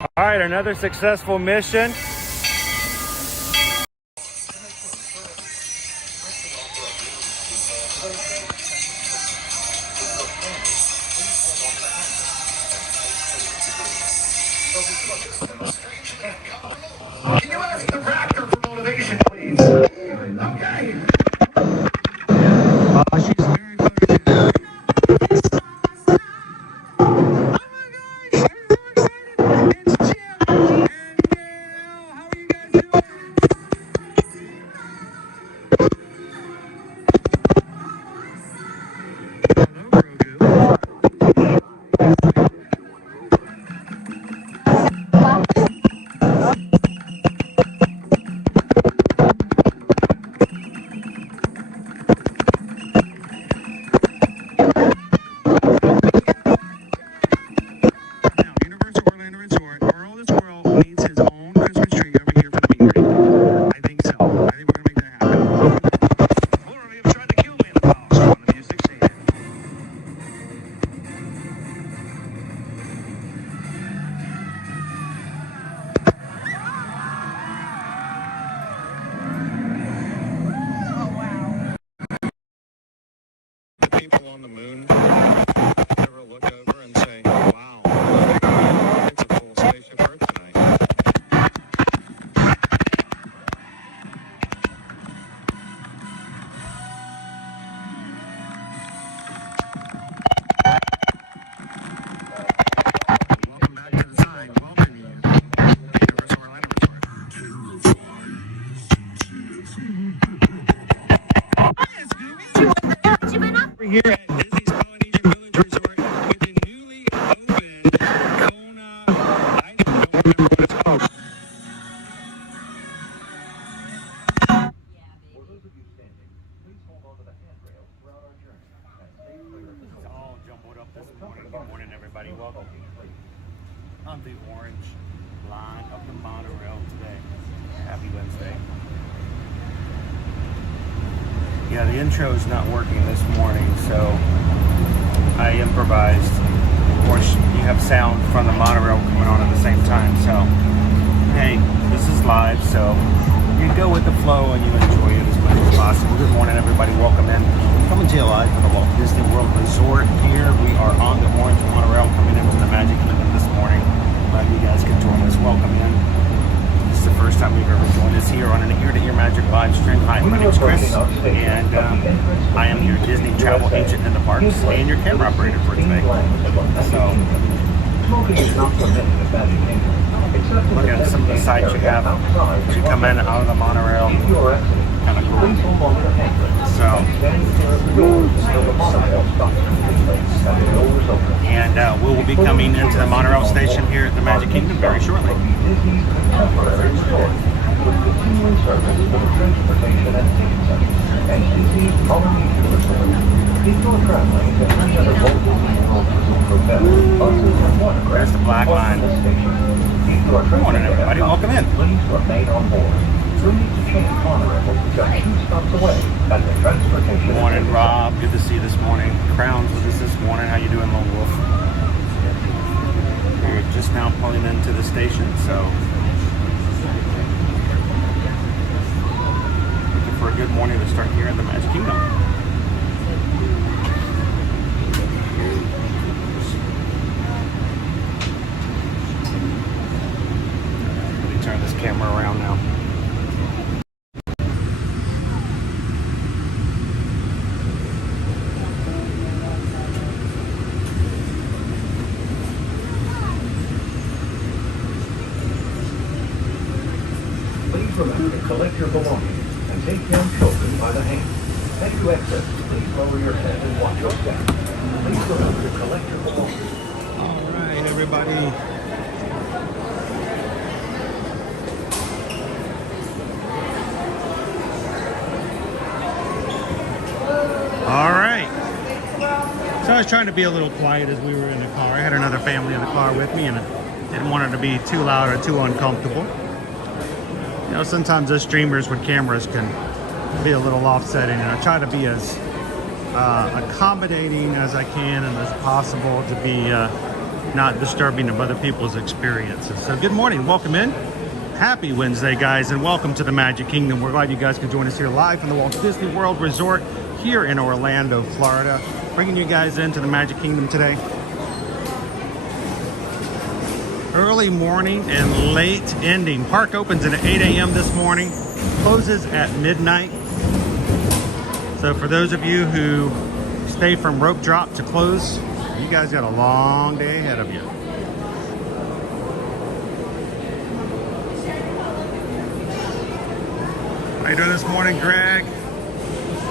All right, another successful mission. Can you ask the raptor for motivation, please? Okay. She's very motivated. Oh my gosh, I'm so excited. It's Jim and Gail. How are you guys doing? Hello, Grogu. Now, Universal Orlando Resort, Earl the Squirrel needs his own Christmas tree over here for the meet and greet. I think so. I think we're gonna make that happen. Hold on, he was trying to kill me in the past. Hold on, you succeeded. The people on the moon ever look over and say, wow, it's a full spaceship Earth tonight. Welcome back to the sign. Welcome you. Universal Orlando Resort. Hi, Scooby. We're here at Disney's Polynesian Village Resort with the newly opened Kona. I don't remember what it's called. It's all jumbled up this morning. Good morning, everybody. Welcome on the orange line of the monorail today. Happy Wednesday. Yeah, the intro is not working this morning, so I improvised. Of course, you have sound from the monorail coming on at the same time, so hey, this is live, so you go with the flow and you enjoy it as much as possible. Good morning, everybody. Welcome in. Coming to you live from the Walt Disney World Resort here. We are on the orange monorail coming into the Magic Kingdom this morning. Glad you guys could join us. Welcome in. This is the first time we've ever joined us here on an ear-to-ear magic live stream. Hi, my name is Chris, and I am your Disney travel agent in the parks and your camera operator for today. So, look at some of the sights you have as you come in out of the monorail. Kind of cool. So, and we will be coming into the monorail station here at the Magic Kingdom very shortly. There's the black line. Good morning, everybody. Welcome in. Good morning, Rob. Good to see you this morning. Crowns with us this morning. How you doing, Lone Wolf? We're just now pulling into the station, so looking for a good morning to start here in the Magic Kingdom. Let me turn this camera around now. Please remember to collect your belongings and take young children by the hand. As you exit, please lower your head and watch your step. Please remember to collect your belongings. All right, everybody. All right. So I was trying to be a little quiet as we were in the car. I had another family in the car with me, and I didn't want it to be too loud or too uncomfortable. You know, sometimes us streamers with cameras can be a little offsetting, and I try to be as accommodating as I can and as possible to be not disturbing of other people's experiences. So good morning, welcome in. Happy Wednesday, guys, and welcome to the Magic Kingdom. We're glad you guys can join us here live from the Walt Disney World Resort here in Orlando, Florida. Bringing you guys into the Magic Kingdom today. Early morning and late ending. Park opens at 8 a.m. this morning, closes at midnight. So for those of you who stay from rope drop to close, you guys got a long day ahead of you. How you doing this morning, Greg?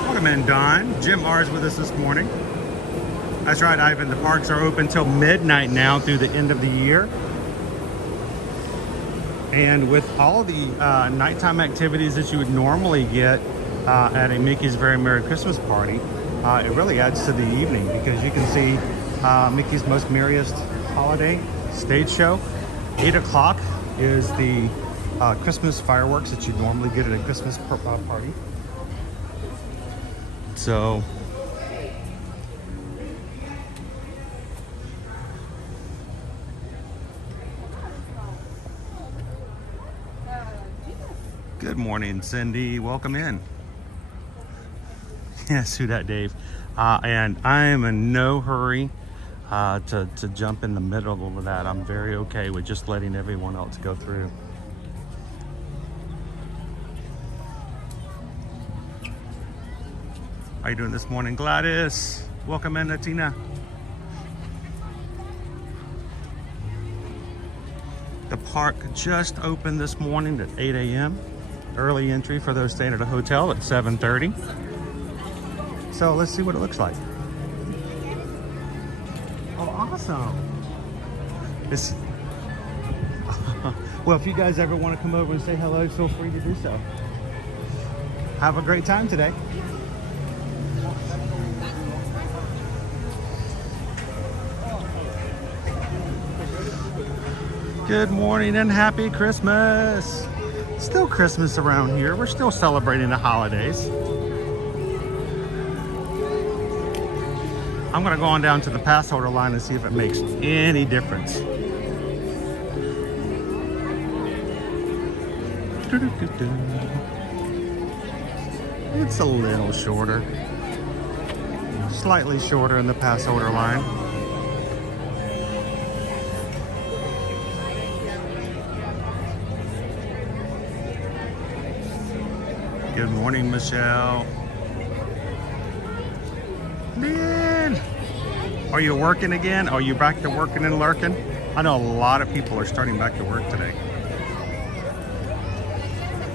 Welcome in, Don. Jim R is with us this morning. That's right, Ivan. The parks are open till midnight now through the end of the year. And with all the nighttime activities that you would normally get at a Mickey's Very Merry Christmas Party, it really adds to the evening because you can see Mickey's Most Merriest Holiday stage show. 8 o'clock is the Christmas fireworks that you normally get at a Christmas party. So good morning, Cindy. Welcome in. Yes, who that, Dave? And I am in no hurry to jump in the middle of that. I'm very okay with just letting everyone else go through. How you doing this morning, Gladys? Welcome in, Natina. The park just opened this morning at 8 a.m. Early entry for those staying at a hotel at 7:30. So let's see what it looks like. Oh, awesome. It's well, if you guys ever want to come over and say hello, feel free to do so. Have a great time today. Good morning and happy Christmas. Still Christmas around here. We're still celebrating the holidays. I'm gonna go on down to the pass holder line and see if it makes any difference. It's a little shorter. Slightly shorter in the pass holder line. Good morning, Michelle. Man, are you working again? Are you back to working and lurking? I know a lot of people are starting back to work today.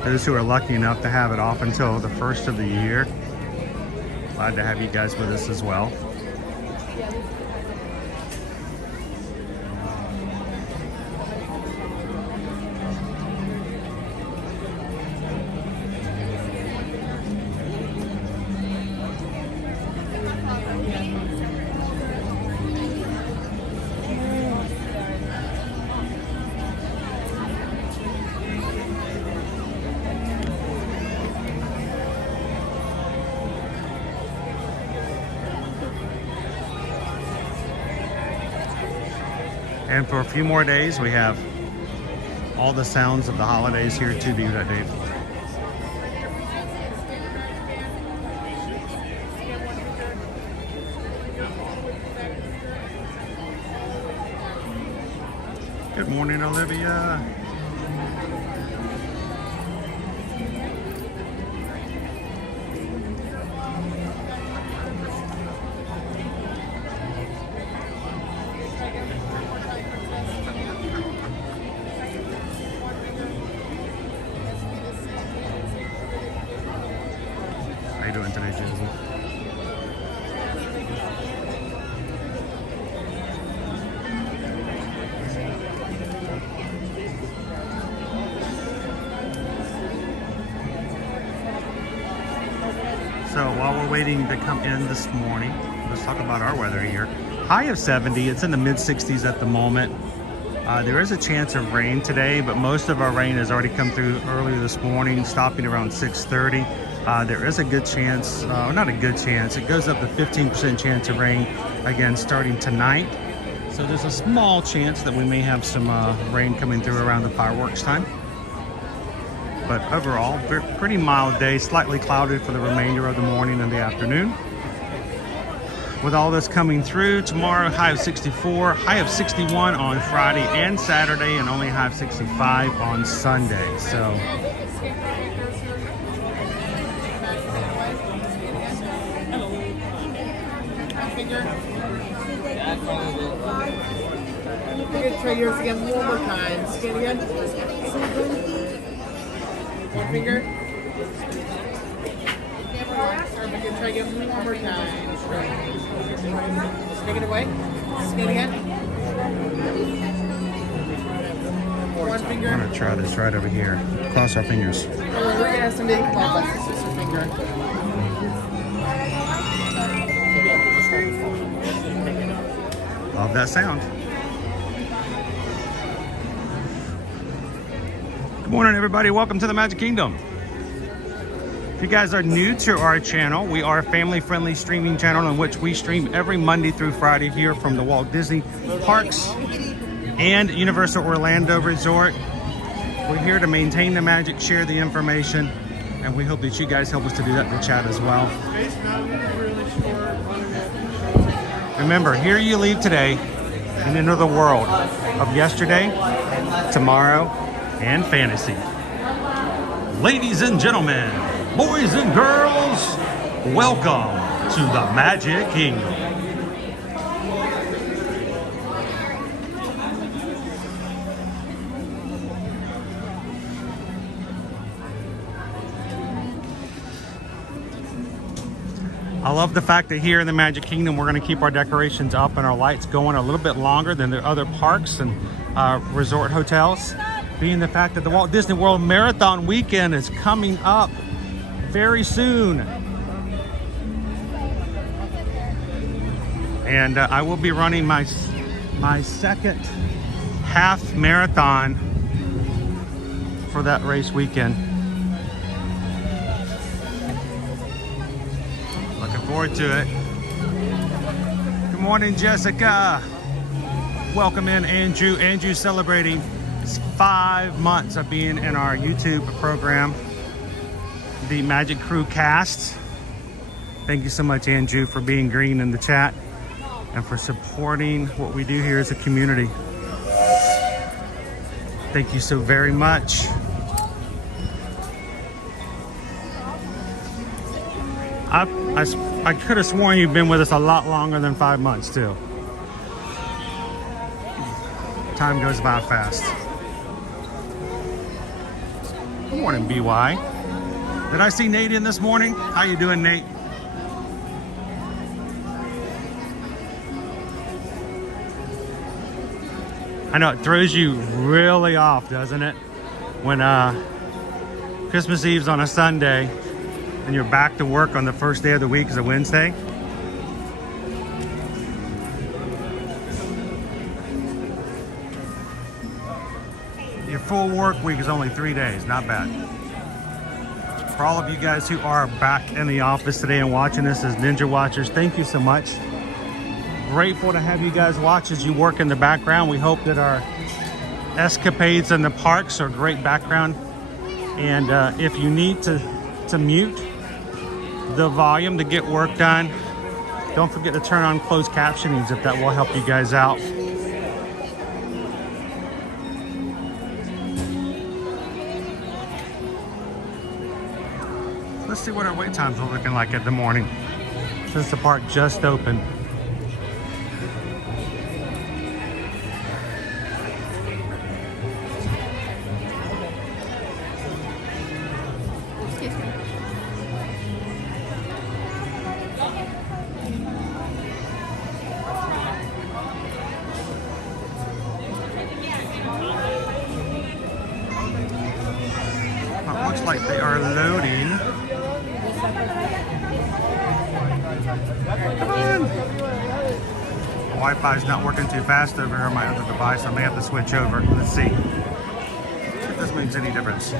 Those who are lucky enough to have it off until the first of the year. Glad to have you guys with us as well. And for a few more days, we have all the sounds of the holidays here to do that, Dave. Good morning, Olivia. How you doing today, Joseph? So while we're waiting to come in this morning, let's talk about our weather here. High of 70, it's in the mid 60s at the moment. There is a chance of rain today, but most of our rain has already come through earlier this morning, stopping around 6:30. There is a good chance, not a good chance, it goes up to 15% chance of rain again starting tonight. So there's a small chance that we may have some rain coming through around the fireworks time. But overall, pretty mild day, slightly clouded for the remainder of the morning and the afternoon. With all this coming through, tomorrow high of 64, high of 61 on Friday and Saturday, and only high of 65 on Sunday. So Try yours again one more time. Scan again. One finger. Try again one more time. Take it away. Scan again. One finger. I'm gonna try this right over here. Cross our fingers. Oh, we're gonna have somebody come up. This is a finger. Love that sound. Good morning, everybody. Welcome to the Magic Kingdom. If you guys are new to our channel, we are a family-friendly streaming channel in which we stream every Monday through Friday here from the Walt Disney Parks and Universal Orlando Resort. We're here to maintain the magic, share the information, and we hope that you guys help us to do that in the chat as well. Remember, here you leave today and into the world of yesterday, tomorrow, and fantasy. Ladies and gentlemen, boys and girls, welcome to the Magic Kingdom. I love the fact that here in the Magic Kingdom, we're going to keep our decorations up and our lights going a little bit longer than the other parks and resort hotels. Being the fact that the Walt Disney World Marathon weekend is coming up very soon. And I will be running my second half marathon for that race weekend. Looking forward to it. Good morning, Jessica. Welcome in, Andrew. Andrew's celebrating 5 months of being in our YouTube program, the Magic Crew Cast. Thank you so much, Andrew, for being green in the chat and for supporting what we do here as a community. Thank you so very much. I could have sworn you've been with us a lot longer than 5 months, too. Time goes by fast. Good morning, BY. Did I see Nate in this morning? How you doing, Nate? I know it throws you really off, doesn't it? When Christmas Eve's on a Sunday and you're back to work on the first day of the week is a Wednesday. Your full work week is only 3 days, not bad. For all of you guys who are back in the office today and watching this as Ninja Watchers, thank you so much. Grateful to have you guys watch as you work in the background. We hope that our escapades in the parks are great background. And if you need to mute the volume to get work done, don't forget to turn on closed captionings if that will help you guys out. Let's see what our wait times are looking like at the morning since the park just opened. It looks like they are loading. Come on! The Wi-Fi's not working too fast over here on my other device. I may have to switch over. Let's see if this makes any difference.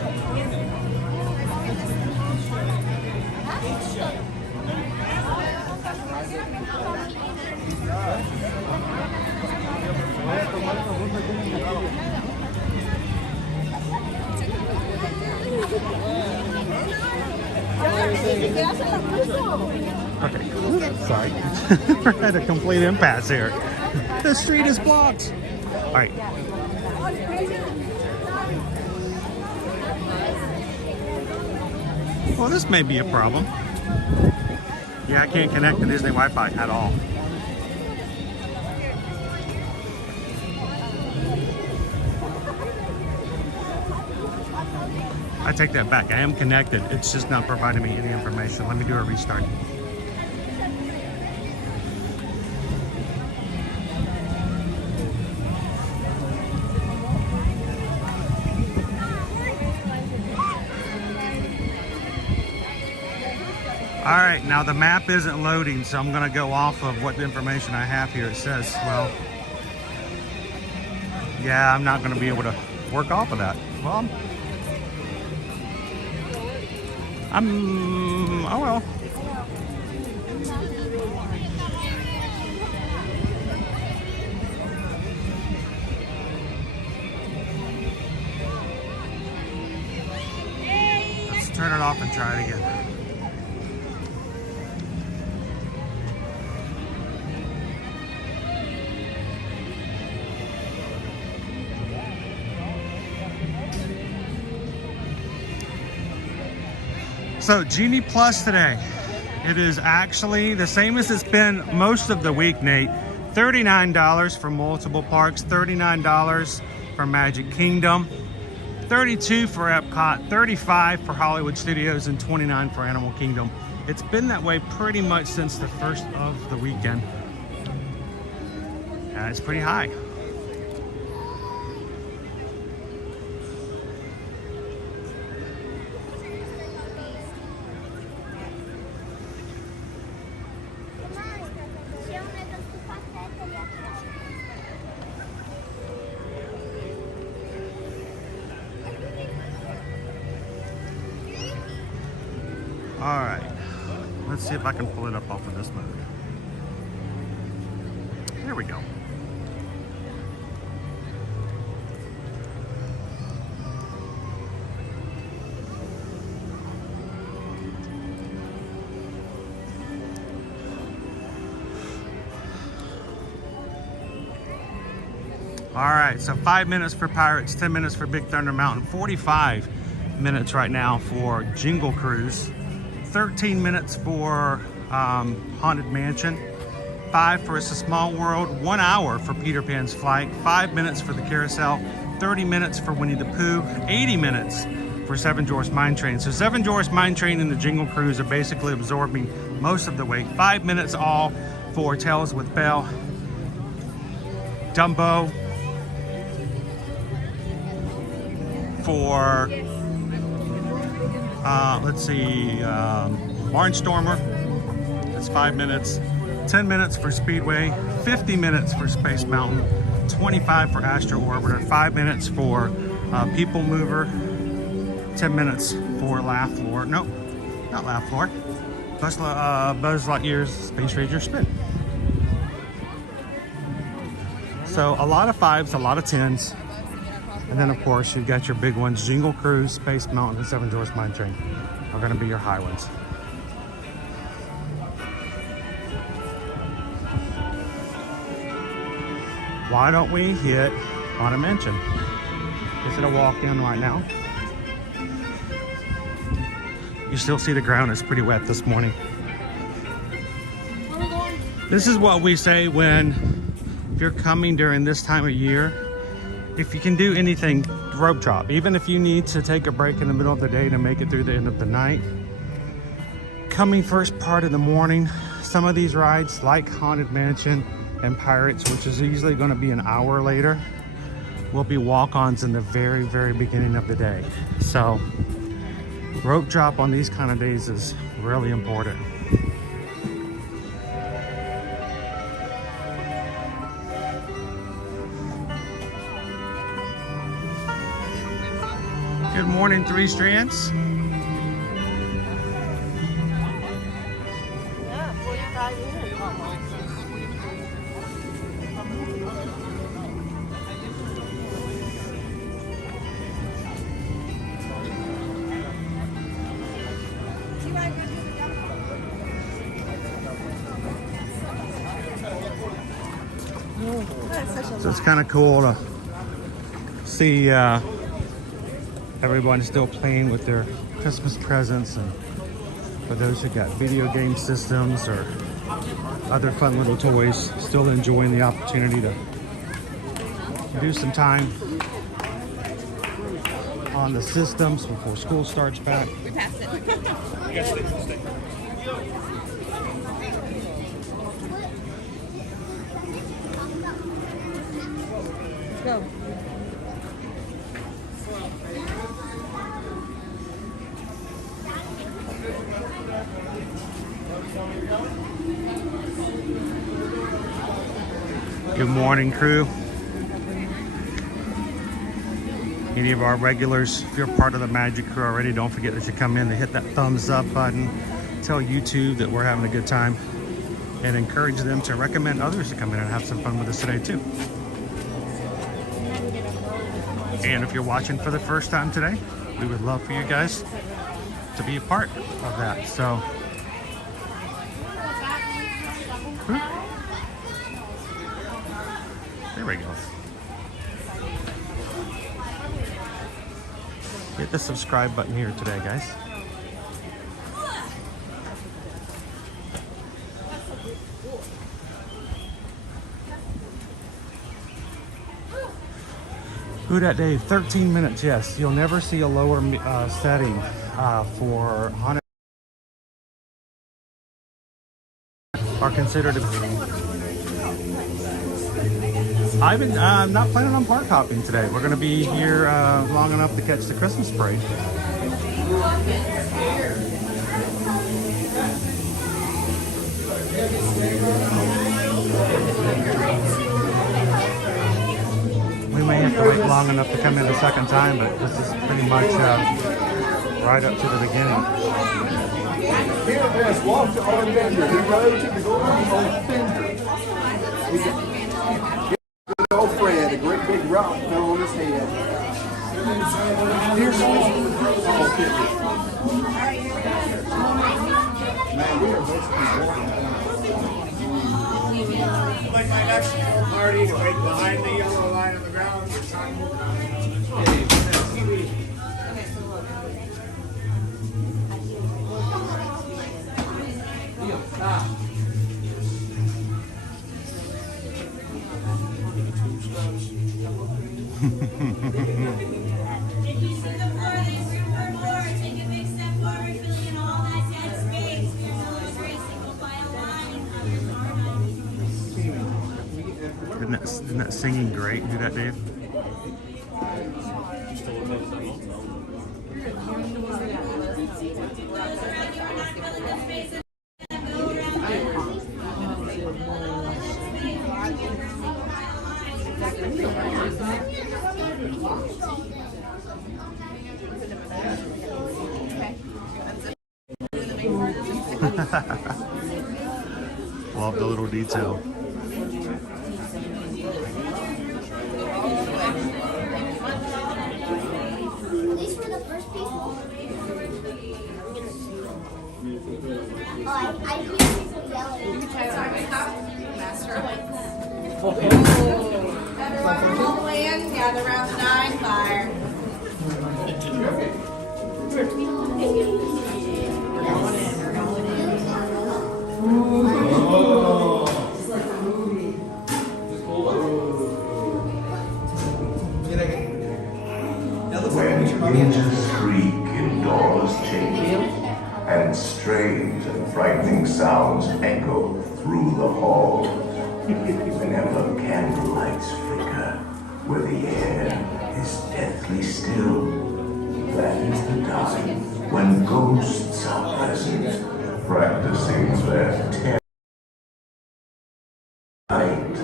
Okay, sorry. We're at a complete impasse here. The street is blocked. All right. Well, this may be a problem. Yeah, I can't connect to Disney Wi-Fi at all. I take that back. I am connected. It's just not providing me any information. Let me do a restart. All right, now the map isn't loading, so I'm gonna go off of what information I have here. It says, well, yeah, I'm not gonna be able to work off of that. Well, oh well. Let's turn it off and try it again. So Genie Plus today, it is actually the same as it's been most of the week, Nate. $39 for multiple parks, $39 for Magic Kingdom, $32 for Epcot, $35 for Hollywood Studios, and $29 for Animal Kingdom. It's been that way pretty much since the first of the weekend. And it's pretty high. All right, let's see if I can pull it up off of this mode. There we go. All right, so 5 minutes for Pirates, 10 minutes for Big Thunder Mountain, 45 minutes right now for Jingle Cruise, 13 minutes for Haunted Mansion, 5 for It's a Small World, 1 hour for Peter Pan's Flight, 5 minutes for the Carousel, 30 minutes for Winnie the Pooh, 80 minutes for Seven Dwarfs Mine Train. So Seven Dwarfs Mine Train and the Jingle Cruise are basically absorbing most of the wait. 5 minutes all for Tales with Belle, Dumbo, for let's see, Barnstormer, that's 5 minutes, 10 minutes for Speedway, 50 minutes for Space Mountain, 25 for Astro Orbiter, 5 minutes for PeopleMover, 10 minutes for Laugh Floor, nope, not Laugh Floor, Buzz Lightyear's Space Ranger Spin. So a lot of 5s, a lot of 10s. And then, of course, you've got your big ones. Jingle Cruise, Space Mountain, and Seven Dwarfs Mine Train are going to be your high ones. Why don't we hit Haunted Mansion? Is it a walk-in right now? You still see the ground is pretty wet this morning. This is what we say when, if you're coming during this time of year, if you can do anything, rope drop. Even if you need to take a break in the middle of the day to make it through the end of the night. Coming first part of the morning, some of these rides like Haunted Mansion and Pirates, which is usually going to be an hour later, will be walk-ons in the very, very beginning of the day. So rope drop on these kind of days is really important. Good morning, Three Strands. So it's kind of cool to see everyone still playing with their Christmas presents, and for those who got video game systems or other fun little toys, still enjoying the opportunity to do some time on the systems before school starts back. We passed it. Go. Good morning, crew. Any of our regulars, if you're part of the Magic Crew already, don't forget that you come in to hit that thumbs up button. Tell YouTube that we're having a good time, and encourage them to recommend others to come in and have some fun with us today too. And if you're watching for the first time today, we would love for you guys to be a part of that. So, there we go. Hit the subscribe button here today, guys. Who dat Dave? 13 minutes, yes. You'll never see a lower setting for Haunted are considered. I'm not planning on park hopping today. We're going to be here long enough to catch the Christmas parade. We may have to wait long enough to come in the second time, but this is pretty much right up to the beginning. Walked on Adventure. He rode to the golden finger. Good old Fred, a great big rock fell on his head. Here's man, we are basically walking. Like my next party, right behind the yellow line on the ground. If you see the floor, there's room for more. Take a big step forward, filling all that dead space. We are celebrating single file line. Isn't that singing great? Do that, Dave? Those around you are not filling the space that go around you. Love the little detail. These were the first people. I hear people yelling. Everyone all the way in, gather around the 9 fire. When hinges creak and doors change, and strange and frightening sounds echo through the hall, whenever candlelights flicker, where the air is deathly still, that is the time when ghosts are present, practicing their terror.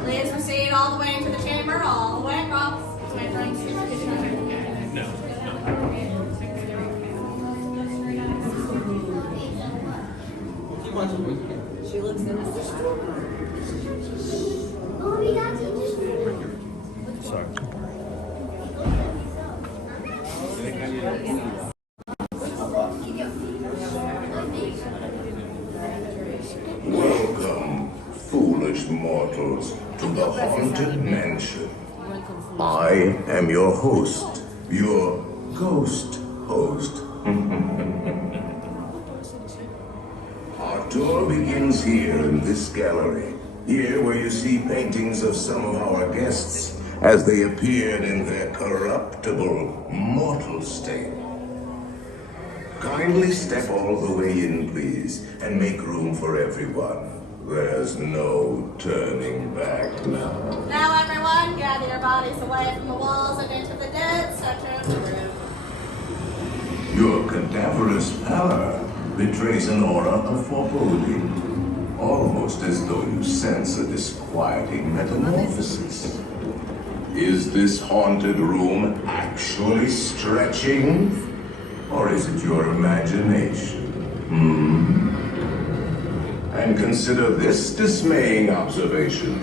Please proceed all the way to the chamber, all the way across. She looks in the Mommy, that's just. Sorry. Welcome, foolish mortals, to the Haunted Mansion. I am your host, your ghost host. Our tour begins here in this gallery. Here where you see paintings of some of our guests as they appeared in their corruptible, mortal state. Kindly step all the way in, please, and make room for everyone. There's no turning back now. Now everyone, gather your bodies away from the walls and into the dead center of the room. Your cadaverous pallor betrays an aura of foreboding, almost as though you sense a disquieting metamorphosis. Is this haunted room actually stretching? Or is it your imagination? And consider this dismaying observation.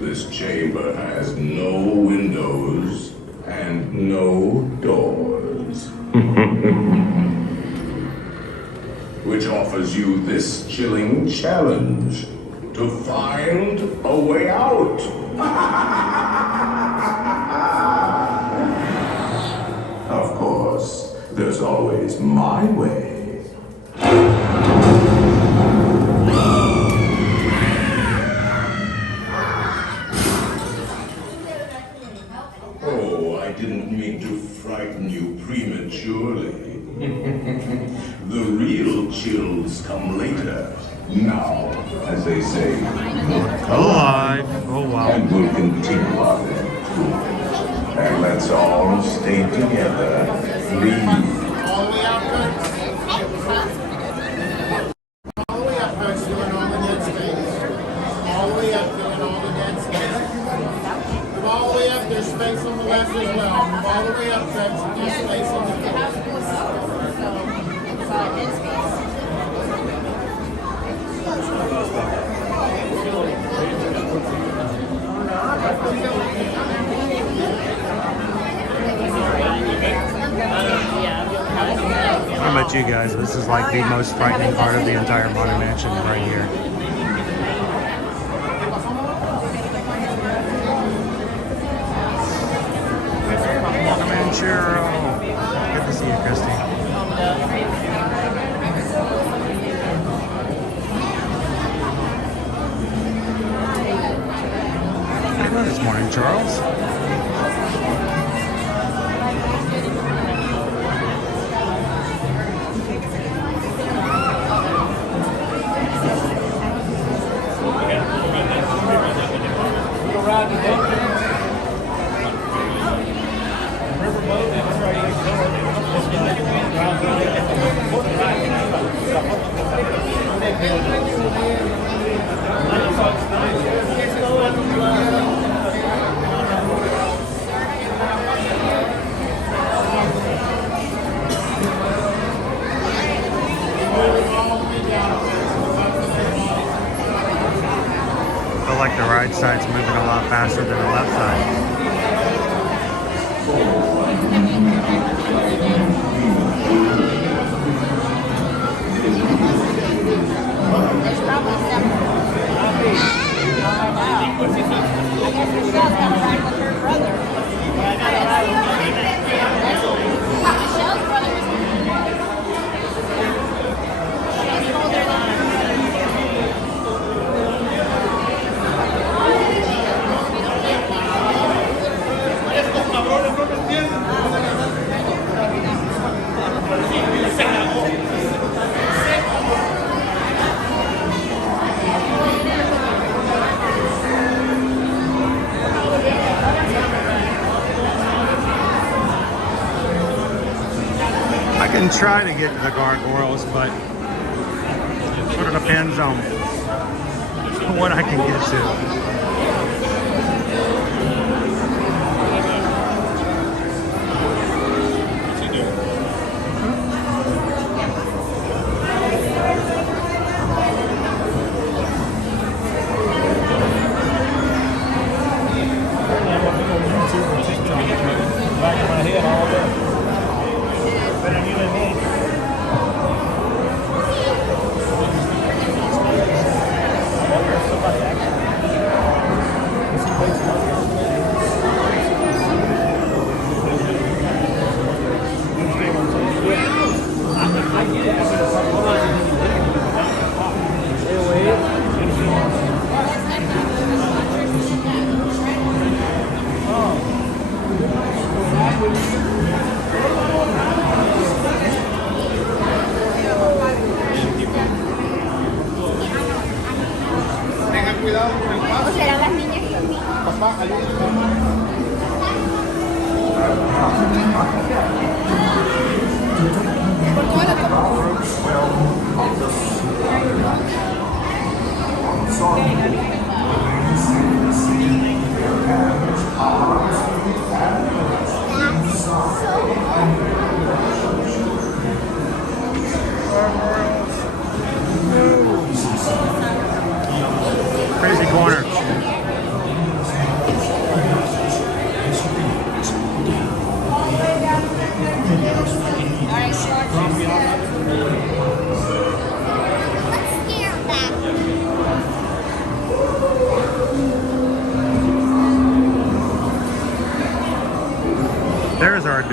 This chamber has no windows and no doors. Which offers you this chilling challenge to find a way out. Of course, there's always my way. Oh, I didn't mean to frighten you prematurely. The real chills come later. Now, as they say, Alive. Oh wow. and we'll continue on that tour. And let's all stay together, please. All the way out there. All the way up there, doing all the dead space. All the way up doing all the dead space. Come all the way up, there's space on the left as well. Come all the way up, there's space on the left. How about you guys? This is like the most frightening part of the entire Haunted Mansion right here. Welcome in, Cheryl. Good to see you, Christy. This morning, Charles. I feel like the right side's moving a lot faster than the left side. There's probably some. I guess Michelle's got to ride with her brother. Michelle's brother is she's older than her. I can try to get to the gargoyles, but it sort of depends on what I can get to.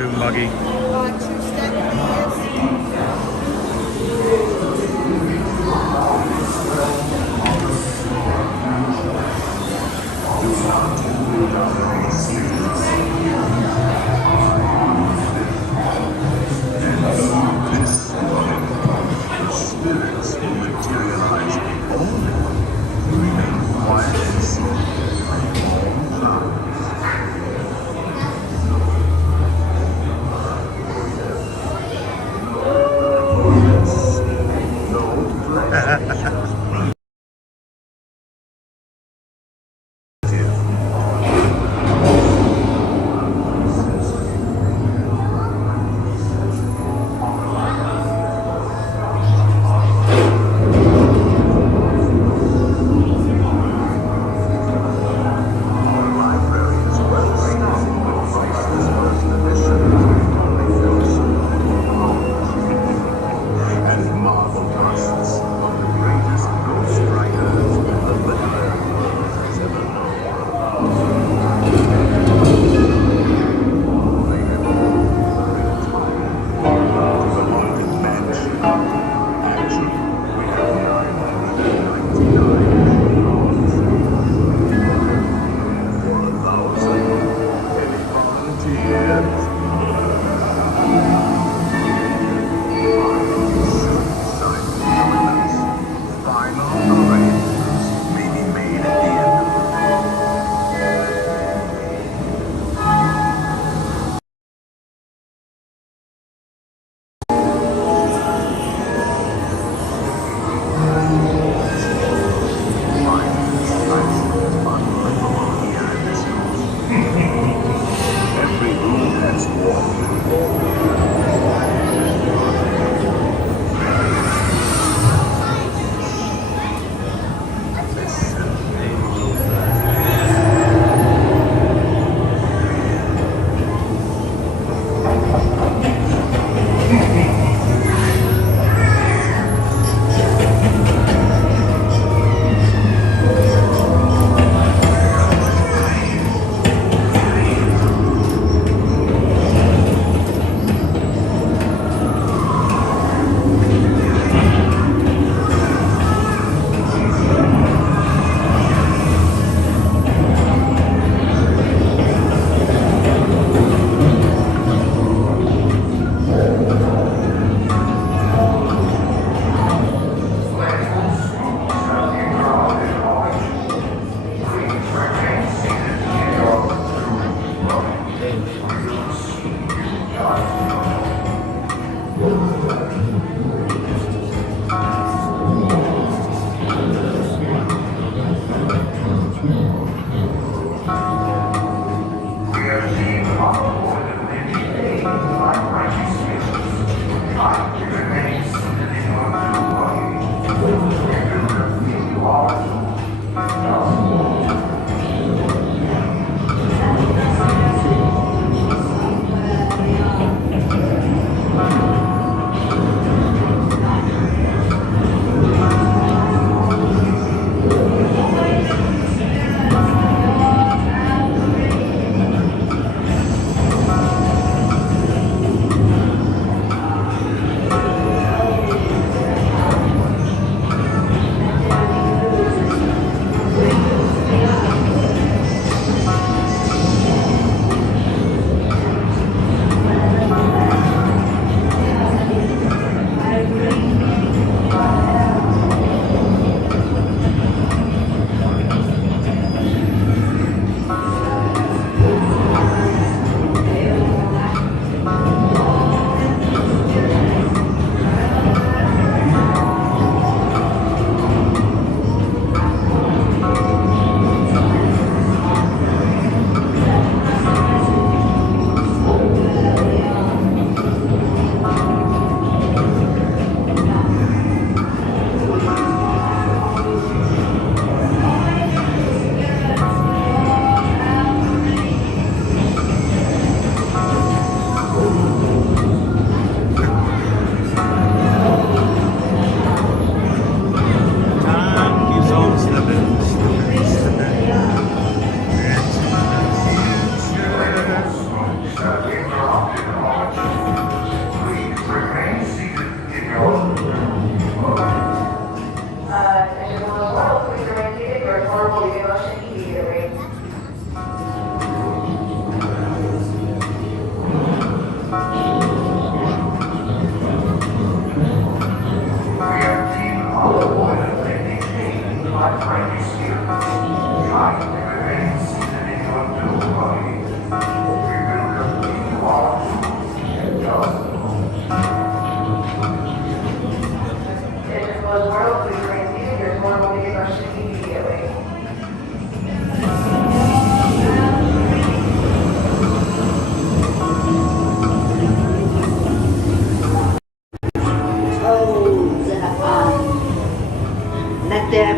dune buggy. Two-step, please. Spirits will materialize only. Remain quiet and slow all the time. No flesh.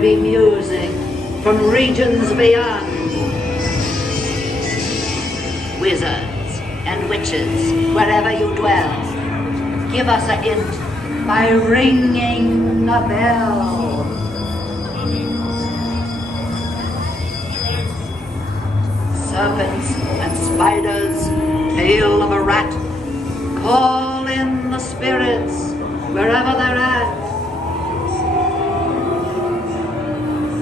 be music from regions beyond. Wizards and witches, wherever you dwell, give us a hint by ringing the bell. Serpents and spiders, tail of a rat, call in the spirits wherever they're at.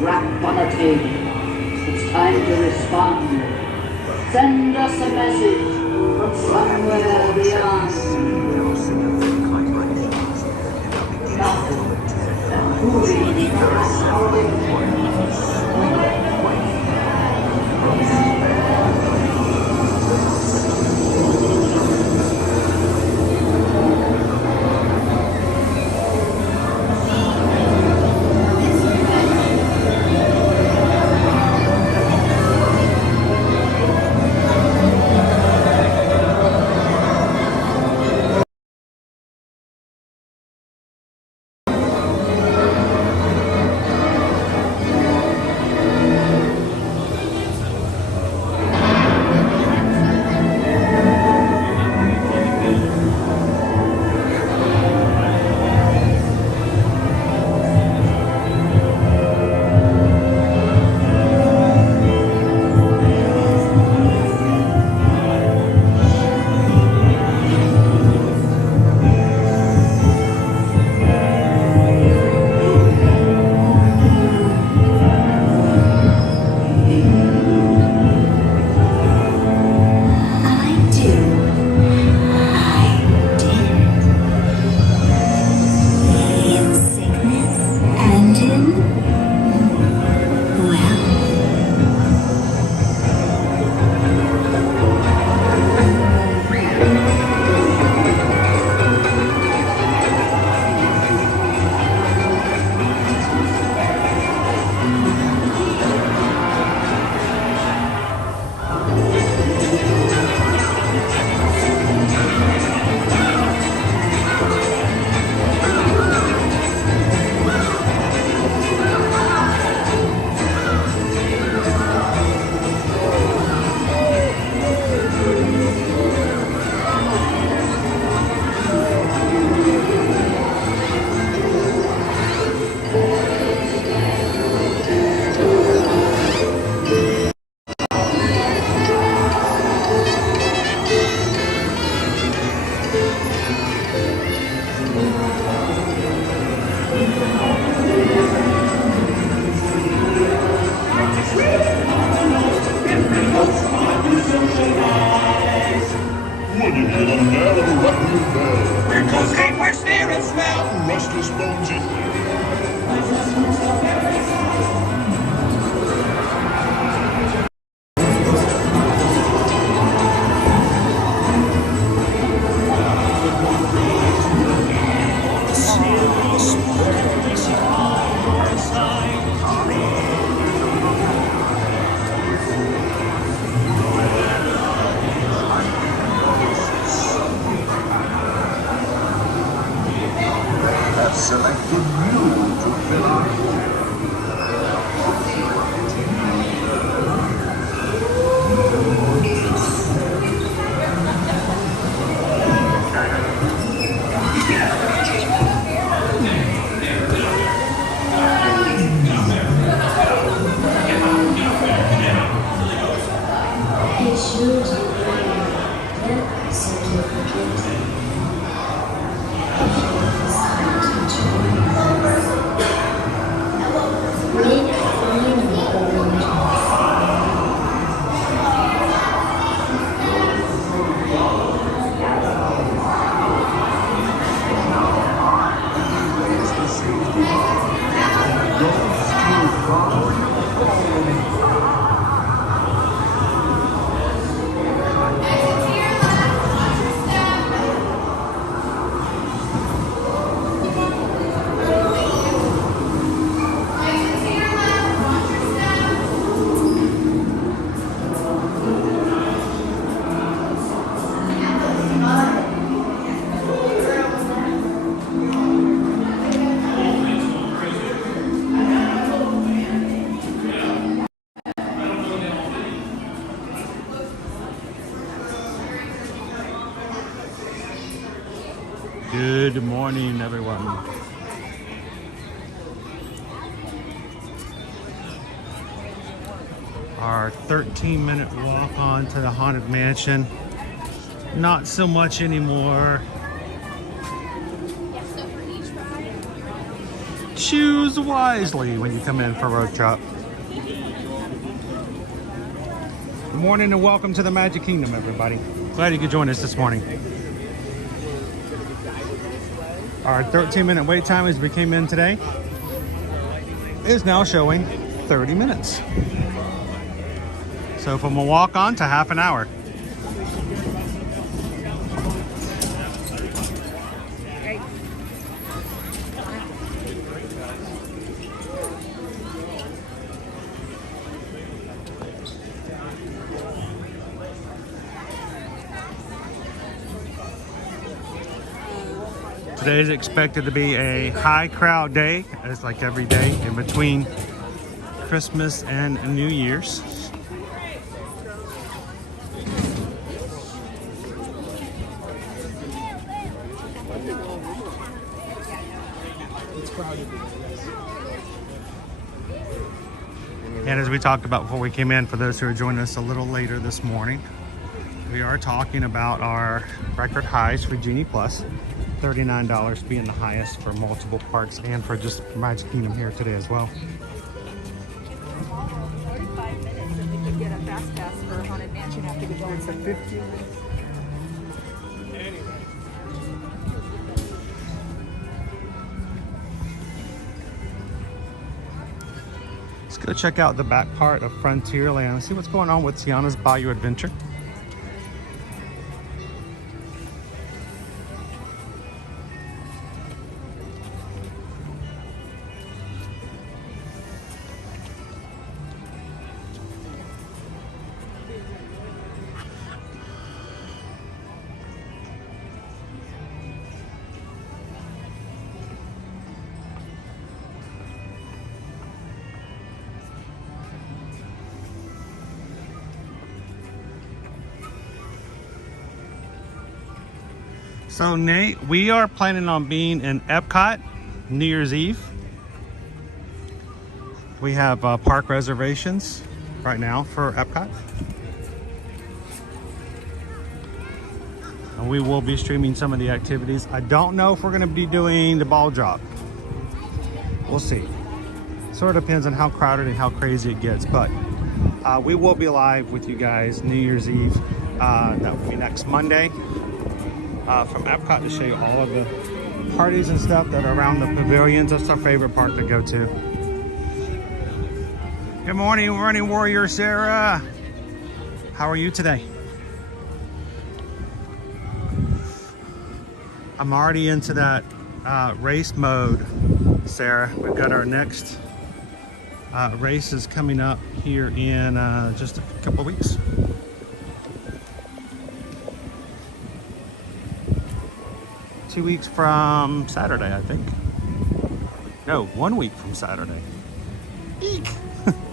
Rap on a tape, it's time to respond. Send us a message from somewhere beyond. Nothing and hooey. Selected you to fill our Good morning, everyone. Our 13-minute walk on to the Haunted Mansion. Not so much anymore. Choose wisely when you come in for road trip. Good morning and welcome to the Magic Kingdom, everybody. Glad you could join us this morning. Our 13-minute wait time as we came in today is now showing 30 minutes. So from a walk on to half an hour. Today is expected to be a high crowd day, as like every day in between Christmas and New Year's. And as we talked about before we came in, for those who are joining us a little later this morning, we are talking about our record highs for Genie Plus. $39 being the highest for multiple parks and for just Magic Kingdom here today as well. 45 minutes and we could get a fast pass for Haunted Mansion after we go in for 15 minutes. Let's go check out the back part of Frontierland and see what's going on with Tiana's Bayou Adventure. So Nate, we are planning on being in Epcot New Year's Eve. We have park reservations right now for Epcot. And we will be streaming some of the activities. I don't know if we're going to be doing the ball drop. We'll see. Sort of depends on how crowded and how crazy it gets, but we will be live with you guys New Year's Eve. That will be next Monday. From Epcot to show you all of the parties and stuff that are around the pavilions. That's our favorite park to go to. Good morning, running warrior Sarah. How are you today? I'm already into that race mode, Sarah. We've got our next races coming up here in just a couple of weeks. Two weeks from Saturday, I think. No, 1 week from Saturday. Eek!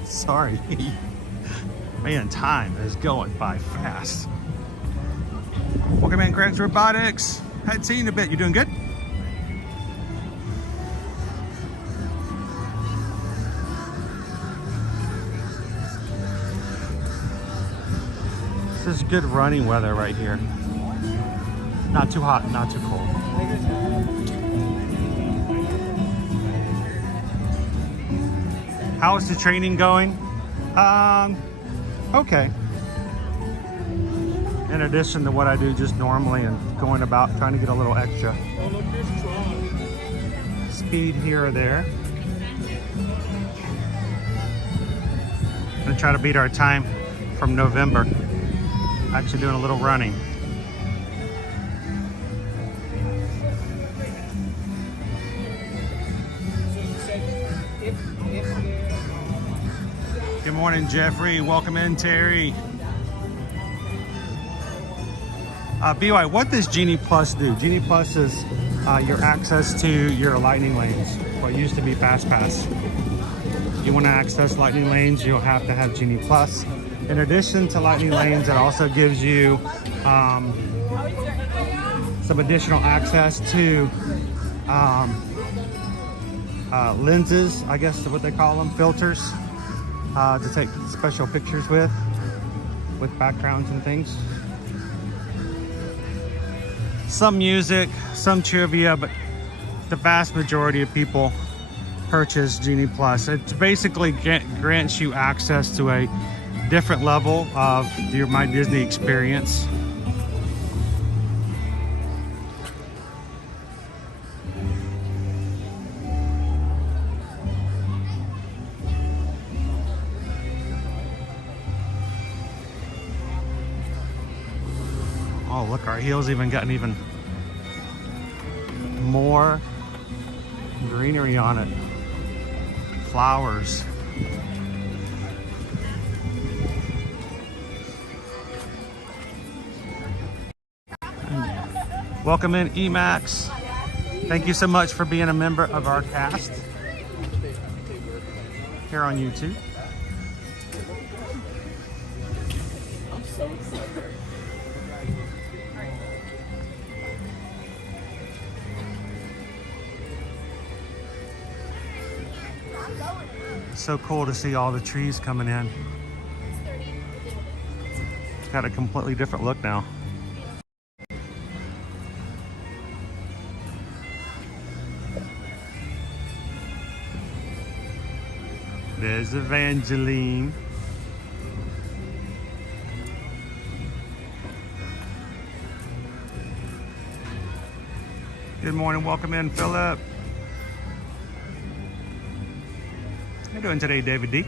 Sorry. Man, time is going by fast. Welcome in, Grants Robotics. Hadn't seen you in a bit. You doing good? This is good running weather right here. Not too hot, not too cold. How's the training going? Okay. In addition to what I do just normally and going about trying to get a little extra speed here or there. I'm gonna try to beat our time from November. Actually doing a little running. Good morning, Jeffrey. Welcome in, Terry. BY, what does Genie Plus do? Genie Plus is your access to your lightning lanes. What used to be Fast Pass. If you want to access lightning lanes, you'll have to have Genie Plus. In addition to lightning lanes, it also gives you some additional access to lenses, I guess is what they call them, filters, to take special pictures with backgrounds and things. Some music, some trivia, but the vast majority of people purchase Genie Plus. It basically grants you access to a different level of your My Disney experience. Oh, look, our heels even gotten even more greenery on it. Flowers. Welcome in, Emax. Thank you so much for being a member of our cast here on YouTube. I'm so excited. So cool to see all the trees coming in. It's got a completely different look now. There's Evangeline. Good morning, welcome in, Philip. How you doing today, David D?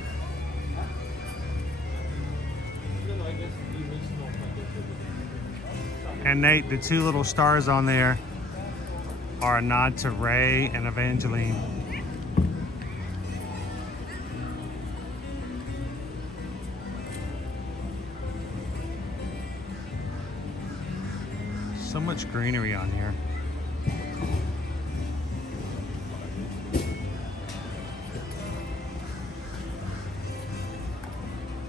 And Nate, the two little stars on there are a nod to Ray and Evangeline. So much greenery on here.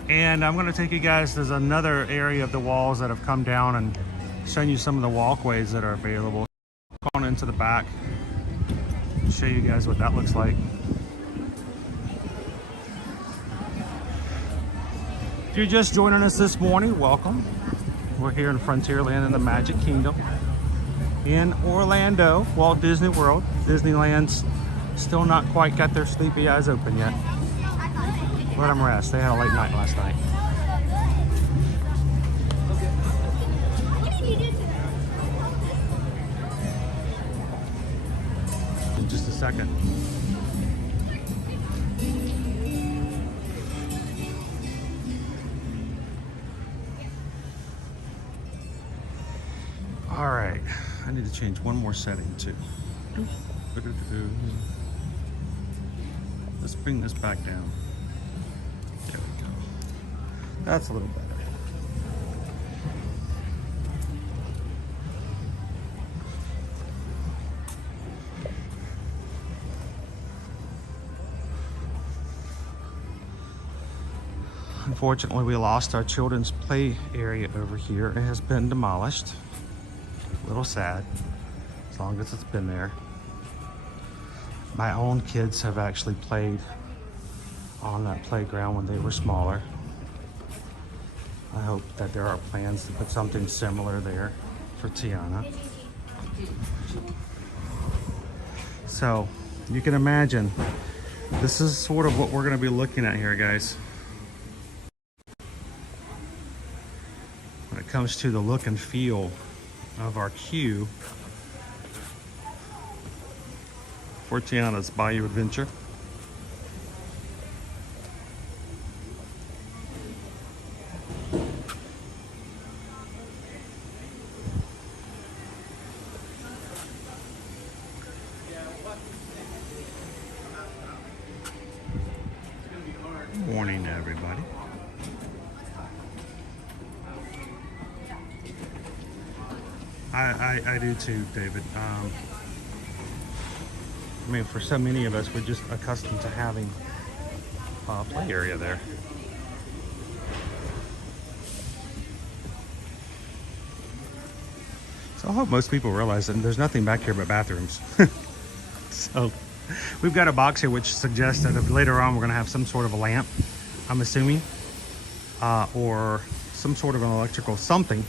And I'm going to take you guys, there's another area of the walls that have come down and shown you some of the walkways that are available. Going into the back, show you guys what that looks like. If you're just joining us this morning, welcome. We're here in Frontierland in the Magic Kingdom in Orlando, Walt Disney World. Disneyland's still not quite got their sleepy eyes open yet. Let them rest. They had a late night last night. In just a second. All right, I need to change one more setting too. Let's bring this back down. There we go. That's a little better. Unfortunately, we lost our children's play area over here. It has been demolished. A little sad, as long as it's been there. My own kids have actually played on that playground when they were smaller. I hope that there are plans to put something similar there for Tiana. So you can imagine, this is sort of what we're going to be looking at here, guys. When it comes to the look and feel of our queue for Tiana's Bayou Adventure. Morning, everybody. I do too, David. I mean, for so many of us, we're just accustomed to having a play area there. So I hope most people realize that there's nothing back here but bathrooms. So we've got a box here which suggests that if later on we're going to have some sort of a lamp, I'm assuming, or some sort of an electrical something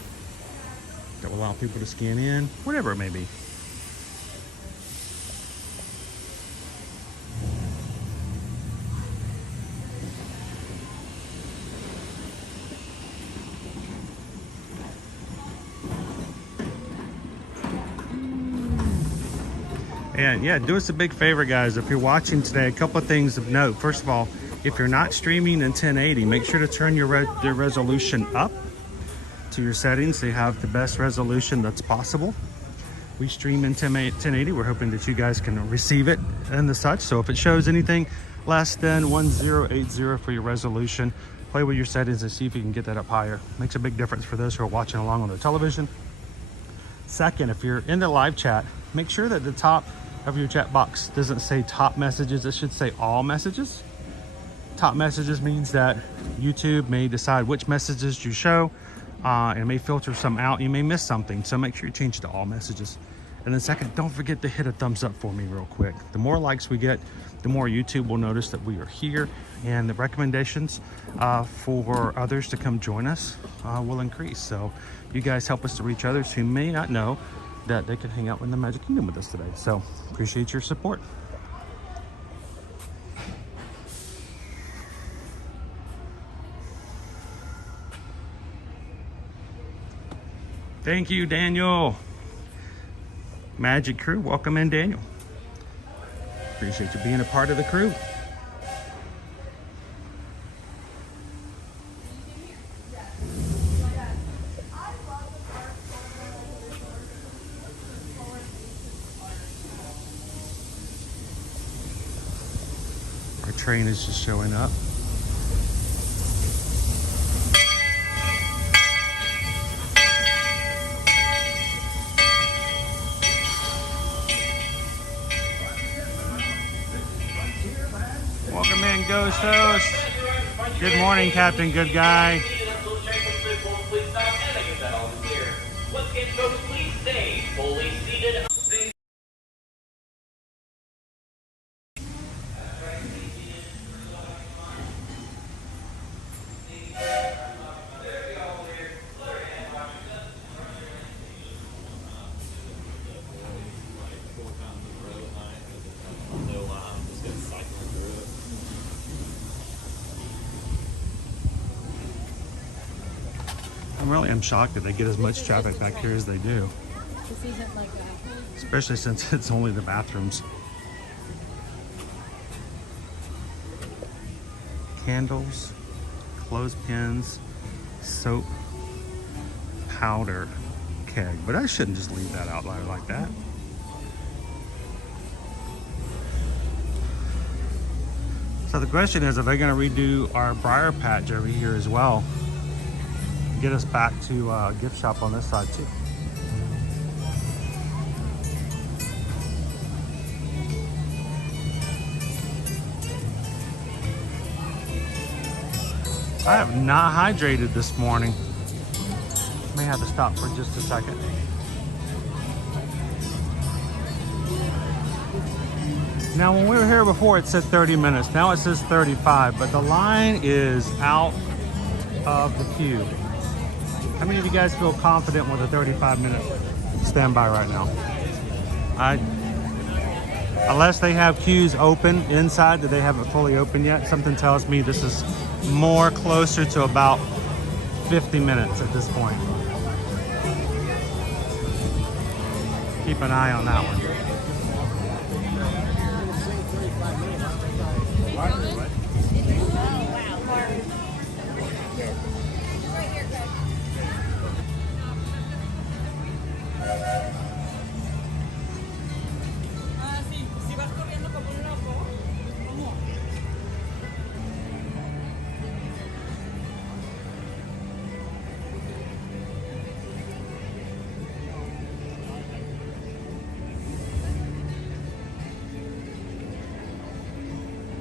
that will allow people to scan in, whatever it may be. And yeah, do us a big favor, guys. If you're watching today, a couple of things of note. First of all, if you're not streaming in 1080, make sure to turn your resolution up to your settings so you have the best resolution that's possible. We stream in 1080. We're hoping that you guys can receive it and the such. So if it shows anything less than 1080 for your resolution, play with your settings and see if you can get that up higher. Makes a big difference for those who are watching along on the television. Second, if you're in the live chat, make sure that the top of your chat box doesn't say top messages. It should say all messages. Top messages means that YouTube may decide which messages you show, and it may filter some out. You may miss something, so make sure you change to all messages. And then second, don't forget to hit a thumbs up for me real quick. The more likes we get, the more YouTube will notice that we are here, and the recommendations for others to come join us will increase. So you guys help us to reach others who may not know that they can hang out in the Magic Kingdom with us today. So appreciate your support. Thank you, Daniel. Magic crew, welcome in, Daniel. Appreciate you being a part of the crew. Our train is just showing up. Welcome in, Ghost Host. Good morning, Captain Good Guy. I'm shocked that they get as much traffic back here as they do. This isn't like that. Especially since it's only the bathrooms. Candles, clothespins, soap, powder keg. But I shouldn't just leave that out like that. So the question is, are they going to redo our briar patch over here as well? Get us back to gift shop on this side too. I have not hydrated this morning. May have to stop for just a second. Now when we were here before it said 30 minutes, now it says 35, but the line is out of the queue. How many of you guys feel confident with a 35-minute standby right now? Unless they have queues open inside that they haven't fully opened yet, something tells me this is more closer to about 50 minutes at this point. Keep an eye on that one.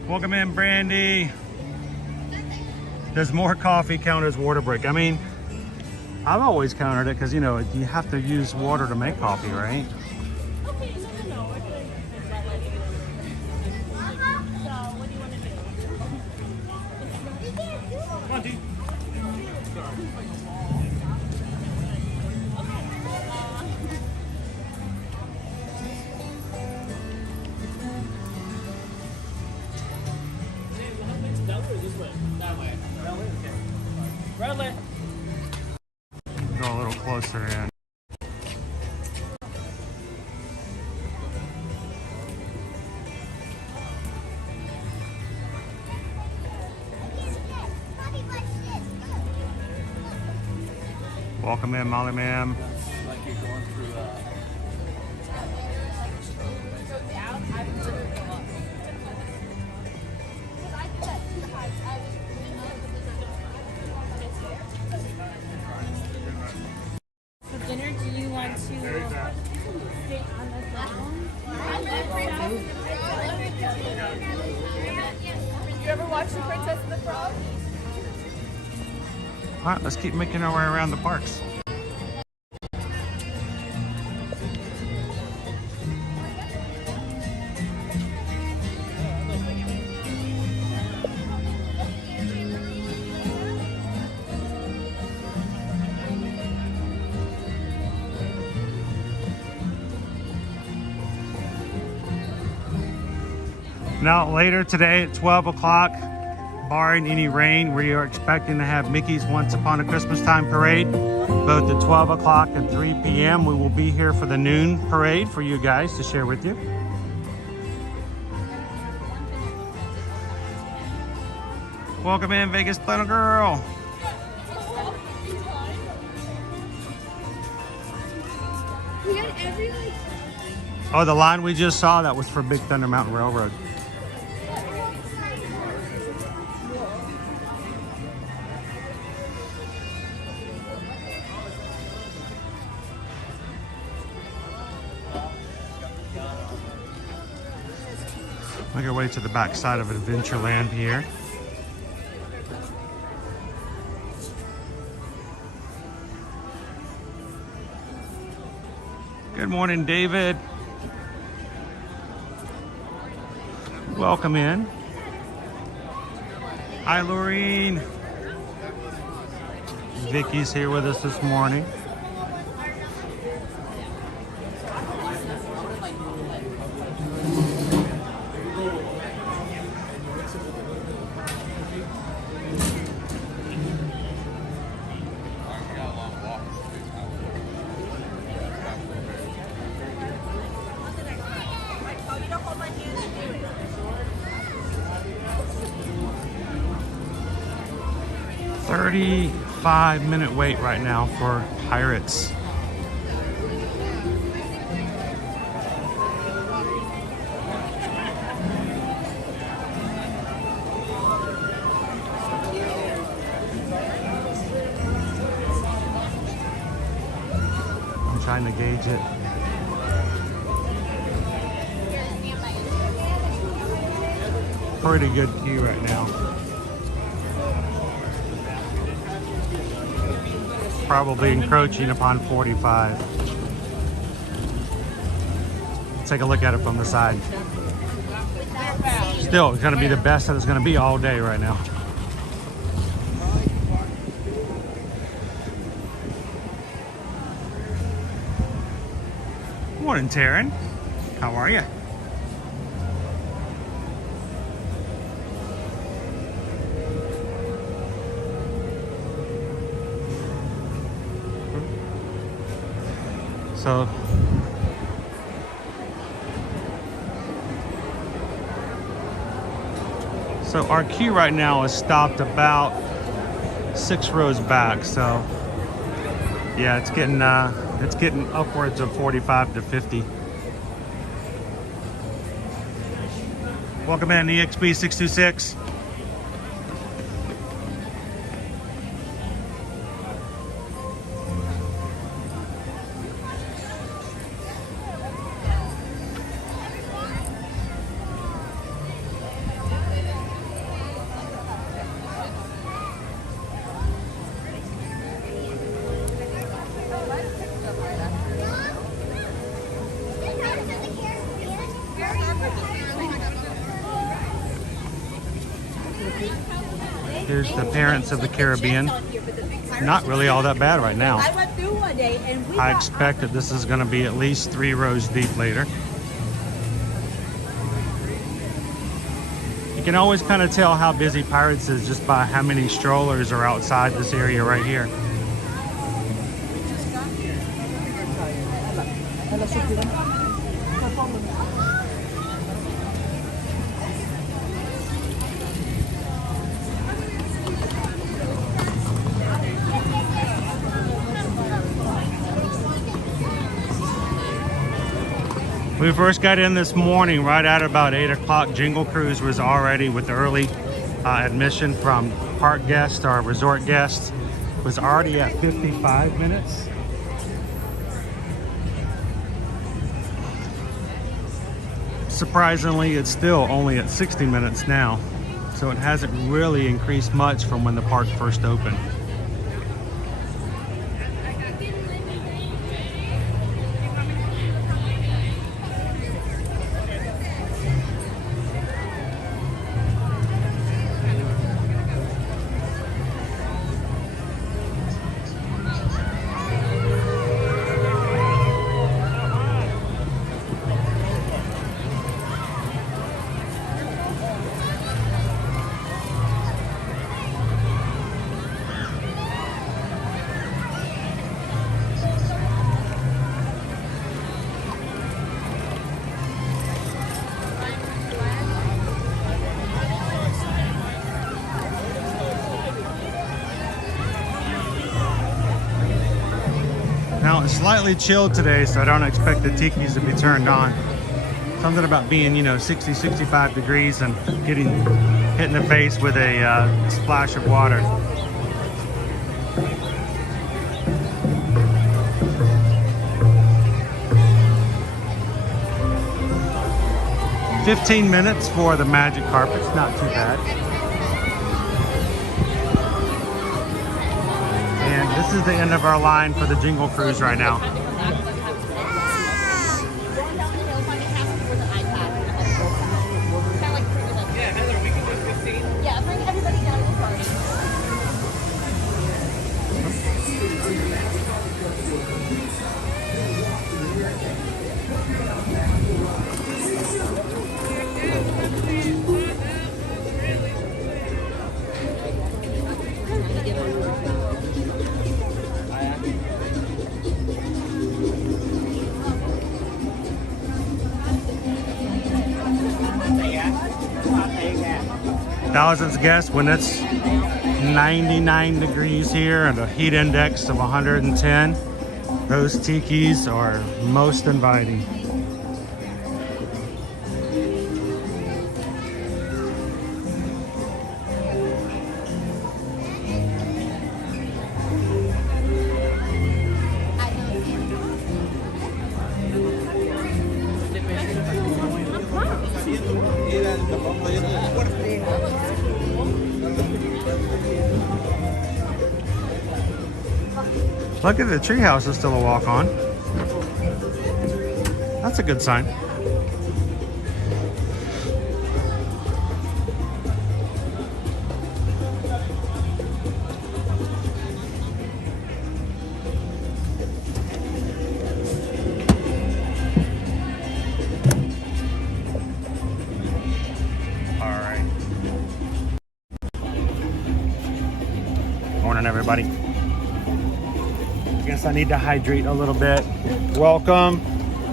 Welcome in, Brandy. There's more coffee count as water break. I mean, I've always counted it because, you know, you have to use water to make coffee, right? Okay, no, we're doing that lady. So, what do you want to do? Come on, dude. Go a little closer in. Welcome in, Molly ma'am. For dinner, do you want to stay on the ground? You ever watch The Princess and the Frog? All right, let's keep making our way around the parks. Now later today at 12 o'clock, barring any rain, we are expecting to have Mickey's Once Upon a Christmastime Parade, both at 12 o'clock and 3 p.m. We will be here for the noon parade for you guys to share with you. Welcome in, Vegas Little Girl. We had every like. Oh, the line we just saw, that was for Big Thunder Mountain Railroad. Make our way to the back side of Adventureland here. Good morning, David. Welcome in. Hi, Laureen. Vicky's here with us this morning. Oh, you don't hold my hand and do it. 35-minute wait right now for Pirates. I'm trying to gauge it. Pretty good queue right now. Probably encroaching upon 45. Let's take a look at it from the side. Still, it's going to be the best that it's going to be all day right now. Morning, Taryn. How are you? So our queue right now is stopped about 6 rows back. So yeah, it's getting upwards of 45 to 50. Welcome in, EXP 626. Here's the Parents of the Caribbean. Not really all that bad right now. I expect that this is going to be at least 3 rows deep later. You can always kind of tell how busy Pirates is just by how many strollers are outside this area right here. We first got in this morning right at about 8 o'clock. Jingle Cruise was already with the early admission from park guests or resort guests. Was already at 55 minutes. Surprisingly, it's still only at 60 minutes now. So it hasn't really increased much from when the park first opened. Now it's slightly chilled today, so I don't expect the tikis to be turned on. Something about being, you know, 60, 65 degrees and hit in the face with a splash of water. "15 minutes for the magic carpets, not too bad. And this is the end of our line for the Jingle Cruise right now. Thousands guess when it's 99 degrees here and a heat index of 110, those tikis are most inviting. Look at the treehouse is still a walk on. That's a good sign. All right. Morning, everybody. I guess I need to hydrate a little bit. Welcome.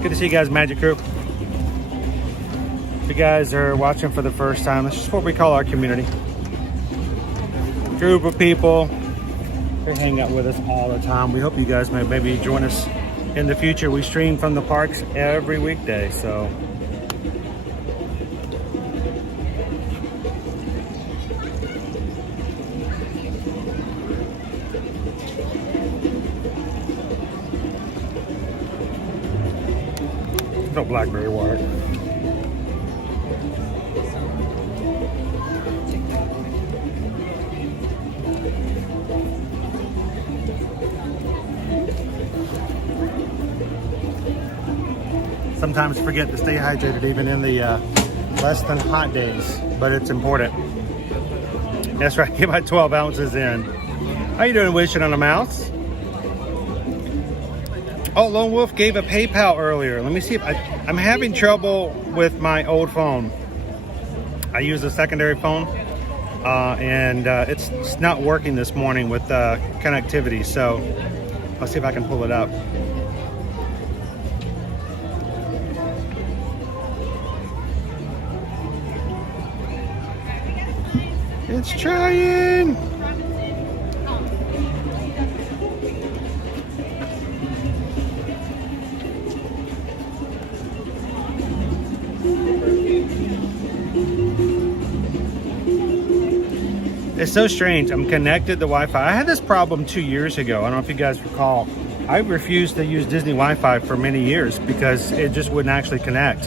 Good to see you guys, Magic Group. If you guys are watching for the first time, this is what we call our community. Group of people. They hang out with us all the time. We hope you guys may maybe join us in the future. We stream from the parks every weekday, so. No blackberry water. sometimes forget to stay hydrated even in the less than hot days, but it's important. That's right, get my 12 ounces in. How you doing, Wishing on a Mouse? Oh, Lone Wolf gave a PayPal earlier. Let me see if I'm having trouble with my old phone. I use a secondary phone, and it's not working this morning with connectivity. So I'll see if I can pull it up. It's trying. It's so strange. I'm connected to Wi-Fi. I had this problem 2 years ago. I don't know if you guys recall. I refused to use Disney Wi-Fi for many years because it just wouldn't actually connect.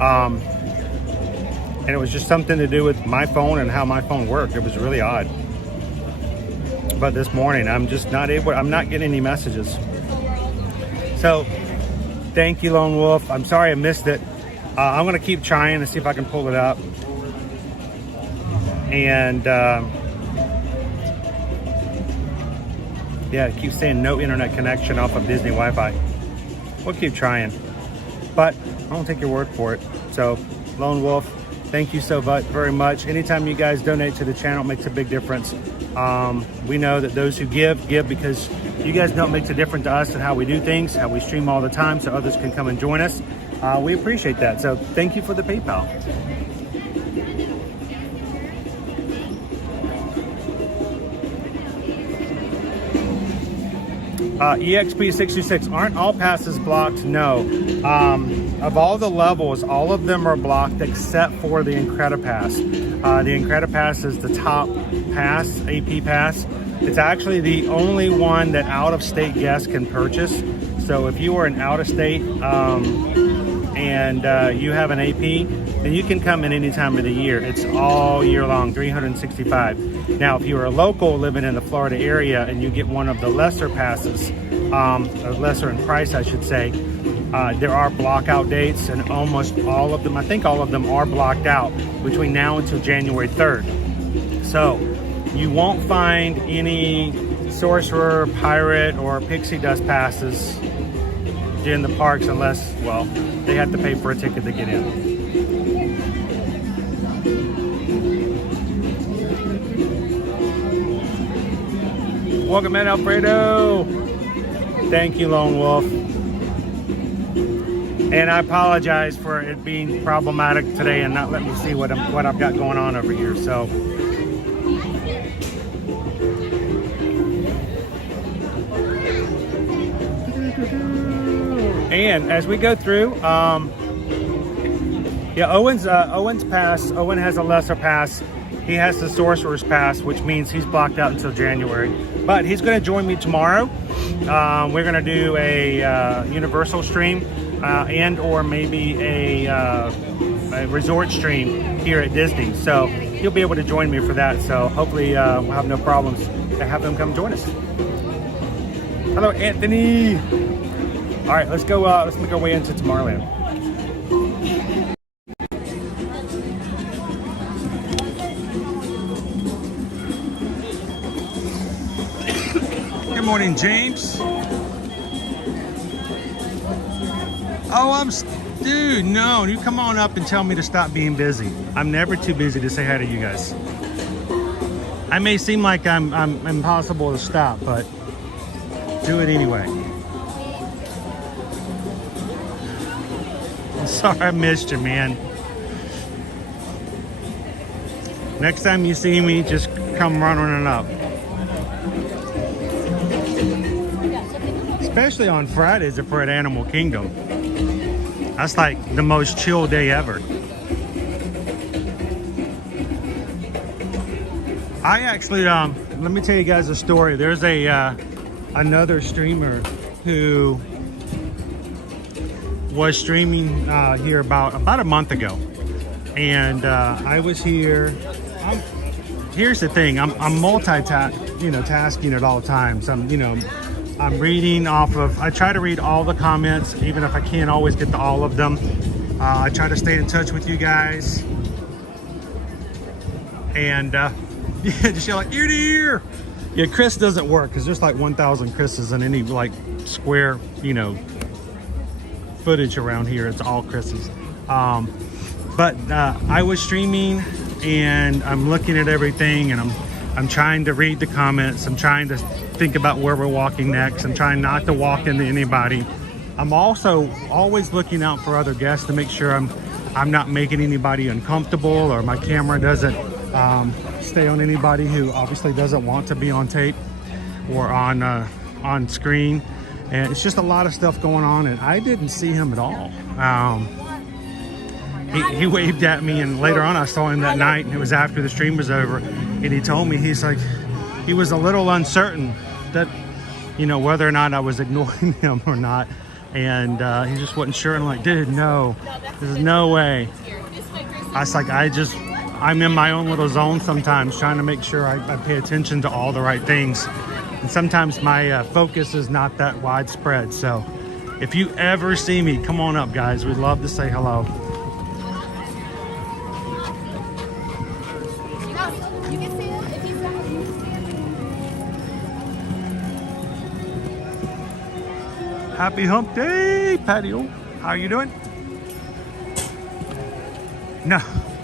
And it was just something to do with my phone and how my phone worked. It was really odd. But this morning, I'm just not able, I'm not getting any messages. So, thank you, Lone Wolf. I'm sorry I missed it. I'm gonna keep trying to see if I can pull it up. And yeah, it keeps saying no internet connection off of Disney Wi-Fi. We'll keep trying, but I won't take your word for it. So, Lone Wolf, thank you so very much. Anytime you guys donate to the channel, it makes a big difference. We know that those who give because you guys know it makes a difference to us and how we do things, how we stream all the time so others can come and join us. We appreciate that. So thank you for the PayPal. EXP626, aren't all passes blocked? No. Of all the levels, all of them are blocked except for the Incredipass. The Incredipass is the top pass, AP pass. It's actually the only one that out-of-state guests can purchase. So if you are an out-of-state and you have an AP, then you can come in any time of the year. It's all year long, 365. Now, if you're a local living in the Florida area and you get one of the lesser passes, or lesser in price, I should say, there are blockout dates, and almost all of them, I think all of them are blocked out between now until January 3rd. So you won't find any Sorcerer, Pirate, or Pixie Dust passes in the parks unless, well, they have to pay for a ticket to get in. Welcome in, Alfredo. Thank you, Lone Wolf. And I apologize for it being problematic today and not letting me see what I've got going on over here. So, and as we go through, yeah, Owen's pass. Owen has a lesser pass. He has the Sorcerer's Pass, which means he's blocked out until January. But he's going to join me tomorrow. We're going to do a Universal stream and or maybe a resort stream here at Disney. So he'll be able to join me for that. So hopefully we'll have no problems to have him come join us. Hello, Anthony. All right, let's go. Let's make our way into Tomorrowland. Good morning, James. Oh, dude, no, you come on up and tell me to stop being busy. I'm never too busy to say hi to you guys. I may seem like I'm impossible to stop, but do it anyway. I'm sorry I missed you, man. Next time you see me, just come running up. Especially on Fridays if we're at Animal Kingdom. That's like the most chill day ever. I actually, let me tell you guys a story. There's another streamer who was streaming here about a month ago. And I was here. Here's the thing, I'm tasking at all times. I'm, I'm reading off of, I try to read all the comments, even if I can't always get to all of them. I try to stay in touch with you guys. And yeah, just yell like ear to ear. Yeah, Chris doesn't work because there's like 1,000 Chris's in any like square, you know, footage around here. It's all Chris's. But I was streaming and I'm looking at everything, and I'm trying to read the comments. I'm trying to think about where we're walking next. I'm trying not to walk into anybody. I'm also always looking out for other guests to make sure I'm not making anybody uncomfortable, or my camera doesn't stay on anybody who obviously doesn't want to be on tape or on screen. And it's just a lot of stuff going on, and I didn't see him at all. He waved at me, and later on I saw him that night, and it was after the stream was over, and he told me, he's like, he was a little uncertain that, you know, whether or not I was ignoring him or not, and he just wasn't sure. And I'm like, dude, no, there's no way. I was like, I'm in my own little zone sometimes, trying to make sure I pay attention to all the right things, and sometimes my focus is not that widespread. So if you ever see me, come on up, guys. We'd love to say hello. You can see him if he's not. You can see him. Happy hump day, Patio. How are you doing?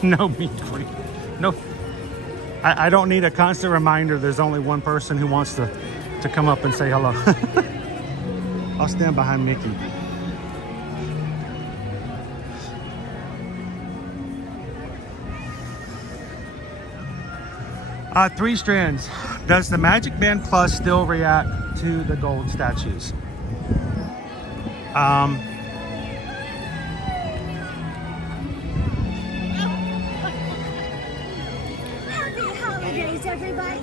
No meat free. No. I don't need a constant reminder. There's only one person who wants to come up and say hello. I'll stand behind Mickey. Three strands. Does the Magic Band Plus still react to the gold statues? Happy holidays, everybody.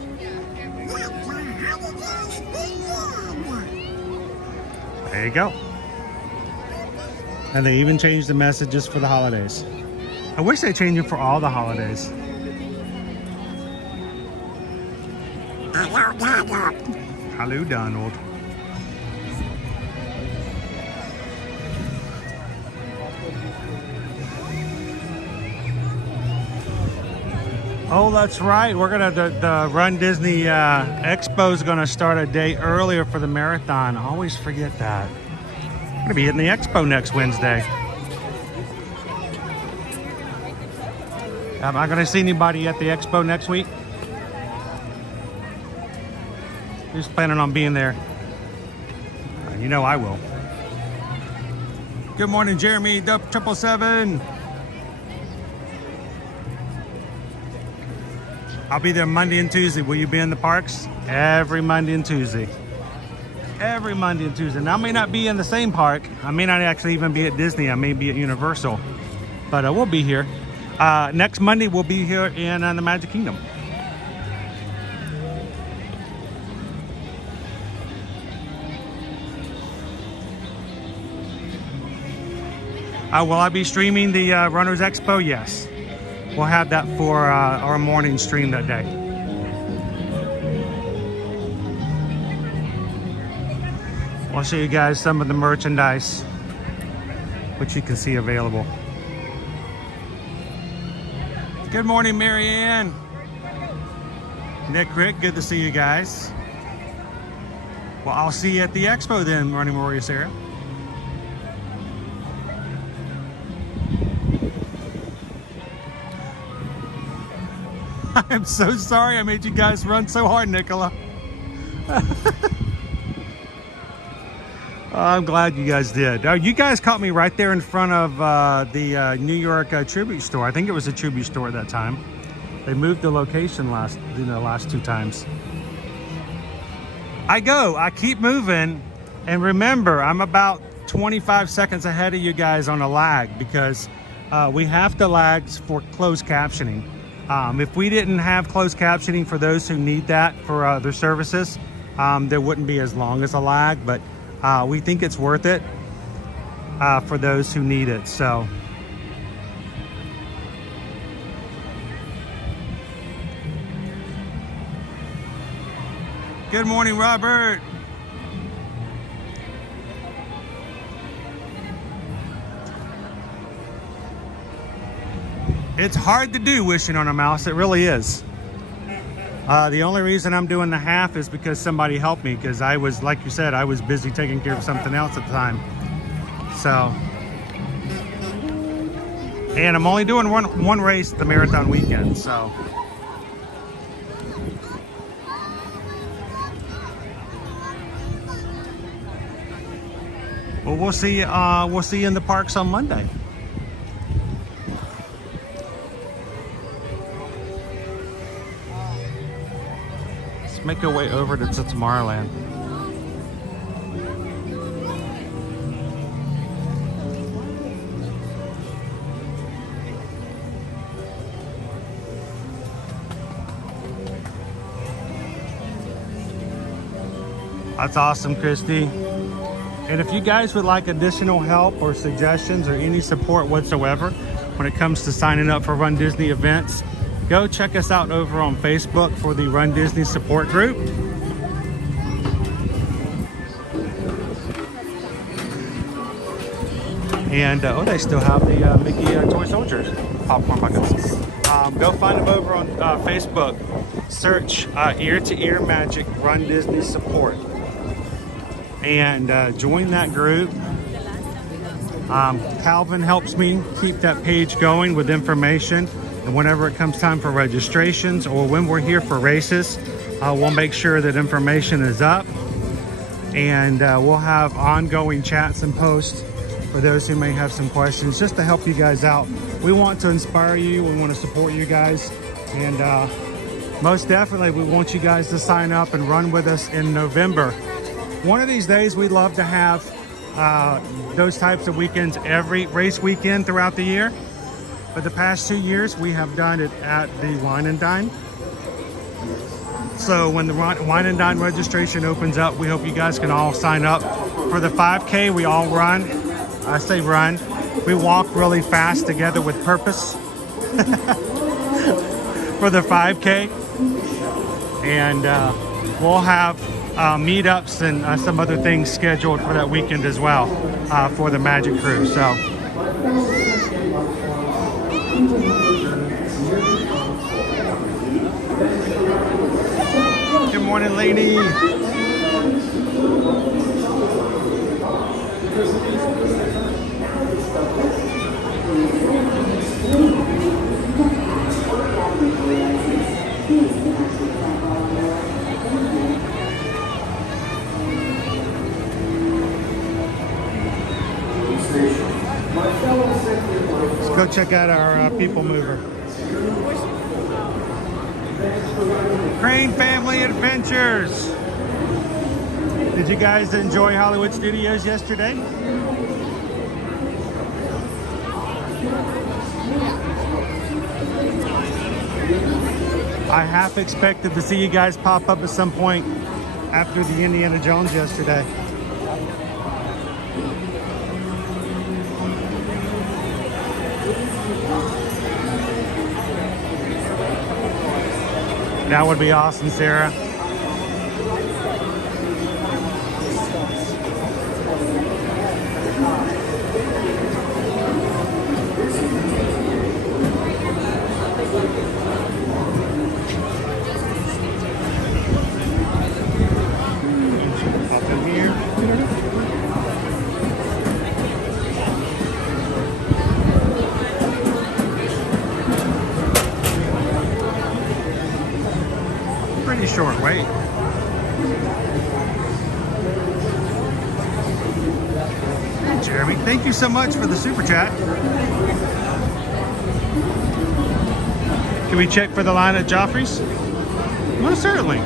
There you go. And they even changed the messages for the holidays. I wish they changed them for all the holidays. Hello, Donald. Oh, that's right. We're gonna the Run Disney Expo is gonna start a day earlier for the marathon. I always forget that. I'm gonna be hitting the Expo next Wednesday. Am I gonna see anybody at the Expo next week? Who's planning on being there? You know I will. Good morning, Jeremy. 777. I'll be there Monday and Tuesday. Will you be in the parks? Every Monday and Tuesday. Every Monday and Tuesday. Now, I may not be in the same park. I may not actually even be at Disney. I may be at Universal. But we'll be here. Next Monday, we'll be here in the Magic Kingdom. Will I be streaming the Runners Expo? Yes. We'll have that for our morning stream that day. I'll show you guys some of the merchandise which you can see available. Good morning, Marianne. Nick, Rick, good to see you guys. Well, I'll see you at the expo then, Running Warrior Sarah. I'm so sorry I made you guys run so hard, Nicola. I'm glad you guys did. You guys caught me right there in front of the New York Tribute Store. I think it was a Tribute Store at that time. They moved the location last two times. I keep moving, and remember, I'm about 25 seconds ahead of you guys on a lag because we have to lag for closed captioning. If we didn't have closed captioning for those who need that for their services, there wouldn't be as long as a lag, but we think it's worth it for those who need it. So good morning, Robert. It's hard to do wishing on a mouse. It really is. The only reason I'm doing the half is because somebody helped me, because I was, like you said, I was busy taking care of something else at the time. So, and I'm only doing one race the marathon weekend, so. Well, we'll see you in the parks on Monday. Let's make our way over to Tomorrowland. That's awesome, Christy. And if you guys would like additional help or suggestions or any support whatsoever when it comes to signing up for Run Disney events, go check us out over on Facebook for the Run Disney support group. And oh, they still have the Mickey Toy Soldiers popcorn buckets. Go find them over on Facebook. Search Ear to Ear Magic Run Disney support. And join that group. Calvin helps me keep that page going with information, and whenever it comes time for registrations or when we're here for races, we'll make sure that information is up, and we'll have ongoing chats and posts for those who may have some questions, just to help you guys out. We want to inspire you, we want to support you guys, and most definitely we want you guys to sign up and run with us in November. One of these days, we'd love to have those types of weekends every race weekend throughout the year. For the past 2 years, we have done it at the Wine and Dine. So when the Wine and Dine registration opens up, we hope you guys can all sign up. For the 5K, we all run. I say run. We walk really fast together with purpose. For the 5K. And we'll have meetups and some other things scheduled for that weekend as well, for the Magic Crew. So good morning, lady. Let's go check out our PeopleMover. Crane Family Adventures. Did you guys enjoy Hollywood Studios yesterday? I half expected to see you guys pop up at some point after the Indiana Jones yesterday. That would be awesome, Sarah. Up in here. Pretty short wait. Hey, Jeremy, thank you so much for the super chat. Can we check for the line at Joffrey's? Most certainly.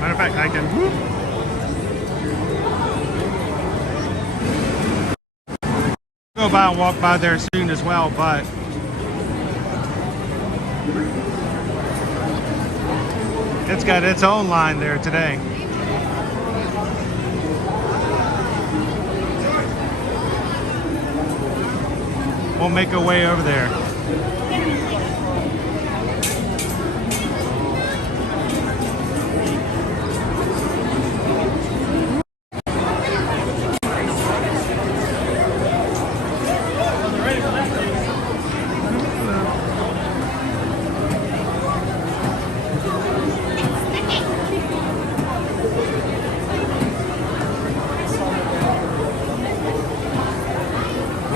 Matter of fact, I can. Go by and walk by there soon as well, but it's got its own line there today. We'll make our way over there.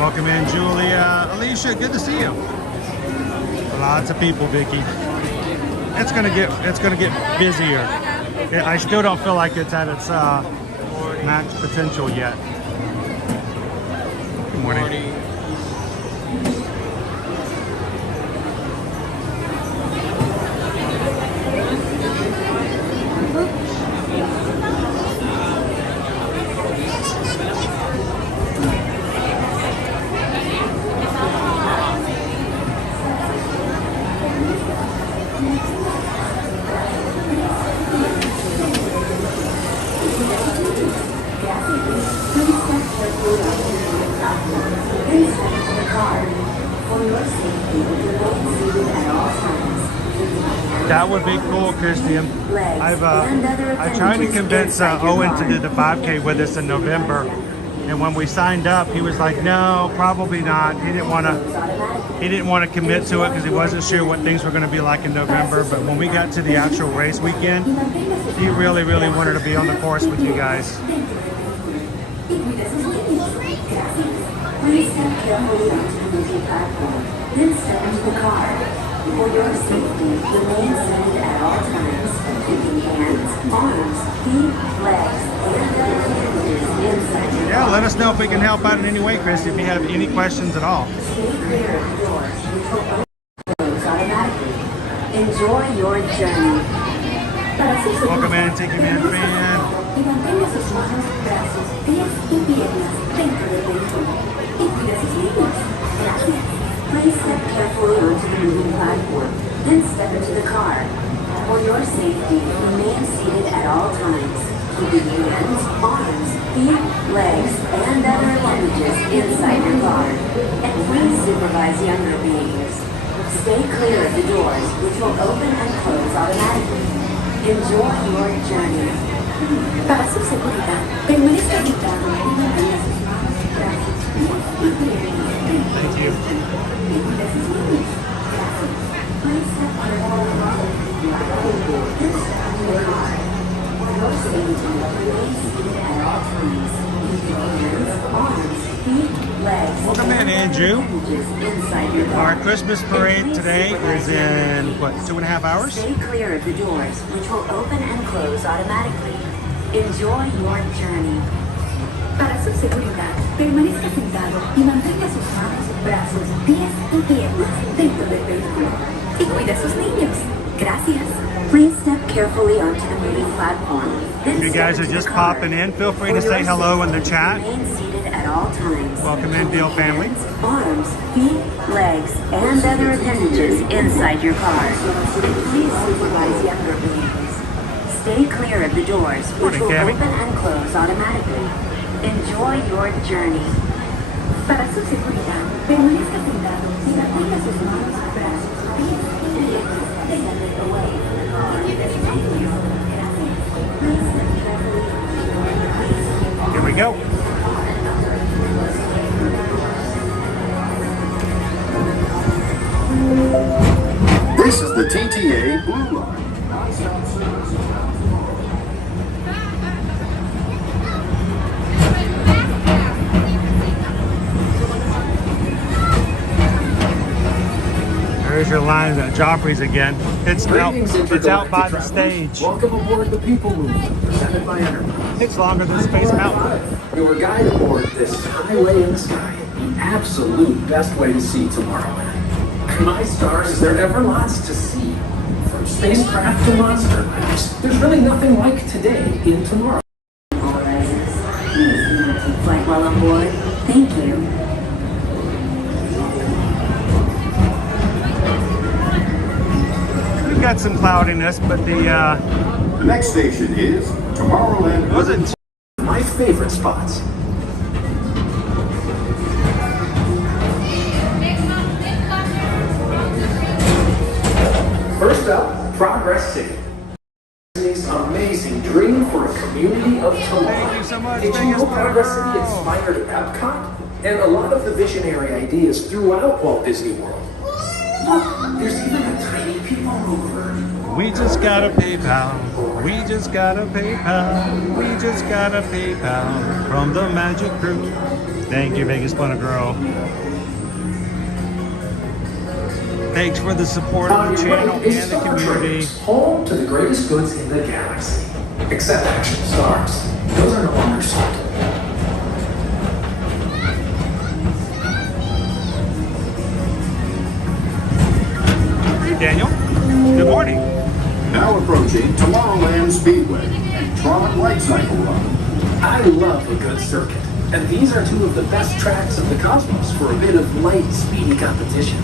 Welcome in, Julia. Alicia, good to see you. Lots of people, Vicky. It's gonna get busier. I still don't feel like it's at its max potential yet. Good morning. That would be cool, Christian. I tried to convince Owen to do the 5K with us in November, and when we signed up, he was like, "No, probably not." He didn't want to commit to it because he wasn't sure what things were going to be like in November. But when we got to the actual race weekend, he really wanted to be on the course with you guys. Please step carefully onto the moving platform, then step into the car. For your safety, remain seated at all times, keeping hands, arms, feet, legs, and other appendages inside your Yeah, let us know if we can help out in any way, Chris, if you have any questions at all. Stay clear of the doors, which will close automatically. Enjoy your journey. Welcome in, Tiki Man fan. Y mantenga sus manos, brazos, pies y piernas dentro del vehículo. Y cuida sus niños. Gracias. Please step carefully onto the moving platform, then step into the car. For your safety, remain seated at all times, keeping hands, arms, feet, legs, and other appendages inside your car. And please supervise younger beings. Stay clear of the doors, which will open and close automatically. Enjoy your journey. Para su seguridad, permanezca sentado y mantenga sus manos, brazos, pies y piernas. Thank you. Welcome in, Andrew. Our Christmas parade today is in, what, 2.5 hours? Stay clear of the doors, which will open and close automatically. Enjoy your journey. Para su seguridad, permanezca sentado y mantenga sus manos, brazos, pies y piernas dentro del vehículo. Y cuida a sus niños. Gracias. Please step carefully onto the moving platform. If you guys are just popping in, feel free to say hello in the chat. Remain seated at all times. Welcome in, Deal family. Arms, feet, legs, and other appendages inside your car. Please supervise younger beings. Stay clear of the doors, which will open and close automatically. Enjoy your journey. Para su seguridad, permanezca sentado y mantenga sus manos, brazos, pies y piernas away from the car. Here we go. This is the TTA Blue Line. There's your line at Joffrey's again. It's out by the stage. Welcome aboard the PeopleMover, presented by Enterprise. It's longer than Space Mountain. Your guide aboard this highway in the sky, the absolute best way to see Tomorrowland. My stars, is there ever lots to see? From spacecraft to monster labs, there's really nothing like today in Tomorrow. All risers, please do not take flight while on board. Thank you. Got some cloudiness, but the next station is Tomorrowland. Was it my favorite spots? First up, Progress City. This amazing dream for a community of tomorrow. Thank you so much. Did you know Progress City inspired Epcot and a lot of the visionary ideas throughout Walt Disney World? Look, there's even a tiny PeopleMover. We just got a PayPal. We just got a PayPal. We just got a PayPal from the Magic Crew. Thank you, Vegas Splendor Girl. Thanks for the support of the channel and the community. Home to the greatest goods in the galaxy. Except action stars. Those are no longer sold. Hey, Daniel. Good morning. Now approaching Tomorrowland Speedway and Tron Light Cycle Run. I love a good circuit, and these are two of the best tracks of the cosmos for a bit of light, speedy competition.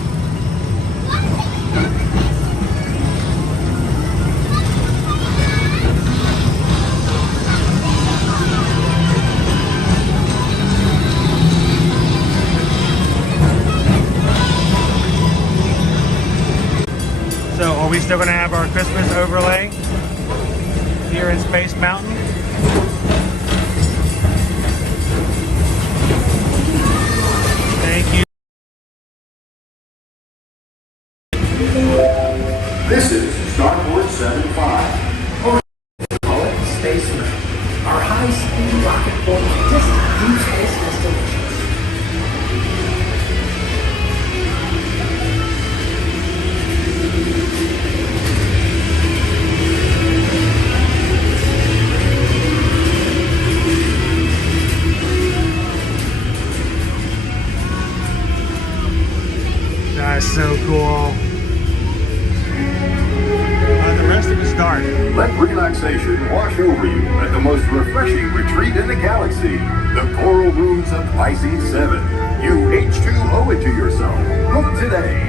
So, are we still going to have our Christmas overlay here in Space Mountain? Thank you. This is Starport 75. Or call it Space Mountain. Our high-speed rocket boat distant deep space destination. That's so cool. The rest of it's dark. Let relaxation wash over you at the most refreshing retreat in the galaxy, the Coral Rooms of Pisces 7. You H2 owe it to yourself. Book today.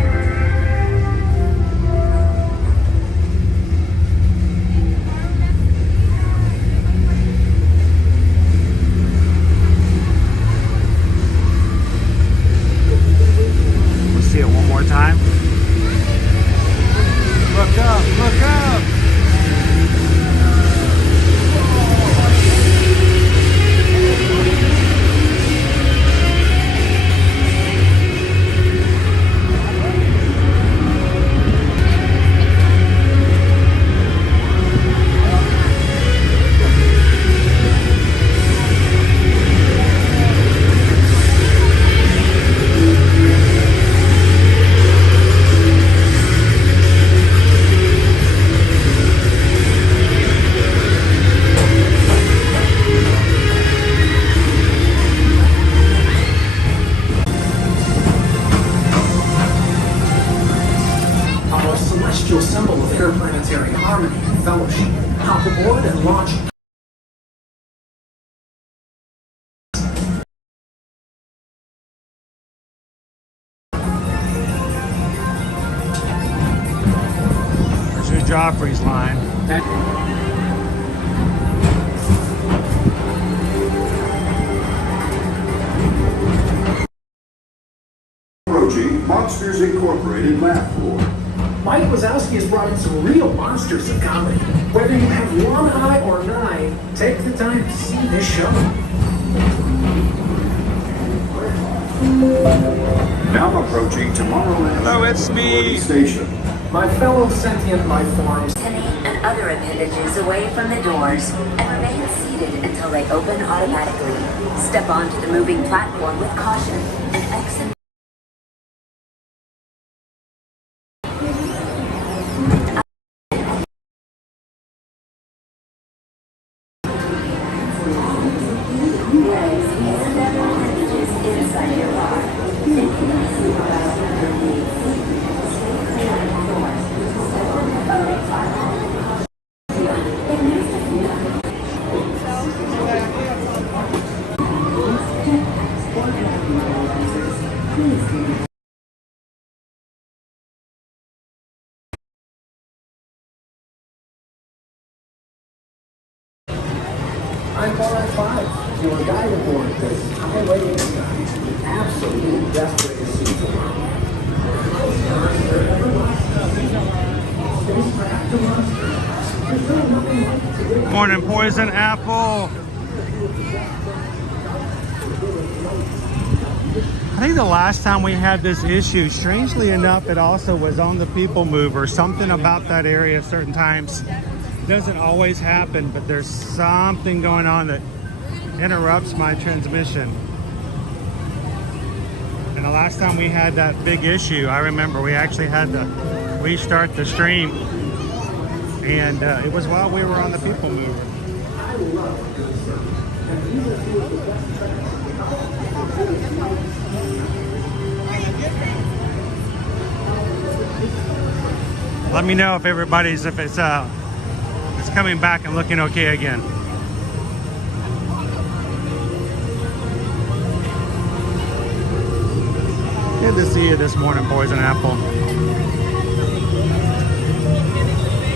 See it one more time. Look up, look up. Symbol of interplanetary harmony and fellowship. Hop aboard and launch. There's your Joffrey's line. Approaching Monsters Incorporated Laugh Floor. Mike Wazowski has brought in some real monsters of comedy. Whether you have one eye or nine, take the time to see this show. Now approaching Tomorrowland. Hello, it's me. Station. My fellow sentient life forms. And other appendages away from the doors and remain seated until they open automatically. Step onto the moving platform with caution and exit. I'm R5, your guide aboard this highway in the sky. The absolute best way to see Tomorrowland. Morning, Poison Apple. I think the last time we had this issue, strangely enough, it also was on the PeopleMover. Something about that area certain times. Doesn't always happen, but there's something going on that interrupts my transmission. And the last time we had that big issue, I remember we actually had to restart the stream. And it was while we were on the PeopleMover. Let me know if it's coming back and looking okay again. Good to see you this morning, Poison Apple.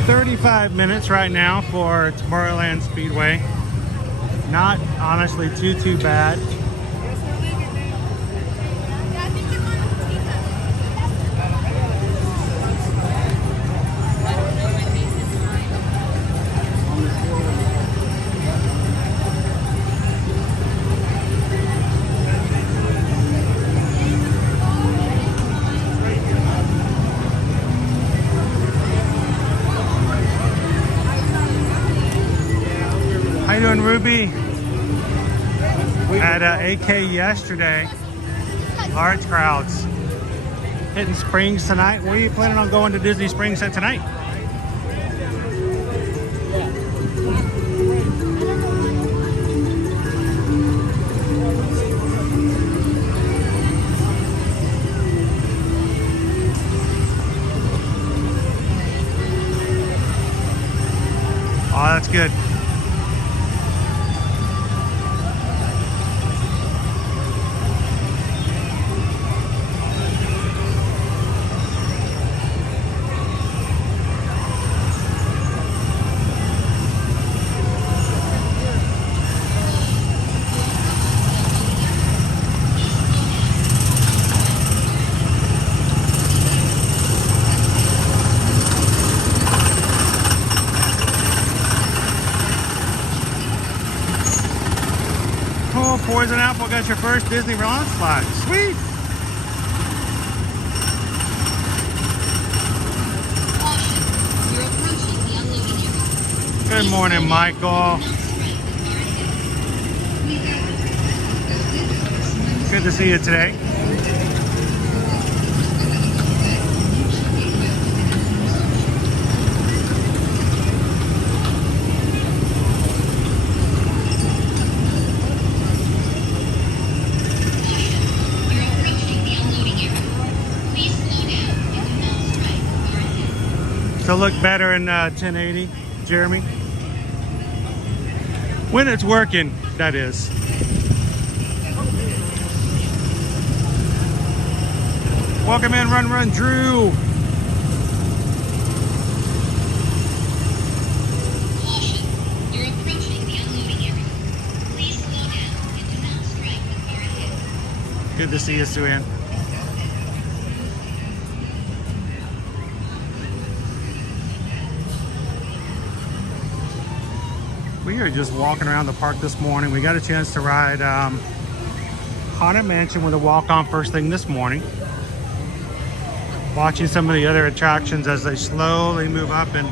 35 minutes right now for Tomorrowland Speedway. Not honestly too bad. How you doing, Ruby? At AK yesterday, large crowds. Hitting Springs tonight. Where are you planning on going to Disney Springs at tonight? Oh, that's good. Poison Apple got your first Disney launch flag. Sweet! Good morning, Michael. Good to see you today. To look better in 1080, Jeremy. When it's working, that is. Welcome in, Run, Drew. Caution, you're approaching the unloading area. Please slow down and do not strike the car ahead. Good to see you, Sue Ann. We are just walking around the park this morning. We got a chance to ride Haunted Mansion with a walk-on first thing this morning. Watching some of the other attractions as they slowly move up in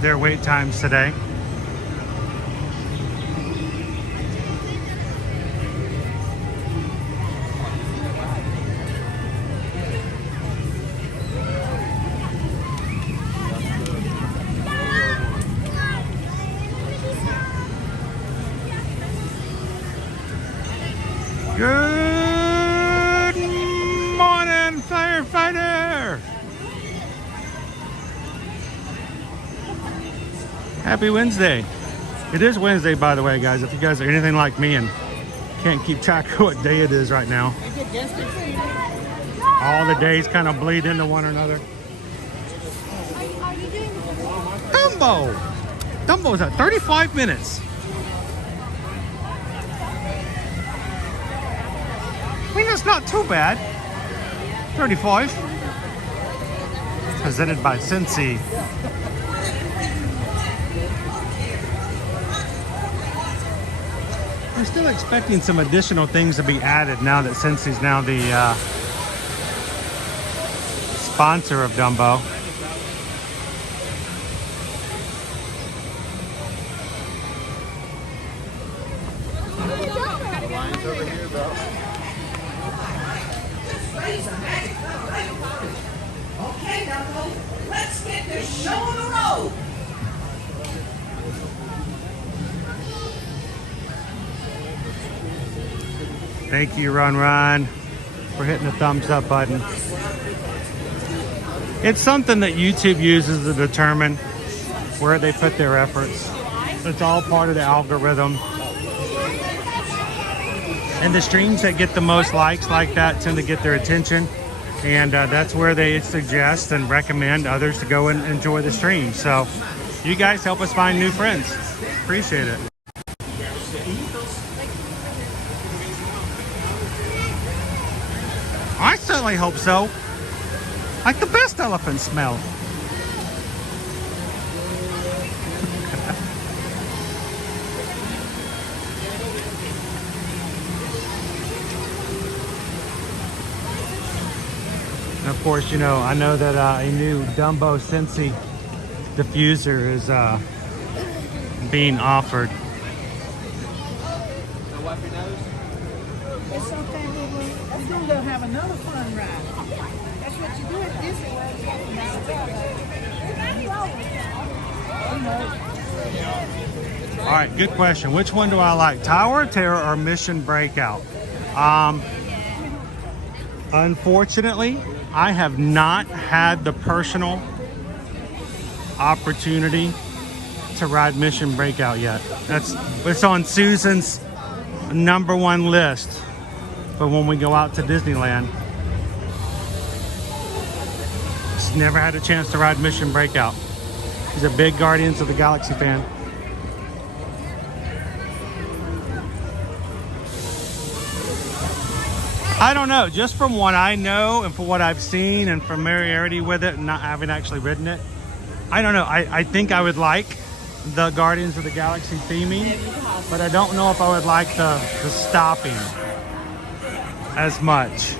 their wait times today. Good morning, firefighter! Happy Wednesday. It is Wednesday, by the way, guys. If you guys are anything like me and can't keep track of what day it is right now. All the days kind of bleed into one another. Dumbo! Dumbo's at 35 minutes. I mean, that's not too bad. 35. Presented by Cincy. We're still expecting some additional things to be added now that Cincy's now the sponsor of Dumbo. Thank you, Run, for hitting the thumbs up button. It's something that YouTube uses to determine where they put their efforts. It's all part of the algorithm. And the streams that get the most likes like that tend to get their attention. And that's where they suggest and recommend others to go and enjoy the stream. So you guys help us find new friends. Appreciate it. I certainly hope so. Like the best elephant smell. And of course, you know, I know that a new Dumbo Scentsy diffuser is being offered. It's okay, boo-boo. Let's go have another fun ride. That's what you do at Disneyland. All right, good question. Which one do I like? Tower of Terror or Mission Breakout? Unfortunately, I have not had the personal opportunity to ride Mission Breakout yet. It's on Susan's #1 list for when we go out to Disneyland. Just never had a chance to ride Mission Breakout. He's a big Guardians of the Galaxy fan. I don't know, just from what I know and from what I've seen and familiarity with it, not having actually ridden it, I don't know. I think I would like the Guardians of the Galaxy theming, but I don't know if I would like the stopping as much.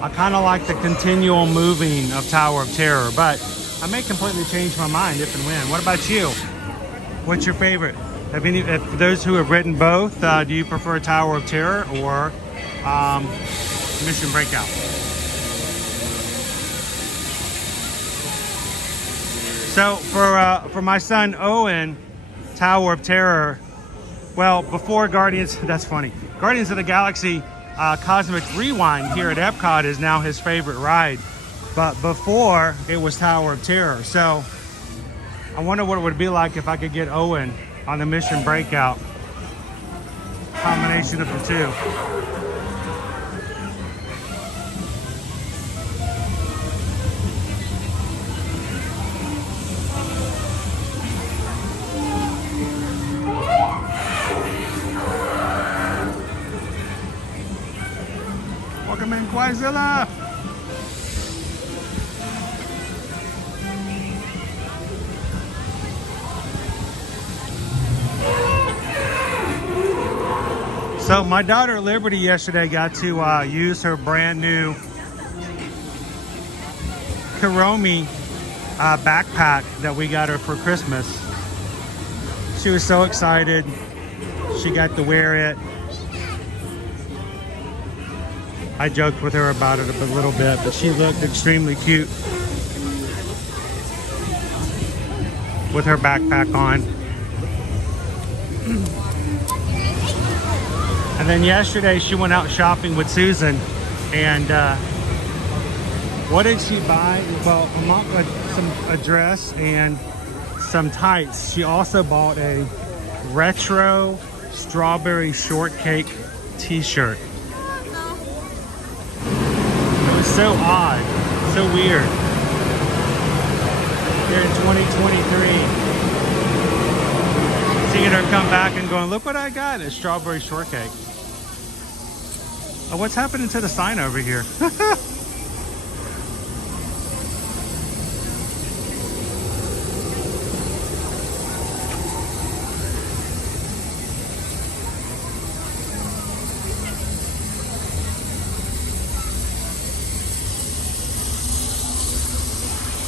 I kind of like the continual moving of Tower of Terror, but I may completely change my mind if and when. What about you? What's your favorite? If those who have ridden both, do you prefer Tower of Terror or Mission Breakout? So for my son Owen, Tower of Terror, well, before Guardians, that's funny. Guardians of the Galaxy Cosmic Rewind here at Epcot is now his favorite ride. But before, it was Tower of Terror. So I wonder what it would be like if I could get Owen on the Mission Breakout. Combination of the two. Welcome in, Quizilla. So my daughter Liberty yesterday got to use her brand new Kuromi backpack that we got her for Christmas. She was so excited. She got to wear it. I joked with her about it a little bit, but she looked extremely cute with her backpack on. And then yesterday she went out shopping with Susan, and what did she buy? Well, a dress and some tights. She also bought a retro strawberry shortcake t-shirt. It was so odd, so weird. Here in 2023. Seeing her come back and going, look what I got, a strawberry shortcake. Oh, what's happening to the sign over here?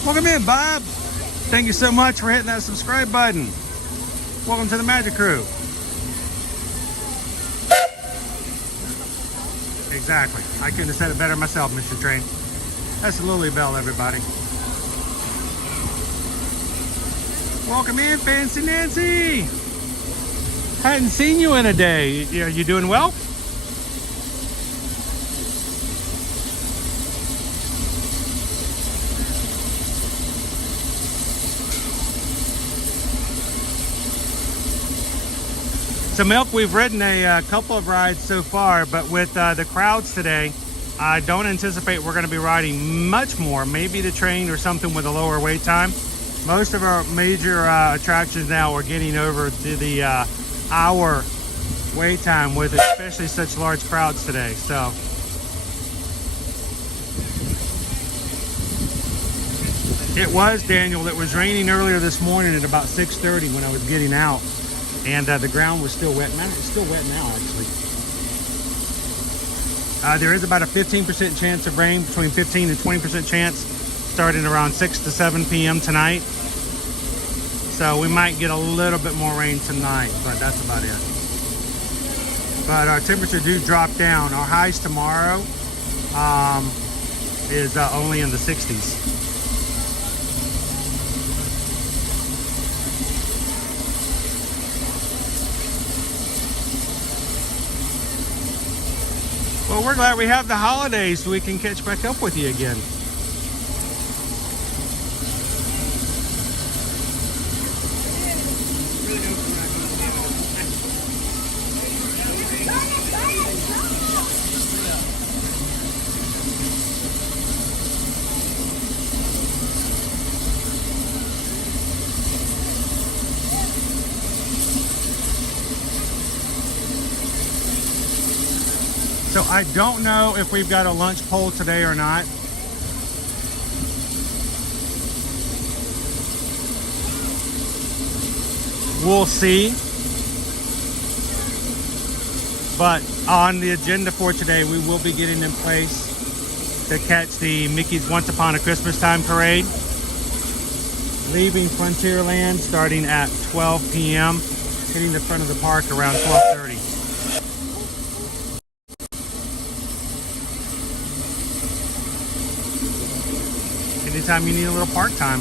Welcome in, Bob. Thank you so much for hitting that subscribe button. Welcome to the Magic Crew. Exactly. I couldn't have said it better myself, Mr. Train. That's Lily Bell, everybody. Welcome in, Fancy Nancy. Hadn't seen you in a day. Are you doing well? So Milk, we've ridden a couple of rides so far, but with the crowds today, I don't anticipate we're going to be riding much more. Maybe the train or something with a lower wait time. Most of our major attractions now are getting over to the hour wait time with especially such large crowds today. So it was, Daniel, it was raining earlier this morning at about 6:30 when I was getting out. And the ground was still wet. Man, it's still wet now, actually. There is about a 15% chance of rain, between 15 and 20% chance, starting around 6 to 7 p.m. tonight. So we might get a little bit more rain tonight, but that's about it. But our temperature do drop down. Our highs tomorrow is only in the 60s. Well, we're glad we have the holidays so we can catch back up with you again. So I don't know if we've got a lunch poll today or not. We'll see. But on the agenda for today, we will be getting in place to catch the Mickey's Once Upon a Christmastime Parade. Leaving Frontierland starting at 12 p.m. Hitting the front of the park around 12:30. Anytime you need a little park time.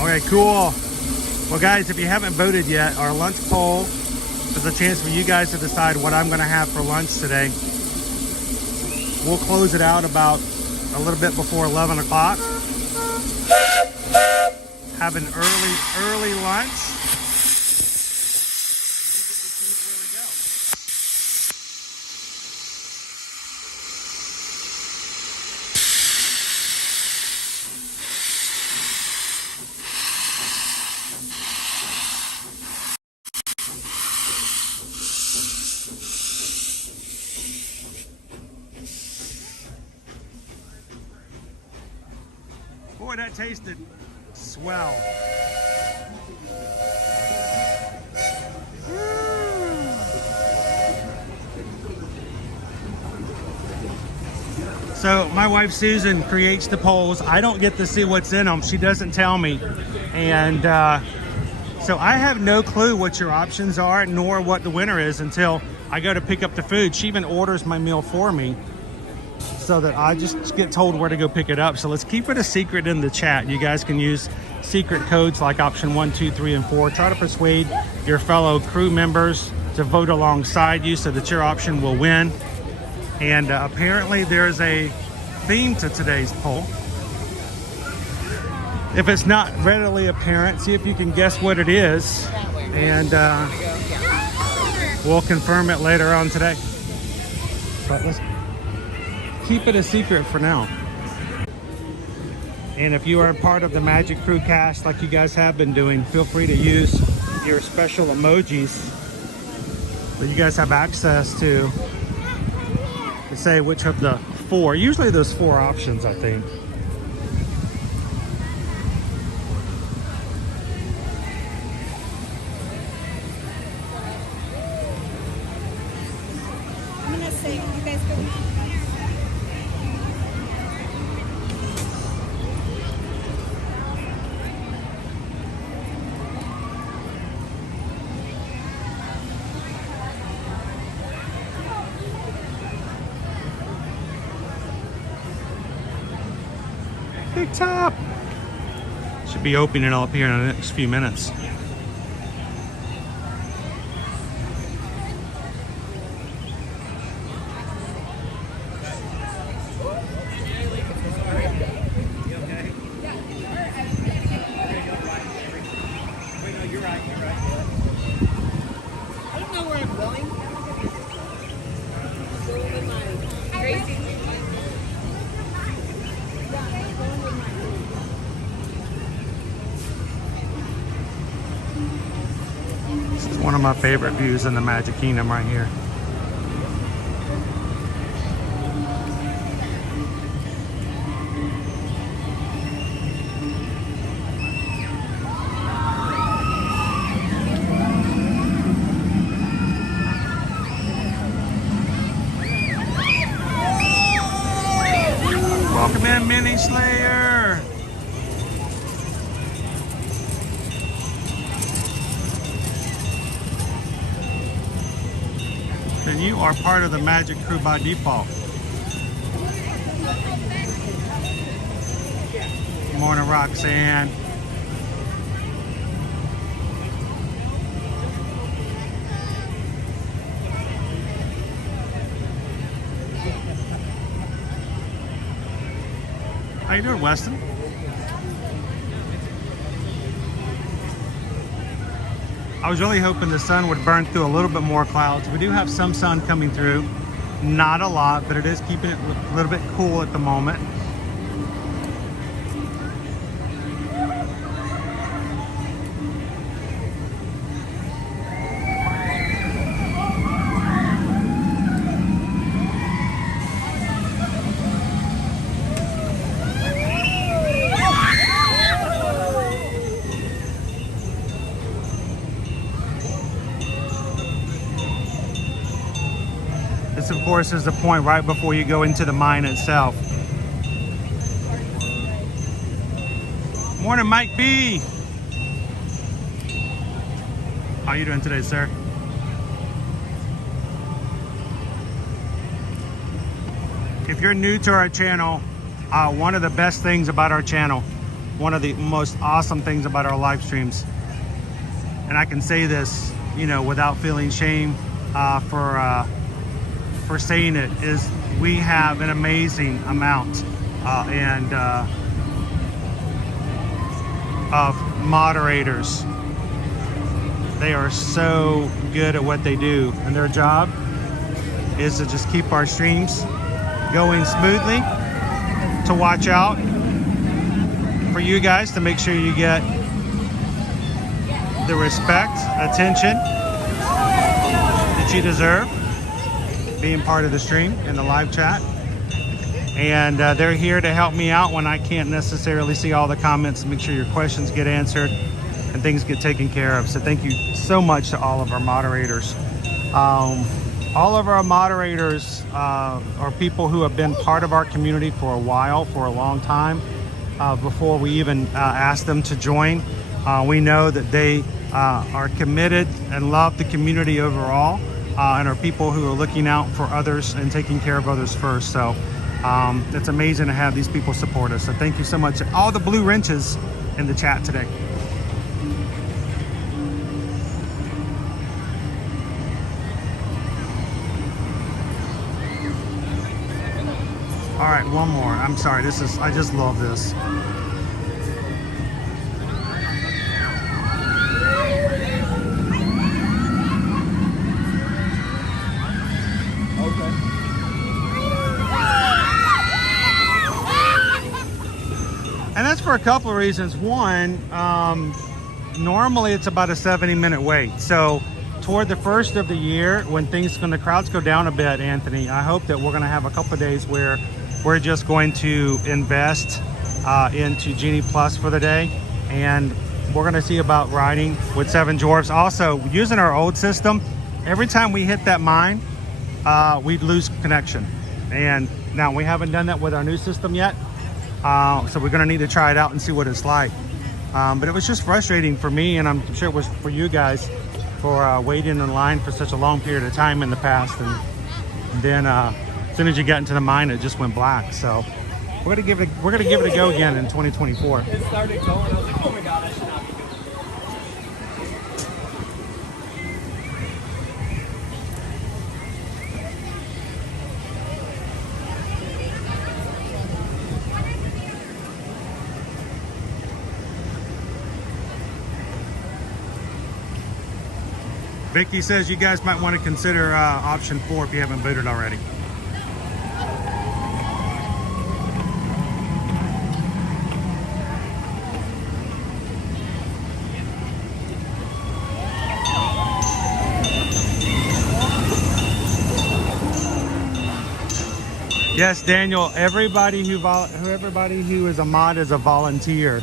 Okay, cool. Well, guys, if you haven't voted yet, our lunch poll is a chance for you guys to decide what I'm going to have for lunch today. We'll close it out about a little bit before 11 o'clock. Have an early lunch. Boy, that tasted swell. So my wife Susan creates the polls. I don't get to see what's in them. She doesn't tell me. And so I have no clue what your options are, nor what the winner is until I go to pick up the food. She even orders my meal for me, so that I just get told where to go pick it up. So let's keep it a secret in the chat. You guys can use secret codes like option 1, 2, 3, and 4. Try to persuade your fellow crew members to vote alongside you so that your option will win. And apparently there's a theme to today's poll. If it's not readily apparent, see if you can guess what it is. And we'll confirm it later on today. But let's keep it a secret for now. And if you are part of the Magic Crew cast like you guys have been doing, feel free to use your special emojis that you guys have access to say which of the 4. Usually there's 4 options, I think. I'm gonna say, you guys go. Big Top should be opening up here in the next few minutes. One of my favorite views in the Magic Kingdom right here. Welcome in, Mini Slayer. Then you are part of the Magic Crew by default. Good morning, Roxanne. How you doing, Weston? I was really hoping the sun would burn through a little bit more clouds. We do have some sun coming through. Not a lot, but it is keeping it a little bit cool at the moment. This, of course, is the point right before you go into the mine itself. Morning, Mike B. How you doing today, sir? If you're new to our channel, one of the best things about our channel, one of the most awesome things about our live streams, and I can say this, you know, without feeling shame for saying it, is we have an amazing amount of moderators. They are so good at what they do, and their job is to just keep our streams going smoothly, to watch out for you guys, to make sure you get the respect, attention that you deserve, being part of the stream and the live chat. And they're here to help me out when I can't necessarily see all the comments, and make sure your questions get answered and things get taken care of. So thank you so much to all of our moderators. All of our moderators are people who have been part of our community for a while, for a long time, before we even ask them to join. We know that they are committed and love the community overall, and are people who are looking out for others and taking care of others first. So it's amazing to have these people support us. So thank you so much to all the blue wrenches in the chat today. All right, one more. I'm sorry, I just love this. And that's for a couple of reasons. One, normally it's about a 70-minute wait. So toward the first of the year, when the crowds go down a bit, Anthony, I hope that we're going to have a couple of days where we're just going to invest into Genie Plus for the day. And we're going to see about riding with Seven Dwarfs. Also, using our old system, every time we hit that mine, we'd lose connection. And now we haven't done that with our new system yet. So we're going to need to try it out and see what it's like. But it was just frustrating for me, and I'm sure it was for you guys, for waiting in line for such a long period of time in the past. And then as soon as you got into the mine, it just went black. So we're gonna give it a go again in 2024. It started going. I was like, oh my god, I should not be doing this. Vicky says you guys might want to consider option 4 if you haven't booted already. Yes, Daniel. Everybody who is a mod is a volunteer,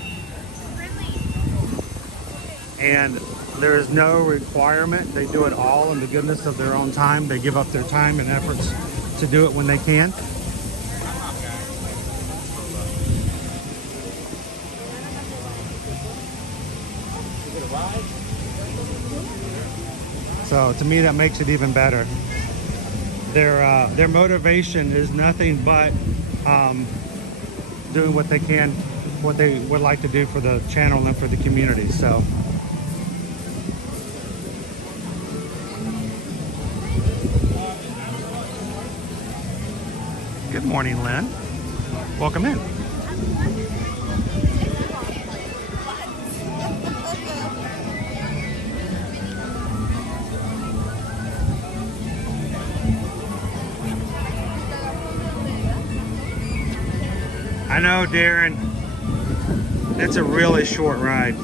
and there is no requirement. They do it all in the goodness of their own time. They give up their time and efforts to do it when they can. So to me, that makes it even better. Their motivation is nothing but doing what they can, what they would like to do for the channel and for the community. So good morning, Lynn. Welcome in. I know, Darren. It's a really short ride.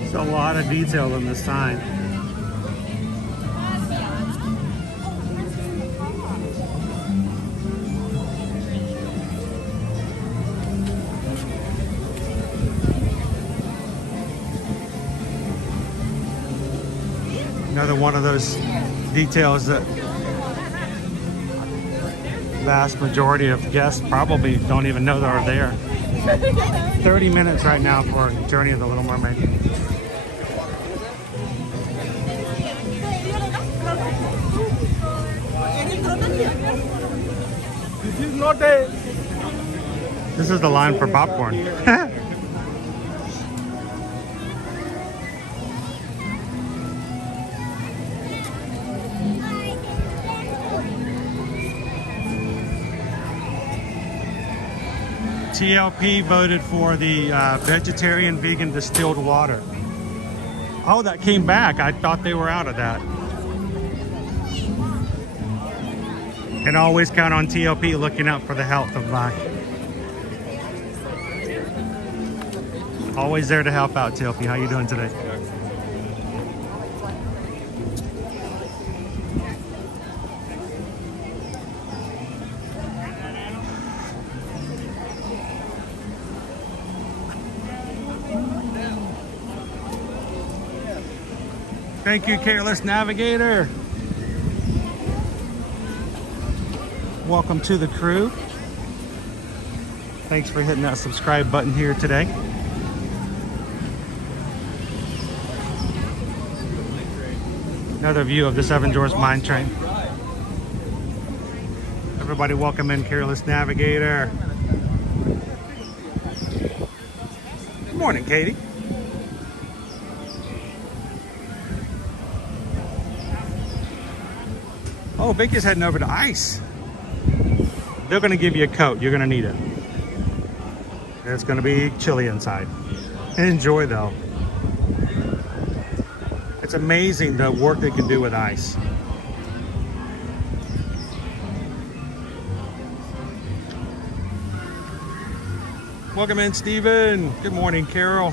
There's a lot of detail in this sign. Another one of those details that vast majority of guests probably don't even know they're there. 30 minutes right now for Journey of the Little Mermaid. This is the line for popcorn. TLP voted for the vegetarian vegan distilled water. Oh, that came back. I thought they were out of that. Can always count on TLP looking out for the health of my. Always there to help out, TLP. How you doing today? Thank you, Careless Navigator. Welcome to the crew. Thanks for hitting that subscribe button here today. Another view of the Seven Dwarfs Mine Train. Everybody welcome in Careless Navigator. Good morning, Katie. Oh, Vicky's heading over to ice. They're going to give you a coat. You're going to need it. It's going to be chilly inside. Enjoy, though. It's amazing the work they can do with ice. Welcome in, Stephen. Good morning, Carol.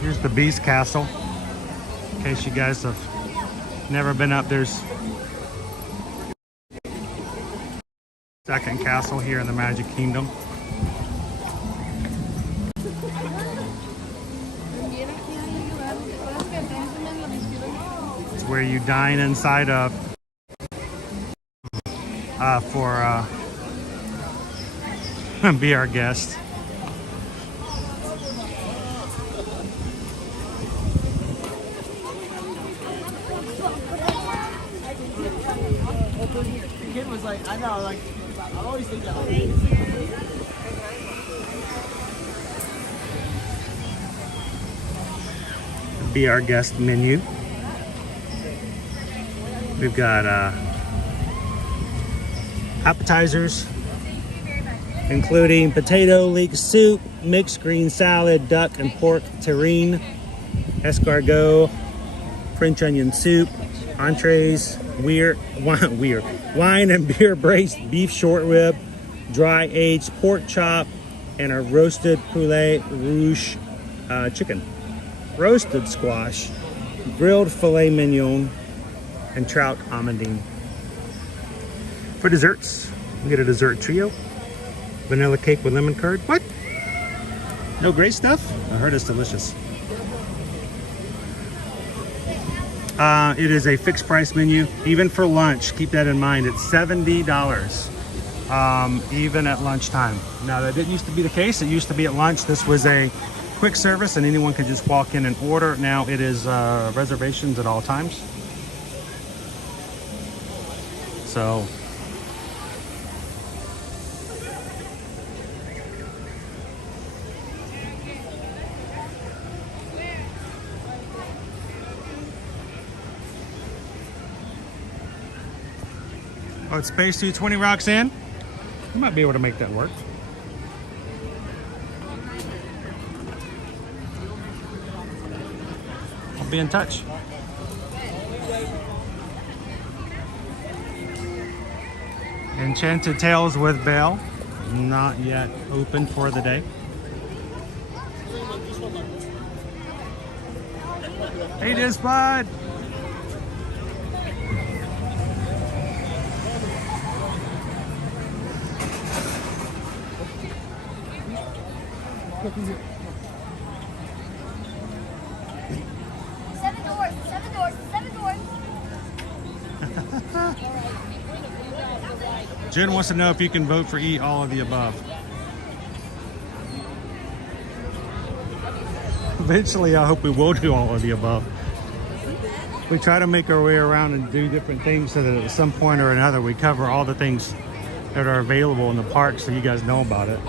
Here's the Beast Castle. In case you guys have never been up, there's second castle here in the Magic Kingdom. It's where you dine inside of for be our guest. I know, like, I always think that. Be our guest menu. We've got appetizers, including potato leek soup, mixed green salad, duck and pork terrine, escargot, French onion soup, entrees, wine and beer braised beef short rib, dry aged pork chop, and a roasted poulet rouge chicken, roasted squash, grilled filet mignon, and trout amandine. For desserts, we get a dessert trio. Vanilla cake with lemon curd. What? No great stuff? I heard it's delicious. It is a fixed price menu, even for lunch. Keep that in mind. It's $70, even at lunchtime. Now, that didn't used to be the case. It used to be at lunch. This was a quick service, and anyone could just walk in and order. Now it is reservations at all times. So, oh, it's Space 220, Roxanne. You might be able to make that work. I'll be in touch. Enchanted Tales with Belle, not yet open for the day. Hey, this bud. Seven doors, seven doors, seven doors. Jen wants to know if you can vote for eat all of the above. Eventually, I hope we will do all of the above. We try to make our way around and do different things so that at some point or another we cover all the things that are available in the park so you guys know about it.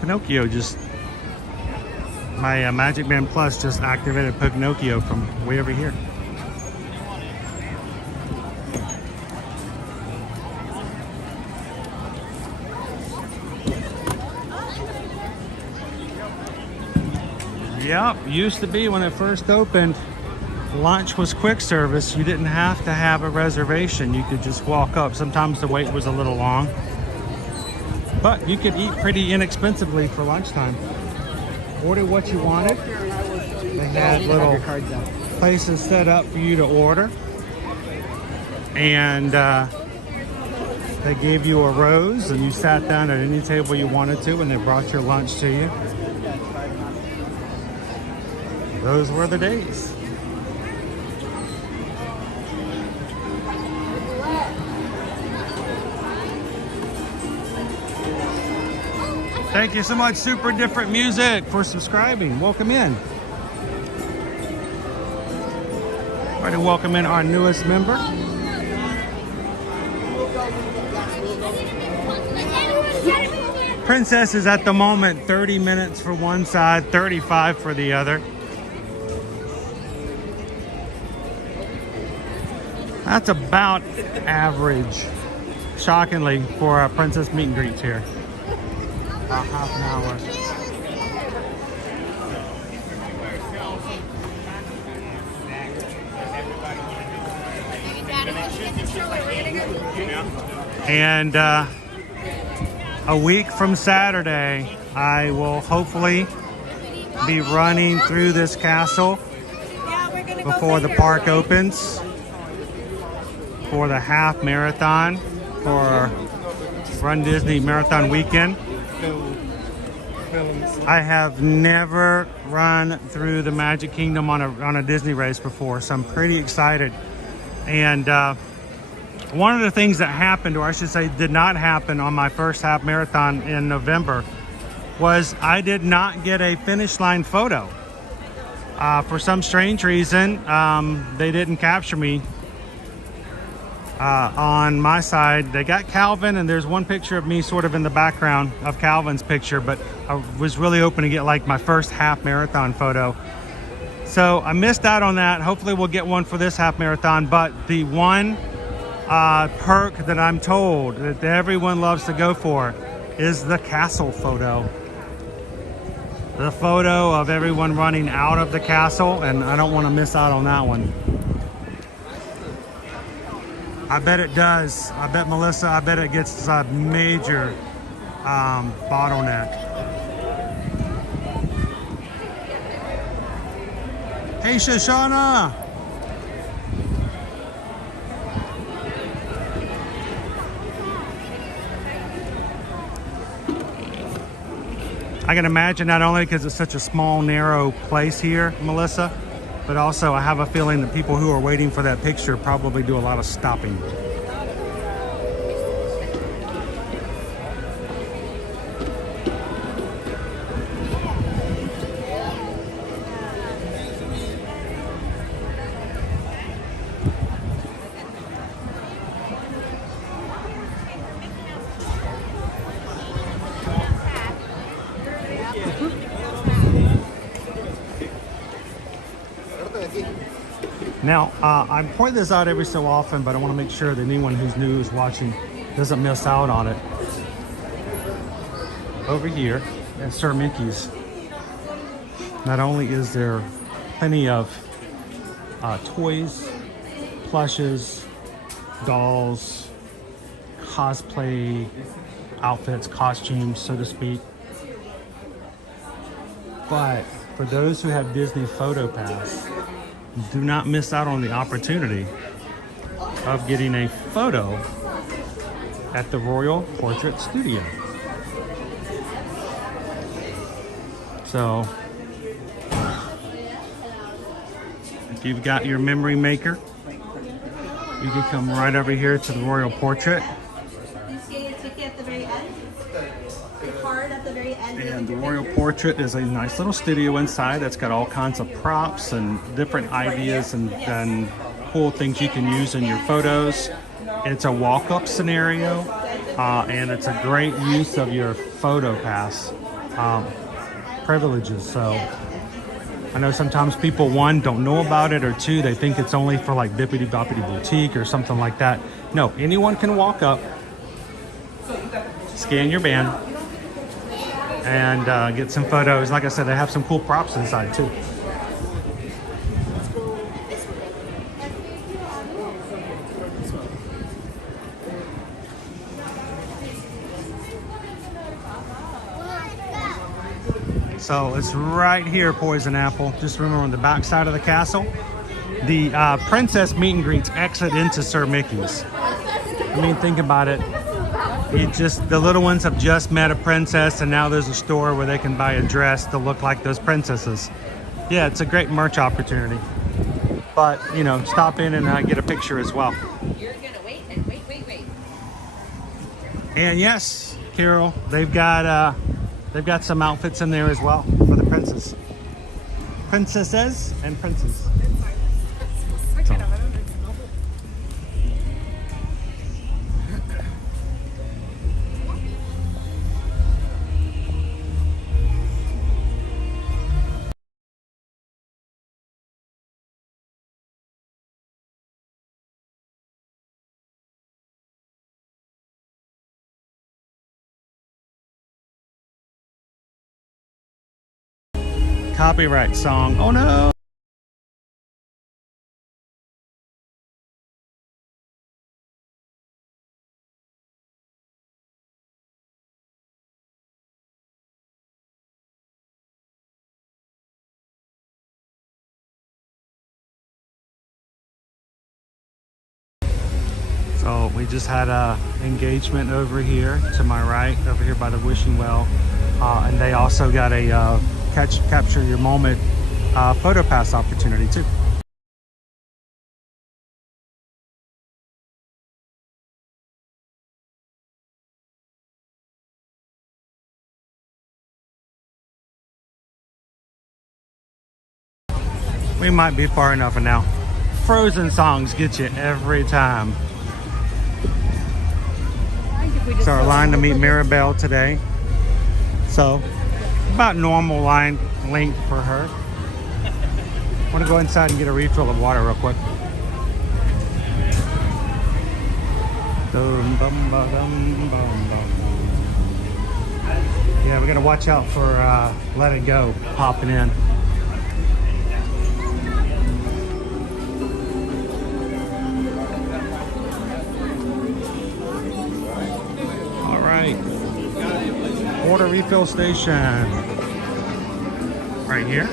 Pinocchio just, my Magic Band Plus just activated Pinocchio from way over here. Yep, used to be when it first opened, lunch was quick service. You didn't have to have a reservation. You could just walk up. Sometimes the wait was a little long, but you could eat pretty inexpensively for lunchtime. Order what you wanted. They had little places set up for you to order. And they gave you a rose and you sat down at any table you wanted to and they brought your lunch to you. Those were the days. Thank you so much, Super Different Music, for subscribing. Welcome in. Try to welcome in our newest member. Princess is at the moment 30 minutes for one side, 35 for the other. That's about average, shockingly, for our Princess meet and greets here. About half an hour. And a week from Saturday, I will hopefully be running through this castle before the park opens for the half marathon for Run Disney Marathon Weekend. I have never run through the Magic Kingdom on a Disney race before, so I'm pretty excited. And one of the things that happened, or I should say did not happen, on my first half marathon in November was I did not get a finish line photo. For some strange reason, they didn't capture me On my side, they got Calvin, and there's one picture of me sort of in the background of Calvin's picture, but I was really hoping to get like my first half marathon photo. So I missed out on that. Hopefully we'll get one for this half marathon, but the one perk that I'm told that everyone loves to go for is the castle photo. The photo of everyone running out of the castle, and I don't want to miss out on that one. I bet it does. I bet, Melissa, I bet it gets a major bottleneck. Hey, Shoshana! I can imagine, not only because it's such a small, narrow place here, Melissa, but also I have a feeling that people who are waiting for that picture probably do a lot of stopping. Now, I point this out every so often, but I want to make sure that anyone who's new is watching doesn't miss out on it. Over here at Sir Mickey's, not only is there plenty of toys, plushes, dolls, cosplay outfits, costumes, so to speak, but for those who have Disney Photo Pass, do not miss out on the opportunity of getting a photo at the Royal Portrait Studio. So, if you've got your memory maker, you can come right over here to the Royal Portrait. And the Royal Portrait is a nice little studio inside that's got all kinds of props and different ideas and cool things you can use in your photos. It's a walk-up scenario, and it's a great use of your Photo Pass privileges. So I know sometimes people, one, don't know about it, or two, they think it's only for like Bippity Boppity Boutique or something like that. No, anyone can walk up, scan your band, and get some photos. Like I said, they have some cool props inside too. So it's right here, Poison Apple. Just remember, on the back side of the castle, the princess meet and greets exit into Sir Mickey's. I mean, think about it. The little ones have just met a princess, and now there's a store where they can buy a dress to look like those princesses. Yeah, it's a great merch opportunity. But, you know, stop in and get a picture as well. You're gonna wait and wait. And yes, Carol, they've got some outfits in there as well for the princesses and princes. Copyright song. Oh no! So we just had a engagement over here to my right, over here by the wishing well, and they also got a capture your moment photo pass opportunity too. We might be far enough now. Frozen songs get you every time. It's our line to meet Maribel today. So, about normal line length for her. I want to go inside and get a refill of water real quick. Yeah, we're gonna watch out for Let It Go popping in. All right, water refill station right here.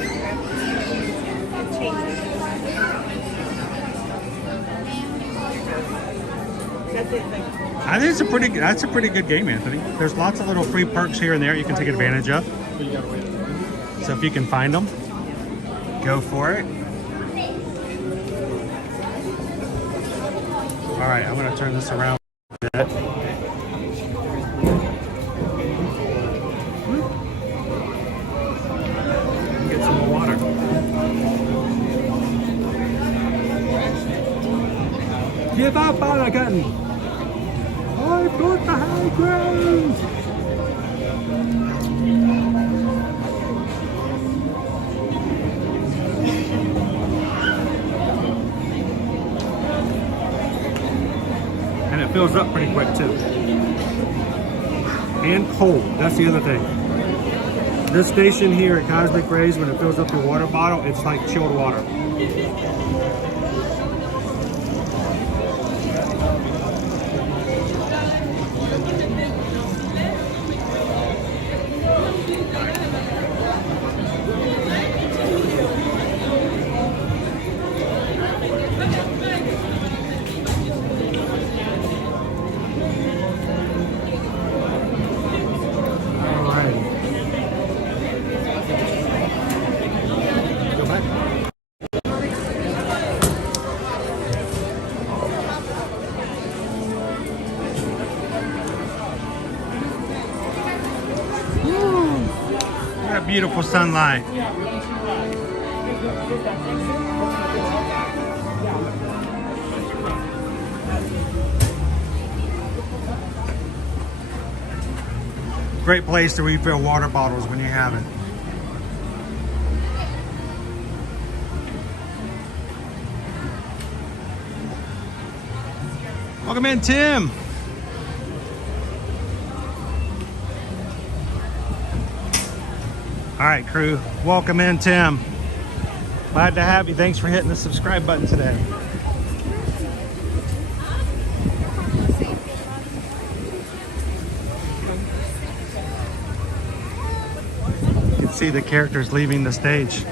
I think that's a pretty good game, Anthony. There's lots of little free perks here and there you can take advantage of. So if you can find them, go for it. All right, I'm gonna turn this around a bit. Get some more water. Give up, Balagan! I put the high ground! And it fills up pretty quick too. And cold, that's the other thing. This station here at Cosmic Rays, when it fills up your water bottle, it's like chilled water. Beautiful sunlight. Great place to refill water bottles when you have it. Welcome in, Tim. All right, crew, welcome in, Tim. Glad to have you. Thanks for hitting the subscribe button today. You can see the characters leaving the stage.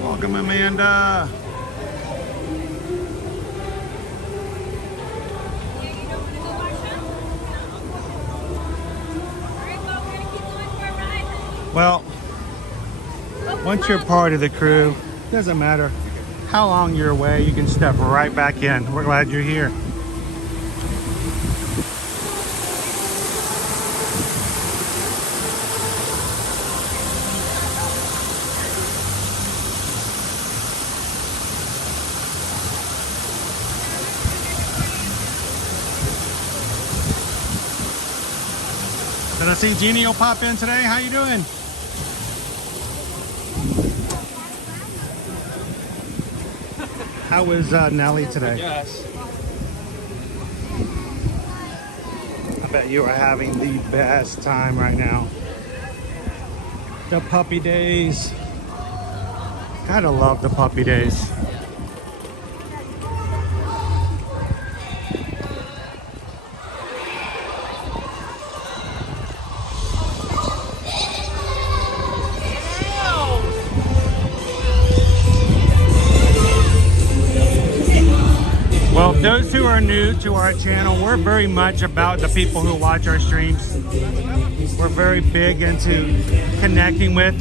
Welcome, Amanda. Well, once you're part of the crew, doesn't matter how long you're away, you can step right back in. We're glad you're here. Did I see Jeannie will pop in today? How you doing? How was Nellie today? Yes. I bet you are having the best time right now. The puppy days. Gotta love the puppy days. Well, Those who are new to our channel, we're very much about the people who watch our streams. We're very big into connecting with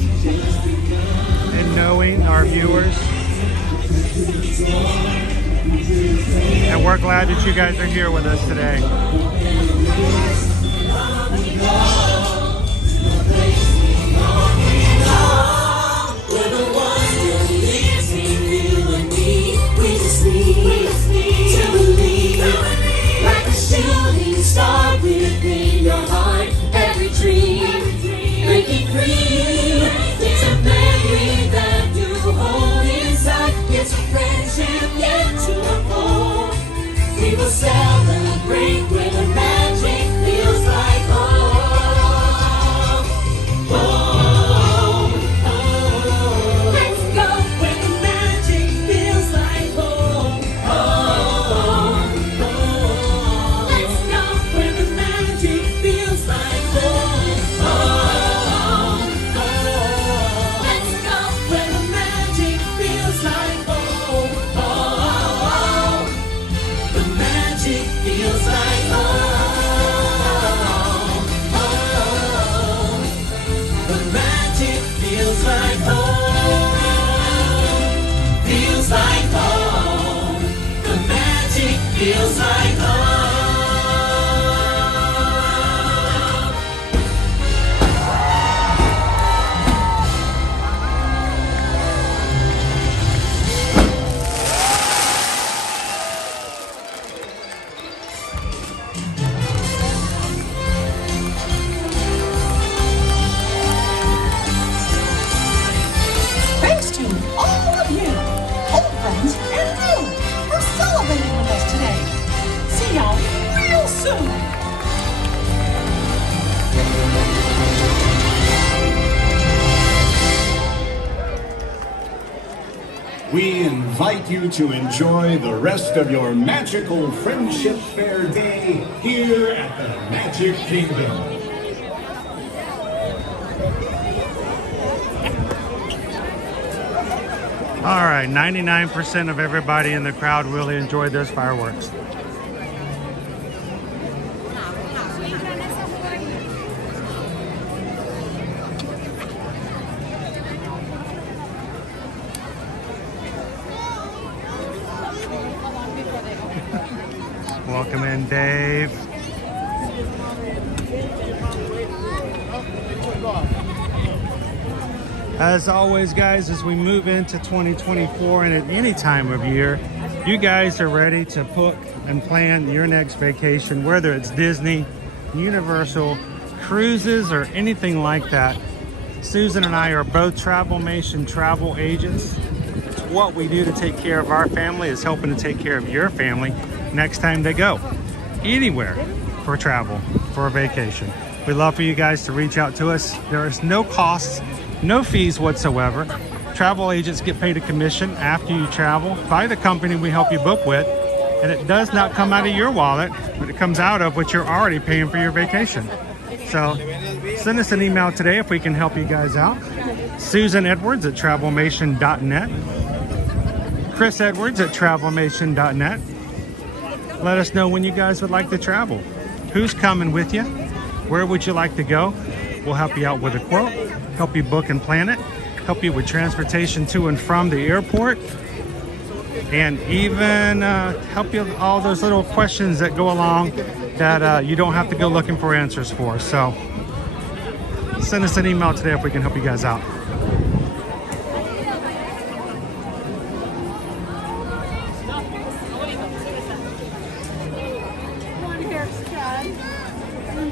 and knowing our viewers. And we're glad that you guys are here with us today. We're the ones who live in you and me. We just need to believe, like a shooting star within your heart. Every dream, breaking free. It's a memory that you hold inside. It's a friendship yet to unfold. We will celebrate when the magic feels like home. Home, home. Let's go when the magic feels like home. Home, home. Let's go when the magic feels like home. Home, home. Let's go when the magic feels like home. Home. The magic feels like home. Home. The magic feels like home. Feels like home. The magic feels like home. Thanks to all of you, old friends and new, for celebrating with us today. See y'all real soon. We invite you to enjoy the rest of your magical Friendship Fair day here at the Magic Kingdom. All right, 99% of everybody in the crowd really enjoyed those fireworks. Welcome in, Dave. As always, guys, as we move into 2024 and at any time of year, you guys are ready to book and plan your next vacation, whether it's Disney, Universal, cruises, or anything like that. Susan and I are both TravelMation travel agents. It's what we do to take care of our family, is helping to take care of your family next time they go anywhere for travel, for a vacation. We'd love for you guys to reach out to us. There is no costs, no fees whatsoever. Travel agents get paid a commission after you travel by the company we help you book with, and it does not come out of your wallet, but it comes out of what you're already paying for your vacation. So send us an email today if we can help you guys out. susanedwards at travelmation.net, chrisedwards at travelmation.net. Let us know when you guys would like to travel. Who's coming with you? Where would you like to go? We'll help you out with a quote, help you book and plan it, help you with transportation to and from the airport, and even help you with all those little questions that go along that you don't have to go looking for answers for. So send us an email today if we can help you guys out.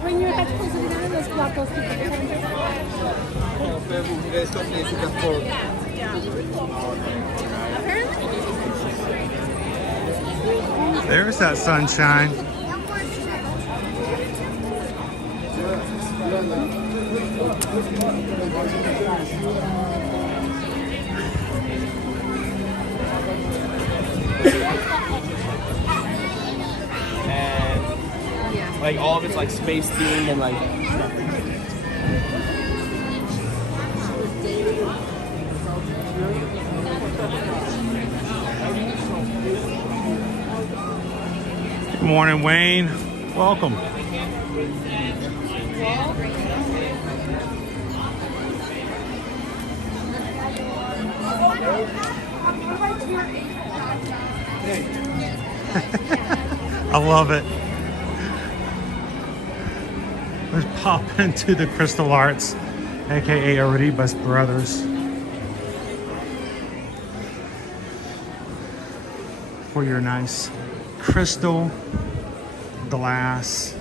Bring your headphones in there, let's block those people. There's that sunshine. And like all of it's like space themed and like Good morning, Wayne. Welcome. I love it. Let's pop into the Crystal Arts, aka Arribas Brothers, for your nice crystal glass,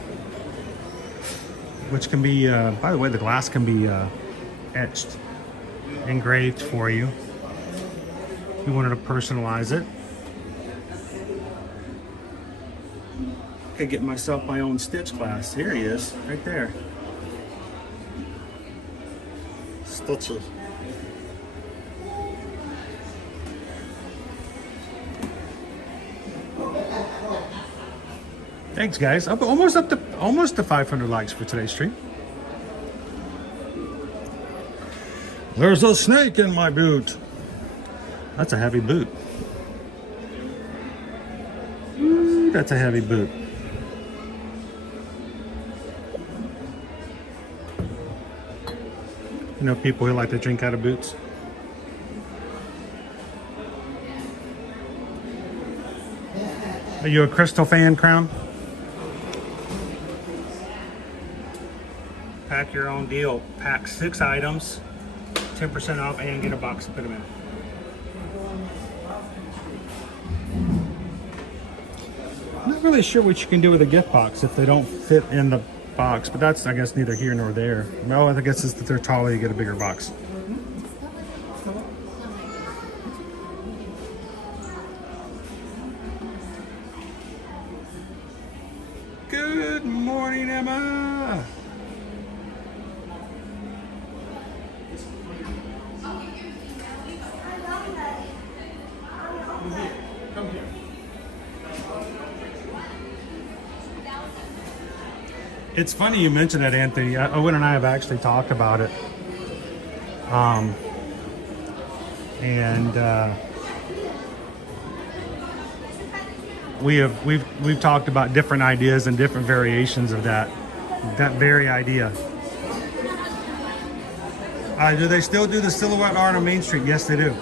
which can be, by the way, the glass can be etched, engraved for you. If you wanted to personalize it. I could get myself my own Stitch glass. Here he is, right there. Stitchy. Thanks, guys. Almost to 500 likes for today's stream. There's a snake in my boot. That's a heavy boot. Ooh, that's a heavy boot. You know, people who like to drink out of boots. Are you a Crystal fan, Crown? Pack your own deal. Pack 6 items, 10% off, and get a box to put them in. I'm not really sure what you can do with a gift box if they don't fit in the box, but that's, I guess, neither here nor there. No, I guess it's that they're taller, you get a bigger box. Good morning, Emma. Come here. It's funny you mentioned that, Anthony. Owen and I have actually talked about it. We've talked about different ideas and different variations of that very idea. Do they still do the silhouette art on Main Street? Yes, they do.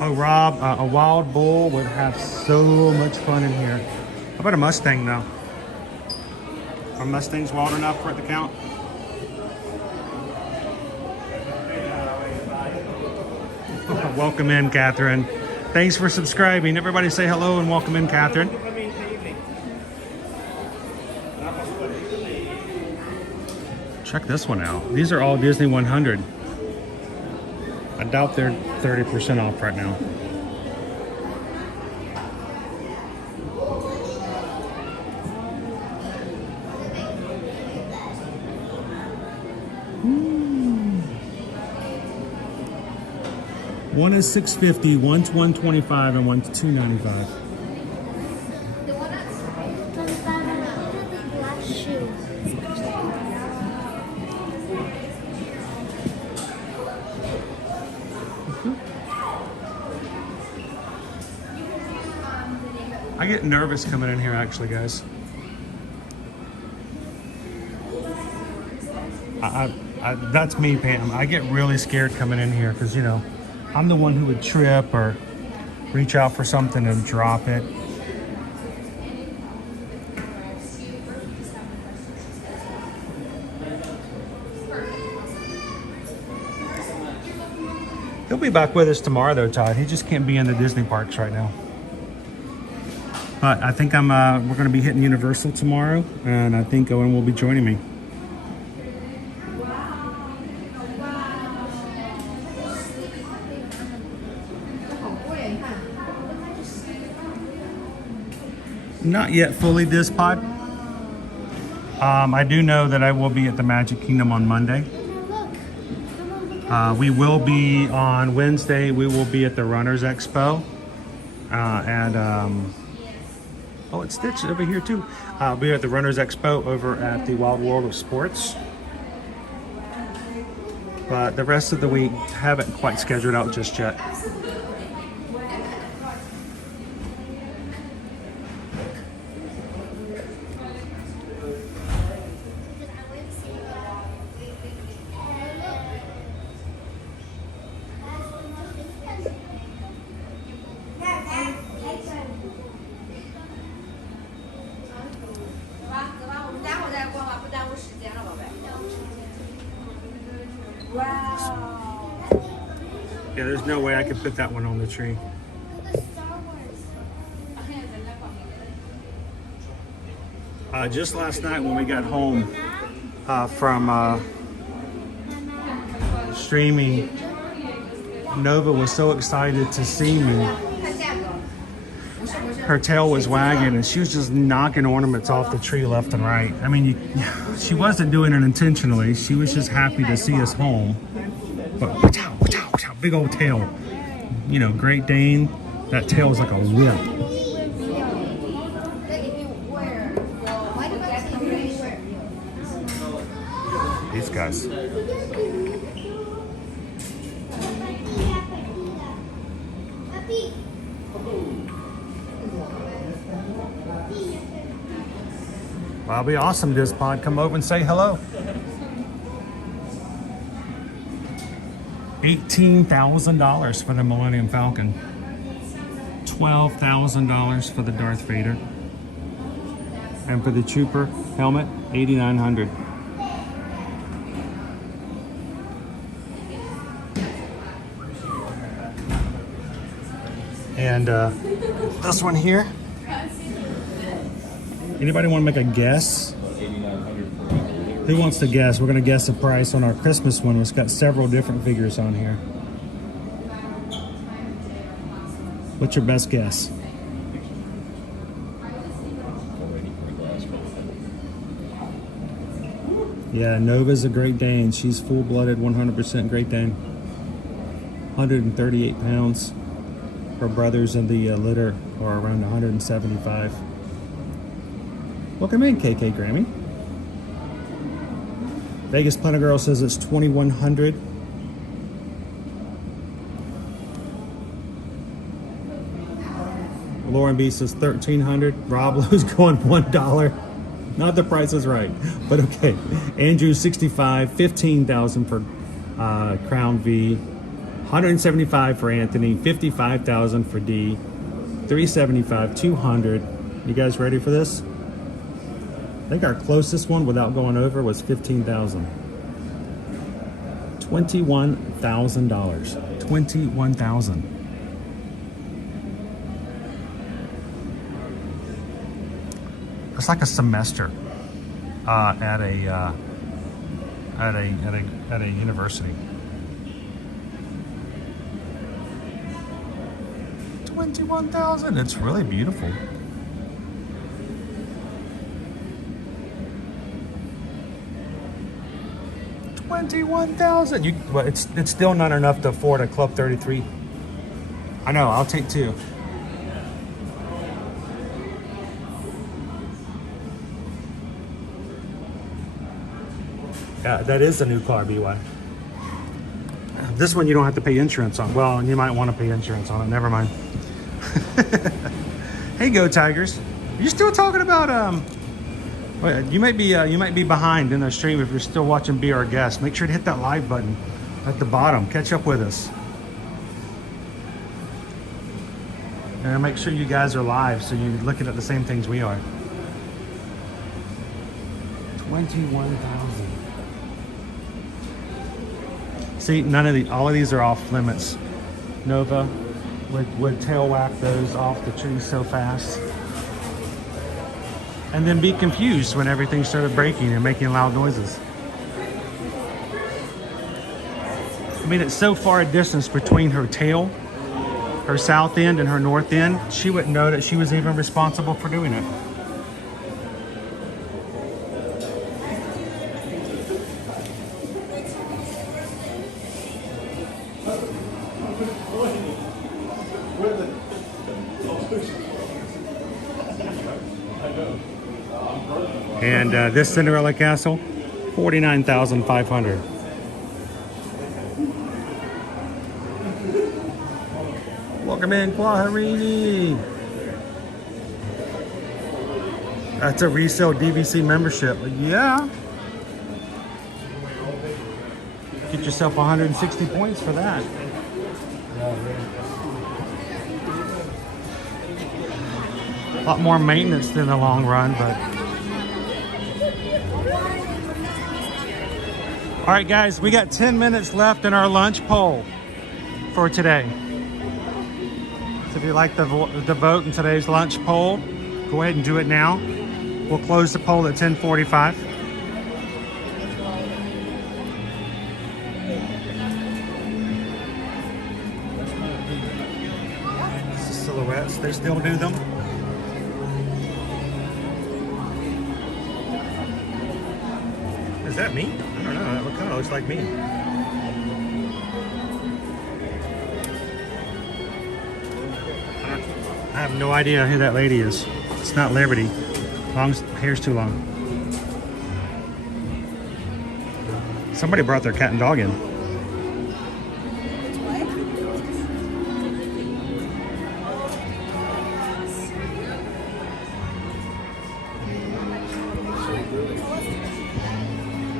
Oh, Rob, a wild bull would have so much fun in here. How about a Mustang, though? Are Mustangs wild enough for it to count? Welcome in, Catherine. Thanks for subscribing. Everybody say hello and welcome in, Catherine. Check this one out. These are all Disney 100. I doubt they're 30% off right now. One is $6.50, one's $125, and one's $2.95. The one that's $25 the black shoe. I get nervous coming in here, actually, guys. That's me, Pam. I get really scared coming in here because, you know, I'm the one who would trip or reach out for something and drop it. He'll be back with us tomorrow, though, Todd. He just can't be in the Disney parks right now. But I think we're going to be hitting Universal tomorrow, and I think Owen will be joining me. Not yet fully Dispod. I do know that I will be at the Magic Kingdom on Monday. We will be on Wednesday. We will be at the Runners Expo. Oh, it's Stitch over here too. We're at the Runners Expo over at the Wild World of Sports. But the rest of the week, haven't quite scheduled out just yet. Yeah, there's no way I could put that one on the tree. Just last night when we got home from streaming, Nova was so excited to see me. Her tail was wagging and she was just knocking ornaments off the tree left and right. I mean, she wasn't doing it intentionally. She was just happy to see us home. But watch out, watch out, watch out, big old tail. You know, Great Dane, that tail is like a whip. These guys. Well, it'll be awesome, Dispod. Come over and say hello. $18,000 for the Millennium Falcon. $12,000 for the Darth Vader. And for the Trooper helmet, $8,900. And this one here. Anybody want to make a guess? Who wants to guess? We're going to guess the price on our Christmas one. It's got several different figures on here. What's your best guess? Yeah, Nova's a Great Dane. She's full-blooded, 100% Great Dane. 138 pounds. Her brothers in the litter are around 175. Welcome in, KK Grammy. Vegas Punta Girl says it's $2,100. Lauren B says $1,300. Rob Lou's going $1. Not the Price is Right, but okay. Andrew 65, $15,000 for Crown V, $175 for Anthony, $55,000 for D, $375, $200. You guys ready for this? I think our closest one without going over was $15,000. $21,000. $21,000. It's like a semester at a university. 21,000. It's really beautiful. $21,000. Well, it's still not enough to afford a Club 33. I know. I'll take two. Yeah, that is the new car, BY. This one you don't have to pay insurance on. Well, you might want to pay insurance on it. Never mind. Hey, Go Tigers! You still talking about you might be behind in the stream if you're still watching Be Our Guest. Make sure to hit that live button at the bottom. Catch up with us. And make sure you guys are live so you're looking at the same things we are. 21,000. See, all of these are off limits. Nova would tail whack those off the tree so fast. And then be confused when everything started breaking and making loud noises. I mean, it's so far a distance between her tail, her south end, and her north end, she wouldn't know that she was even responsible for doing it. And this Cinderella Castle, $49,500. Welcome in, Quaharini. That's a resale DVC membership. Yeah. Get yourself 160 points for that. A lot more maintenance than the long run, but All right, guys, we got 10 minutes left in our lunch poll for today. So if you'd like to vote in today's lunch poll, go ahead and do it now. We'll close the poll at 10:45. Silhouettes, they still do them. Is that me? I don't know. That kind of looks like me. I have no idea who that lady is. It's not Liberty. Hair's too long. Somebody brought their cat and dog in.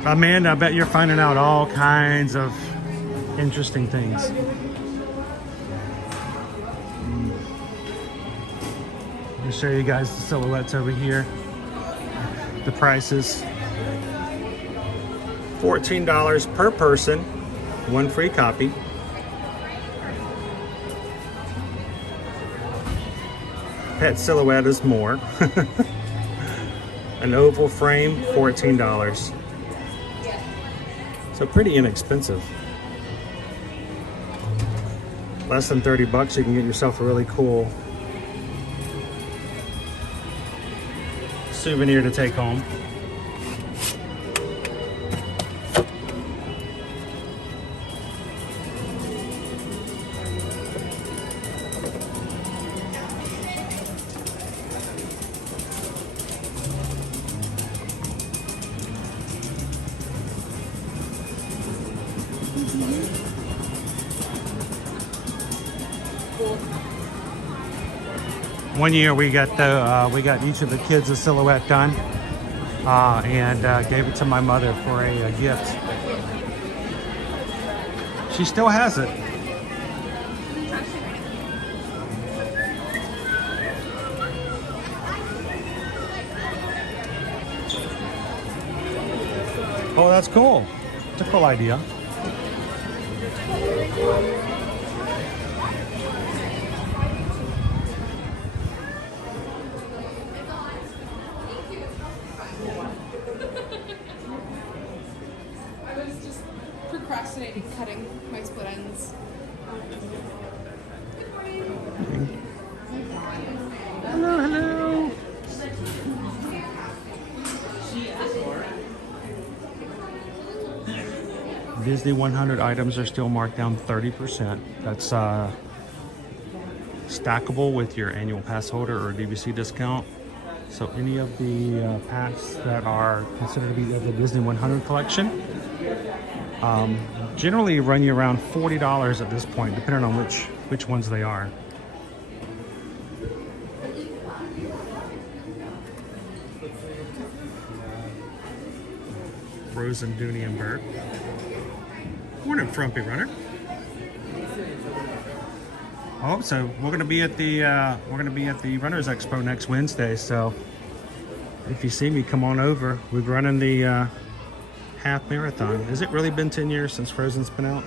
Amanda, I bet you're finding out all kinds of interesting things. Let me show you guys the silhouettes over here. The prices. $14 per person, one free copy. Pet silhouette is more. An oval frame, $14. So pretty inexpensive. Less than 30 bucks, you can get yourself a really cool souvenir to take home. One year we got each of the kids a silhouette done, and gave it to my mother for a gift. She still has it. Oh, that's cool. It's a cool idea. Procrastinating cutting my split ends. Good morning. Hello, hello. Disney 100 items are still marked down 30%. That's stackable with your annual pass holder or DVC discount. So any of the packs that are considered to be of the Disney 100 collection generally run you around $40 at this point, depending on which ones they are. Frozen, Dooney, and Bert. Morning, Frumpy Runner. Oh, so we're gonna be at the Runners Expo next Wednesday. So if you see me, come on over. We're running the half marathon. Has it really been 10 years since Frozen's been out?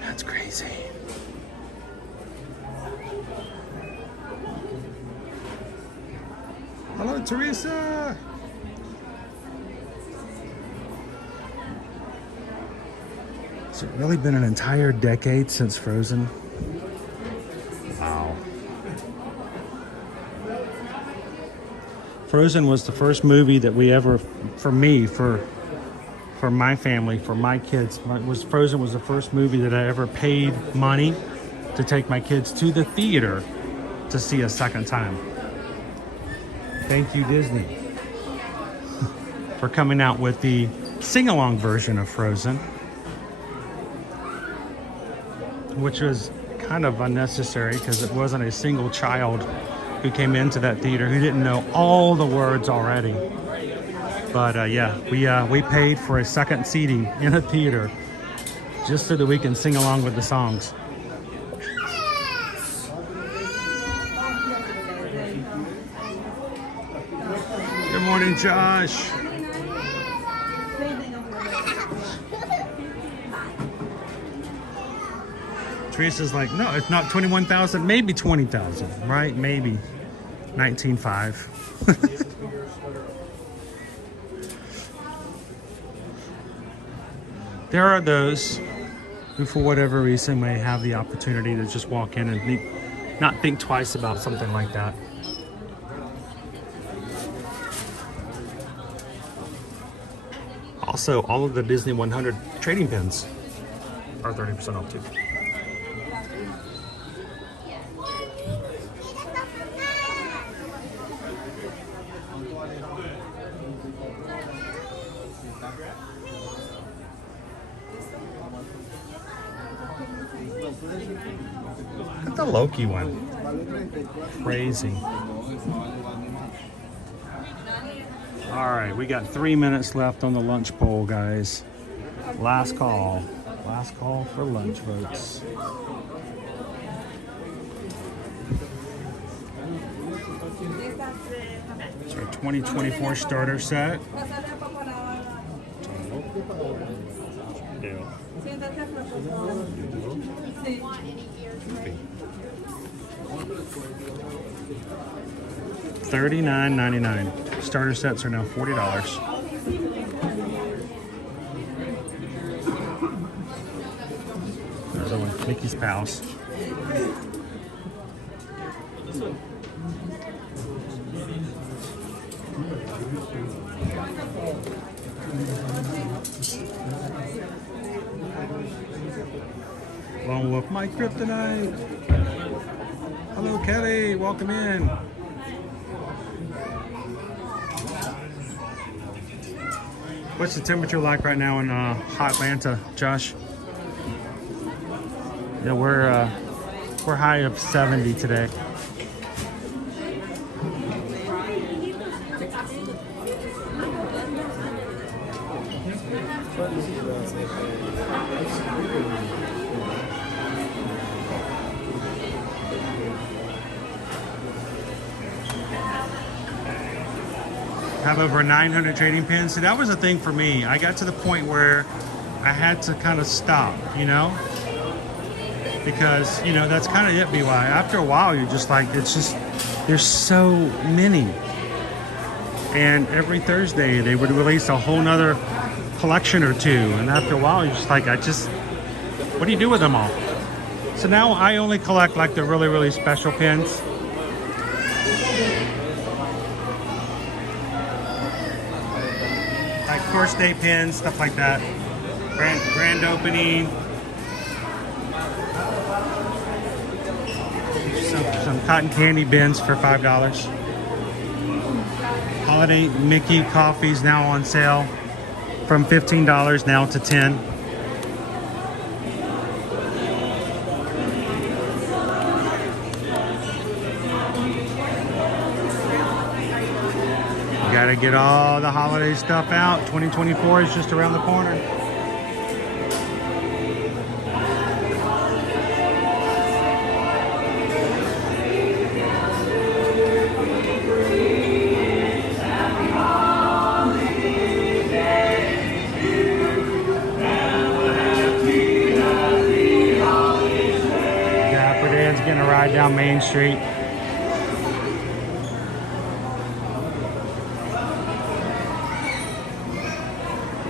That's crazy. Hello, Teresa. Has it really been an entire decade since Frozen? Wow. Frozen was the first movie that we ever, for me, for my family, for my kids, Frozen was the first movie that I ever paid money to take my kids to the theater to see a second time. Thank you, Disney, for coming out with the sing-along version of Frozen, which was kind of unnecessary because it wasn't a single child who came into that theater who didn't know all the words already. But yeah, we paid for a second seating in a theater just so that we can sing along with the songs. Good morning, Josh. Teresa's like, no, it's not 21,000, maybe 20,000, right? Maybe 19.5. There are those who, for whatever reason, may have the opportunity to just walk in and not think twice about something like that. Also, all of the Disney 100 trading pins are 30% off too. Look at the Loki one. Crazy. All right, we got 3 minutes left on the lunch poll, guys. Last call. Last call for lunch votes. It's our 2024 starter set. $39.99. Starter sets are now $40. Another one, Mickey's Pals. Lone Wolf, my kryptonite. Hello, Kelly. Welcome in. What's the temperature like right now in hot Atlanta, Josh? Yeah, we're high of 70 today. Have over 900 trading pins. So that was a thing for me. I got to the point where I had to kind of stop, you know, because, you know, that's kind of it, BY. After a while, you're just like, it's just, there's so many. And every Thursday, they would release a whole nother collection or two. And after a while, you're just like, what do you do with them all? So now I only collect like the really, really special pins. First day pins, stuff like that. Grand opening. Some cotton candy bins for $5. Holiday Mickey coffees now on sale from $15 now to $10. Gotta get all the holiday stuff out. 2024 is just around the corner. Dapper Dan's getting a ride down Main Street.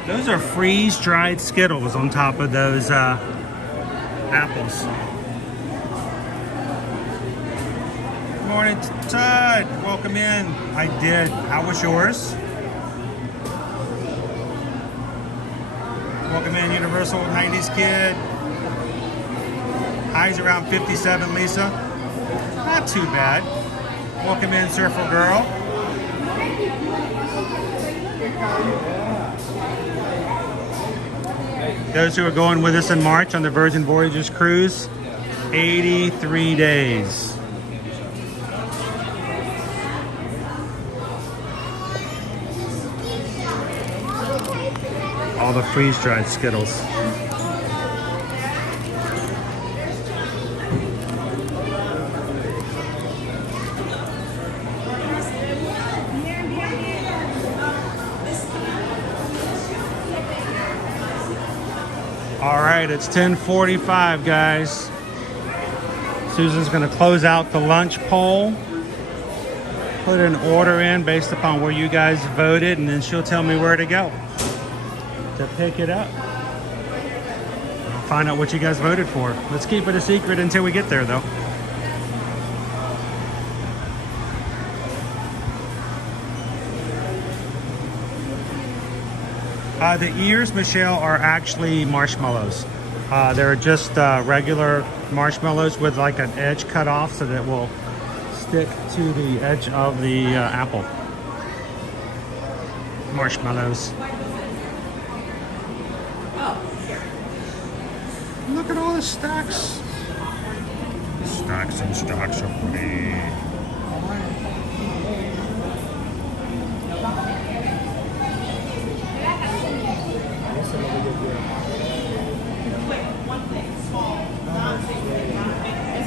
Those are freeze-dried Skittles on top of those apples. Good morning, Todd. Welcome in. I did. How was yours? Welcome in, Universal 90s Kid. Highs around 57, Lisa. Not too bad. Welcome in, Surfer Girl. Those who are going with us in March on the Virgin Voyages cruise, 83 days. All the freeze-dried Skittles. All right, it's 10:45, guys. Susan's going to close out the lunch poll, put an order in based upon where you guys voted, and then she'll tell me where to go to pick it up. I'll find out what you guys voted for. Let's keep it a secret until we get there, though. The ears, Michelle, are actually marshmallows. They're just regular marshmallows with like an edge cut off so that it will stick to the edge of the apple. Marshmallows. Look at all the stacks. Stacks and stacks of pretty.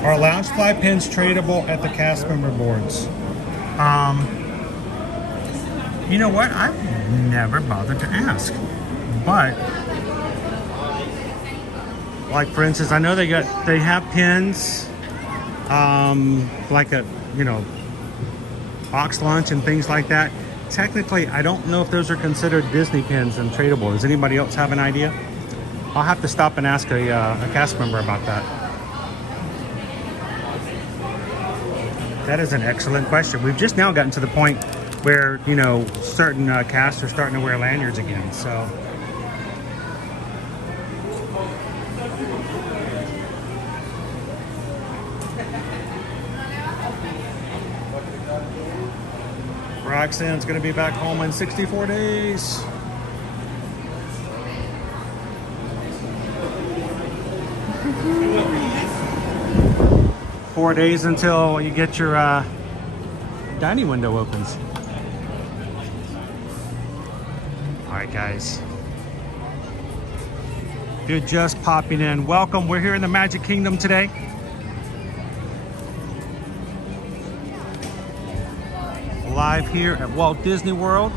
Are Loungefly pins tradable at the cast member boards? You know what? I've never bothered to ask. But, like for instance, I know they have pins, like a, you know, box lunch and things like that. Technically, I don't know if those are considered Disney pins and tradable. Does anybody else have an idea? I'll have to stop and ask a cast member about that. That is an excellent question. We've just now gotten to the point where, you know, certain casts are starting to wear lanyards again, so. Roxanne's gonna be back home in 64 days. Four days until you get your dining window opens. All right, guys. If you're just popping in, welcome. We're here in the Magic Kingdom today. Live here at Walt Disney World.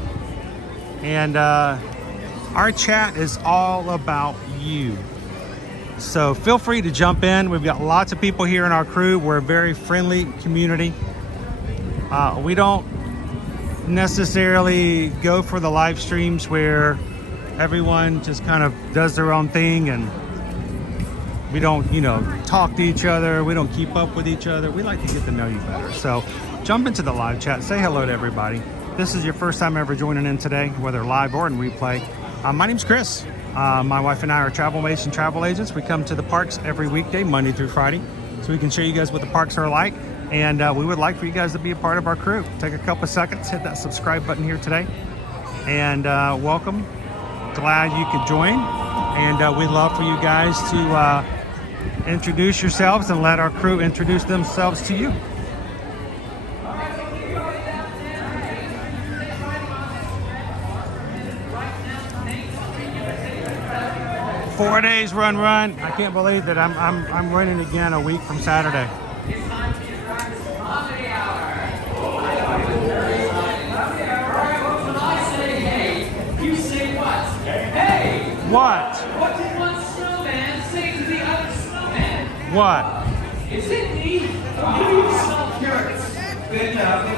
And our chat is all about you. So feel free to jump in. We've got lots of people here in our crew. We're a very friendly community. We don't necessarily go for the live streams where everyone just kind of does their own thing and we don't, you know, talk to each other. We don't keep up with each other. We like to get to know you better. So jump into the live chat. Say hello to everybody. This is your first time ever joining in today, whether live or in replay. My name's Chris. My wife and I are TravelMation travel agents. We come to the parks every weekday, Monday through Friday, so we can show you guys what the parks are like. And we would like for you guys to be a part of our crew. Take a couple seconds, hit that subscribe button here today. And welcome. Glad you could join. And we'd love for you guys to introduce yourselves and let our crew introduce themselves to you. Four days run. I can't believe that I'm running again a week from Saturday. You say what? Hey! What? What did one snowman say to the other snowman? What? Is it me? Or do you smell carrots? Good job.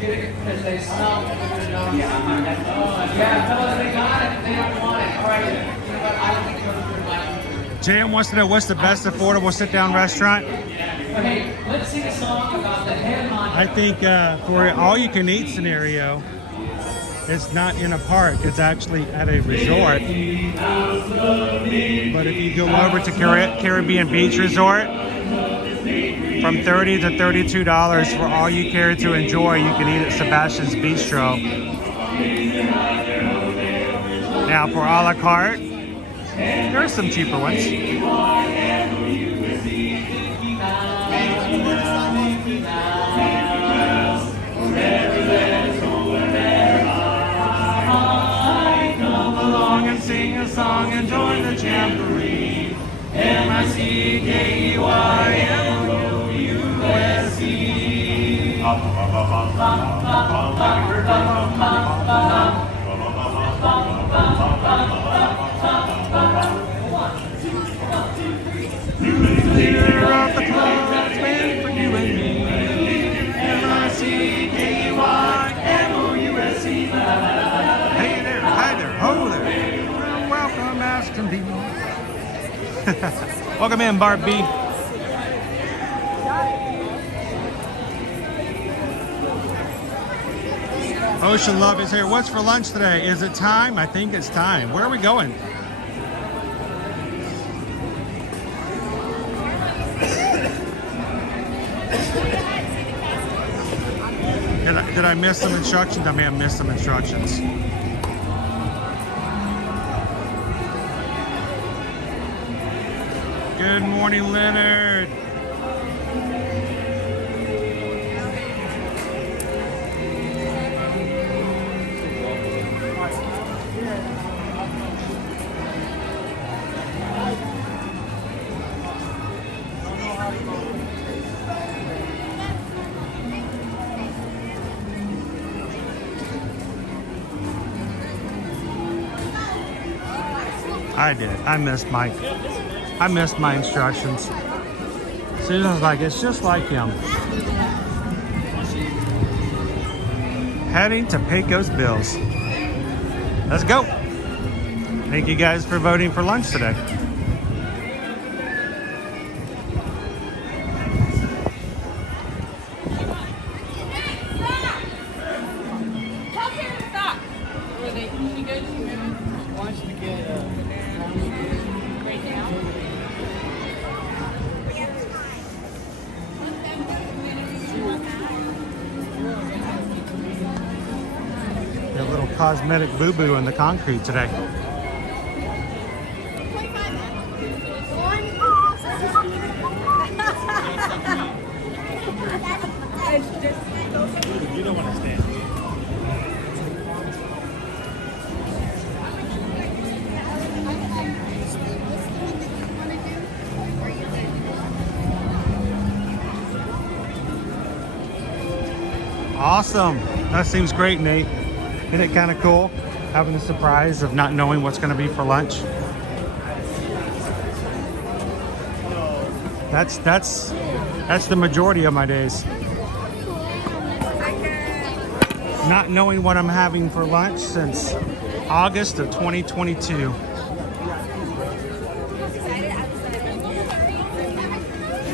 Because they smell good. Yeah, fellas, they got it. They don't want it. All right. You know what? I don't think those are like. JM wants to know what's the best affordable sit-down restaurant? Hey, let's sing a song about the head on. I think for an all-you-can-eat scenario, it's not in a park. It's actually at a resort. But if you go over to Caribbean Beach Resort, from $30 to $32 for all you care to enjoy, you can eat at Sebastian's Bistro. Now for a la carte, there are some cheaper ones. Come along and sing a song and join the jamboree. Leader of the club. Welcome in, Barb B. Ocean Love is here. What's for lunch today? Is it time? I think it's time. Where are we going? Did I miss some instructions? I may have missed some instructions. Good morning, Leonard. I did. I missed my instructions. Susan's like, it's just like him. Heading to Pecos Bills. Let's go. Thank you guys for voting for lunch today. Cosmetic boo-boo in the concrete today. You don't understand. Awesome. That seems great, Nate. Isn't it kind of cool having the surprise of not knowing what's going to be for lunch? That's the majority of my days. Not knowing what I'm having for lunch since August of 2022.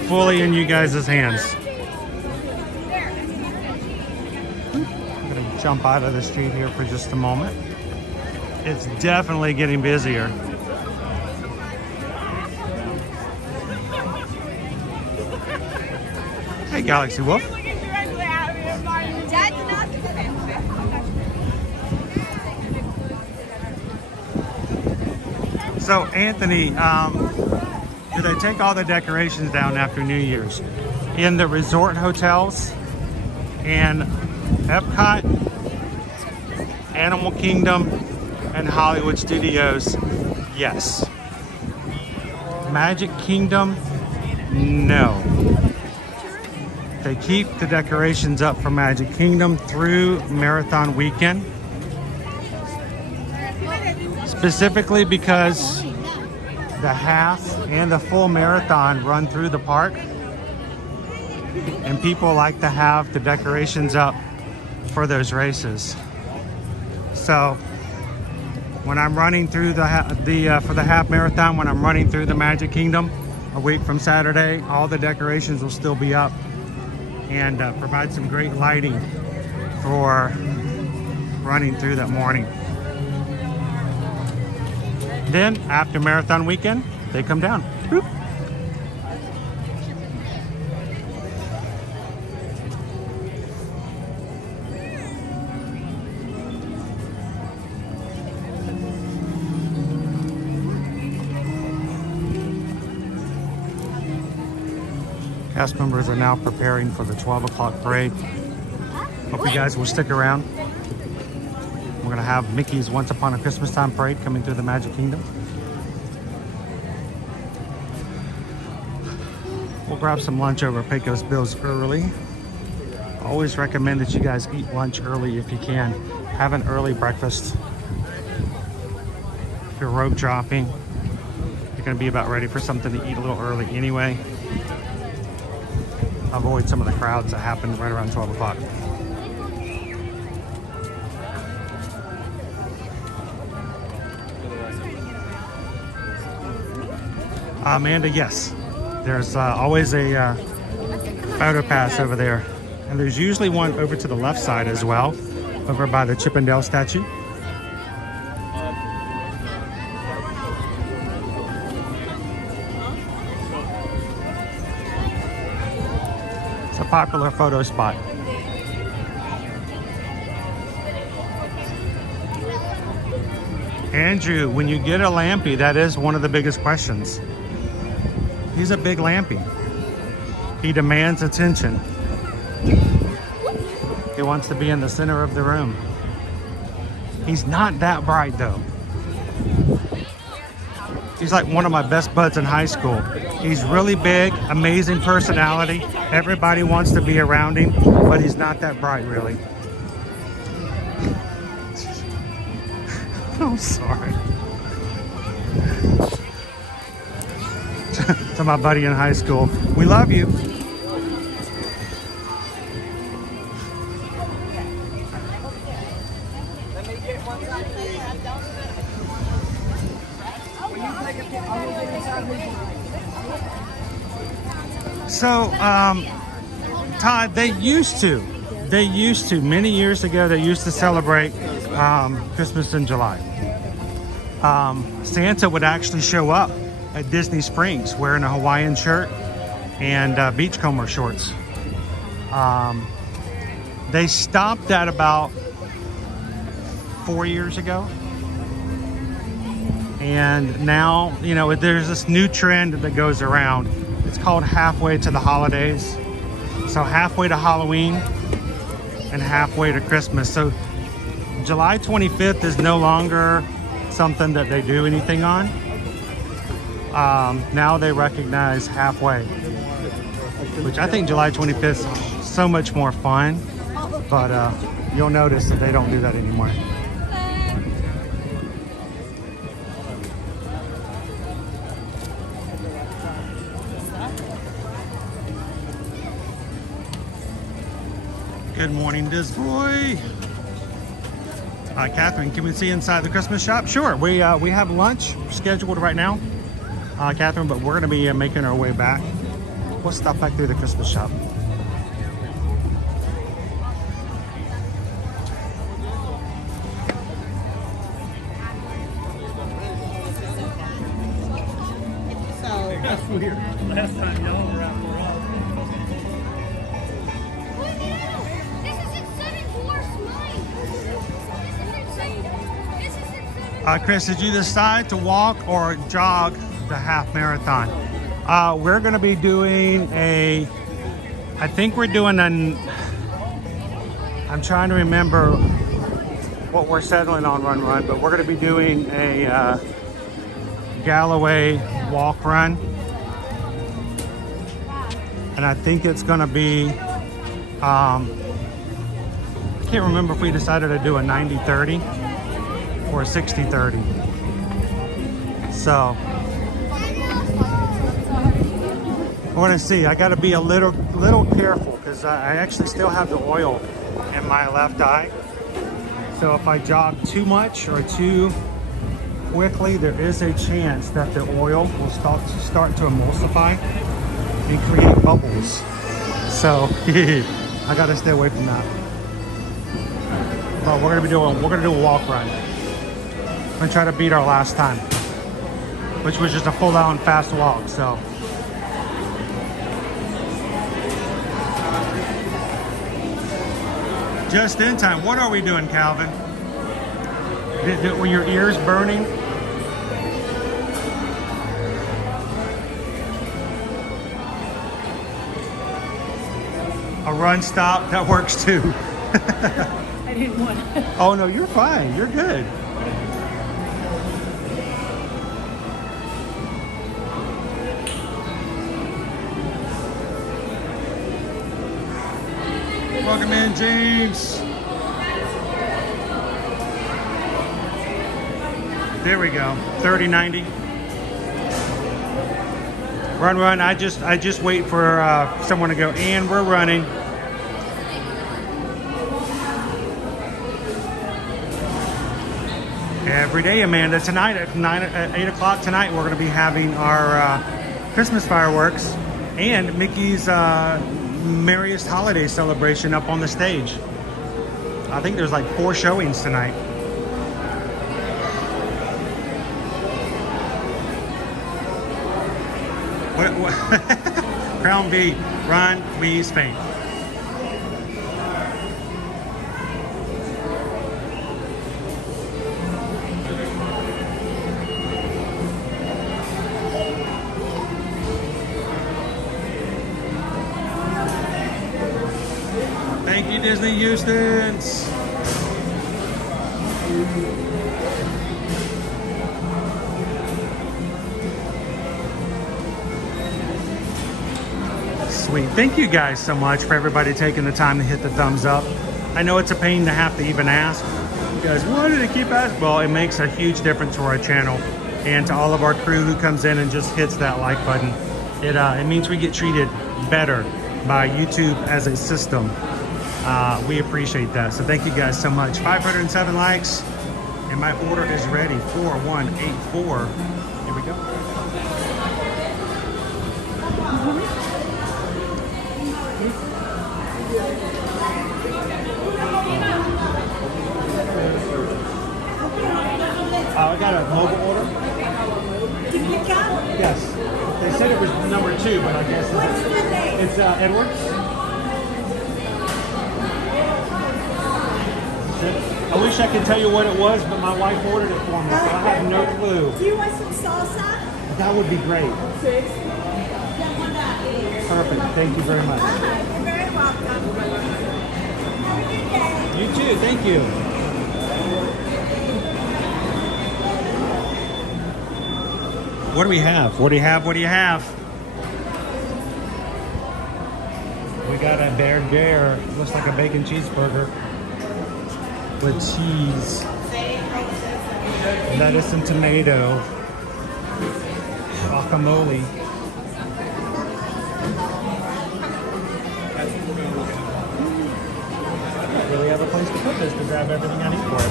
Fully in you guys' hands. Jump out of the street here for just a moment. It's definitely getting busier. Hey, Galaxy Wolf. So, Anthony, do they take all the decorations down after New Year's? In the resort hotels and Epcot, Animal Kingdom, and Hollywood Studios, yes. Magic Kingdom, no. They keep the decorations up for Magic Kingdom through Marathon Weekend. Specifically because the half and the full marathon run through the park. And people like to have the decorations up for those races. So when I'm running through for the half marathon, when I'm running through the Magic Kingdom a week from Saturday, all the decorations will still be up and provide some great lighting for running through that morning. Then after marathon weekend, they come down. Boop. Cast members are now preparing for the 12 o'clock parade. Hope you guys will stick around. We're gonna have Mickey's Once Upon a Christmastime Parade coming through the Magic Kingdom. We'll grab some lunch over at Pecos Bills early. Always recommend that you guys eat lunch early if you can. Have an early breakfast. If you're rope dropping, you're gonna be about ready for something to eat a little early anyway. Avoid some of the crowds that happen right around 12 o'clock. Amanda, yes. There's always a photo pass over there. And there's usually one over to the left side as well, over by the Chippendale statue. It's a popular photo spot. Andrew, when you get a Lampy, that is one of the biggest questions. He's a big Lampy. He demands attention. He wants to be in the center of the room. He's not that bright though. He's like one of my best buds in high school. He's really big, amazing personality. Everybody wants to be around him, but he's not that bright really. I'm sorry. To my buddy in high school, we love you. So, Todd, they used to, many years ago, they used to celebrate Christmas in July. Santa would actually show up at Disney Springs wearing a Hawaiian shirt and beachcomber shorts. They stopped that about 4 years ago. And now, you know, there's this new trend that goes around. It's called halfway to the holidays. So halfway to Halloween and halfway to Christmas. So July 25th is no longer something that they do anything on. Now they recognize halfway, which I think July 25th is so much more fun, but you'll notice that they don't do that anymore. Good morning, Diz Boy. Catherine, can we see inside the Christmas shop? Sure, we have lunch scheduled right now, Catherine, but we're gonna be making our way back. We'll stop back through the Christmas shop. That's weird. Last time y'all were out more Chris, did you decide to walk or jog the half marathon? We're going to be doing I think we're doing I'm trying to remember what we're settling on run, but we're going to be doing a Galloway walk run. And I think it's going to be, I can't remember if we decided to do a 90-30. Or 60-30. So we're gonna see. I gotta be a little careful because I actually still have the oil in my left eye. So if I jog too much or too quickly, there is a chance that the oil will start to emulsify and create bubbles. So I gotta stay away from that. But we're gonna do a walk run. I'm gonna try to beat our last time, which was just a full-on fast walk. So just in time. What are we doing, Calvin? Were your ears burning? A run stop, that works too. I didn't want to. Oh no, you're fine. You're good. Welcome in, James. There we go. 30-90. Run. I just wait for someone to go, and we're running. Every day, Amanda. Tonight at 8 o'clock tonight, we're going to be having our Christmas fireworks and Mickey's merriest holiday celebration up on the stage. I think there's like 4 showings tonight. What? Crown B, run, wheeze, faint. Thank you, Disney Houston's. Sweet. Thank you guys so much for everybody taking the time to hit the thumbs up. I know it's a pain to have to even ask. You guys, why do they keep asking? Well, it makes a huge difference to our channel and to all of our crew who comes in and just hits that like button. It means we get treated better by YouTube as a system. We appreciate that. So thank you guys so much. 507 likes and my order is ready. 4184. Here we go. I got a mobile order. Yes. They said it was number 2, but I guess it's Edwards. I wish I could tell you what it was, but my wife ordered it for me, so I have no clue. Do you want some salsa? That would be great. Perfect. Thank you very much. You're very welcome. Have a good day. You too. Thank you. What do we have? What do you have? What do you have? We got a burger. Looks like a bacon cheeseburger with cheese, lettuce and tomato, guacamole. I don't really have a place to put this to grab everything I need for it.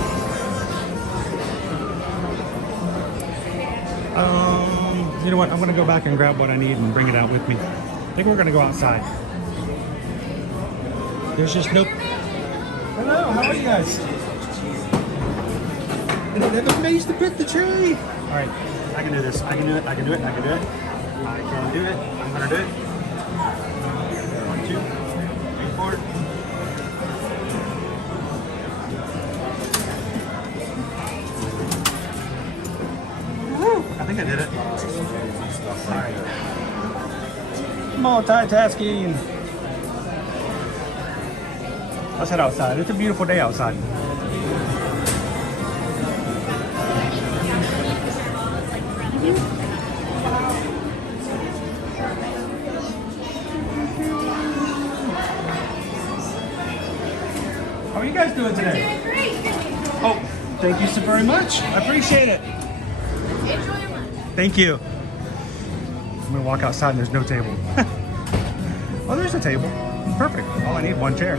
You know what? I'm going to go back and grab what I need and bring it out with me. I think we're going to go outside. There's just no... Hello, how are you guys? They have a place to put the tree. All right, I can do this. I can do it. I can do it. I can do it. I can do it. I'm going to do it. 1, 2, 3, 4. I think I did it. Sorry. Multitasking. Let's head outside. It's a beautiful day outside. How are you guys doing today? Doing great. Oh, thank you so very much. I appreciate it. Enjoy your lunch. Thank you. I'm gonna walk outside and there's no table. Oh, there's a table. Perfect. All I need, 1 chair.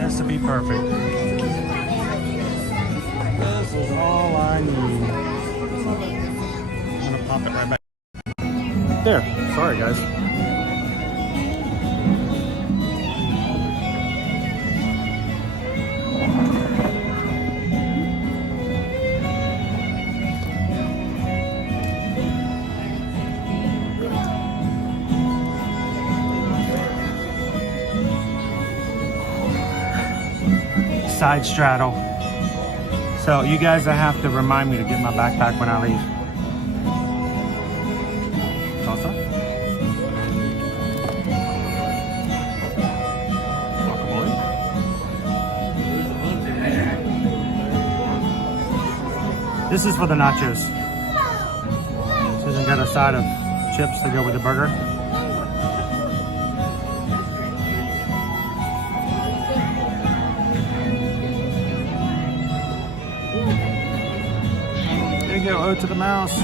Has to be perfect. This is all I need. I'm gonna pop it right back. There. Sorry, guys. Side straddle. So you guys have to remind me to get my backpack when I leave. Salsa? Guacamole? This is for the nachos. Susan got a side of chips to go with the burger. Go to the mouse.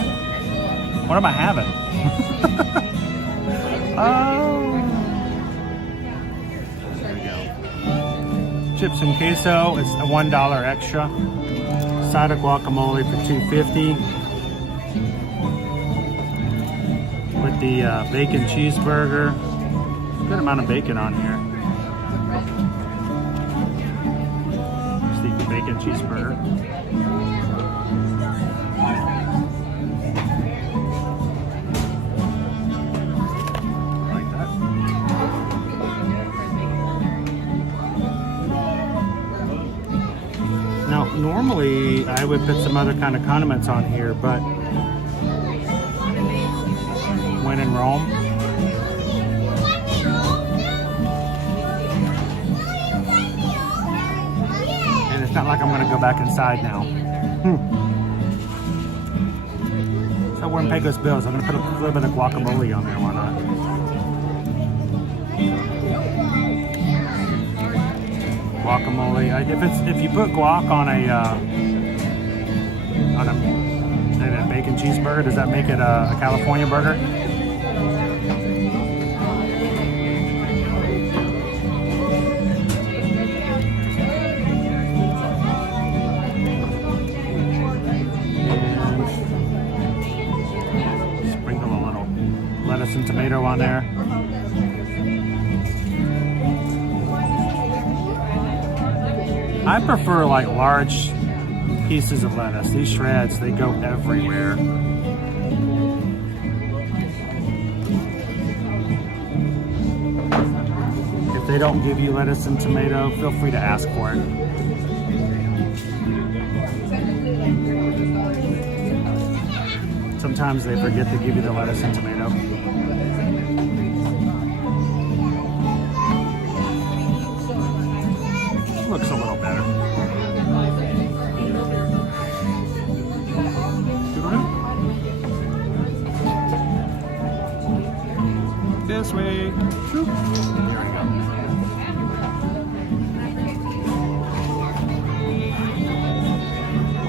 What am I having? Oh. There we go. Chips and queso is a $1 extra. Side of guacamole for $2.50. With the bacon cheeseburger. Good amount of bacon on here. Just the bacon cheeseburger. Like that. Now, normally I would put some other kind of condiments on here, but when in Rome, and it's not like I'm going to go back inside now. So we're in Pecos Bills. I'm going to put a little bit of guacamole on there. Why not? Guacamole. If you put guac on a bacon cheeseburger, does that make it a California burger? And sprinkle a little lettuce and tomato on there. I prefer like large pieces of lettuce. These shreds, they go everywhere. If they don't give you lettuce and tomato, feel free to ask for it. Sometimes they forget to give you the lettuce and tomato. Looks a little better. This way. There we go.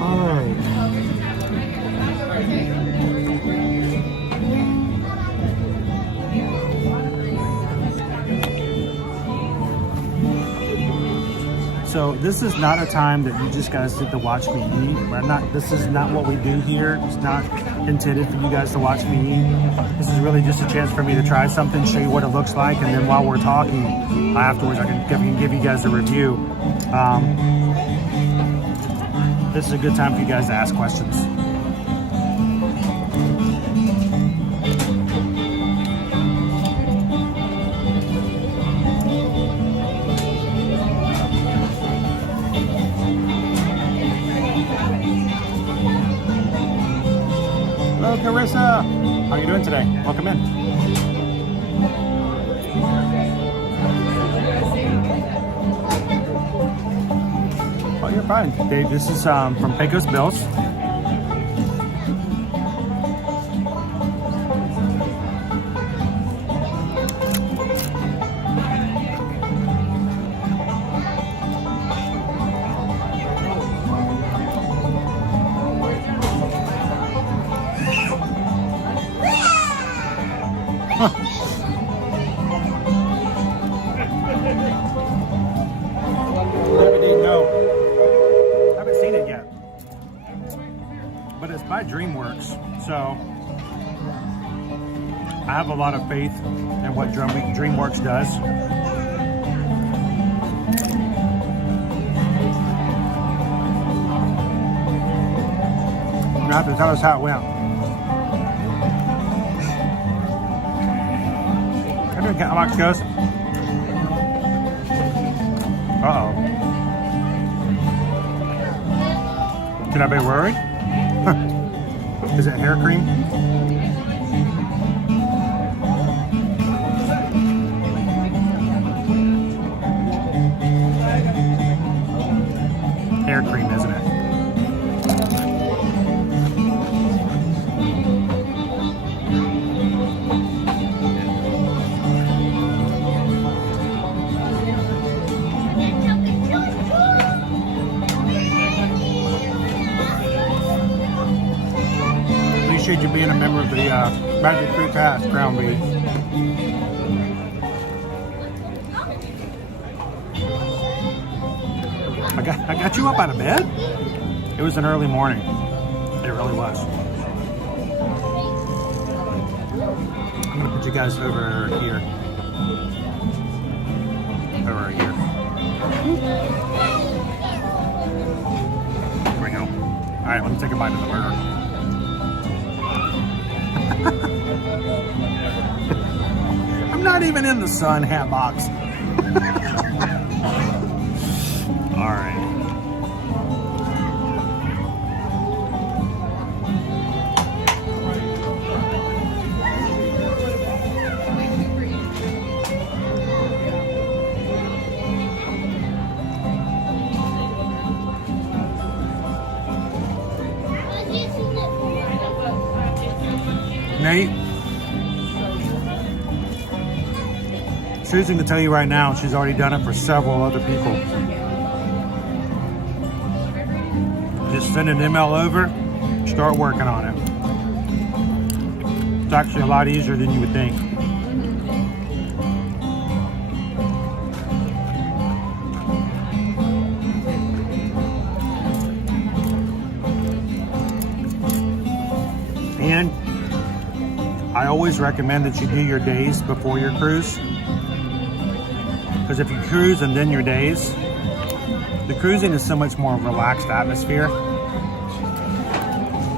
All right. So this is not a time that you just guys sit to watch me eat. This is not what we do here. It's not intended for you guys to watch me eat. This is really just a chance for me to try something, show you what it looks like, and then while we're talking afterwards, I can give you guys a review. This is a good time for you guys to ask questions. Hello, Carissa. How are you doing today? Welcome in. Oh, you're fine. Dave, this is from Pecos Bills. So I have a lot of faith in what DreamWorks does. You have to tell us how it went. How do Catbox goes? Uh-oh. Should I be worried? Is it hair cream? Hair cream, isn't it? Appreciate you being a member of the Magic Crew cast, Crown B. I got you up out of bed? It was an early morning. It really was. I'm gonna put you guys over here. Over here. There we go. All right, let me take a bite of the burger. I'm not even in the sun, hat box. All right. Nate, Susan can tell you right now, she's already done it for several other people. Just send an email over, start working on it. It's actually a lot easier than you would think. And I always recommend that you do your days before your cruise. Because if you cruise and then your days, the cruising is so much more relaxed atmosphere.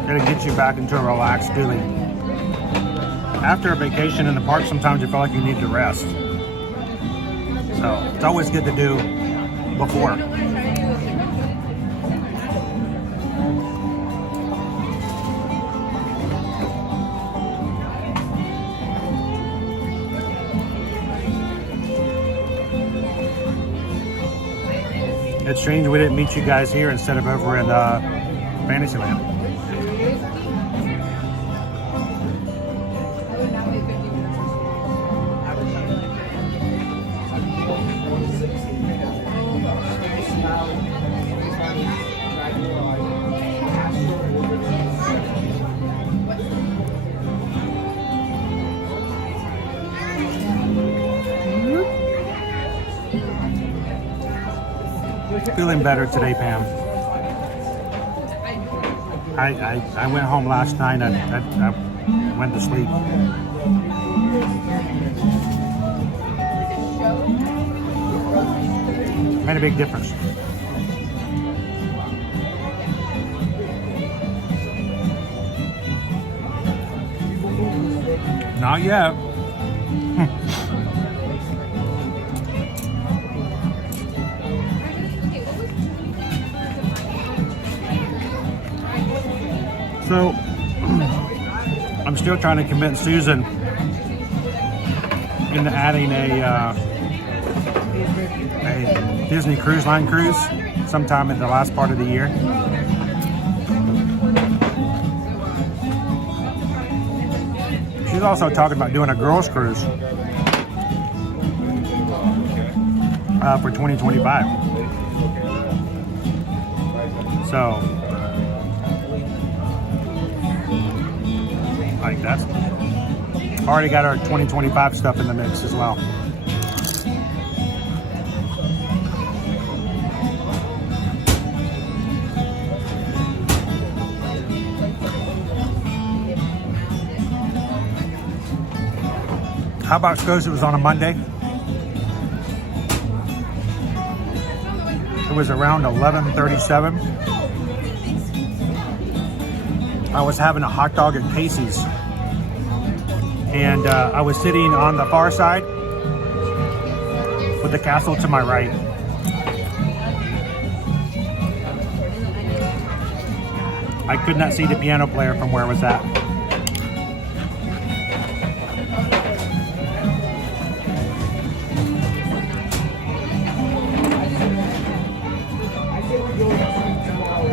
It'll get you back into a relaxed feeling. After a vacation in the park, sometimes you feel like you need to rest. So it's always good to do before. It's strange we didn't meet you guys here instead of over in Fantasyland. Feeling better today, Pam. I went home last night and I went to sleep. Made a big difference. Not yet. So, I'm still trying to convince Susan into adding a Disney Cruise Line cruise sometime in the last part of the year. She's also talking about doing a girls' cruise for 2025. So, like that's already got our 2025 stuff in the mix as well. How about goes? It was on a Monday. It was around 11:37. I was having a hot dog at Casey's, and I was sitting on the far side with the castle to my right. I could not see the piano player from where I was at.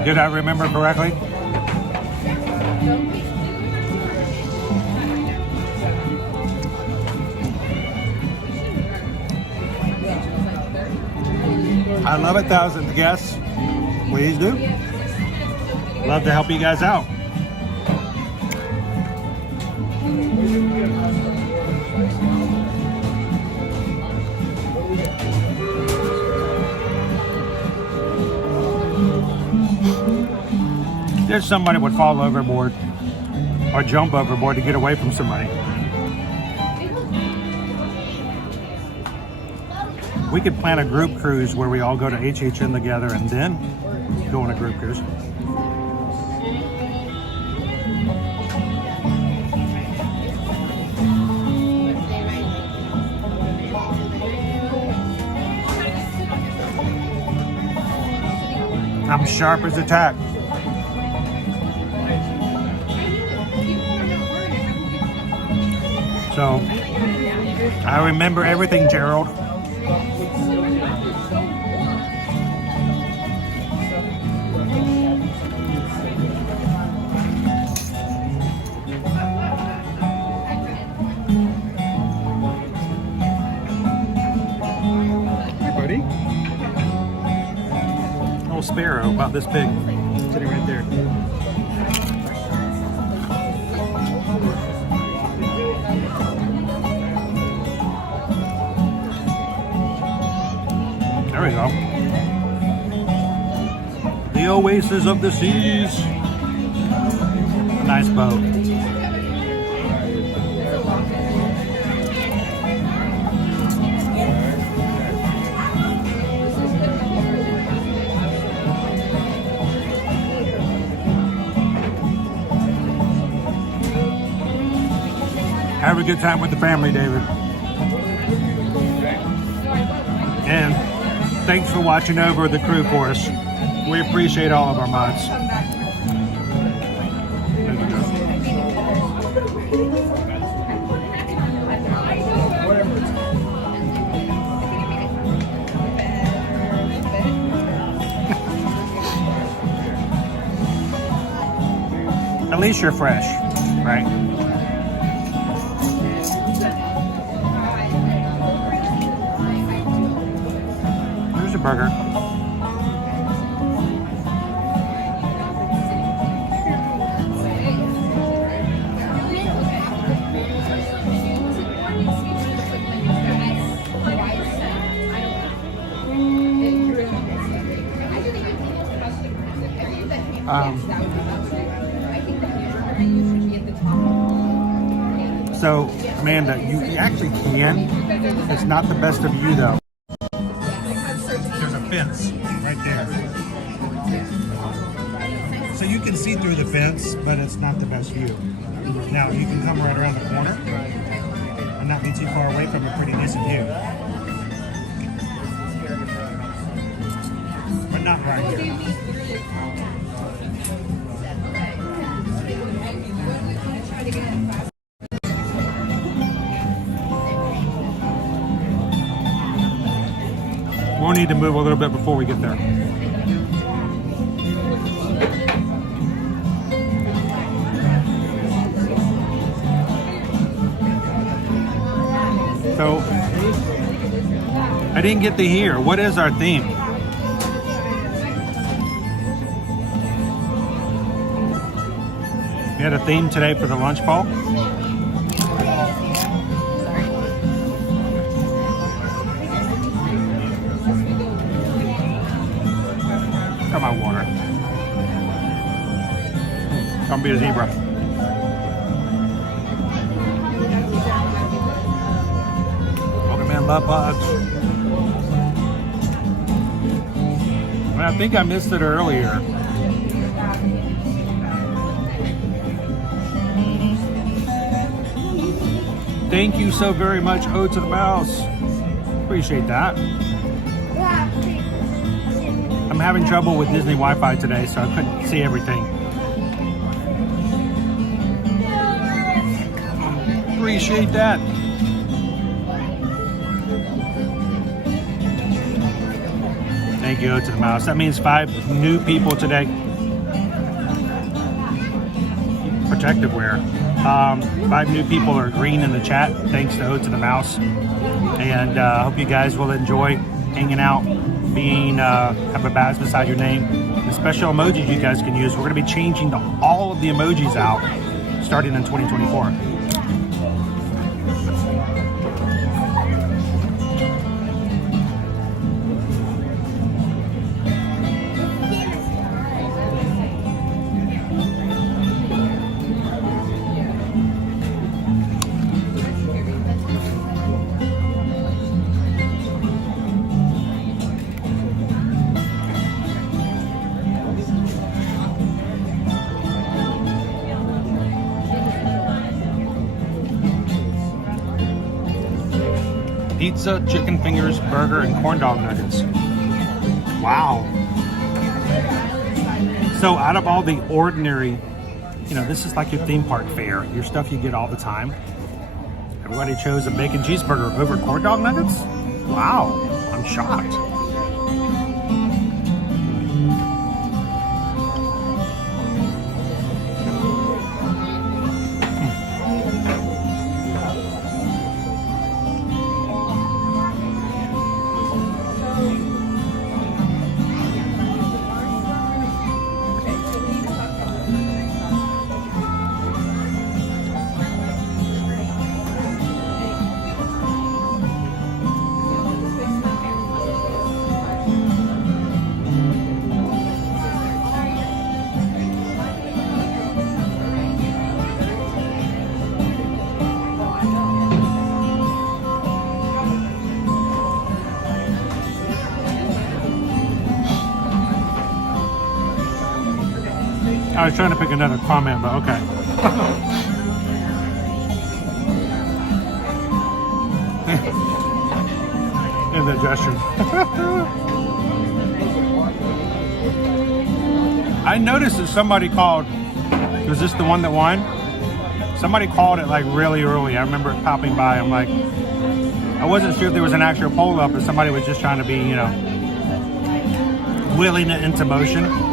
Did I remember correctly? I love 1,000th guests. Please do. Love to help you guys out. There's somebody would fall overboard or jump overboard to get away from somebody. We could plan a group cruise where we all go to HHN together and then go on a group cruise. I'm sharp as a tack. So, I remember everything, Gerald. Hey, buddy. Little sparrow about this big, sitting right there. There we go. The oasis of the seas. Nice boat. Have a good time with the family, David. And thanks for watching over the crew for us. We appreciate all of our mods. At least you're fresh, right? Here's a burger. So, Amanda, you actually can. It's not the best of you, though. There's a fence right there. So you can see through the fence, but it's not the best view. Now, you can come right around the corner and not be too far away from a pretty decent view. But not right here. We'll need to move a little bit before we get there. So, I didn't get to hear. What is our theme? We had a theme today for the lunch ball. Got my water. Don't be a zebra. Welcome in, love pods. I think I missed it earlier. Thank you so very much, Ode to the Mouse. Appreciate that. I'm having trouble with Disney Wi-Fi today, so I couldn't see everything. Appreciate that. Thank you, Ode to the Mouse. That means 5 new people today. Protective wear. 5 new people are green in the chat, thanks to Ode to the Mouse. And I hope you guys will enjoy hanging out, being have a badge beside your name. The special emojis you guys can use. We're going to be changing all of the emojis out starting in 2024. pizza, chicken fingers, burger, and corn dog nuggets. Wow. So out of all the ordinary, you know, this is like your theme park fare, your stuff you get all the time. Everybody chose a bacon cheeseburger over corn dog nuggets? Wow, I'm shocked. I was trying to pick another comment, but okay. Indigestion. I noticed that somebody called, was this the one that won? Somebody called it like really early. I remember it popping by. I'm like, I wasn't sure if there was an actual poll up, but somebody was just trying to be, you know, willing it into motion.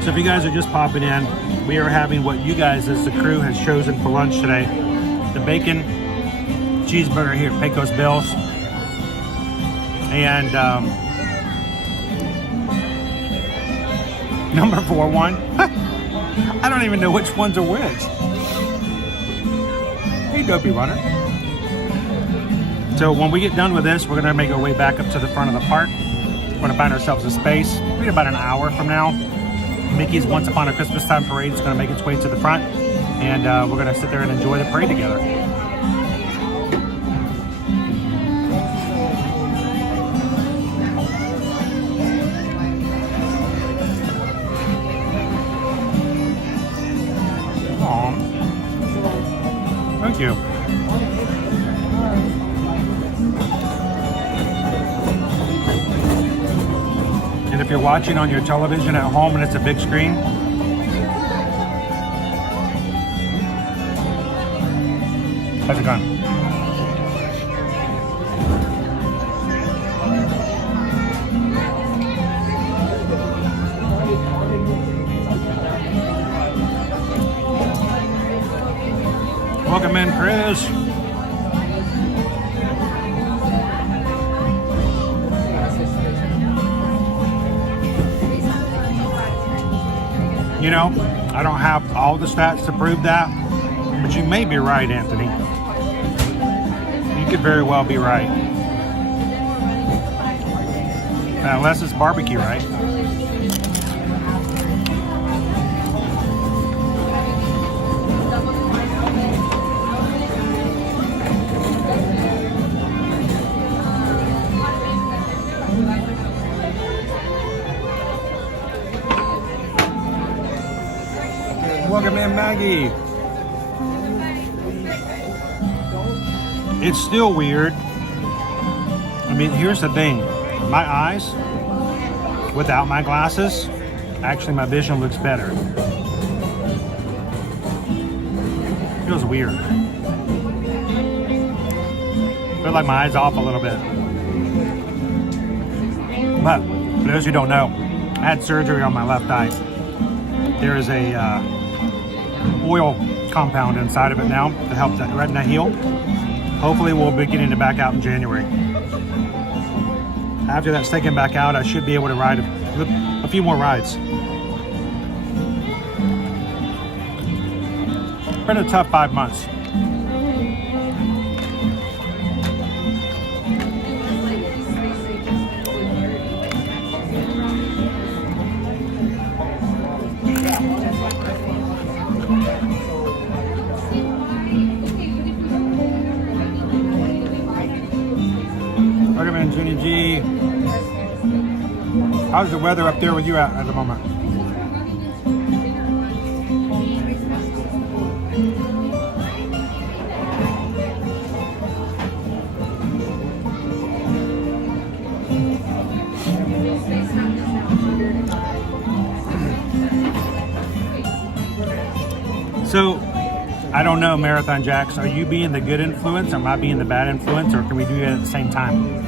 So if you guys are just popping in, we are having what you guys as the crew has chosen for lunch today. The bacon cheeseburger here at Pecos Bill's. And number 4 won. I don't even know which ones are which. Hey, Dopey Runner. So when we get done with this, we're going to make our way back up to the front of the park. We're going to find ourselves a space, maybe about an hour from now. Mickey's Once Upon a Christmastime Parade is going to make its way to the front, and we're going to sit there and enjoy the parade together. Aww. Thank you. And if you're watching on your television at home and it's a big screen, how's it going? Welcome in, Chris. You know, I don't have all the stats to prove that, but you may be right, Anthony. You could very well be right. Unless it's barbecue, right? Welcome in, Maggie. It's still weird. I mean, here's the thing. My eyes, without my glasses, actually my vision looks better. Feels weird. Feel like my eyes off a little bit. But for those who don't know, I had surgery on my left eye. There is a oil compound inside of it now to help that retina heal. Hopefully we'll be getting it back out in January. After that's taken back out, I should be able to ride a few more rides. It's been a tough 5 months. Recommend Jenny G. How's the weather up there with you at the moment? So, I don't know, Marathon Jacks. Are you being the good influence? Am I being the bad influence? Or can we do it at the same time?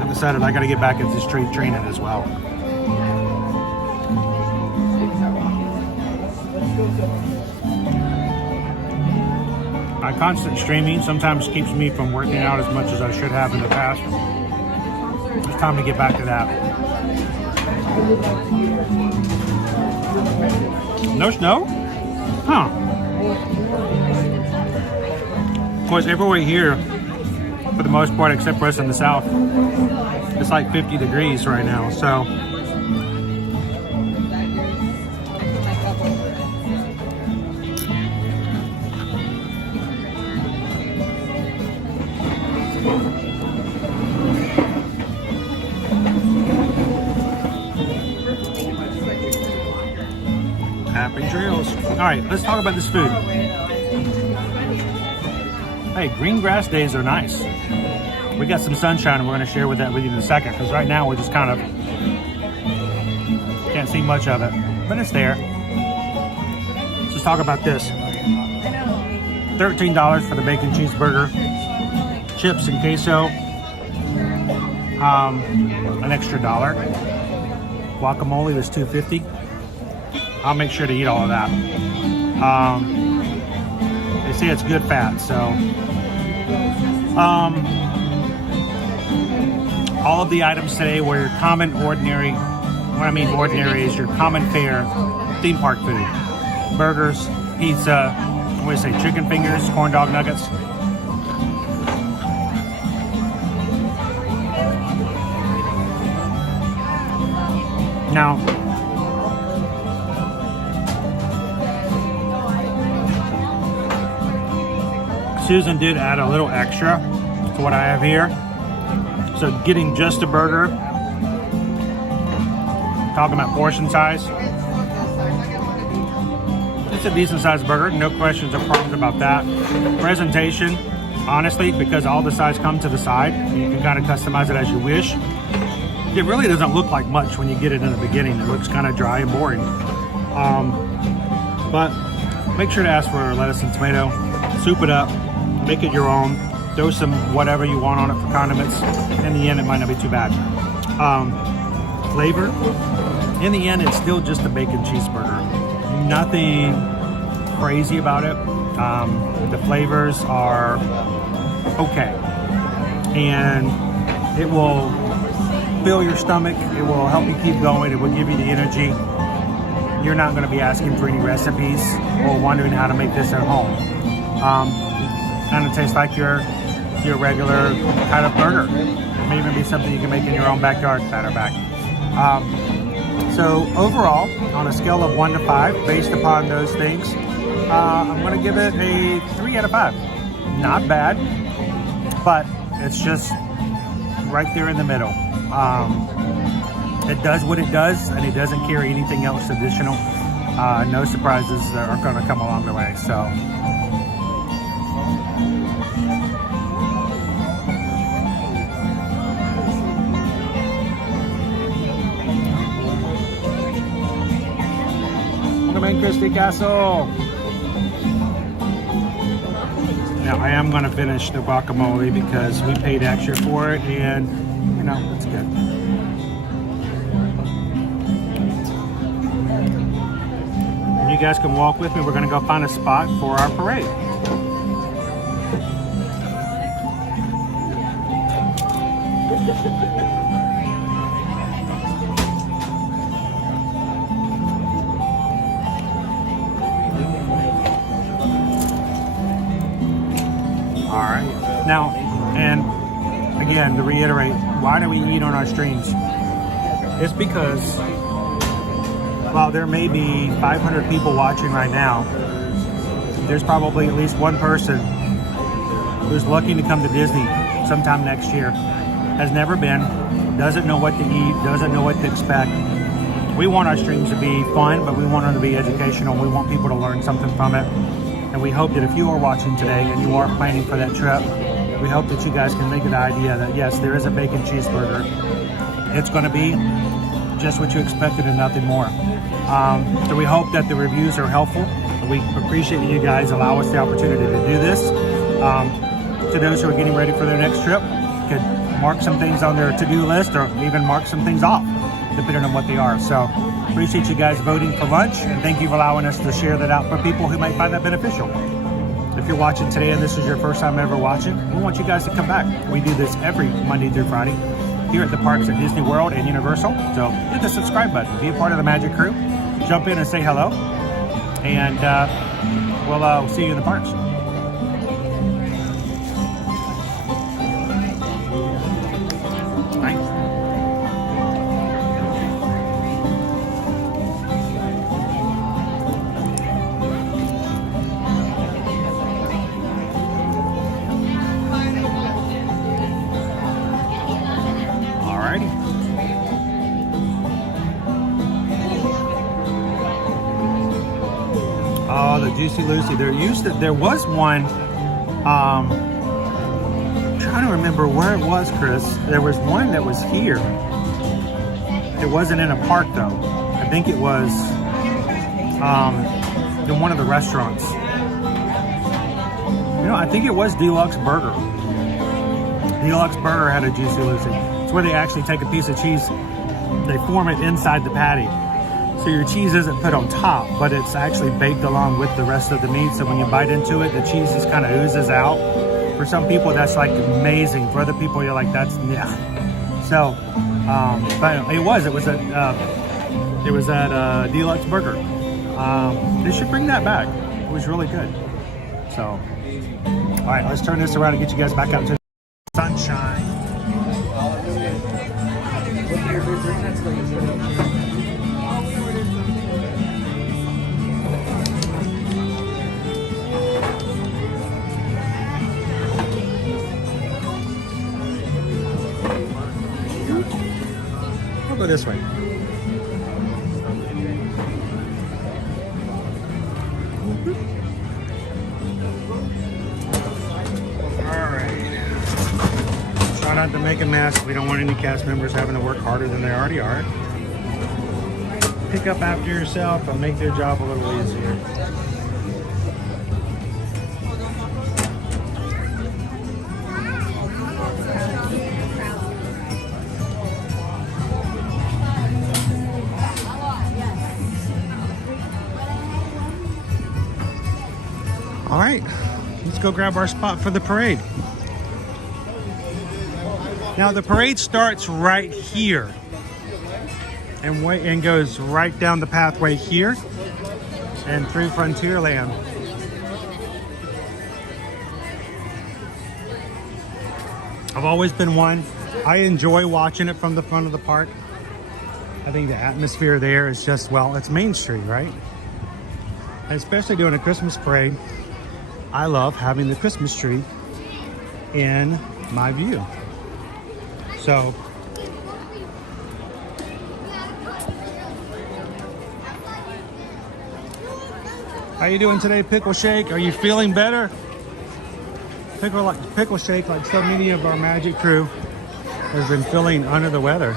I've decided I got to get back into street training as well. My constant streaming sometimes keeps me from working out as much as I should have in the past. It's time to get back to that. No snow? Huh. Of course, everywhere here, for the most part, except for us in the south, it's like 50 degrees right now, so. Happy trails. All right, let's talk about this food. Hey, green grass days are nice. We got some sunshine and we're going to share with you in a second, because right now we're just kind of can't see much of it, but it's there. Let's talk about this. $13 for the bacon cheeseburger, chips and queso, an extra $1. Guacamole was $2.50. I'll make sure to eat all of that. They say it's good fat, so all of the items today were your common ordinary. What I mean ordinary is your common fare theme park food: burgers, pizza, what do you say, chicken fingers, corn dog nuggets. Now, Susan did add a little extra to what I have here. So getting just a burger, talking about portion size, it's a decent sized burger, no questions or problems about that. Presentation, honestly, because all the sides come to the side, you can kind of customize it as you wish. It really doesn't look like much when you get it in the beginning. It looks kind of dry and boring. But make sure to ask for lettuce and tomato, soup it up, make it your own, throw some whatever you want on it for condiments. In the end, it might not be too bad. Flavor, in the end, it's still just a bacon cheeseburger. Nothing crazy about it. The flavors are okay. And it will fill your stomach. It will help you keep going. It will give you the energy. You're not going to be asking for any recipes or wondering how to make this at home. Kind of tastes like your regular kind of burger. It may even be something you can make in your own backyard, batter back. So overall, on a scale of 1 to 5, based upon those things, I'm going to give it a 3 out of 5. Not bad, but it's just right there in the middle. It does what it does, and it doesn't carry anything else additional. No surprises that are going to come along the way. So. Christie Castle. Now I am going to finish the guacamole because we paid extra for it, and you know, it's good. And you guys can walk with me. We're going to go find a spot for our parade. Now, and again, to reiterate, why do we eat on our streams? It's because while there may be 500 people watching right now, there's probably at least one person who's looking to come to Disney sometime next year, has never been, doesn't know what to eat, doesn't know what to expect. We want our streams to be fun, but we want them to be educational. We want people to learn something from it. And we hope that if you are watching today and you are planning for that trip, we hope that you guys can make it the idea that yes, there is a bacon cheeseburger. It's going to be just what you expected and nothing more. So we hope that the reviews are helpful. We appreciate that you guys allow us the opportunity to do this. To those who are getting ready for their next trip, could mark some things on their to-do list or even mark some things off, depending on what they are. So appreciate you guys voting for lunch, and thank you for allowing us to share that out for people who might find that beneficial. If you're watching today and this is your first time ever watching, we want you guys to come back. We do this every Monday through Friday here at the parks at Disney World and Universal. So hit the subscribe button, be a part of the Magic Crew, jump in and say hello, and we'll see you in the parks. Oh, the Juicy Lucy. There was one. I'm trying to remember where it was, Chris. There was one that was here. It wasn't in a park though. I think it was in one of the restaurants. You know, I think it was Deluxe Burger. Deluxe Burger had a Juicy Lucy. It's where they actually take a piece of cheese, they form it inside the patty. So your cheese isn't put on top, but it's actually baked along with the rest of the meat. So when you bite into it, the cheese just kind of oozes out. For some people, that's like amazing. For other people, you're like, that's yeah. So, but it was at Deluxe Burger. They should bring that back. It was really good. So, all right, let's turn this around and get you guys back out to the sunshine. We'll go this way. Try not to make a mess. We don't want any cast members having to work harder than they already are. Pick up after yourself and make their job a little easier. All right, let's go grab our spot for the parade. Now the parade starts right here and goes right down the pathway here and through Frontierland. I've always been one. I enjoy watching it from the front of the park. I think the atmosphere there is just, well, it's Main Street, right? And especially doing a Christmas parade, I love having the Christmas tree in my view. So, how you doing today, Pickle Shake? Are you feeling better? Pickle Shake, like so many of our Magic Crew, has been feeling under the weather.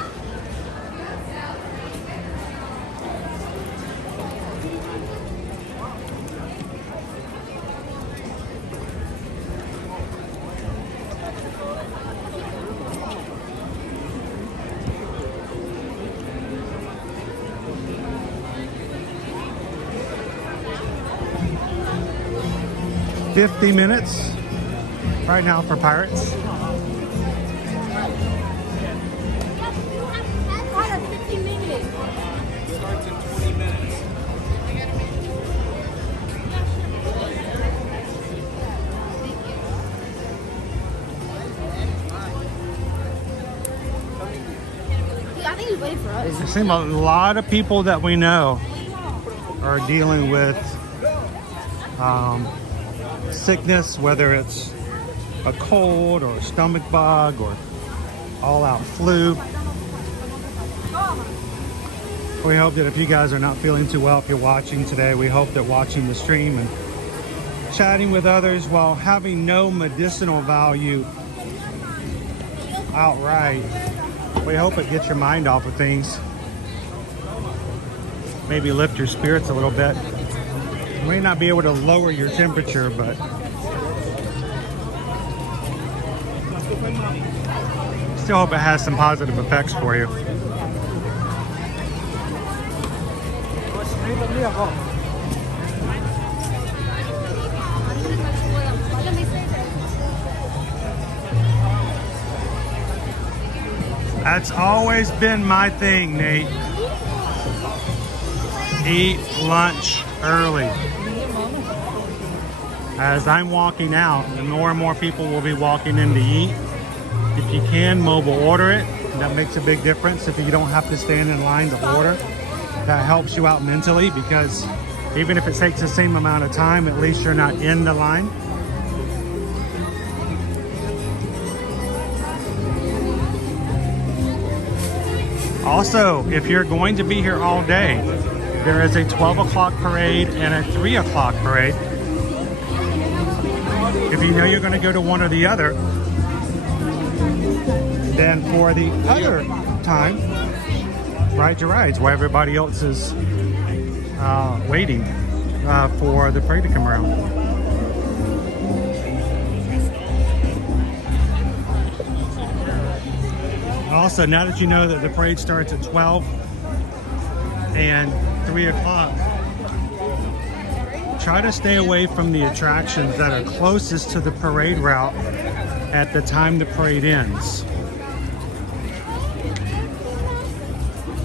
$50 minutes right now for Pirates. Starts in 20 minutes. I think he's waiting for us. It seems a lot of people that we know are dealing with sickness, whether it's a cold or a stomach bug or all-out flu. We hope that if you guys are not feeling too well, if you're watching today, we hope that watching the stream and chatting with others while having no medicinal value outright. We hope it gets your mind off of things. Maybe lift your spirits a little bit. You may not be able to lower your temperature, but still hope it has some positive effects for you. That's always been my thing, Nate. Eat lunch early. As I'm walking out, and more people will be walking in to eat. If you can, mobile order it. That makes a big difference. If you don't have to stand in line to order, that helps you out mentally, because even if it takes the same amount of time, at least you're not in the line. Also, if you're going to be here all day, there is a 12 o'clock parade and a 3 o'clock parade. If you know you're going to go to one or the other, then for the other time, ride your rides while everybody else is waiting for the parade to come around. Also, now that you know that the parade starts at 12 and 3 o'clock, try to stay away from the attractions that are closest to the parade route at the time the parade ends.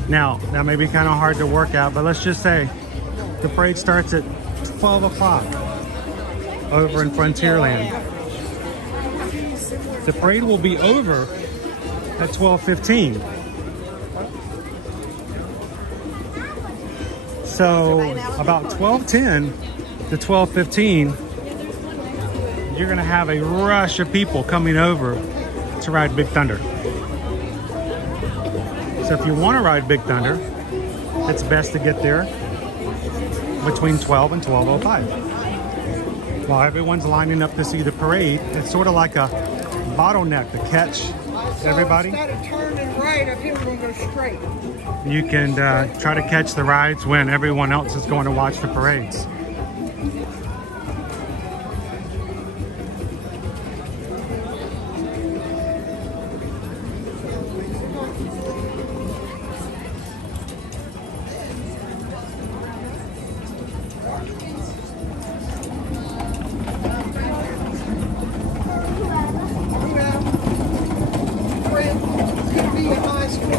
Now, that may be kind of hard to work out, but let's just say the parade starts at 12 o'clock over in Frontierland. The parade will be over at 12:15. So about 12:10 to 12:15, you're gonna have a rush of people coming over to ride Big Thunder. So if you want to ride Big Thunder, it's best to get there between 12 and 12:05. While everyone's lining up to see the parade, it's sort of like a bottleneck to catch everybody. Instead of turning right, up here we're going to go straight. You can try to catch the rides when everyone else is going to watch the parades.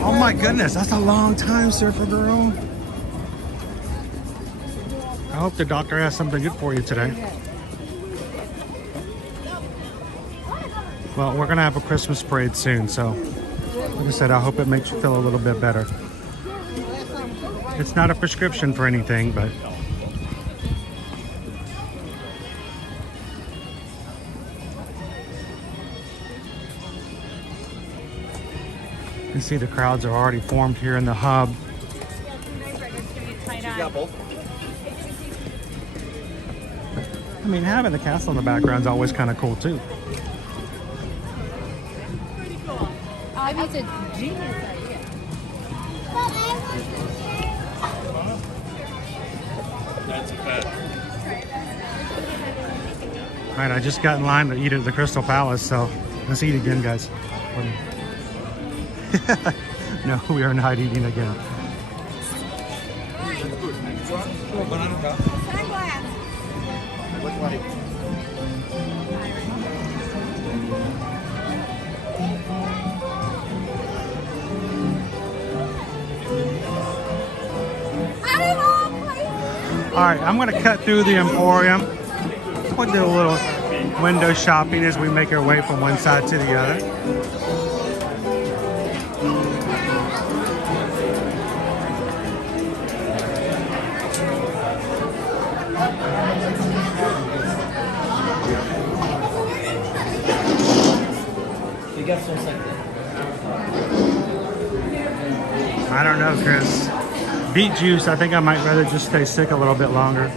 Oh my goodness, that's a long time, Surfer Girl. I hope the doctor has something good for you today. Well, we're gonna have a Christmas parade soon, so like I said, I hope it makes you feel a little bit better. It's not a prescription for anything, but you see the crowds are already formed here in the hub. I mean, having the castle in the background is always kind of cool too. I think it's a genius idea. That's a fact. All right, I just got in line to eat at the Crystal Palace, so let's eat again, guys. No, we are not eating again. All right, I'm going to cut through the Emporium. We'll do a little window shopping as we make our way from one side to the other. I don't know, Chris. Beet juice, I think I might rather just stay sick a little bit longer.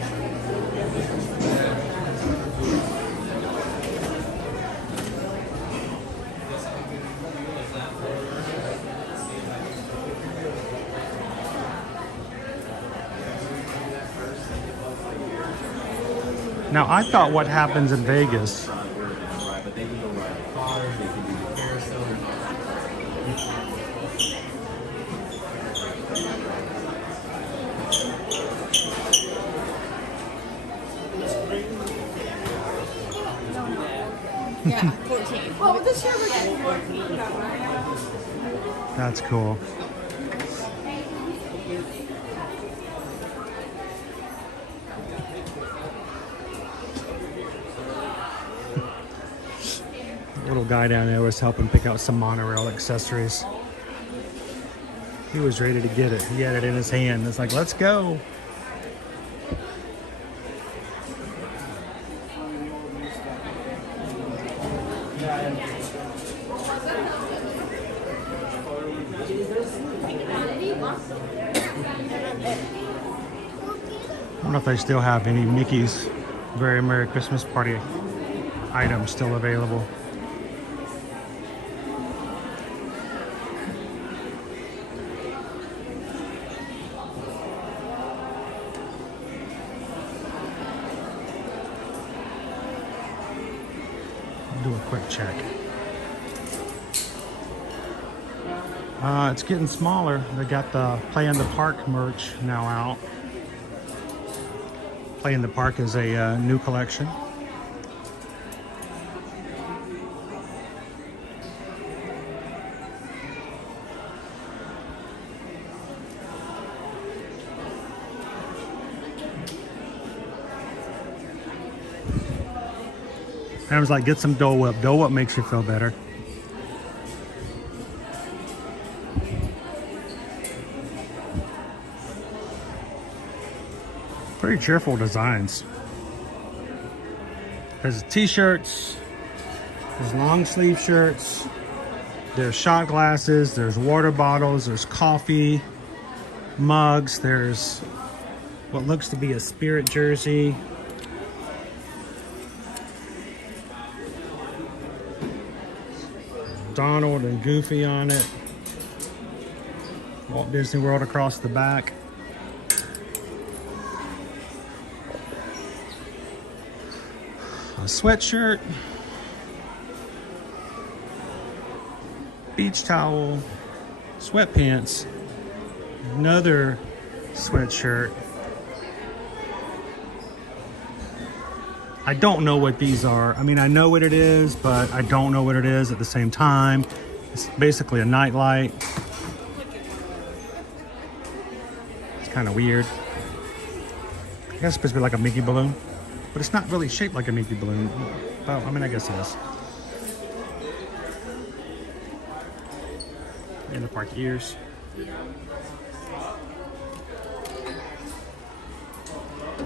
Now, I thought what happens in Vegas. But they can go ride cars, they can do the carousel. Yeah, 14. Well, this year we're getting 14. That's cool. Little guy down there was helping pick out some monorail accessories. He was ready to get it. He had it in his hand. It's like, let's go. I don't know if they still have any Mickey's Very Merry Christmas Party items still available. Do a quick check. It's getting smaller. They got the Play in the Park merch now out. Play in the Park is a new collection. I was like, get some Dole Whip. Dole Whip makes you feel better. Pretty cheerful designs. There's t-shirts, there's long sleeve shirts, there's shot glasses, there's water bottles, there's coffee, mugs, there's what looks to be a Spirit jersey. Donald and Goofy on it. Walt Disney World across the back. A sweatshirt. Beach towel. Sweatpants. Another sweatshirt. I don't know what these are. I mean, I know what it is, but I don't know what it is at the same time. It's basically a nightlight. It's kind of weird. I guess it's supposed to be like a Mickey balloon, but it's not really shaped like a Mickey balloon. Well, I mean, I guess it is. In the park ears.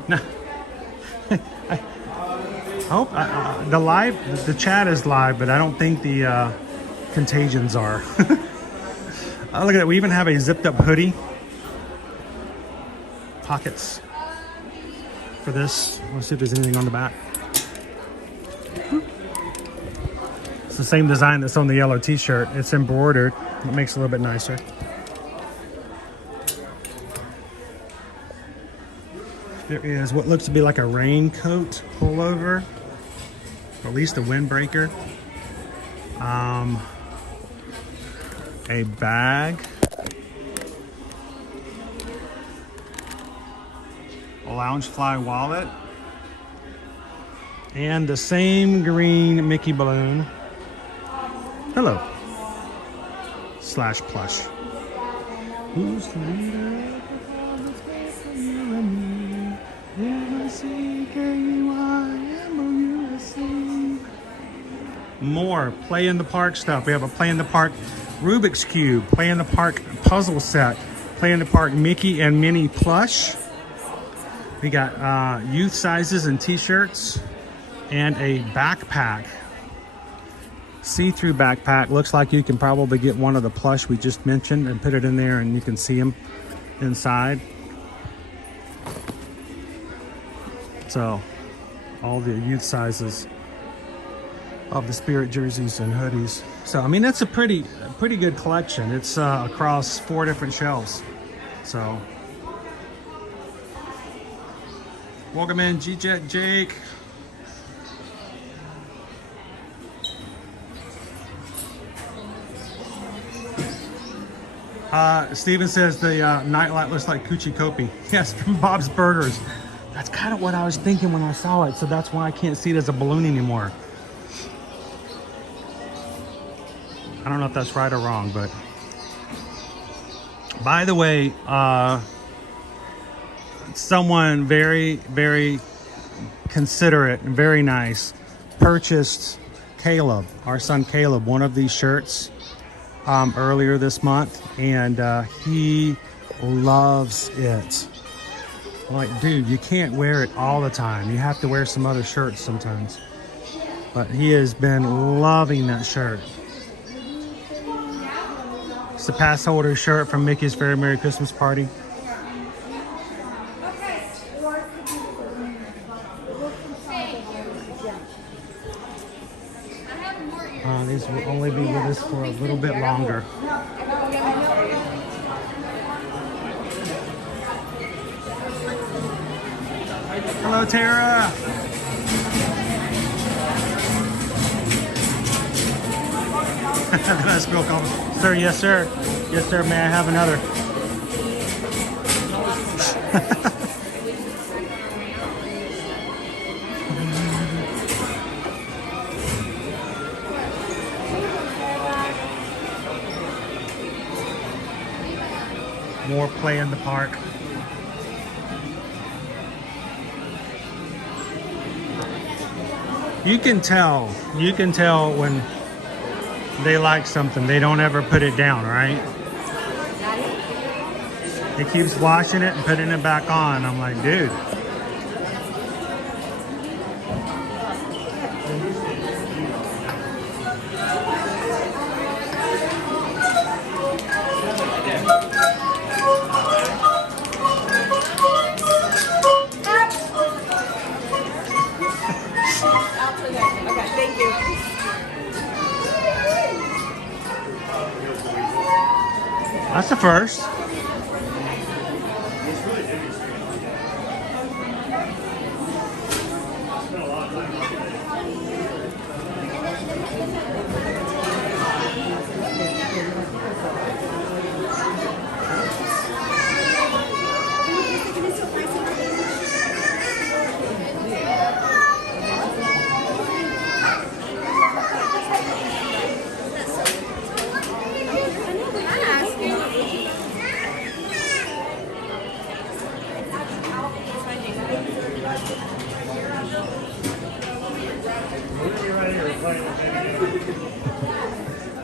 No. I hope the chat is live, but I don't think the contagions are. Oh, look at that. We even have a zipped up hoodie. Pockets for this. Let's see if there's anything on the back. It's the same design that's on the yellow t-shirt. It's embroidered. It makes it a little bit nicer. There is what looks to be like a raincoat pullover, or at least a windbreaker. A bag. A Loungefly wallet. And the same green Mickey balloon. Hello. / plush. Who's the leader? More Play in the Park stuff. We have a Play in the Park Rubik's Cube, Play in the Park puzzle set, Play in the Park Mickey and Minnie plush. We got youth sizes and t-shirts and a backpack. See-through backpack. Looks like you can probably get one of the plush we just mentioned and put it in there and you can see them inside. So, all the youth sizes of the Spirit jerseys and hoodies. So, I mean, that's a pretty good collection. It's across 4 different shelves. So, welcome in, G-Jet Jake. Steven says the nightlight looks like Coochie Kopi. Yes, from Bob's Burgers. That's kind of what I was thinking when I saw it, so that's why I can't see it as a balloon anymore. I don't know if that's right or wrong, but... By the way, someone very, very considerate and very nice purchased Caleb, our son Caleb, one of these shirts earlier this month, and he loves it. Like, dude, you can't wear it all the time. You have to wear some other shirts sometimes. But he has been loving that shirt. It's the pass holder shirt from Mickey's Very Merry Christmas Party. These will only be with us for a little bit longer. Hello, Tara. That's real cool. Sir, yes, sir. Yes, sir. May I have another? More play in the park. You can tell when they like something. They don't ever put it down, right? He keeps washing it and putting it back on. I'm like, dude. That's the first.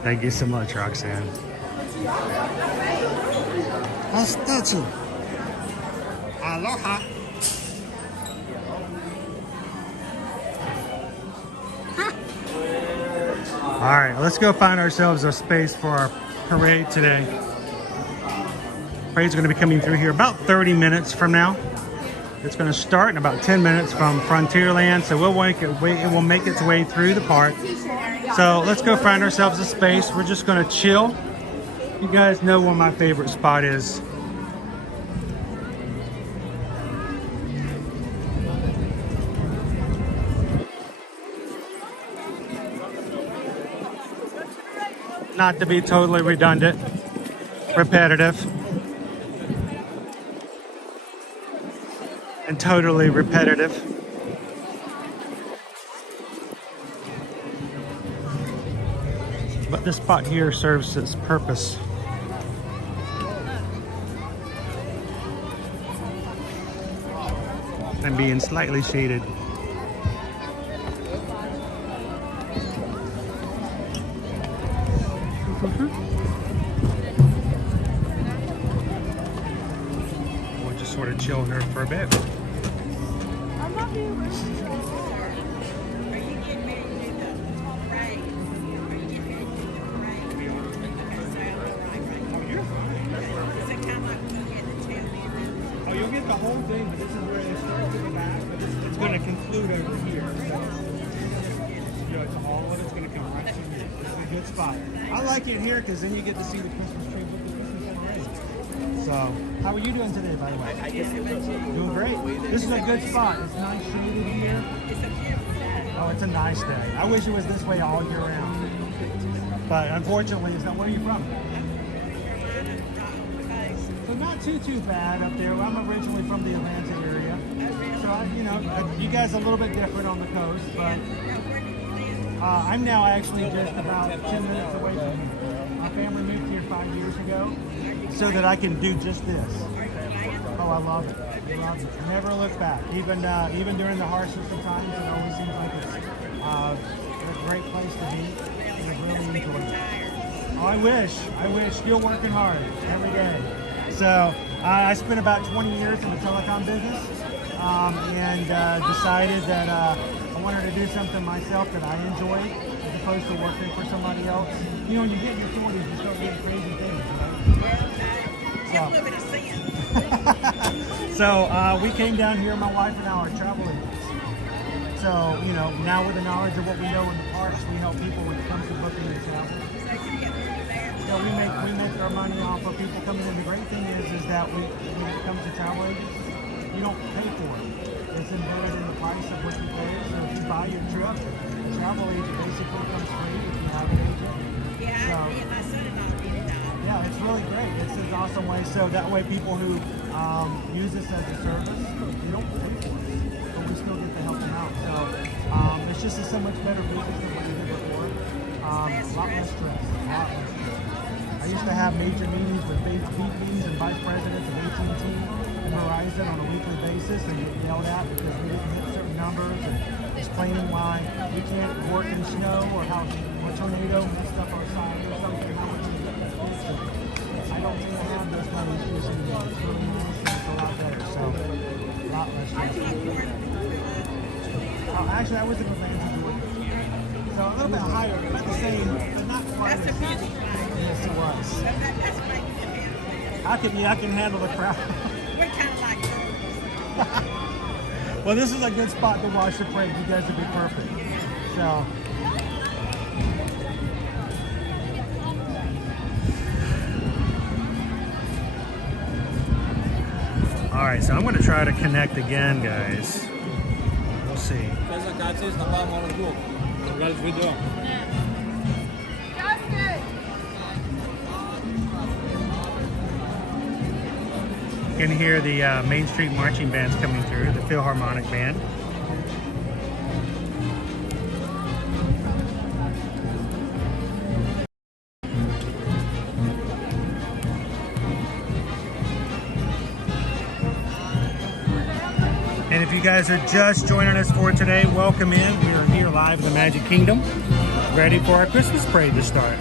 Thank you so much, Roxanne. Statue. Aloha. All right, let's go find ourselves a space for our parade today. Parade's going to be coming through here about 30 minutes from now. It's going to start in about 10 minutes from Frontierland, so it will make its way through the park. So let's go find ourselves a space. We're just going to chill. You guys know where my favorite spot is. Not to be totally redundant, repetitive, and totally repetitive. But this spot here serves its purpose. And being slightly shaded. We'll just sort of chill here for a bit. The whole thing, but this is where they start to the back, but it's going to conclude over here. So, all of it's going to come right through here. This is a good spot. I like it here because then you get to see the Christmas tree with the Christmas parade. So, how are you doing today, by the way? Doing great. This is a good spot. It's nice shaded here. Oh, it's a nice day. I wish it was this way all year round. But unfortunately, it's not. Where are you from? So not too bad up there. I'm originally from the Atlanta area, so you guys are a little bit different on the coast, but I'm now actually just about 10 minutes away from here. My family moved here 5 years ago so that I can do just this. Oh, I love it. I love it. Never look back. Even during the harshest of times, it always seems like it's a great place to be. I really enjoy it. Oh, I wish. Still working hard every day. So I spent about 20 years in the telecom business and decided that I wanted to do something myself that I enjoy as opposed to working for somebody else. You know, when you get in your 40s, you start doing crazy things, right? So we came down here, my wife and I are travel agents. So, now with the knowledge of what we know in the parks, we help people when it comes to booking and travel. We make our money off of people coming in. The great thing is that when it comes to travel agents, you don't pay for it. It's embedded in the price of what you pay. So if you buy your trip, the travel agent basically comes free if you have an agent. Yeah, it's really great. It's an awesome way. So that way people who use this as a service, you don't pay for it, but we still get to help them out. So it's just so much better business than what you did before. A lot less stress. I used to have major meetings with VPs and vice presidents of AT&T and Verizon on a weekly basis and get yelled at because we didn't hit certain numbers and explaining why we can't work in snow or how a tornado messed up our side or something. How much we get that I don't think I have those kind of issues anymore. It's really nice and it's a lot better. So a lot less stress. Actually, I was in Atlanta, Georgia. So a little bit higher, about the same, but not quite. That's a busy ride. Yes, it was. I can handle the crowd. We're kind of like Well, this is a good spot to watch the parade. You guys would be perfect. So. All right, so I'm going to try to connect again, guys. We'll see. You can hear the Main Street marching bands coming through, the Philharmonic Band. And if you guys are just joining us for today, welcome in. We are here live in the Magic Kingdom, ready for our Christmas parade to start.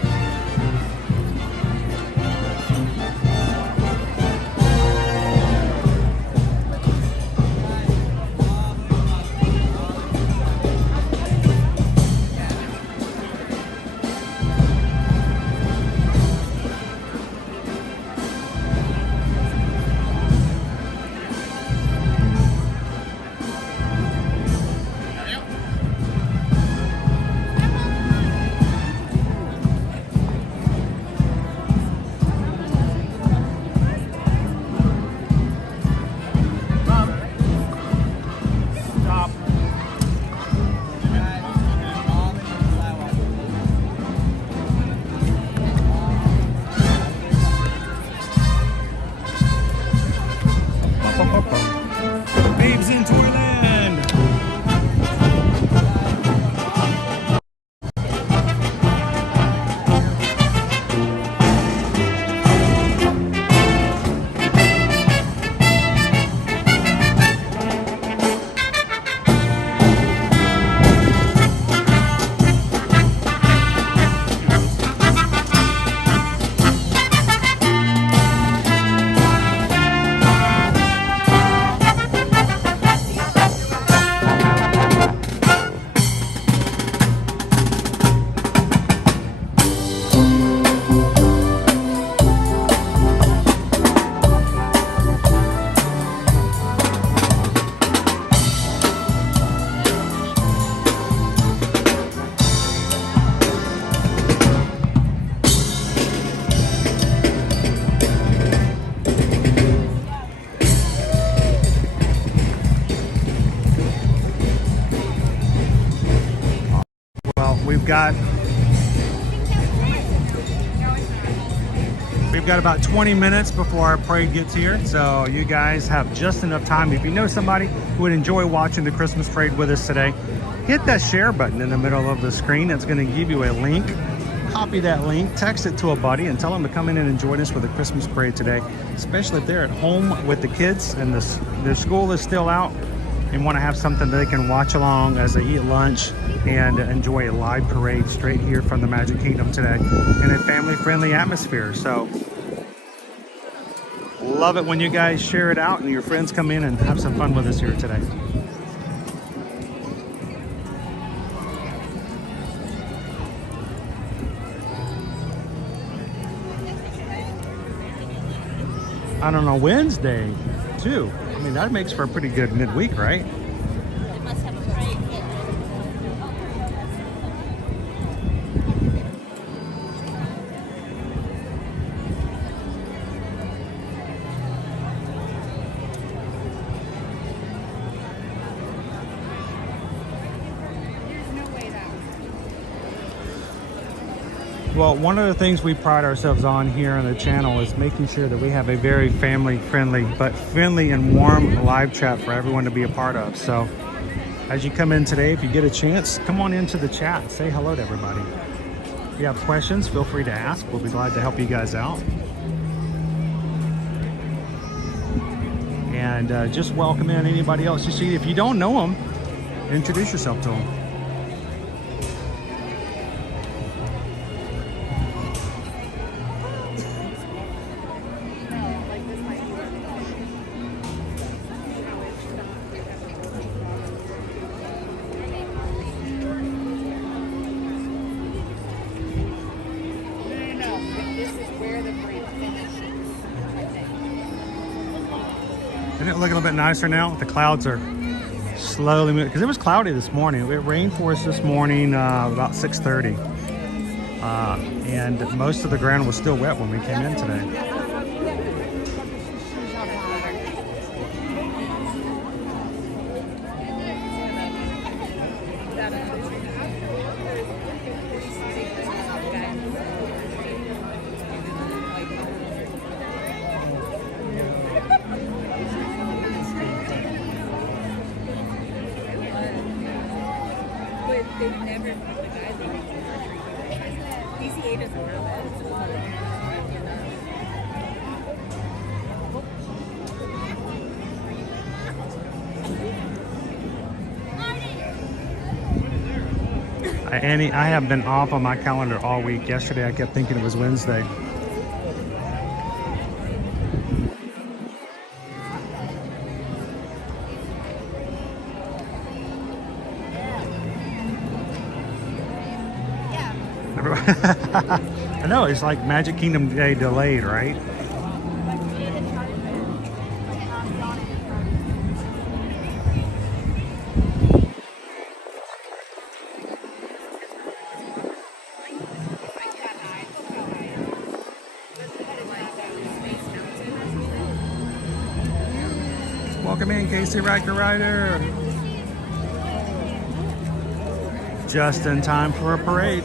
Babes in Toyland! We've got We've got about 20 minutes before our parade gets here, so you guys have just enough time. If you know somebody who would enjoy watching the Christmas parade with us today, hit that share button in the middle of the screen. It's going to give you a link. Copy that link, text it to a buddy, and tell them to come in and join us for the Christmas parade today, especially if they're at home with the kids and their school is still out and want to have something they can watch along as they eat lunch and enjoy a live parade straight here from the Magic Kingdom today in a family-friendly atmosphere. So love it when you guys share it out and your friends come in and have some fun with us here today. I don't know, Wednesday too. I mean, that makes for a pretty good midweek, right? Well, one of the things we pride ourselves on here on the channel is making sure that we have a very family-friendly, but friendly and warm live chat for everyone to be a part of. So as you come in today, if you get a chance, come on into the chat. Say hello to everybody. If you have questions, feel free to ask. We'll be glad to help you guys out. And just welcome in anybody else you see. If you don't know them, introduce yourself to them. Isn't it looking a little bit nicer now? The clouds are slowly moving, because it was cloudy this morning. It rained for us this morning about 6:30. And most of the ground was still wet when we came in today. Annie, I have been off on my calendar all week. Yesterday I kept thinking it was Wednesday. I know, it's like Magic Kingdom Day delayed, right? Welcome in, Casey Riker Rider. Just in time for a parade.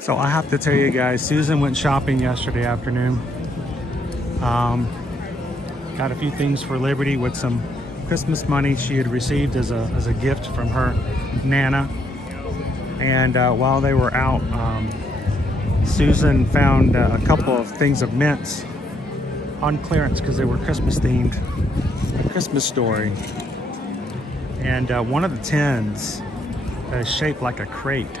So I have to tell you guys, Susan went shopping yesterday afternoon. Got a few things for Liberty with some Christmas money she had received as a gift from her Nana. And while they were out, Susan found a couple of things of mints on clearance because they were Christmas themed. A Christmas Story. And one of the tins is shaped like a crate.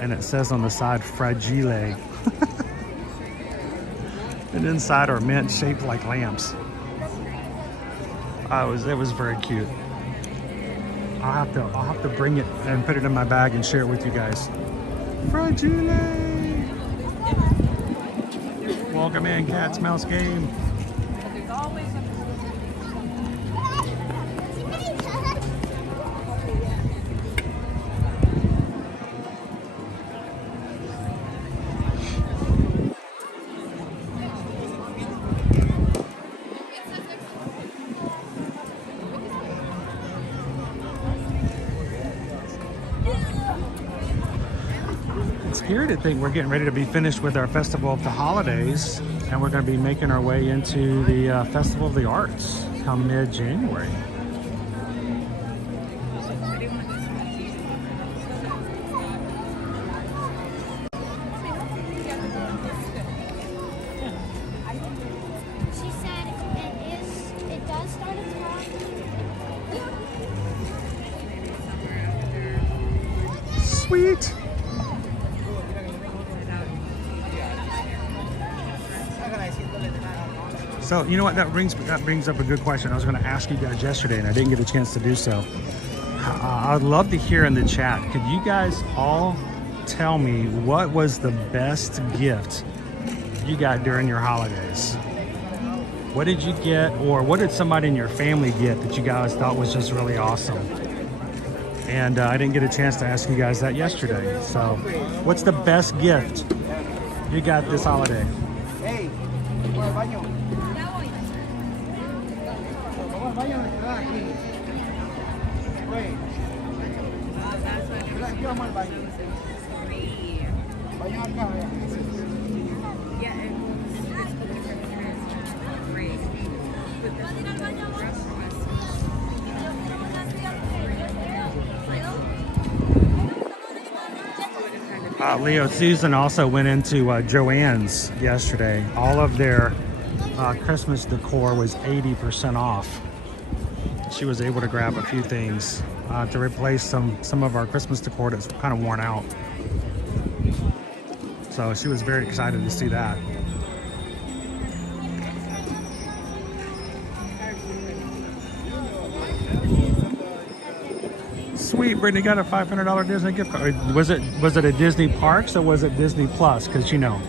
And it says on the side, Fragile. And inside are mint shaped like lamps. It was very cute. I'll have to bring it and put it in my bag and share it with you guys. Fragile. Welcome in, Cat's Mouse Game. appear to think we're getting ready to be finished with our Festival of the Holidays, and we're going to be making our way into the Festival of the Arts come mid-January. She said it does start at 12. Sweet. So, you know what, that brings up a good question. I was going to ask you guys yesterday, and I didn't get a chance to do so. I'd love to hear in the chat. Could you guys all tell me what was the best gift you got during your holidays? What did you get, or what did somebody in your family get that you guys thought was just really awesome? And I didn't get a chance to ask you guys that yesterday. So, what's the best gift you got this holiday? Leo, Susan also went into Joann's yesterday. All of their Christmas decor was 80% off. She was able to grab a few things to replace some of our Christmas decor that's kind of worn out. So she was very excited to see that. Sweet, Brittany got a $500 Disney gift card. Was it a Disney Parks or was it Disney Plus? Because, you know,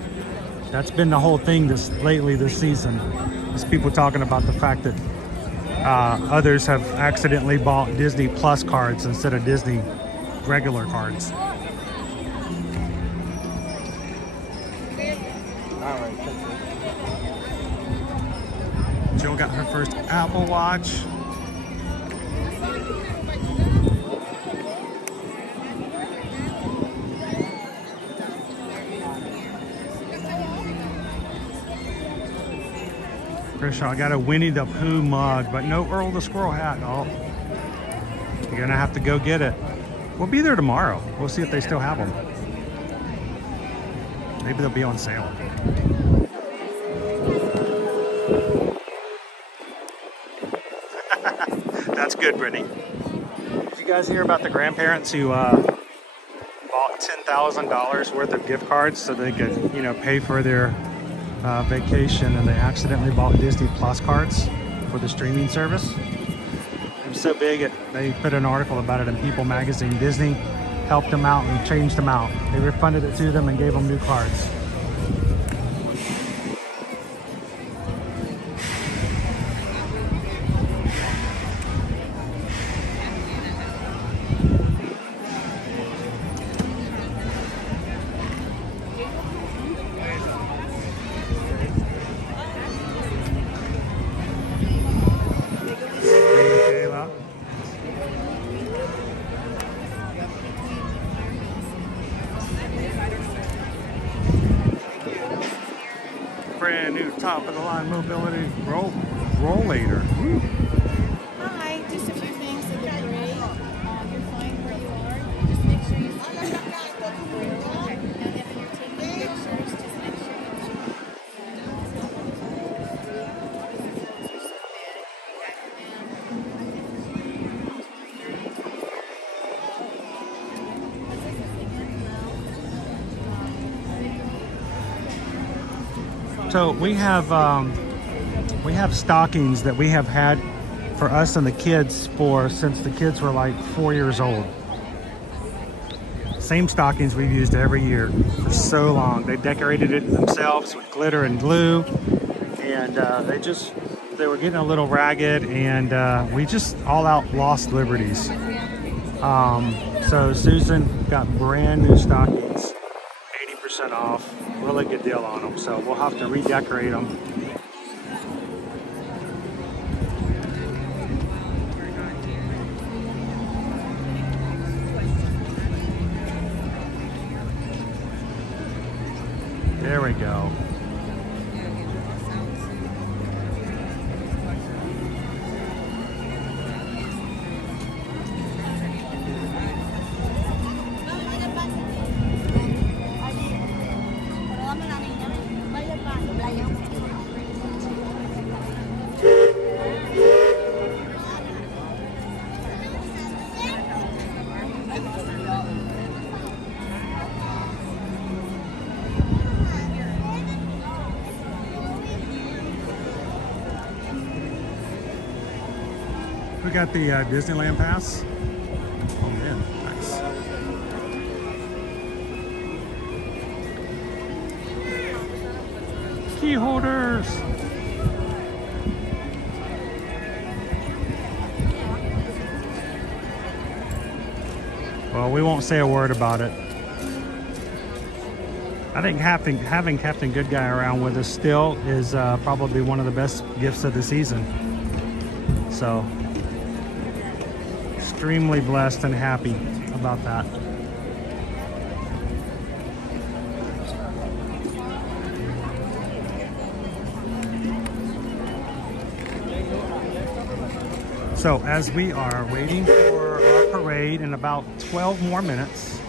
that's been the whole thing this season. Is people talking about the fact that others have accidentally bought Disney Plus cards instead of Disney regular cards. Jill got her first Apple Watch. I got a Winnie the Pooh mug, but no Earl the Squirrel hat. Oh, you're gonna have to go get it. We'll be there tomorrow. We'll see if they still have them. Maybe they'll be on sale. That's good, Brittany. Did you guys hear about the grandparents who bought $10,000 worth of gift cards so they could, you know, pay for their vacation, and they accidentally bought Disney Plus cards for the streaming service? It was so big, they put an article about it in People magazine. Disney helped them out and changed them out. They refunded it to them and gave them new cards. Brand new top of the line mobility rollator. Woo. Hi, just a few things that are great. You're fine where you are. Just make sure you see the okay. And if you're taking pictures, just make sure you So we have stockings that we have had for us and the kids since the kids were like 4 years old. Same stockings we've used every year for so long. They decorated it themselves with glitter and glue, and they were getting a little ragged, and we just all out lost liberties. So Susan got brand new stockings, 80% off. Really good deal on them, so we'll have to redecorate them. we go. We got the Disneyland pass. Oh man, nice. Key holders. Well, we won't say a word about it. I think having Captain Good Guy around with us still is probably one of the best gifts of the season. So, extremely blessed and happy about that. So as we are waiting for our parade in about 12 more minutes,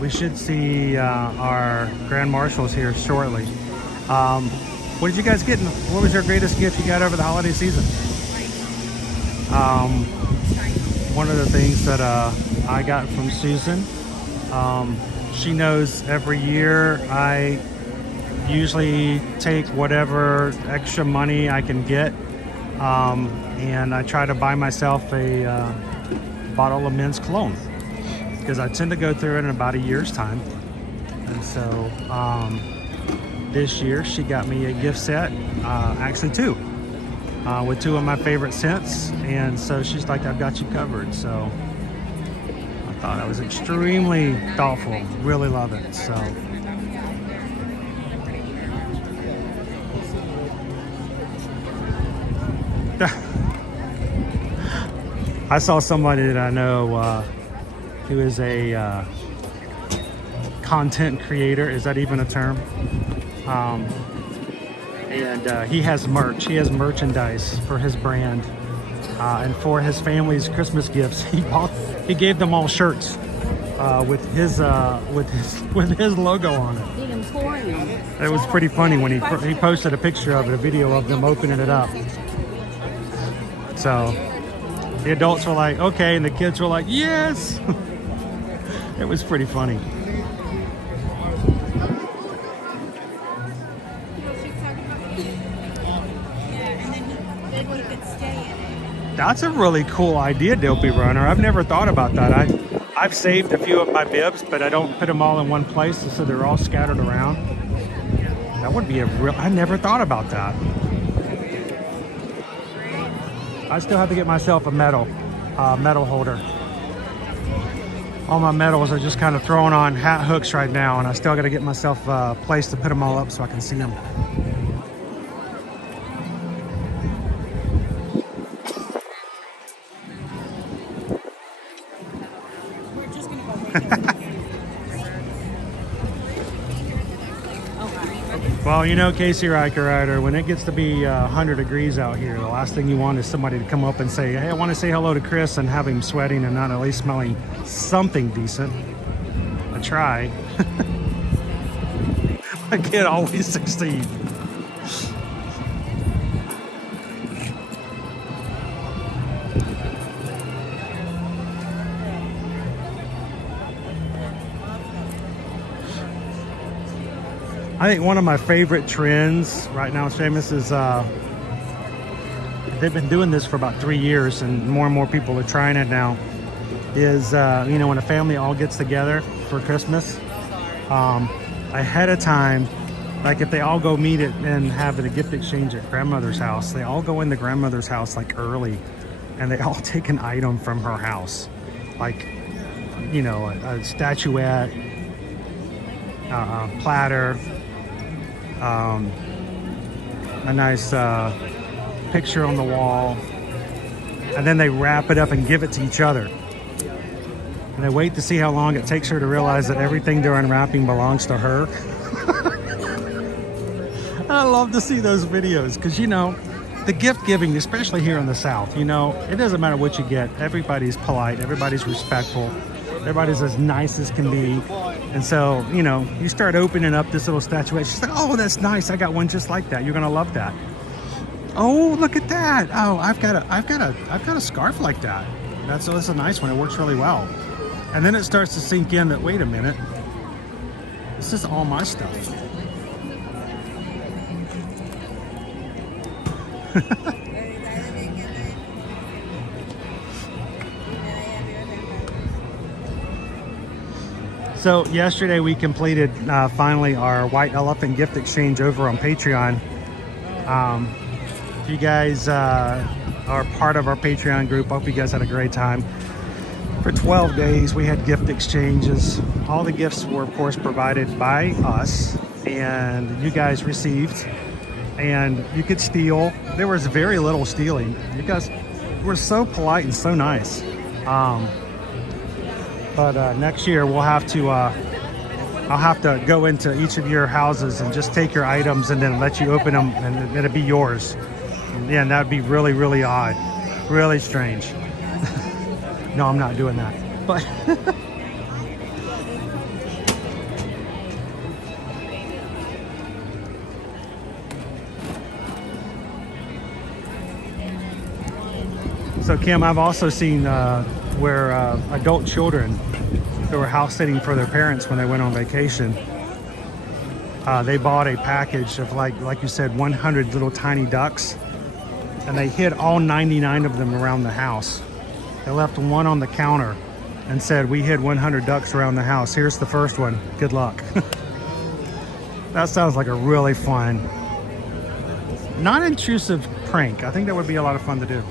we should see our Grand Marshals here shortly. What did you guys get? What was your greatest gift you got over the holiday season? One of the things that I got from Susan, she knows every year I usually take whatever extra money I can get, and I try to buy myself a bottle of men's cologne because I tend to go through it in about a year's time. And so this year she got me a gift set, actually two, with two of my favorite scents, and so she's like, I've got you covered. So I thought I was extremely thoughtful, really love it. So I saw somebody that I know who is a content creator. Is that even a term? And he has merch. He has merchandise for his brand, and for his family's Christmas gifts, he gave them all shirts with his logo on it. It was pretty funny when he posted a picture of it, a video of them opening it up. So the adults were like, okay, and the kids were like, yes. It was pretty funny. That's a really cool idea, Dopey Runner. I've never thought about that. I've saved a few of my bibs, but I don't put them all in one place, so they're all scattered around. That would be I never thought about that. I still have to get myself a medal holder. All my medals are just kind of thrown on hat hooks right now, and I still got to get myself a place to put them all up so I can see them. Well, you know, Casey Riker Rider, when it gets to be 100 degrees out here, the last thing you want is somebody to come up and say, hey, I want to say hello to Chris, and have him sweating and not at least smelling something decent. I try. I can't always succeed. I think one of my favorite trends right now, Seamus, is they've been doing this for about 3 years, and more people are trying it now, is you know, when a family all gets together for Christmas, ahead of time, like if they all go meet it and have a gift exchange at grandmother's house, they all go into grandmother's house like early, and they all take an item from her house, like, you know, a statuette, platter, a nice picture on the wall, and then they wrap it up and give it to each other. And they wait to see how long it takes her to realize that everything they're unwrapping belongs to her. I love to see those videos because, you know, the gift giving, especially here in the South, you know, it doesn't matter what you get. Everybody's polite. Everybody's respectful. Everybody's as nice as can be. And so, you know, you start opening up this little statuette. She's like, oh, that's nice. I got one just like that. You're going to love that. Oh, look at that. Oh, I've got a scarf like that. That's a nice one. It works really well. And then it starts to sink in that, wait a minute, this is all my stuff. So yesterday we completed finally our white elephant gift exchange over on Patreon. If you guys are part of our Patreon group, hope you guys had a great time. For 12 days we had gift exchanges. All the gifts were of course provided by us and you guys received, and you could steal. There was very little stealing. You guys were so polite and so nice. But next year we'll have to I'll have to go into each of your houses and just take your items and then let you open them and it'll be yours. And yeah, that'd be really, really odd, really strange. No, I'm not doing that. But so Kim, I've also seen where adult children who were house sitting for their parents when they went on vacation, they bought a package of like you said, 100 little tiny ducks, and they hid all 99 of them around the house. They left one on the counter and said, we hid 100 ducks around the house. Here's the first one. Good luck. That sounds like a really fun, non-intrusive prank. I think that would be a lot of fun to do.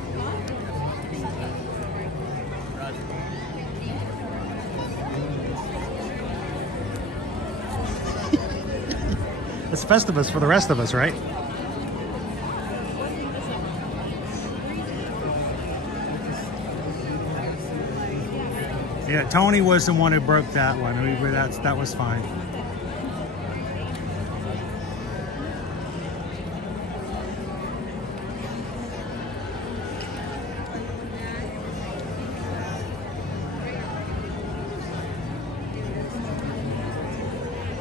It's Festivus for the rest of us, right? Yeah, Tony was the one who broke that one. I mean, that was fine.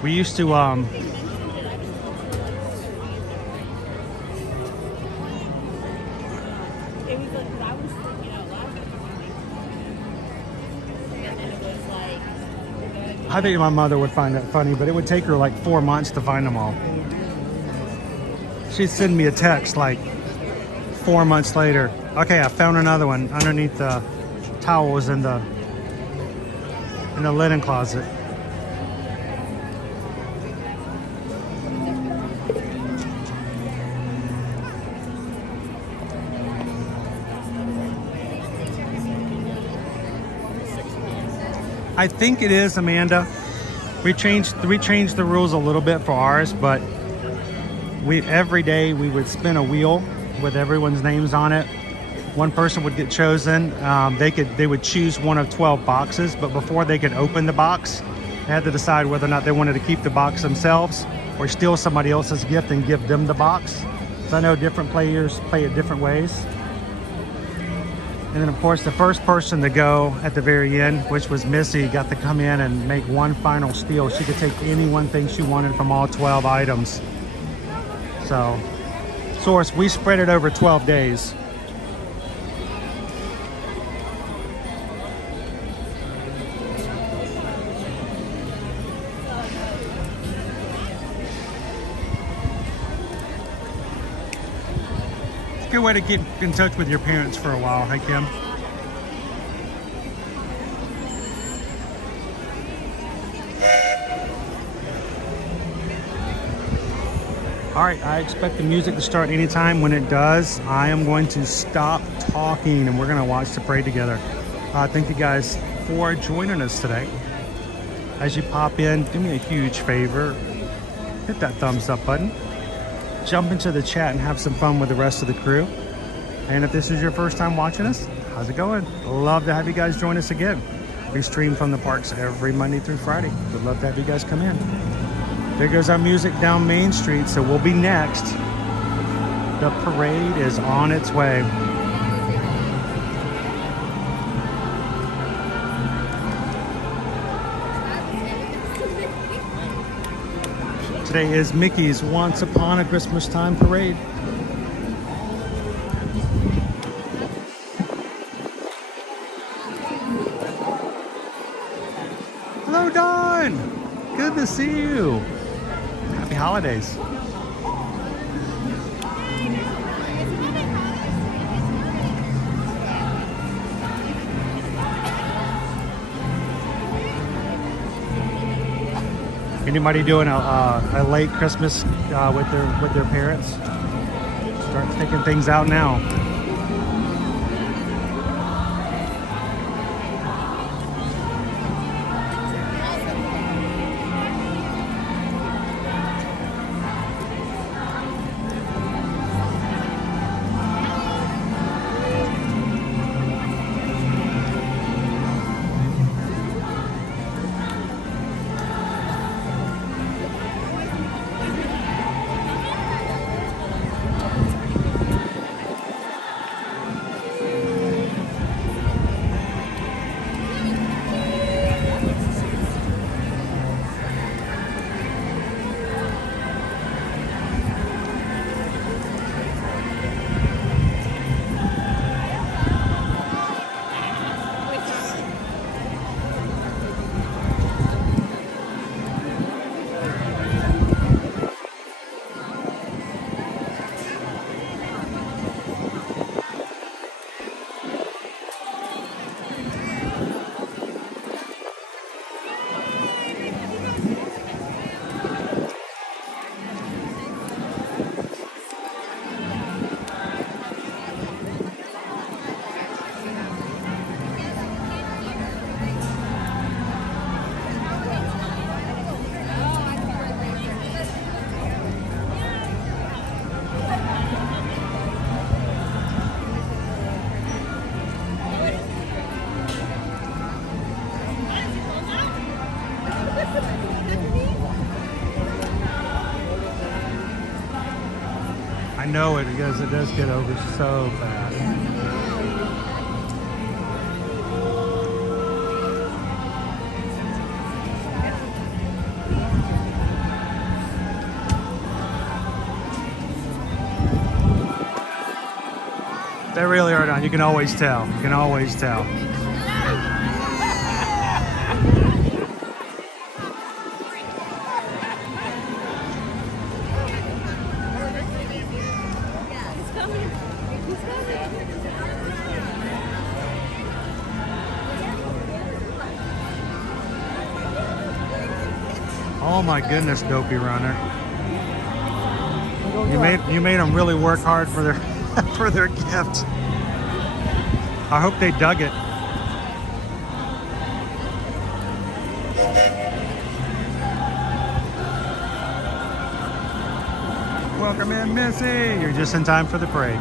We used to I think my mother would find that funny, but it would take her like 4 months to find them all. She'd send me a text like 4 months later. Okay, I found another one underneath the towels in the linen closet. I think it is, Amanda. We changed the rules a little bit for ours, but every day we would spin a wheel with everyone's names on it. One person would get chosen. They would choose one of 12 boxes, but before they could open the box, they had to decide whether or not they wanted to keep the box themselves or steal somebody else's gift and give them the box. So I know different players play it different ways. And then of course the first person to go at the very end, which was Missy, got to come in and make one final steal. She could take any one thing she wanted from all 12 items. So, Source, we spread it over 12 days. Good way to get in touch with your parents for a while, hey Kim? All right, I expect the music to start anytime. When it does, I am going to stop talking and we're gonna watch the parade together. Thank you guys for joining us today. As you pop in, do me a huge favor, hit that thumbs up button. Jump into the chat and have some fun with the rest of the crew. And if this is your first time watching us, how's it going? Love to have you guys join us again. We stream from the parks every Monday through Friday. Would love to have you guys come in. There goes our music down Main Street, so we'll be next. The parade is on its way. Today is Mickey's Once Upon a Christmastime Parade. Hello, Dawn. Good to see you. Happy holidays. Anybody doing a late Christmas with their parents? Start taking things out now. I know it because it does get over so fast. They really are done. You can always tell. You can always tell. Oh my goodness, Dopey Runner. You made them really work hard for their for their gift. I hope they dug it. Welcome in, Missy. You're just in time for the parade.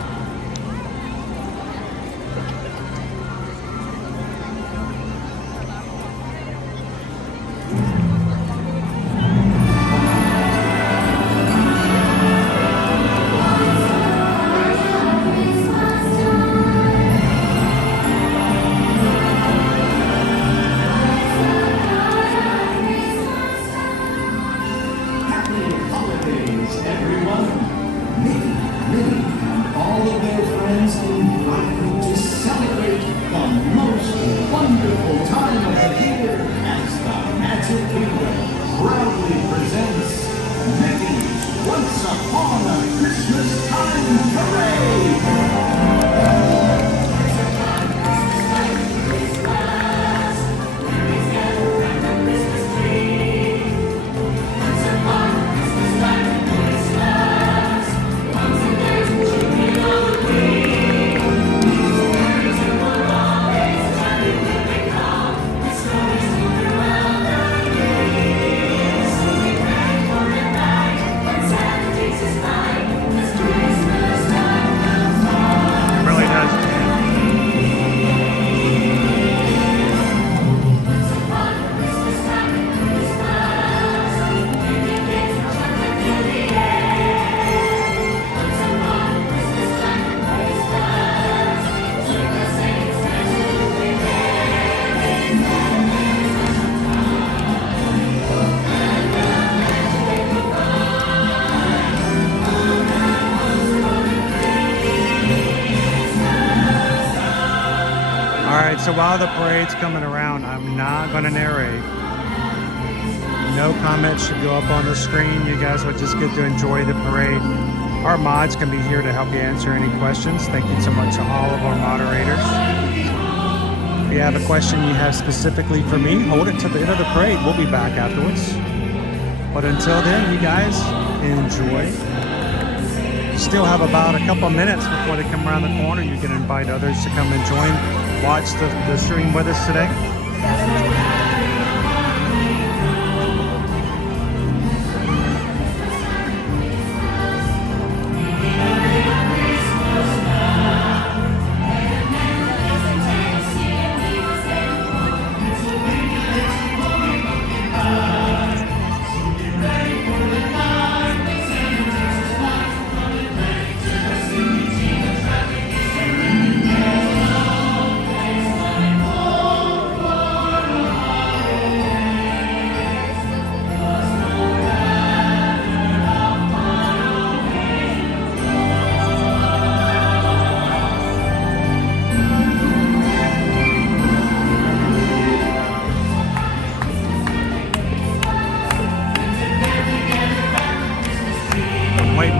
All right, so while the parade's coming around, I'm not going to narrate. No comments should go up on the screen. You guys will just get to enjoy the parade. Our mods can be here to help you answer any questions. Thank you so much to all of our moderators. If you have a question you have specifically for me, hold it to the end of the parade. We'll be back afterwards. But until then, you guys enjoy. Still have about a couple minutes before they come around the corner. You can invite others to come and join, watch the stream with us today.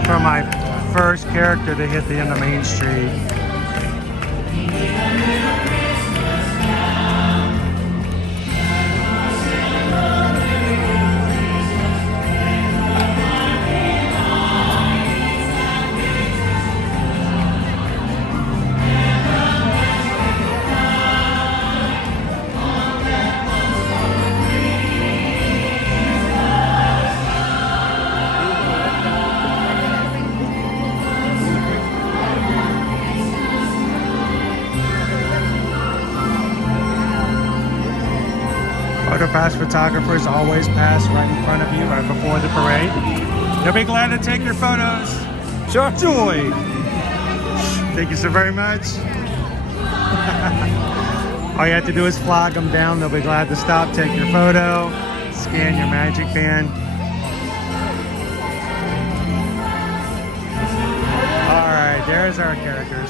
For my first character to hit the end of Main Street. Pass photographers always pass right in front of you right before the parade. They'll be glad to take your photos. Sure. Joy. Thank you so very much. All you have to do is flag them down. They'll be glad to stop, take your photo, scan your magic band. All right, there's our characters.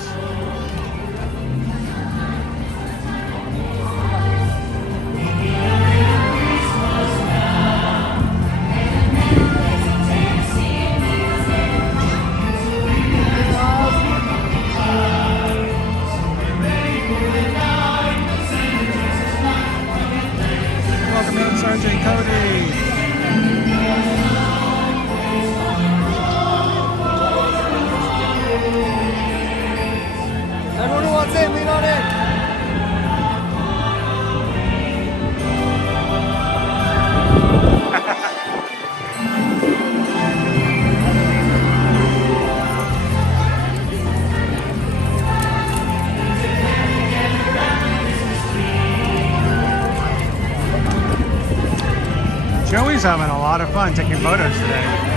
Sergeant Cody. Everyone who wants in, lean on in. Joey's having a lot of fun taking photos today.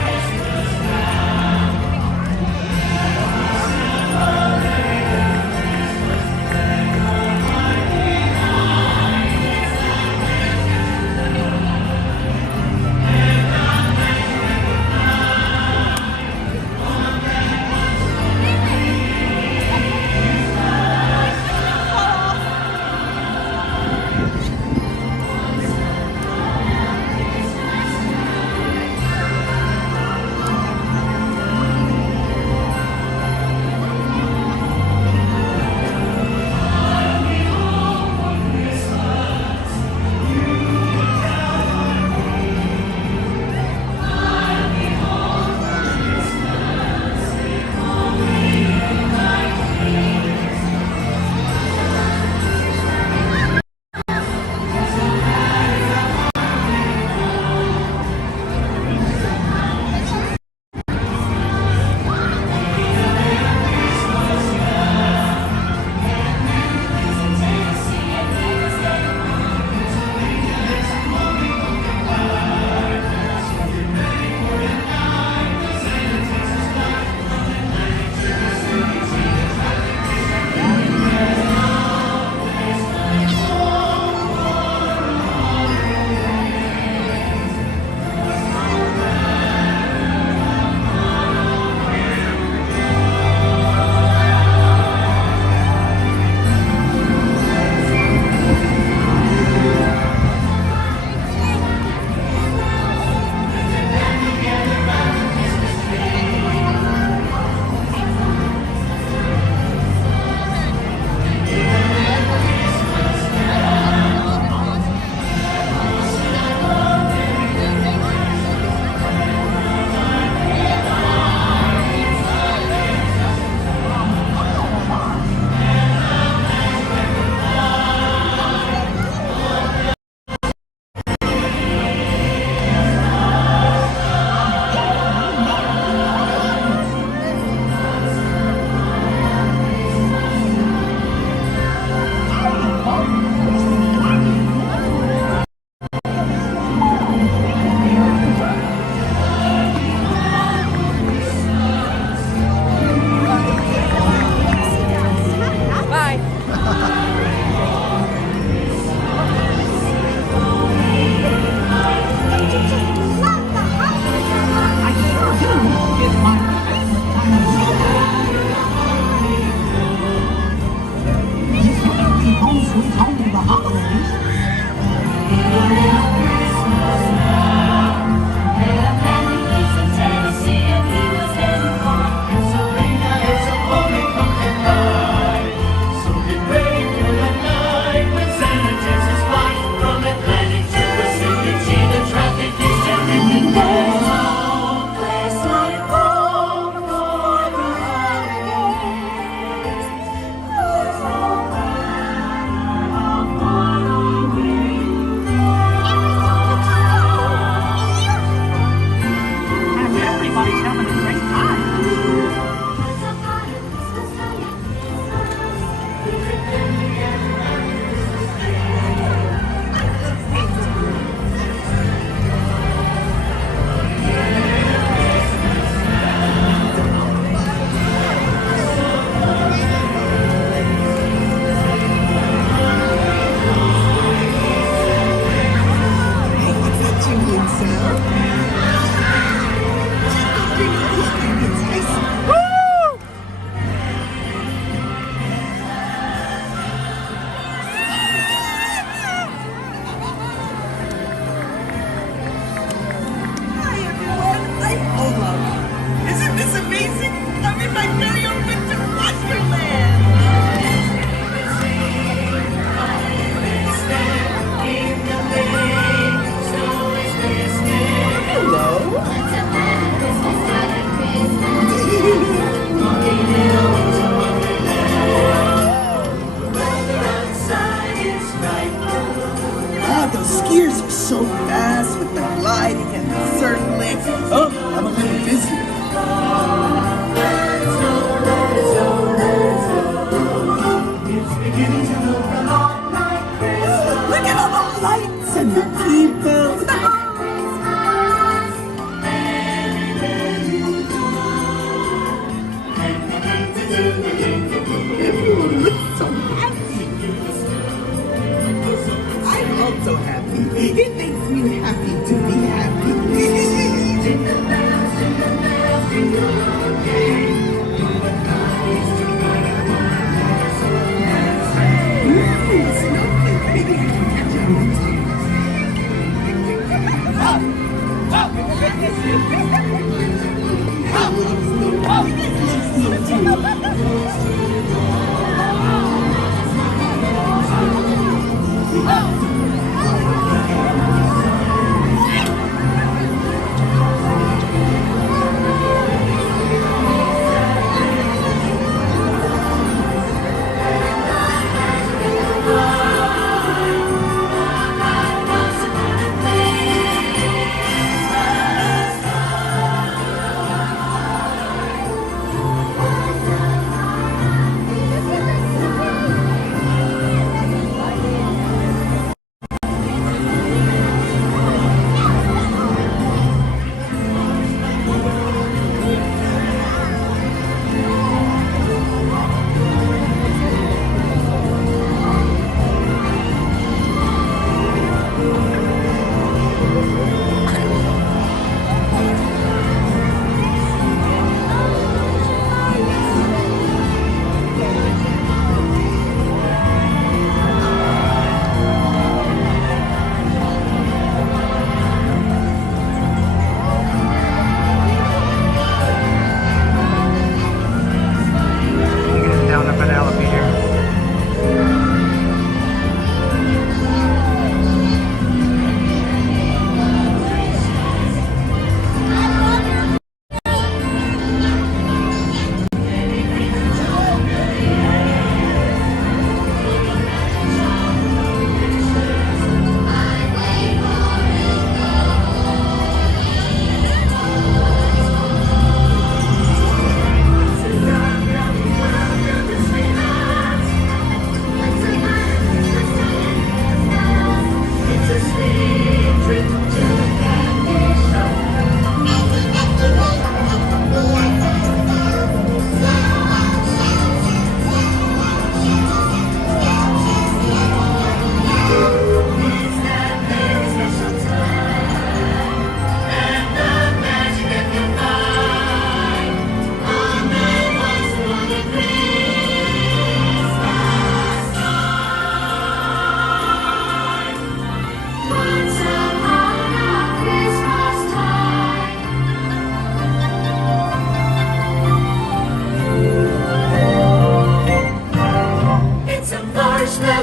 sweet home of the holidays.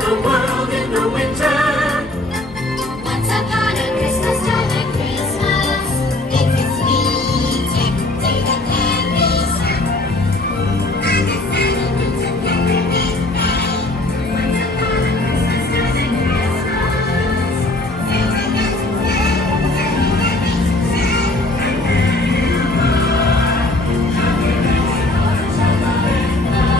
the world in the winter. Once upon a Christmas time at Christmas, it's a sweet day that candies. On the sunny beach of Peppermint Bay. Once upon a Christmas time at Christmas, say the next day, say the next day. And there you are, under the torch of the rainbow.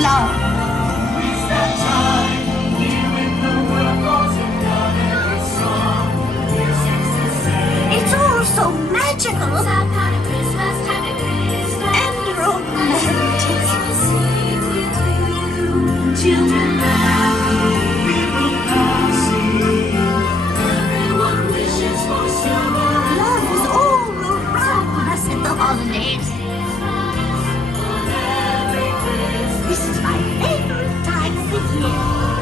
love. It's that time, here when the world falls in love and the song here sings to say. It's all so magical Once upon a Christmas time at Christmas. and romantic. Children laughing, people passing. Everyone wishes for summer. Love is all around us at the holidays. This is my favorite time of the year.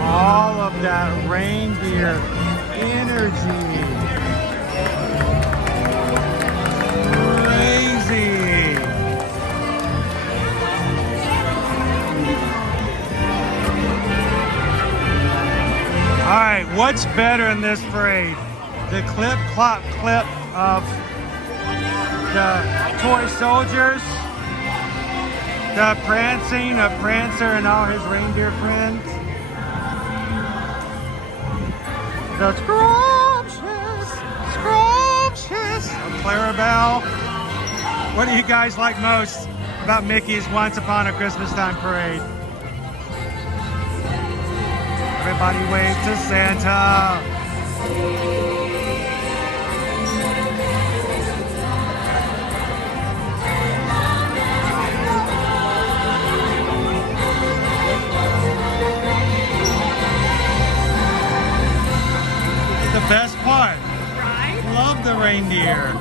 All of that reindeer energy. Crazy. All right, what's better in this parade? The clip-clop clip of the toy soldiers, the prancing of Prancer and all his reindeer friends, the scrumptious of Clarabelle. What do you guys like most about Mickey's Once Upon a Christmastime Parade? Everybody wave to Santa. The best part. Right? Love the reindeer.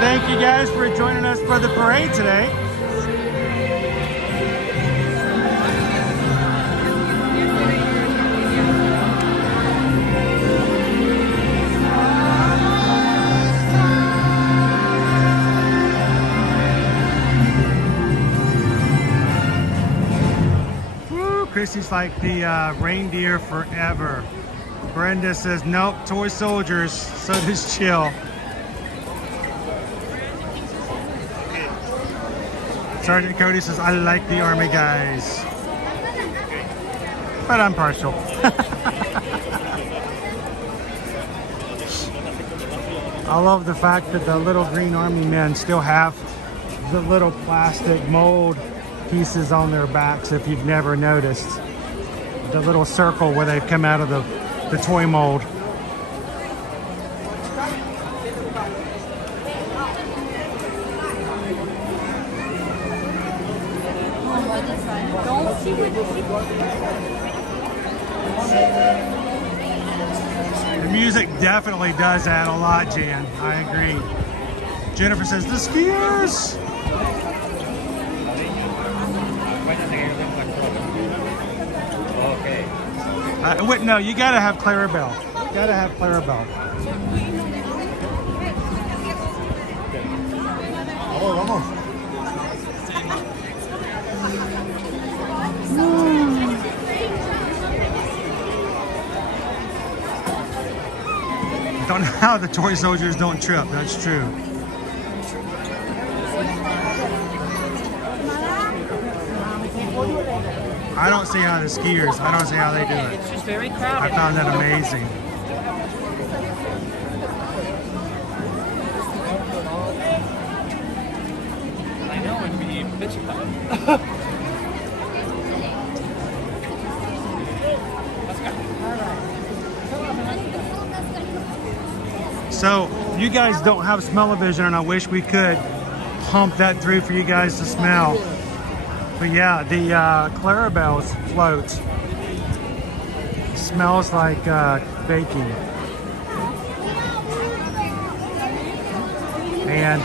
Thank you guys for joining us for the parade today. Chrissy's like the reindeer forever. Brenda says, nope, toy soldiers. So does Chill. Sergeant Cody says, I like the army guys. But I'm partial. I love the fact that the little green army men still have the little plastic mold pieces on their backs, if you've never noticed. The little circle where they've come out of the toy mold. The music definitely does add a lot, Jan. I agree. Jennifer says, the skiers! Wait, no, you gotta have Clarabelle. You gotta have Clarabelle. Don't know how the toy soldiers don't trip. That's true. I don't see how the skiers, I don't see how they do it. It's just very crowded. I found that amazing. I know, it'd be bitch about it. So, you guys don't have smell-o-vision, and I wish we could pump that through for you guys to smell. But yeah, the Clarabelle's float smells like baking. And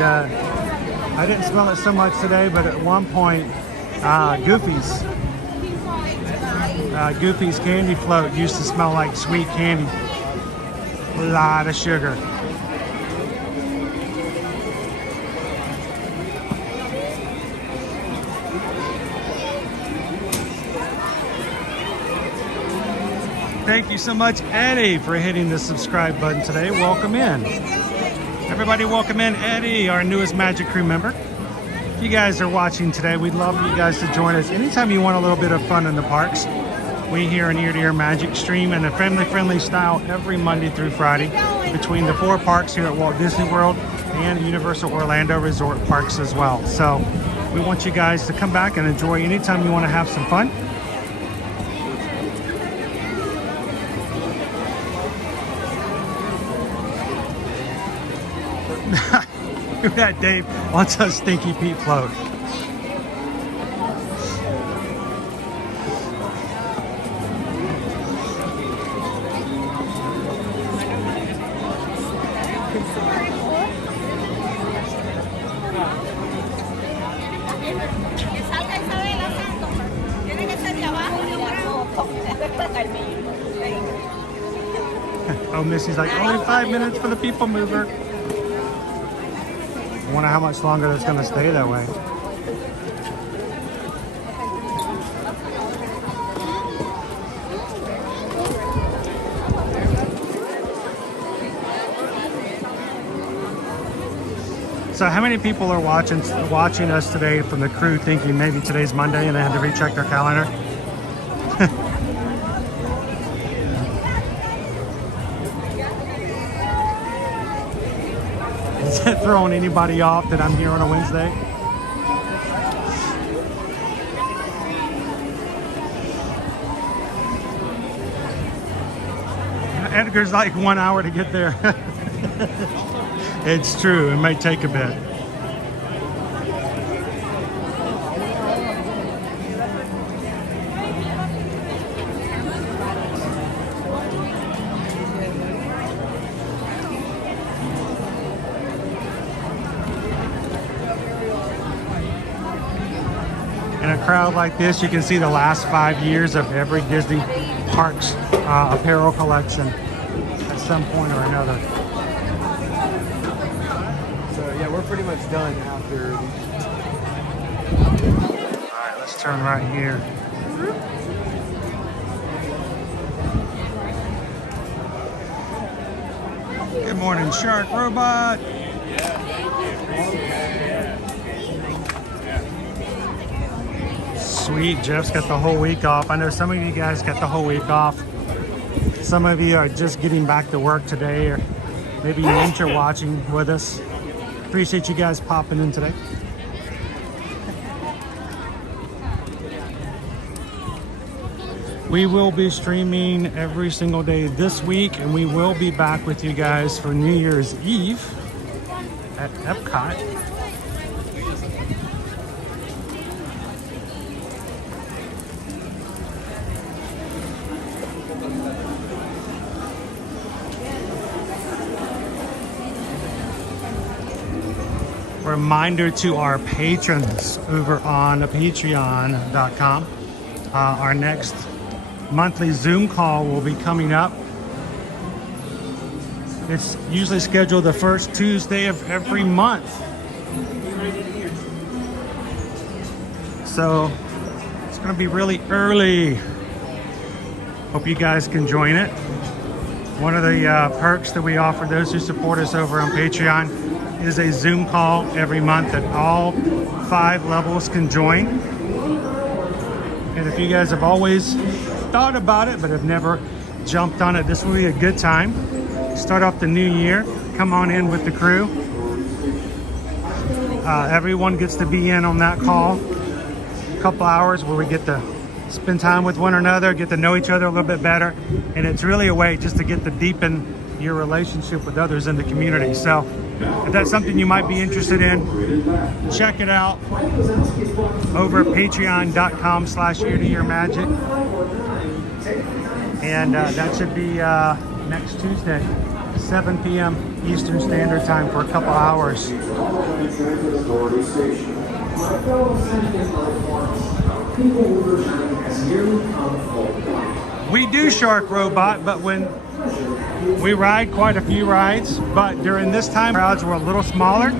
I didn't smell it so much today, but at one point, Goofy's candy float used to smell like sweet candy. A lot of sugar. Thank you so much, Eddie, for hitting the subscribe button today. Welcome in. Everybody welcome in Eddie, our newest Magic Crew member. If you guys are watching today, we'd love you guys to join us. Anytime you want a little bit of fun in the parks, we here in Ear to Ear Magic stream in a family-friendly style every Monday through Friday between the 4 parks here at Walt Disney World and Universal Orlando Resort Parks as well. So we want you guys to come back and enjoy anytime you want to have some fun. That Dave wants a Stinky Pete float. Oh, Missy's like, only 5 minutes for the People Mover. I wonder how much longer it's going to stay that way. So how many people are watching us today from the crew thinking maybe today's Monday and they had to recheck their calendar? Is that throwing anybody off that I'm here on a Wednesday? Edgar's like 1 hour to get there. It's true, it may take a bit. In a crowd like this, you can see the last 5 years of every Disney Parks apparel collection at some point or another. So yeah, we're pretty much done after. All right, let's turn right here. Good morning, Shark Robot. Sweet, Jeff's got the whole week off. I know some of you guys got the whole week off. Some of you are just getting back to work today, or maybe nature watching with us. Appreciate you guys popping in today. We will be streaming every single day this week, and we will be back with you guys for New Year's Eve at Epcot. Reminder to our patrons over on patreon.com. Our next monthly Zoom call will be coming up. It's usually scheduled the first Tuesday of every month. So it's going to be really early. Hope you guys can join it. One of the perks that we offer those who support us over on Patreon is a Zoom call every month that all 5 levels can join. And if you guys have always thought about it but have never jumped on it, this will be a good time. Start off the new year. Come on in with the crew. Everyone gets to be in on that call. A couple hours where we get to spend time with one another, get to know each other a little bit better. And it's really a way just to get to deepen your relationship with others in the community. So if that's something you might be interested in, check it out over at patreon.com/ear-to-ear-magic. And that should be next Tuesday, 7 p.m. Eastern Standard Time for a couple hours. Transit Authority Station. My fellow Senate platforms, PeopleMover journey has nearly come full. We do Shark Robot, but when we ride quite a few rides, but during this time, crowds were a little smaller.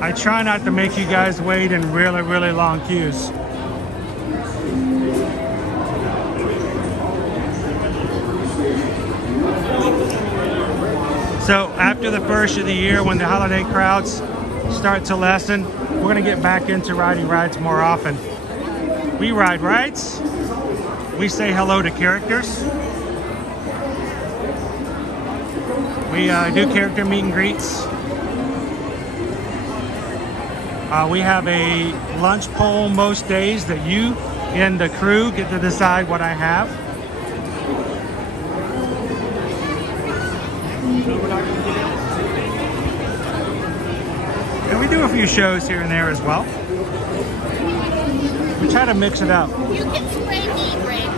I try not to make you guys wait in really, really long queues. So after the first of the year, when the holiday crowds start to lessen, we're gonna get back into riding rides more often. We ride rides, we say hello to characters, we do character meet and greets. We have a lunch poll most days that you and the crew get to decide what I have. And we do a few shows here and there as well. We try to mix it up. You can spray me, Rick.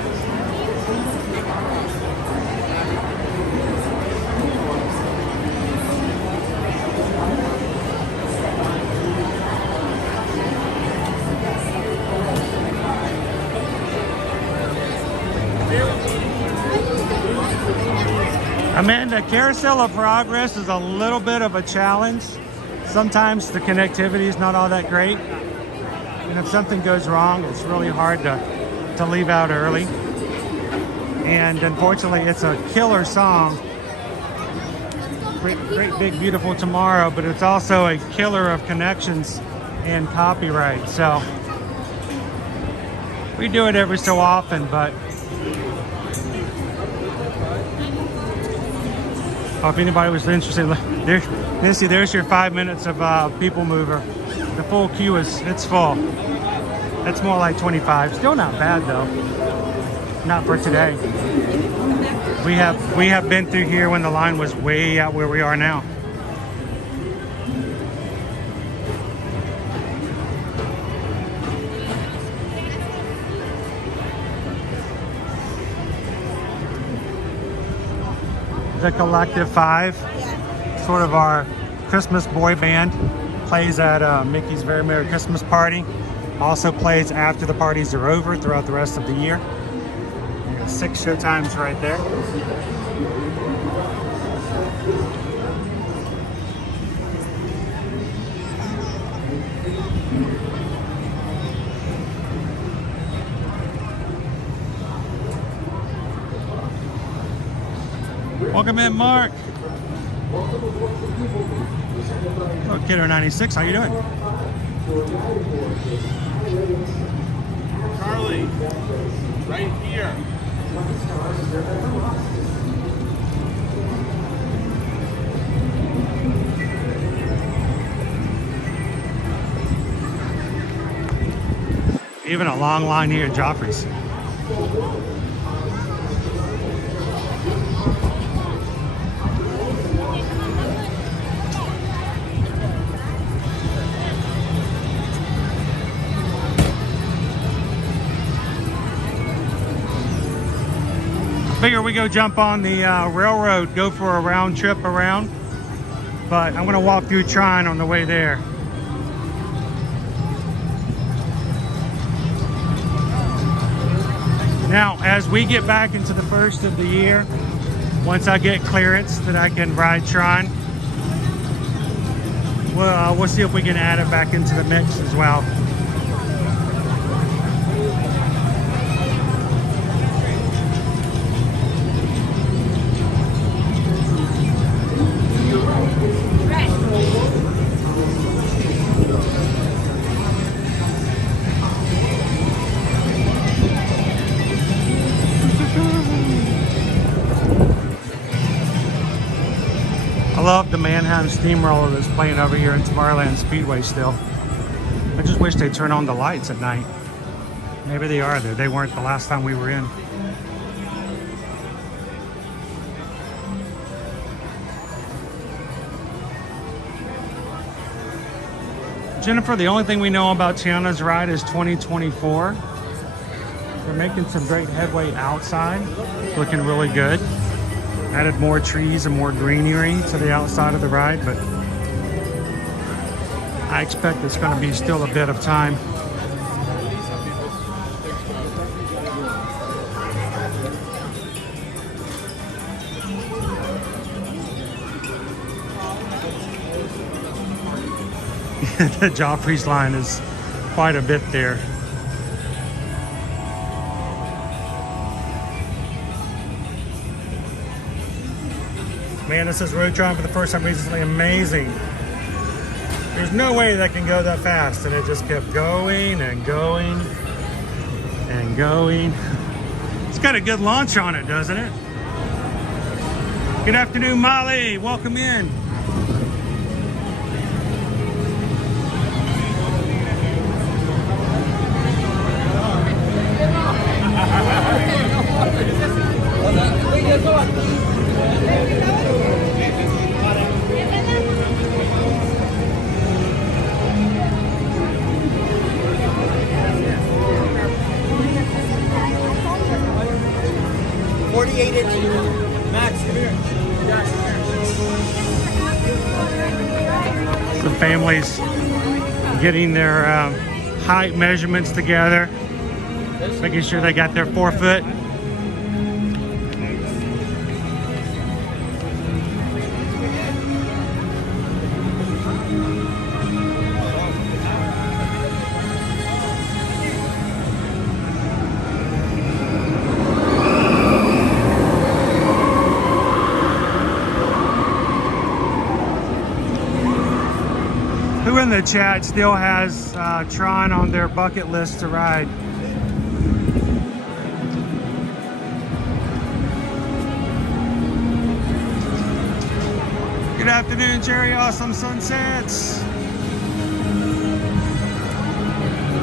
Amanda, Carousel of Progress is a little bit of a challenge. Sometimes the connectivity is not all that great. And if something goes wrong, it's really hard to leave out early. And unfortunately, it's a killer song. Great, big, beautiful tomorrow, but it's also a killer of connections and copyright. So we do it every so often, but if anybody was interested, there's your 5 minutes of PeopleMover. The full queue it's full. That's more like 25. Still not bad though. Not for today. We have been through here when the line was way out where we are now. The Collective 5, sort of our Christmas boy band, plays at Mickey's Very Merry Christmas Party. Also plays after the parties are over throughout the rest of the year. We got 6 show times right there. Welcome in, Mark. Oh, Kidder 96, how you doing? Charlie, right here. Even a long line here at Joffrey's. Figure we go jump on the railroad, go for a round trip around, but I'm gonna walk through Trine on the way there. Now, as we get back into the first of the year, once I get clearance that I can ride Trine, we'll see if we can add it back into the mix as well. I love the Mannheim Steamroller that's playing over here in Tomorrowland Speedway still. I just wish they'd turn on the lights at night. Maybe they are there. They weren't the last time we were in. Jennifer, the only thing we know about Tiana's ride is 2024. They're making some great headway outside. Looking really good. added more trees and more greenery to the outside of the ride, but I expect it's going to be still a bit of time. The Joffrey's line is quite a bit there. Man, this is Roadtron for the first time recently. Amazing. There's no way that can go that fast, and it just kept going and going and going. It's got a good launch on it, doesn't it? Good afternoon, Molly. Welcome in. Some families getting their height measurements together, making sure they got their 4 foot. Who in the chat still has Tron on their bucket list to ride? Good afternoon, Cherry Awesome Sunsets.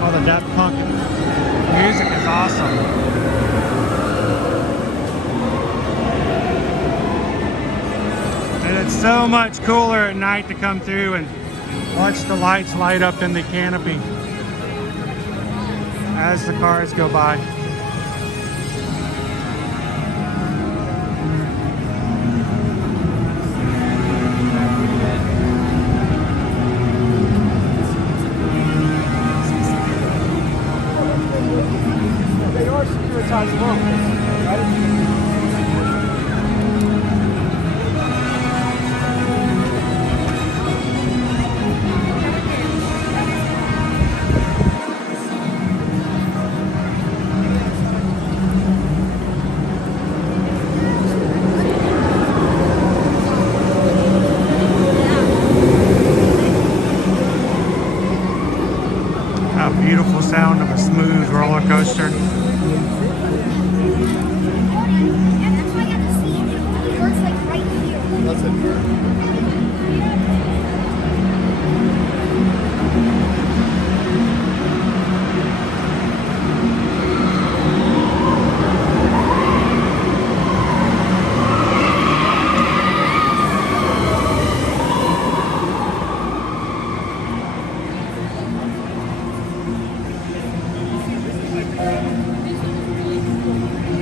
Oh, the Daft Punk music is awesome. And it's so much cooler at night to come through and watch the lights light up in the canopy as the cars go by. They are securitized loans, right? Beautiful sound of a smooth roller coaster.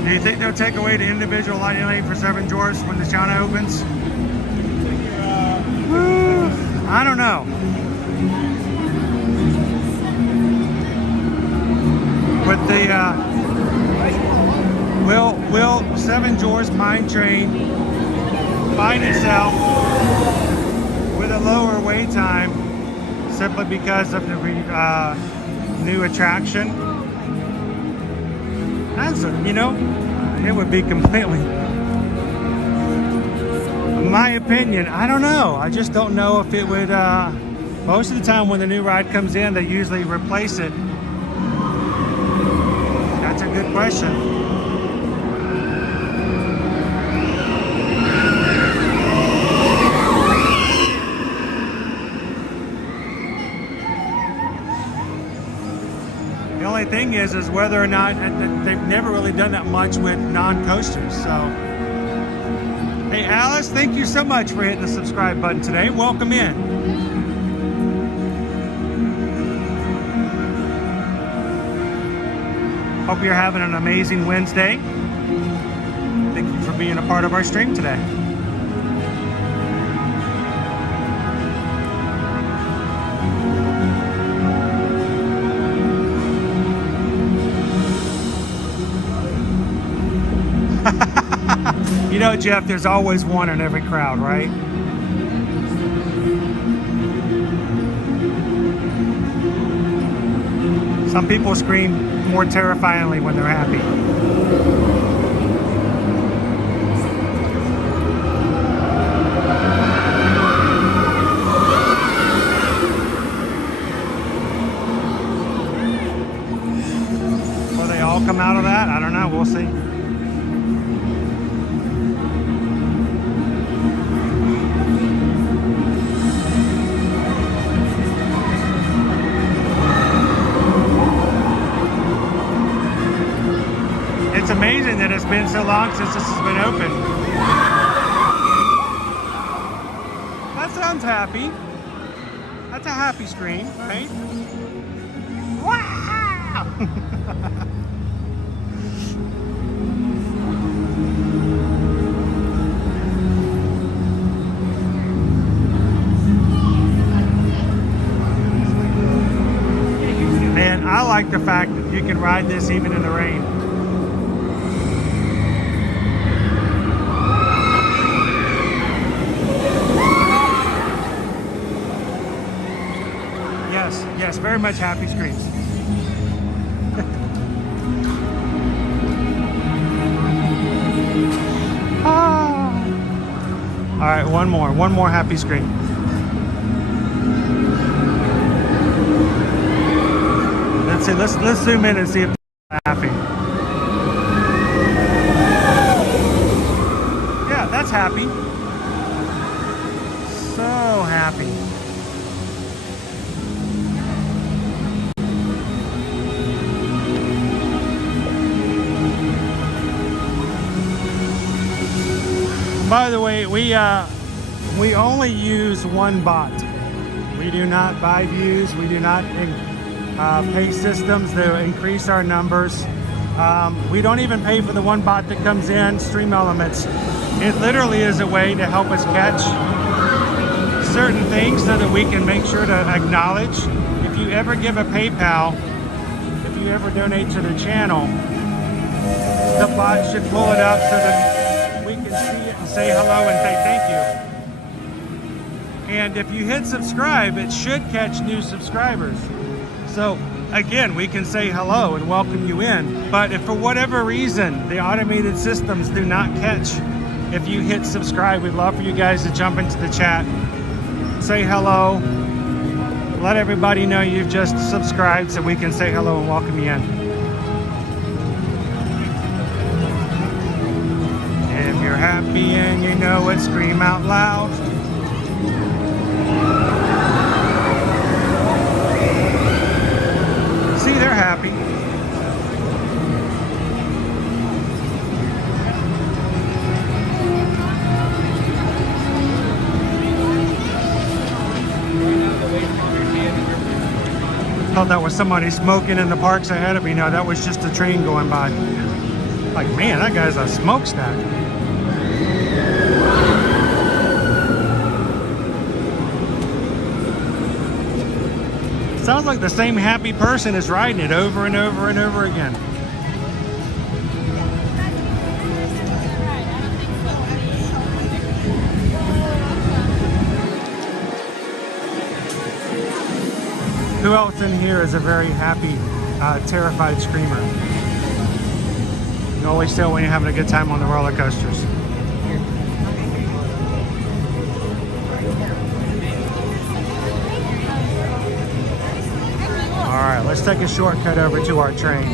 Do you think they'll take away the individual lighting lane for Seven Dwarfs when the China opens? I don't know. With the will Seven Dwarfs Mine Train find itself with a lower wait time simply because of the new attraction? That's, you know, it would be completely, in my opinion, I don't know. I just don't know if it would, most of the time when the new ride comes in, they usually replace it. That's a good question. The only thing is whether or not they've never really done that much with non-coasters. So, hey Alice, thank you so much for hitting the subscribe button today. Welcome in. Hope you're having an amazing Wednesday. Thank you for being a part of our stream today. You know, Jeff, there's always one in every crowd, right? Some people scream more terrifyingly when they're happy. Will they all come out of that? I don't know. We'll see. It's amazing that it's been so long since this has been open. That sounds happy. That's a happy screen, right? Wow! Man, I like the fact that you can ride this even in the rain. Yes, very much happy screens. All right, one more happy screen. Let's see, let's zoom in and see if they're happy. Yeah, that's happy. So happy. By the way, we only use one bot. We do not buy views. We do not pay systems to increase our numbers. We don't even pay for the one bot that comes in, Stream Elements. It literally is a way to help us catch certain things so that we can make sure to acknowledge. If you ever give a PayPal, if you ever donate to the channel, the bot should pull it up so that we can see it and say hello and say thank you. And if you hit subscribe, it should catch new subscribers. So again, we can say hello and welcome you in. But if for whatever reason the automated systems do not catch, if you hit subscribe, we'd love for you guys to jump into the chat, say hello, let everybody know you've just subscribed so we can say hello and welcome you in. If you're happy and you know it, scream out loud. See, they're happy. Thought that was somebody smoking in the parks ahead of me. No, that was just a train going by. Like, man, that guy's a smokestack. Sounds like the same happy person is riding it over and over and over again. Who else in here is a very happy, terrified screamer? You always tell when you're having a good time on the roller coasters. All right, let's take a shortcut over to our train.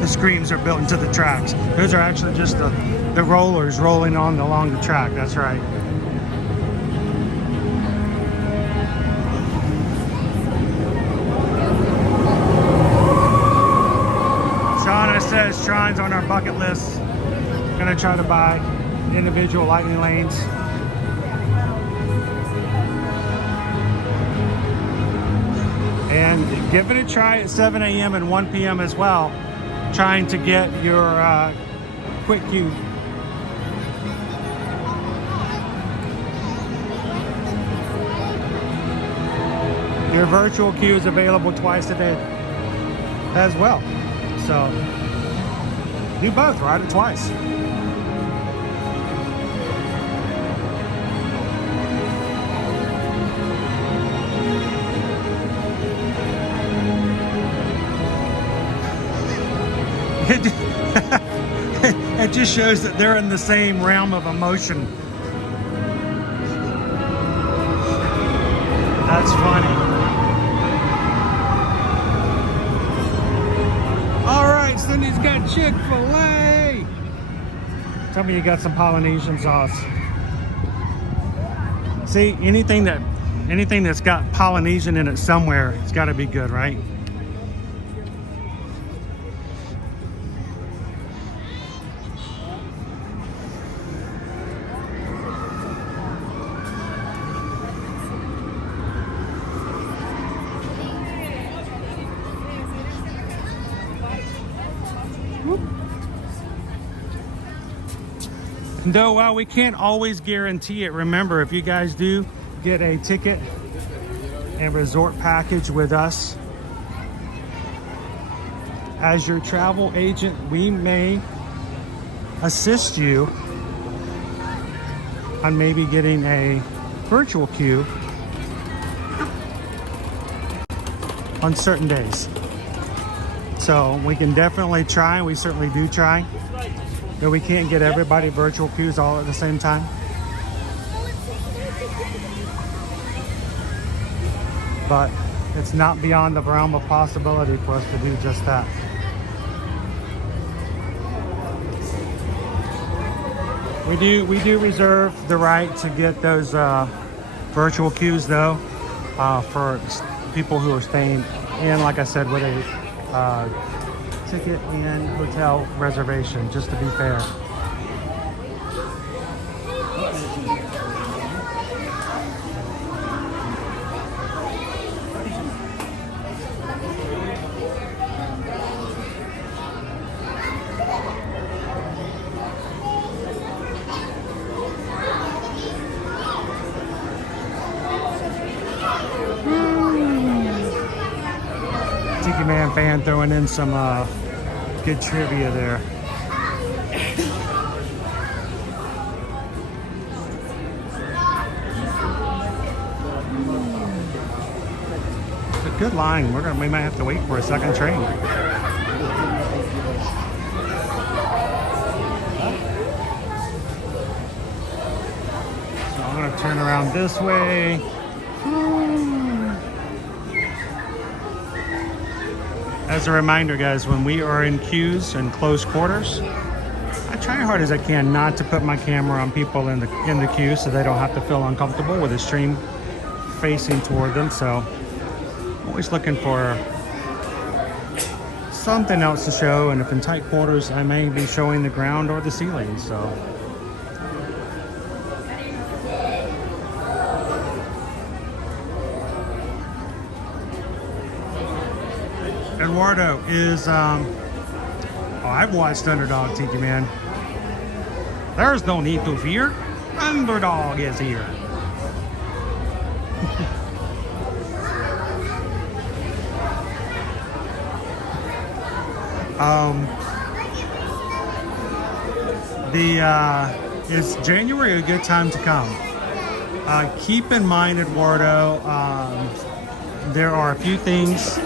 The screens are built into the tracks. Those are actually just the rollers rolling on along the track. That's right. Shauna says Shrine's on our bucket list. gonna try to buy individual lightning lanes. And give it a try at 7 a.m. and 1 p.m. as well, trying to get your quick queue. Your virtual queue is available twice a day as well. So do both, ride it twice. It just shows that they're in the same realm of emotion. That's funny. All right, Cindy's got Chick-fil-A. Tell me you got some Polynesian sauce. See, anything that's got Polynesian in it somewhere, it's got to be good, right? Though while we can't always guarantee it, remember, if you guys do get a ticket and resort package with us as your travel agent, we may assist you on maybe getting a virtual queue on certain days. So we can definitely try, we certainly do try. But we can't get everybody virtual queues all at the same time. But it's not beyond the realm of possibility for us to do just that. We do reserve the right to get those virtual queues though, for people who are staying in, like I said, with a ticket and hotel reservation, just to be fair. Tiki Man fan throwing in some good trivia there. It's a good line. We might have to wait for a second train. So I'm gonna turn around this way. As a reminder, guys, when we are in queues and close quarters, I try hard as I can not to put my camera on people in the queue so they don't have to feel uncomfortable with the stream facing toward them. So I'm always looking for something else to show, and if in tight quarters, I may be showing the ground or the ceiling. So Eduardo is, I've watched Underdog, Tiki Man. There's no need to fear. Underdog is here. Is January a good time to come? Keep in mind, Eduardo, there are a few things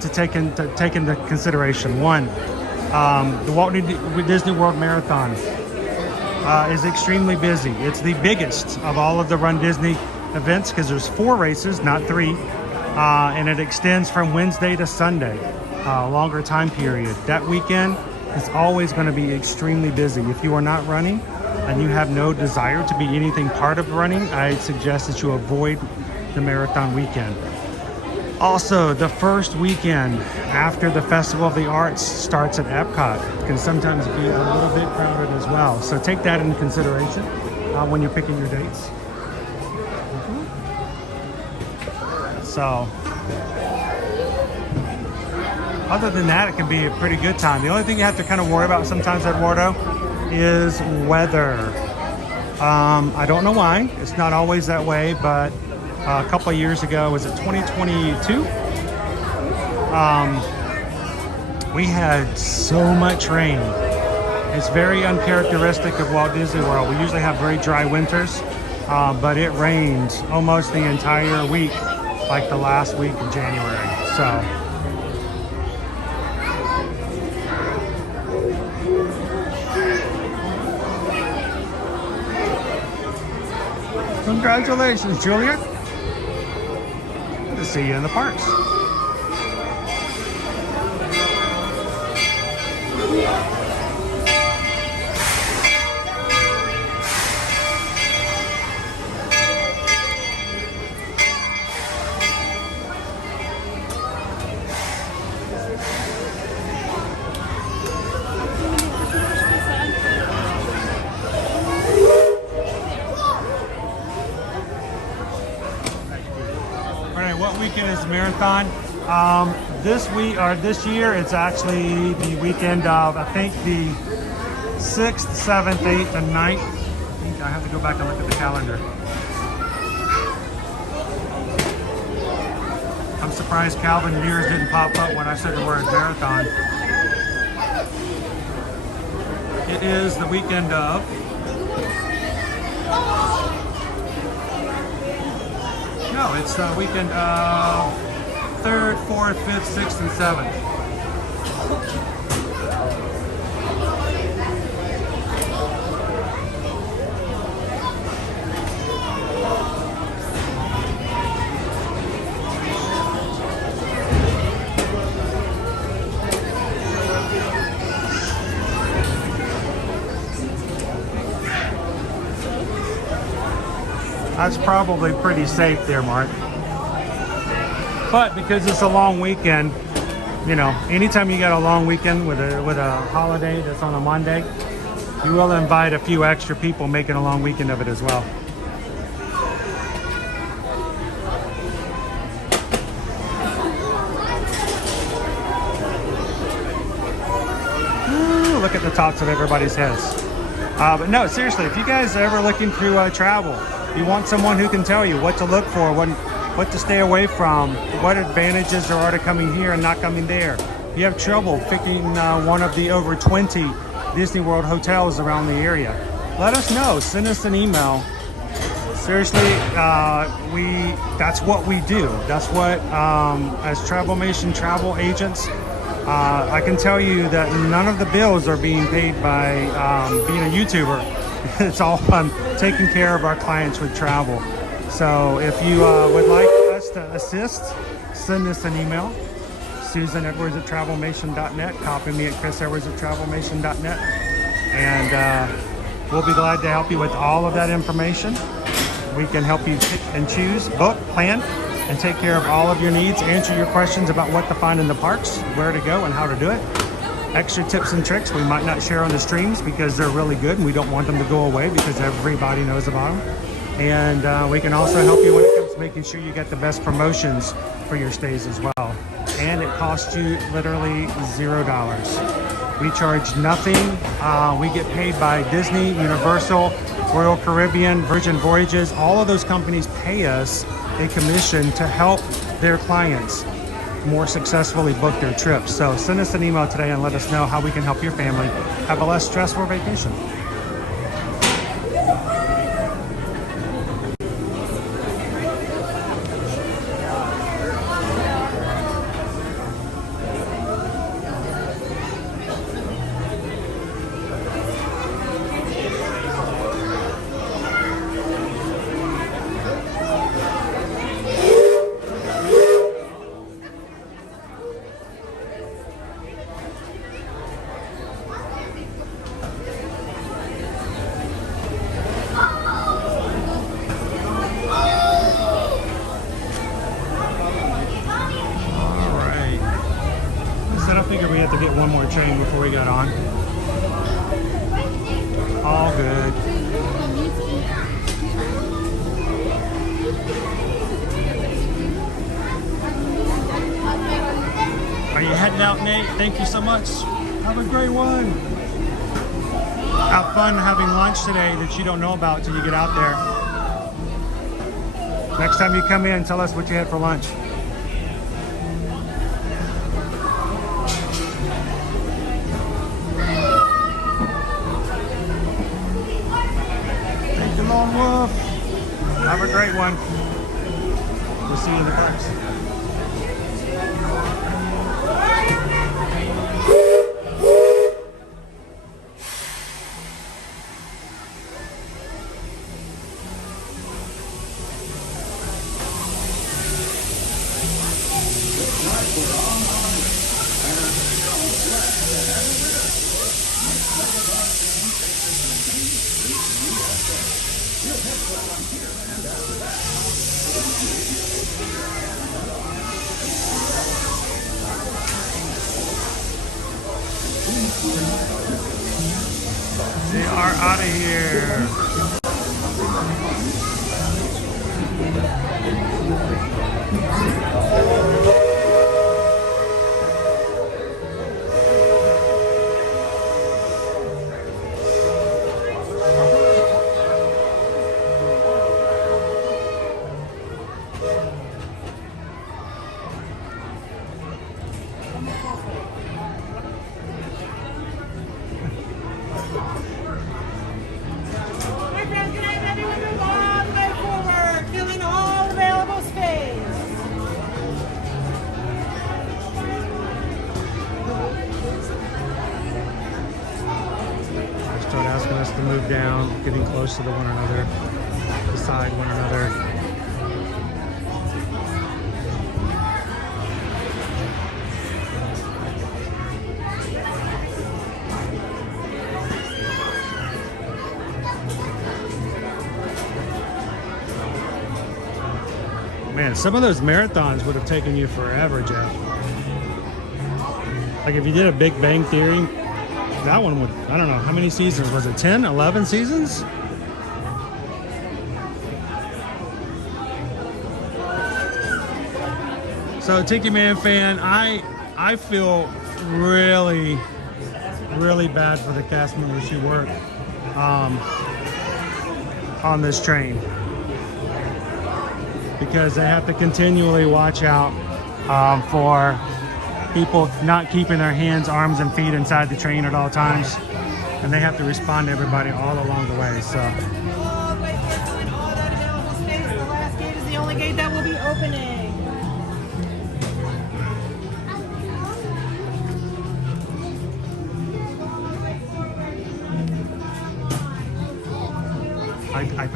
to take into consideration. One, the Walt Disney World Marathon is extremely busy. It's the biggest of all of the Run Disney events because there's 4 races, not 3, and it extends from Wednesday to Sunday, a longer time period. That weekend is always going to be extremely busy. If you are not running and you have no desire to be anything part of running, I suggest that you avoid the marathon weekend. Also, the first weekend after the Festival of the Arts starts at Epcot can sometimes be a little bit crowded as well. So take that into consideration when you're picking your dates. So, other than that, it can be a pretty good time. The only thing you have to kind of worry about sometimes, Eduardo, is weather. I don't know why. It's not always that way, but a couple of years ago, was it 2022? We had so much rain. It's very uncharacteristic of Walt Disney World. We usually have very dry winters, but it rained almost the entire week, like the last week of January. So. Congratulations, Julia. Good to see you in the parks. Weekend is marathon. This year it's actually the weekend of, I think, the 6th, 7th, 8th, and 9th. I have to go back and look at the calendar. I'm surprised Calvin Mears didn't pop up when I said the word marathon. It is the weekend of No, it's the weekend of 3rd, 4th, 5th, 6th, and 7th. That's probably pretty safe there, Mark. But because it's a long weekend, you know, anytime you got a long weekend with a holiday that's on a Monday, you will invite a few extra people making a long weekend of it as well. Ooh, look at the tops of everybody's heads. But no, seriously, if you guys are ever looking to travel, you want someone who can tell you what to look for, what to stay away from, what advantages there are to coming here and not coming there. If you have trouble picking one of the over 20 Disney World hotels around the area, let us know. Send us an email. Seriously, that's what we do. That's what, as Travelmation travel agents, I can tell you that none of the bills are being paid by being a YouTuber. It's all fun taking care of our clients with travel. So if you would like us to assist, send us an email. susanedwards@travelmation.net. Copy me at chrisedwards@travelmation.net. And we'll be glad to help you with all of that information. We can help you pick and choose, book, plan, and take care of all of your needs, answer your questions about what to find in the parks, where to go, and how to do it. Extra tips and tricks we might not share on the streams because they're really good and we don't want them to go away because everybody knows about them. And we can also help you when it comes to making sure you get the best promotions for your stays as well. And it costs you literally $0. We charge nothing. We get paid by Disney, Universal, Royal Caribbean, Virgin Voyages. All of those companies pay us a commission to help their clients more successfully book their trips. So send us an email today and let us know how we can help your family have a less stressful vacation. hit one more train before we got on. All good. Are you heading out, Nate? Thank you so much. Have a great one. Have fun having lunch today that you don't know about till you get out there. Next time you come in, tell us what you had for lunch. Thank you, Lone Wolf. Have a great one. We'll see you in the parks. They are out of here. To move down, getting close to one another, beside one another. Man, some of those marathons would have taken you forever, Jeff. Like if you did a Big Bang Theory, that one would, I don't know, how many seasons? Was it 10, 11 seasons? So Tiki Man fan, I feel really bad for the cast members who work on this train, because they have to continually watch out for people not keeping their hands, arms, and feet inside the train at all times, and they have to respond to everybody all along the way. So All that available space. The last gate is the only gate that will be opening.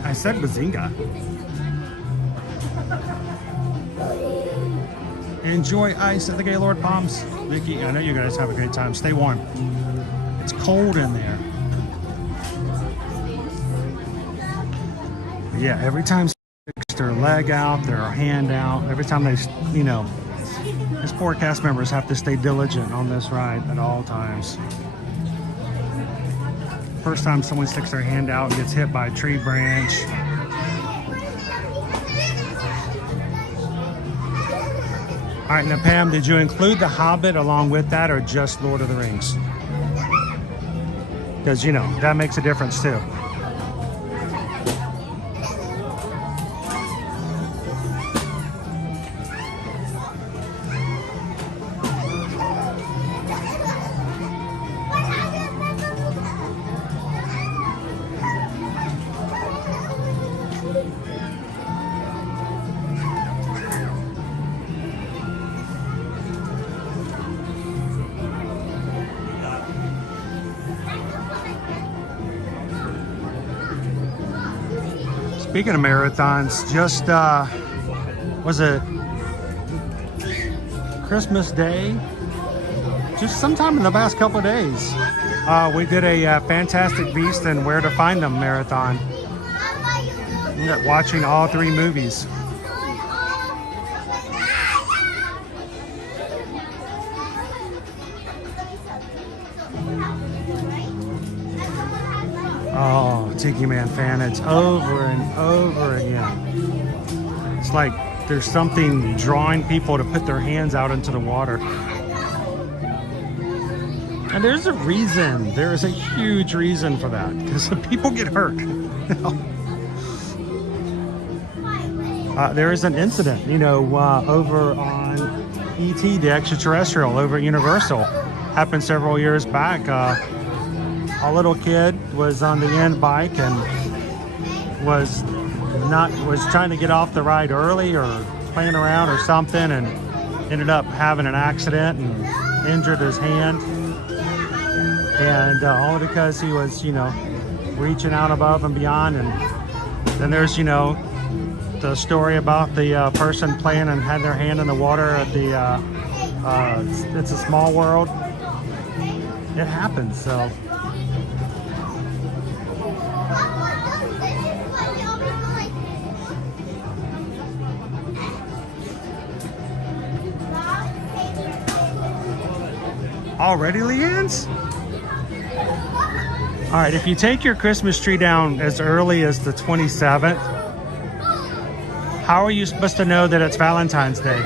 I said bazinga. Enjoy ice at the Gaylord Palms. Vicky, I know you guys have a great time. Stay warm. It's cold in there. But yeah, every time they stick their leg out, their hand out, every time they, you know, these poor cast members have to stay diligent on this ride at all times. First time someone sticks their hand out and gets hit by a tree branch. All right, now Pam, did you include The Hobbit along with that, or just Lord of the Rings? Because, you know, that makes a difference too. Speaking of marathons, just was it Christmas Day? Just sometime in the past couple of days, we did a Fantastic Beasts and Where to Find Them marathon. Ended up watching all 3 movies. Oh, Tiki Man fan, it's over and over again. It's like there's something drawing people to put their hands out into the water. And there's a reason. There is a huge reason for that, because the people get hurt. There is an incident, you know, over on ET, the extraterrestrial, over at Universal. Happened several years back. A little kid was on the end bike and was trying to get off the ride early or playing around or something, and ended up having an accident and injured his hand. And all because he was, you know, reaching out above and beyond. And then there's, you know, the story about the person playing and had their hand in the water at the It's a Small World. It happens, so. Already, Leanne's? All right, if you take your Christmas tree down as early as the 27th, how are you supposed to know that it's Valentine's Day?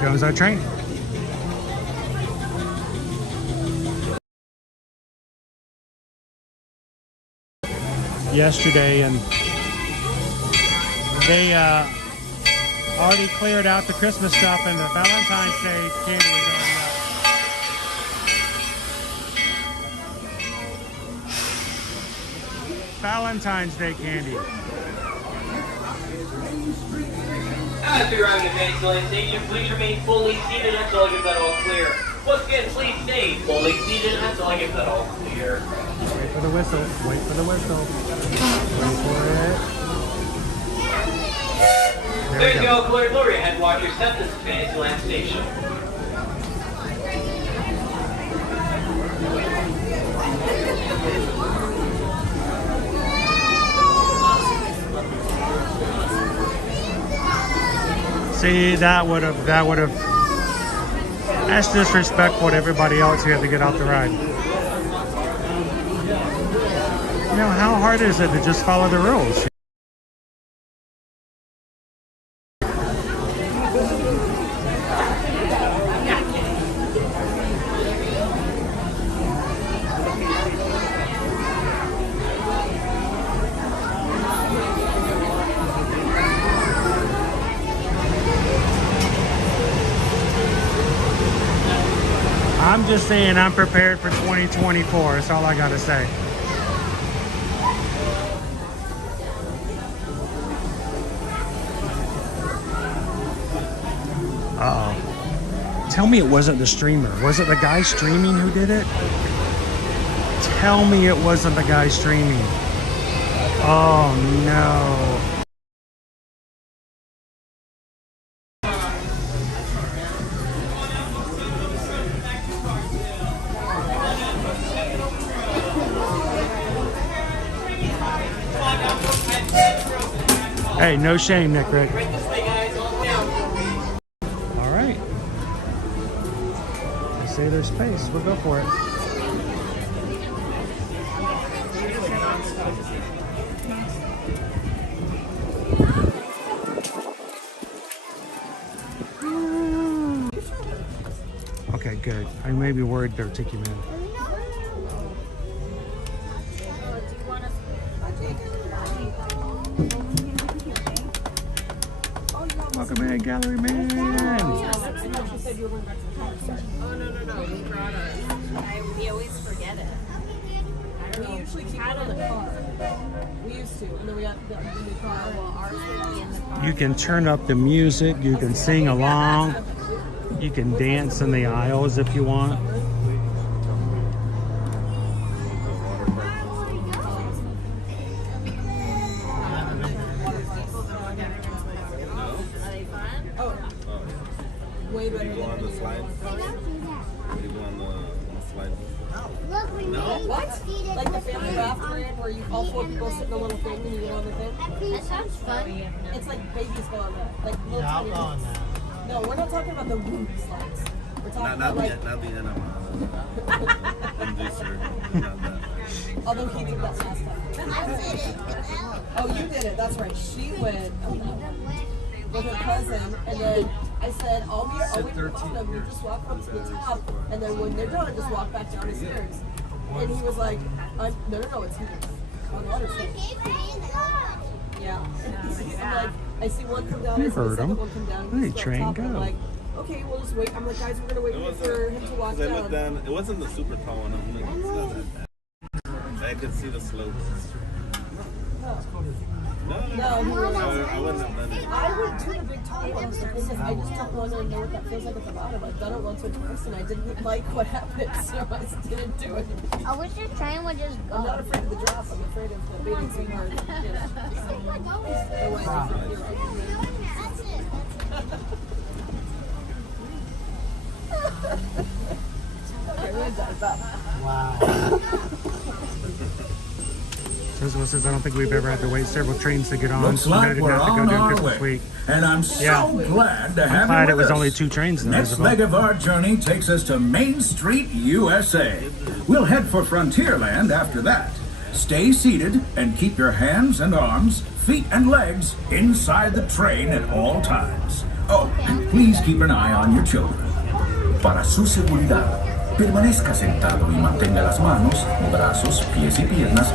Here goes our train. Yesterday, and they already cleared out the Christmas stuff, and the Valentine's Day candy was already out. Valentine's Day candy. As we arrive at Fantasyland Station, please remain fully seated until I get that all clear. Once again, please stay fully seated until I get that all clear. Wait for the whistle. Wait for the whistle. Wait for it. There you go, clear. Lower your head, watch your step. This is Fantasyland Station. See, that's disrespectful to everybody else who had to get out the ride. You know, how hard is it to just follow the rules? I'm just saying I'm prepared for 2024. That's all I gotta say. Uh-oh. Tell me it wasn't the streamer. Was it the guy streaming who did it? Tell me it wasn't the guy streaming. Oh no. Hey, no shame, Nick Rick. All right. They say there's space. We'll go for it. Okay, good. I may be worried they're taking me in. Welcome in, gallery man. Oh, no. He brought us. We always forget it. We usually keep it in the car. We used to, and then we got the new car. Well, ours will be in the car. You can turn up the music. You can sing along. You can dance in the aisles if you want. Way better. Did you go on the slide? Did you go on the slide? What? Like the family raft parade where you all 4 people sit in a little thing and you go on the thing? That sounds fun. It's like babies go on that. Like little tiny kids. No, we're not talking about the woo slides. We're talking about like... Not the enema. Although he did that last time. Oh, you did it. That's right. She went with her cousin, and then I said, I'll wait for the bottom. You just walk up to the top, and then when they're done, just walk back down the stairs. And he was like, no, it's here. On water stage. Yeah. I'm like, I see one come down, I see the second one come down. Hey, train, go. I'm like, okay, we'll just wait. I'm like, guys, we're going to wait for him to walk down. It wasn't the super tall one. I'm like, it's not that bad. I could see the slopes. No, I wouldn't have done it. I would do the big tall ones. The thing is, I just don't want to know what that feels like at the bottom. I've done it once or twice, and I didn't like what happened, so I just didn't do it. I wish your train would just go. I'm not afraid of the drop. I'm afraid of the beating so hard. The way I Okay, we're done. Wow. Elizabeth says, I don't think we've ever had to wait several trains to get on. Looks like we're on our way. Week. And I'm so glad to have you glad with it was us. only 2 trains. Though, Next leg of our journey takes us to Main Street, USA. We'll head for Frontierland after that. Stay seated and keep your hands and arms, feet and legs inside the train at all times. Oh, and please keep an eye on your children. Para su seguridad, permanezca sentado y mantenga las manos, brazos, pies y piernas.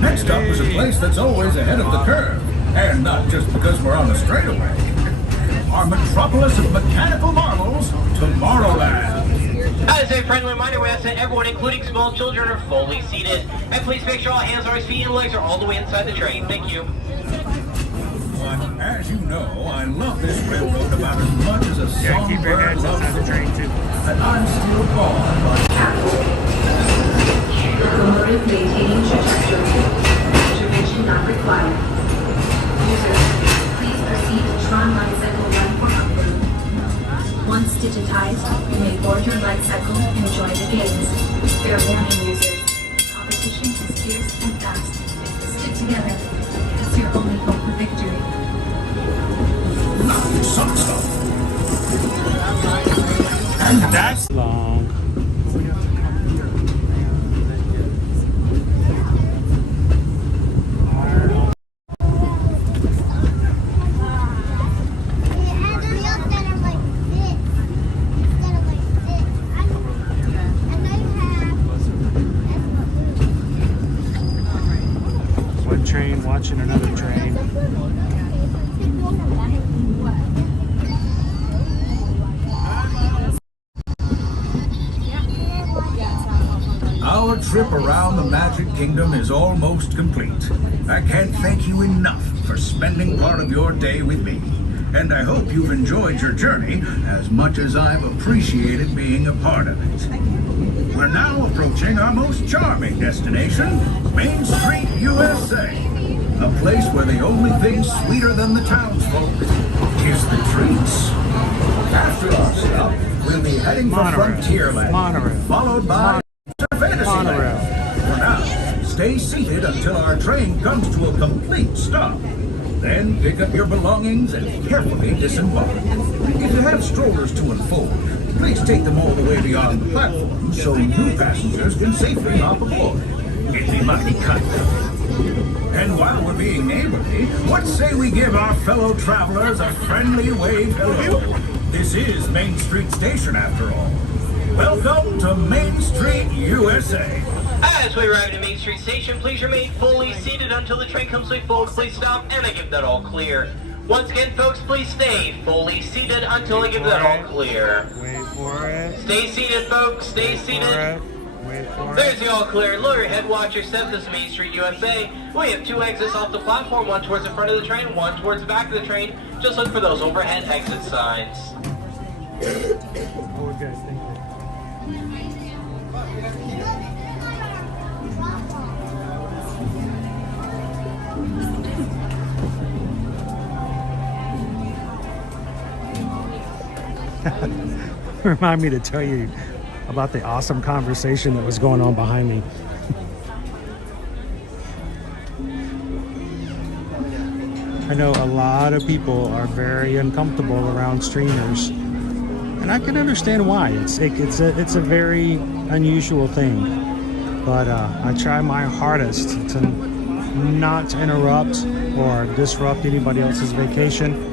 Next up is a place that's always ahead of the curve, and not just because we're on the straightaway. Our metropolis of mechanical marvels, Tomorrowland. As a friendly reminder, we ask that everyone, including small children, are fully seated. And please make sure all hands, arms, feet, and legs are all the way inside the train. Thank you. But as you know, I love this railroad about as much as a songbird loves the train too. And I'm still awed by Locomotive maintaining trajectory. Intervention not required. Users, please proceed to Tron Light Cycle 1 for upload. Once digitized, you may board your light cycle and join the games. Fair warning, users. Competition is fierce and fast. Stick together. It's your only hope for victory. some stuff. And that's long. One train watching another train. Our trip around the Magic Kingdom is almost complete. I can't thank you enough for spending part of your day with me. And I hope you've enjoyed your journey as much as I've appreciated being a part of it. We're now approaching our most charming destination, Main Street, USA. A place where the only thing sweeter than the townsfolk is the treats. After our stop, we'll be heading for Frontierland, followed by Fantasyland. For now, stay seated until our train comes to a complete stop. Then pick up your belongings and carefully disembark. If you have strollers to unfold, please take them all the way beyond the platform so new passengers can safely hop aboard. It'd be mighty kind of you. And while we're being neighborly, what say we give our fellow travelers a friendly wave hello? This is Main Street Station after all. Welcome to Main Street, USA. As we arrive at Main Street Station, please remain fully seated until the train comes to a full complete stop, and I give that all clear. Once again, folks, please stay fully seated until I give that all clear. Wait for it. Stay seated, folks. Stay seated. Wait for There's the all clear. Lower your head, watch your step. This is Main Street, USA. We have two exits off the platform, one towards the front of the train, one towards the back of the train. Just look for those overhead exit signs. Oh, we're good. Thank you. Remind me to tell you about the awesome conversation that was going on behind me. I know a lot of people are very uncomfortable around streamers, and I can understand why. It's a very unusual thing, but I try my hardest to not interrupt or disrupt anybody else's vacation.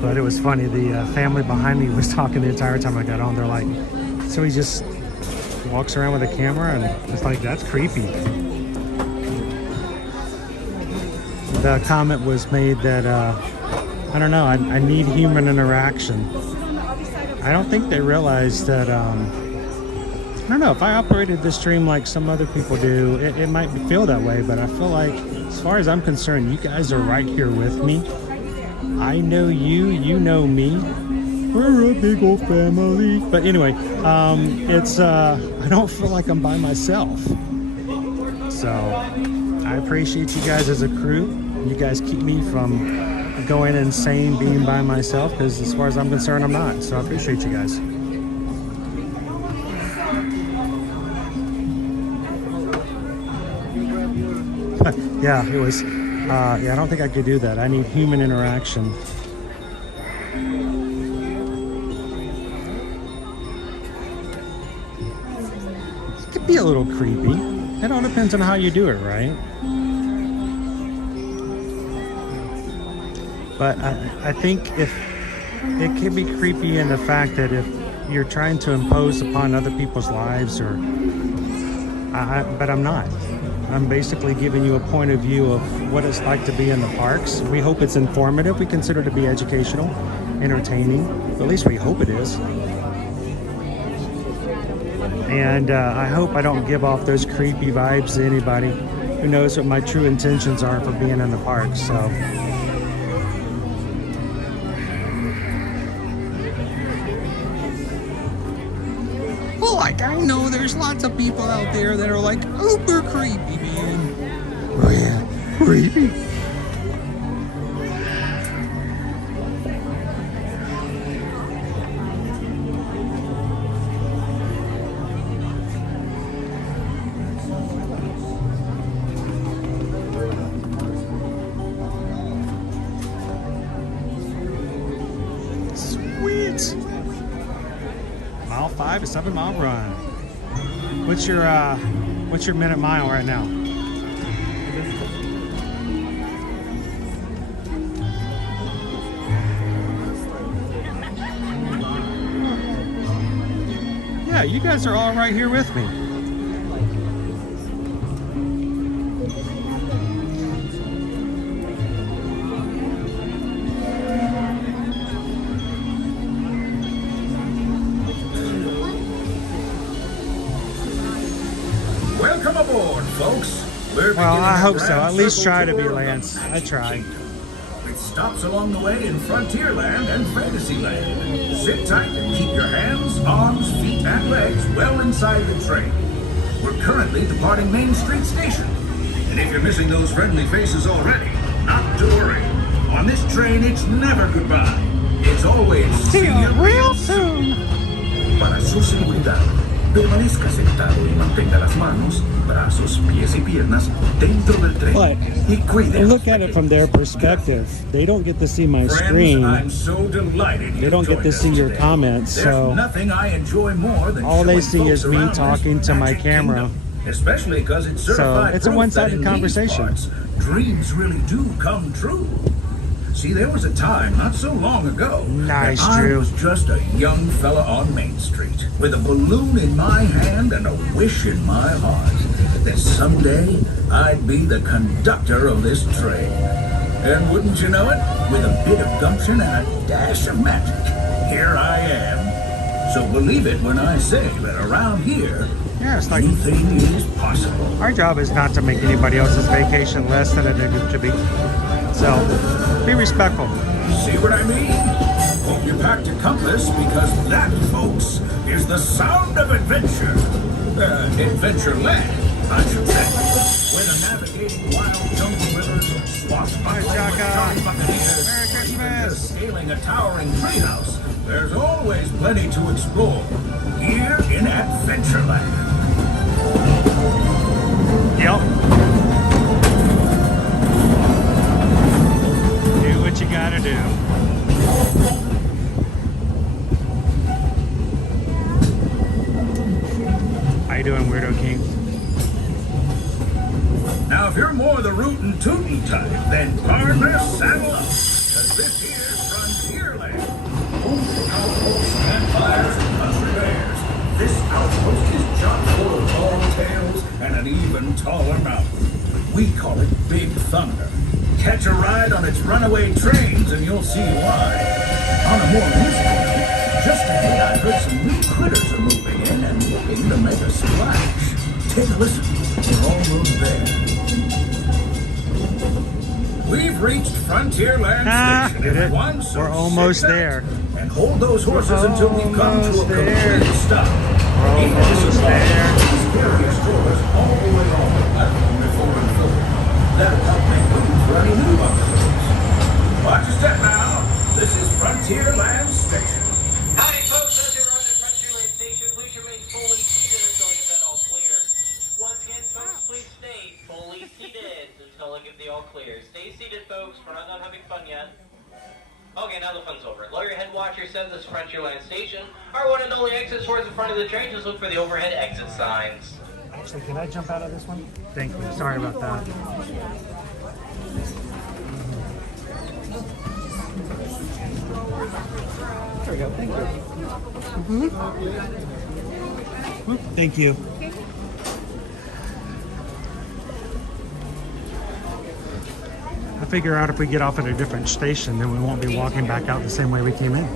But it was funny, the family behind me was talking the entire time I got on. They're like, so he just walks around with a camera, and it's like, that's creepy. The comment was made that, I don't know, I need human interaction. I don't think they realized that, I don't know, if I operated this stream like some other people do, it might feel that way, but I feel like, as far as I'm concerned, you guys are right here with me. I know you, you know me. We're a big old family. But anyway, it's I don't feel like I'm by myself. So I appreciate you guys as a crew. You guys keep me from going insane being by myself, because as far as I'm concerned, I'm not. So I appreciate you guys. Yeah, it was. Yeah, I don't think I could do that. I need human interaction. It could be a little creepy. It all depends on how you do it, right? But I think if it can be creepy in the fact that if you're trying to impose upon other people's lives, or but I'm not. I'm basically giving you a point of view of what it's like to be in the parks. We hope it's informative. We consider it to be educational, entertaining. At least we hope it is. And I hope I don't give off those creepy vibes to anybody who knows what my true intentions are for being in the parks. So. Well, like, I know there's lots of people out there that are like uber creepy, man. Real creepy. Sweet. Mile 5 is 7 mile run. What's your minute mile right now? Yeah, you guys are all right here with me. Welcome aboard, folks. Well, I hope so. At least try to be, Lance. I try. With stops along the way in Frontierland and Fantasyland. Sit tight and keep your hands, arms, feet, and legs well inside the train. We're currently departing Main Street Station. And if you're missing those friendly faces already, not to worry. On this train, it's never goodbye. It's always see you real soon. Para su seguridad, permanezca sentado y mantenga las manos, brazos, pies y piernas dentro del tren. But look at it from their perspective. They don't get to see my screen. I'm so delighted They don't get to see your comments, so nothing I enjoy more than all they see showing is folks me around talking to my camera. Especially because it's certified So it's a proof one-sided that in these conversation. parts, dreams really do come true. See, there was a time not so long ago Nice, that I Drew. was just a young fella on Main Street with a balloon in my hand and a wish in my heart that someday I'd be the conductor of this train. And wouldn't you know it, with a bit of gumption and a dash of magic, here I am. So believe it when I say that around here, yeah, it's like anything is possible. Our job is not to make anybody else's vacation less than it should be. So be respectful. See what I mean? Hope you packed a compass, because that, folks, is the sound of adventure. Adventureland, I should say. Whether navigating wild jungle rivers, swashed by Merry Christmas! scaling a towering treehouse, there's always plenty to explore here in Adventureland. Yep. Do what you gotta do. How you doing, Weirdo King? Now, if you're more the rootin' tootin' type, then partner, saddle up, because this here's Frontierland. Home to outposts, campfires, and country bears. This outpost is chock full of tall tales and an even taller mountain. We call it Big Thunder. Catch a ride on its runaway trains and you'll see why. On a more musical note, just ahead I heard some new critters are moving in and looking to make a splash. Take a listen. We're almost there. We've reached Frontierland Station, everyone, so we're almost sit back there. and hold those horses until we come to a complete stop. We're almost there. These carrier stores all the way on the platform before we fill it. That'll help make room for any new upgrades. Watch your step now. This is Frontierland Station. Howdy, folks. As you're on the Frontierland Station, please remain fully seated until you get all clear. Once again, folks, please stay fully seated until I give the all clear. Stay seated, folks. We're not done having fun yet. Okay, now the fun's over. Lower your head watcher says this is Frontierland Station. Our one and only exit towards the front of the train. Just look for the overhead exit signs. Actually, can I jump out of this one? Thank you. Sorry about that. There we go. Thank you. Thank you. I figure out if we get off at a different station, then we won't be walking back out the same way we came in.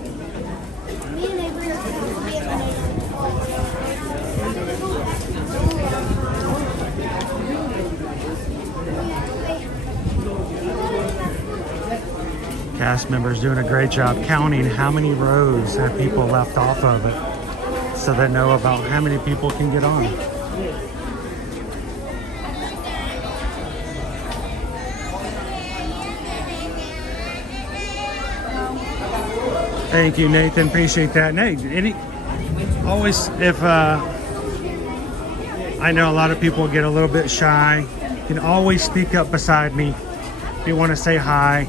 Cast members doing a great job counting how many rows have people left off of it, so they know about how many people can get on. Thank you, Nathan. Appreciate that. Nate, always, if I know a lot of people get a little bit shy, you can always speak up beside me if you want to say hi.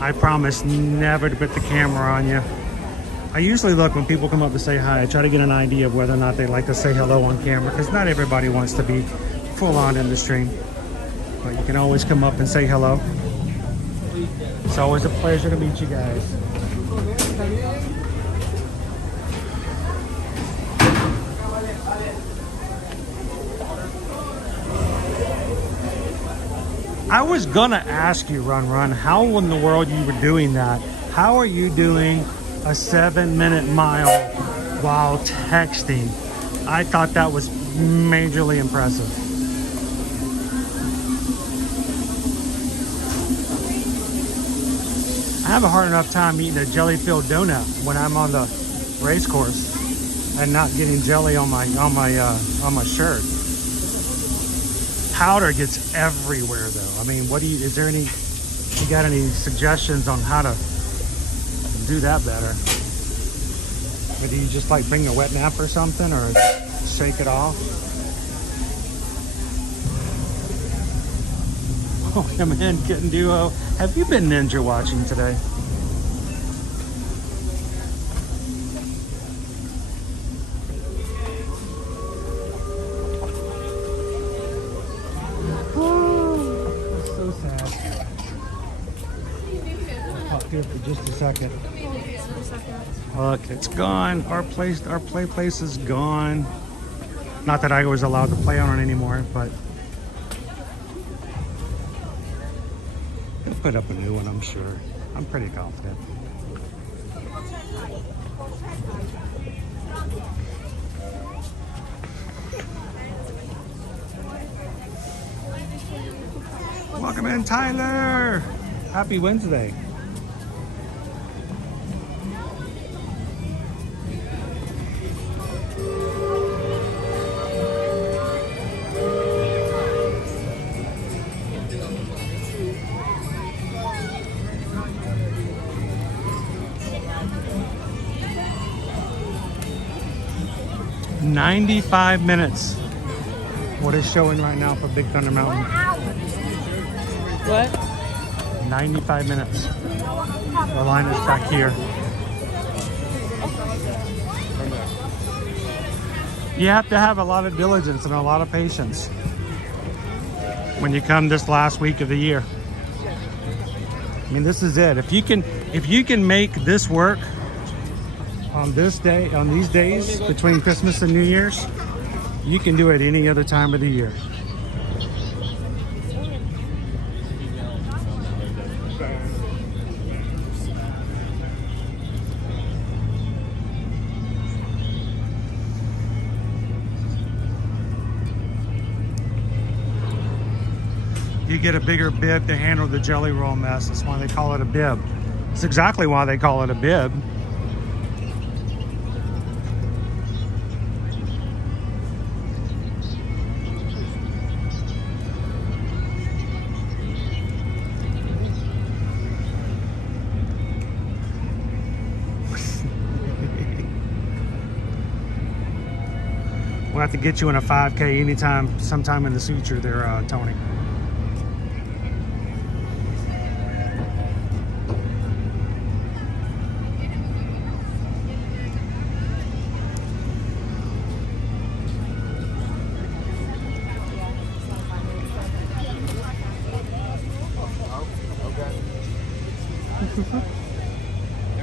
I promise never to put the camera on you. I usually look when people come up to say hi. I try to get an idea of whether or not they like to say hello on camera, because not everybody wants to be full on in the stream. But you can always come up and say hello. It's always a pleasure to meet you guys. I was gonna ask you, Run, how in the world you were doing that? How are you doing a 7-minute mile while texting? I thought that was majorly impressive. I have a hard enough time eating a jelly-filled donut when I'm on the race course and not getting jelly on my shirt. Powder gets everywhere though. I mean, is there any, you got any suggestions on how to do that better? Or do you just like bring a wet nap or something, or shake it off? Oh, come in, Kitten Duo. Have you been ninja watching today? Here for just a second. Look, it's gone. Our play place is gone. Not that I was allowed to play on it anymore, but they'll put up a new one, I'm sure. I'm pretty confident. Welcome in, Tyler. Happy Wednesday. 95 minutes. What is showing right now for Big Thunder Mountain? What? 95 minutes. The line is back here. You have to have a lot of diligence and a lot of patience when you come this last week of the year. I mean, this is it. If you can make this work on this day, on these days between Christmas and New Year's, you can do it any other time of the year. You get a bigger bib to handle the jelly roll mess. That's why they call it a bib. It's exactly why they call it a bib. We'll have to get you in a 5K anytime, sometime in the future there, Tony.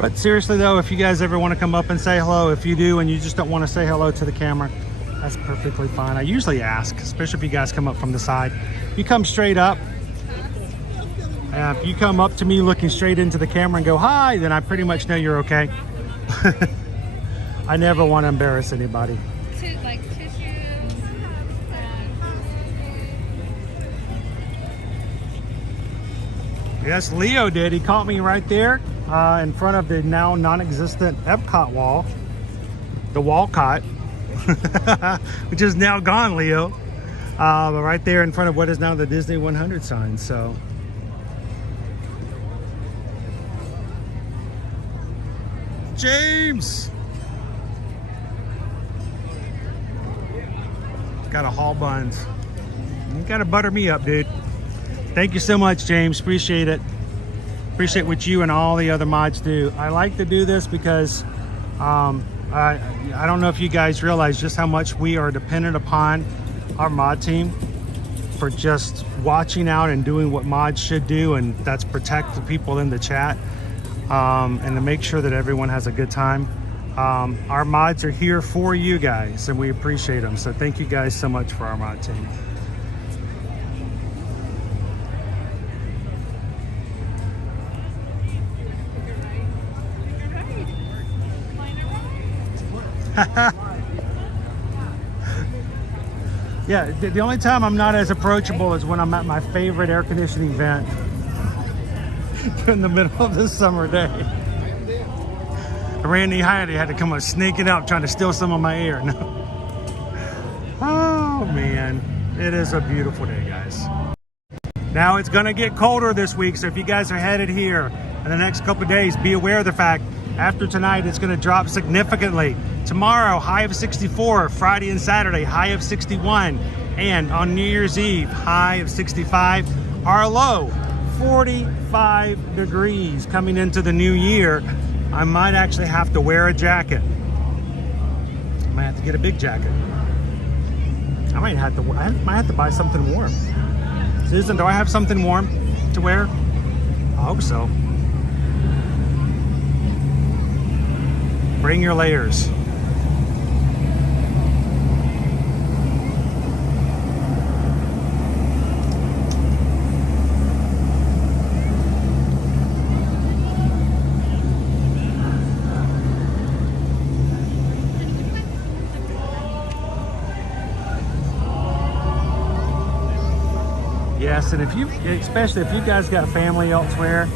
But seriously though, if you guys ever want to come up and say hello, if you do and you just don't want to say hello to the camera, that's perfectly fine. I usually ask, especially if you guys come up from the side. If you come straight up, if you come up to me looking straight into the camera and go hi, then I pretty much know you're okay. I never want to embarrass anybody. Like tissues. Yes, Leo did. He caught me right there in front of the now non-existent Epcot wall, the Walcott, which is now gone, Leo. But right there in front of what is now the Disney 100 sign. So James got a haul buns. You gotta butter me up, dude. Thank you so much, James. Appreciate it. Appreciate what you and all the other mods do. I like to do this because I don't know if you guys realize just how much we are dependent upon our mod team for just watching out and doing what mods should do, and that's protect the people in the chat and to make sure that everyone has a good time. Our mods are here for you guys and we appreciate them. So thank you guys so much for our mod team. Yeah, the only time I'm not as approachable is when I'm at my favorite air conditioning vent in the middle of the summer day. Randy Hyde had to come up sneaking up trying to steal some of my air. No. Oh man, it is a beautiful day, guys. Now it's gonna get colder this week, so if you guys are headed here in the next couple of days, be aware of the fact after tonight it's gonna drop significantly. Tomorrow, high of 64. Friday and Saturday, high of 61. And on New Year's Eve, high of 65. Our low, 45 degrees coming into the new year. I might actually have to wear a jacket. I might have to get a big jacket. I might have to buy something warm. Susan, do I have something warm to wear? I hope so. Bring your layers. Yes, and especially if you guys got family elsewhere,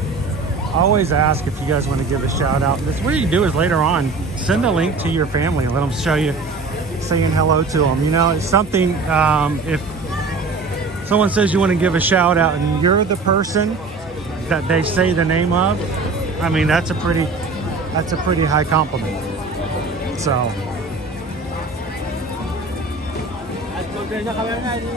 I always ask if you guys want to give a shout out. What you do is later on, send a link to your family and let them show you, saying hello to them. You know, it's something, if someone says you want to give a shout out and you're the person that they say the name of, I mean, that's a pretty high compliment. So kể cho các bé nghe đi.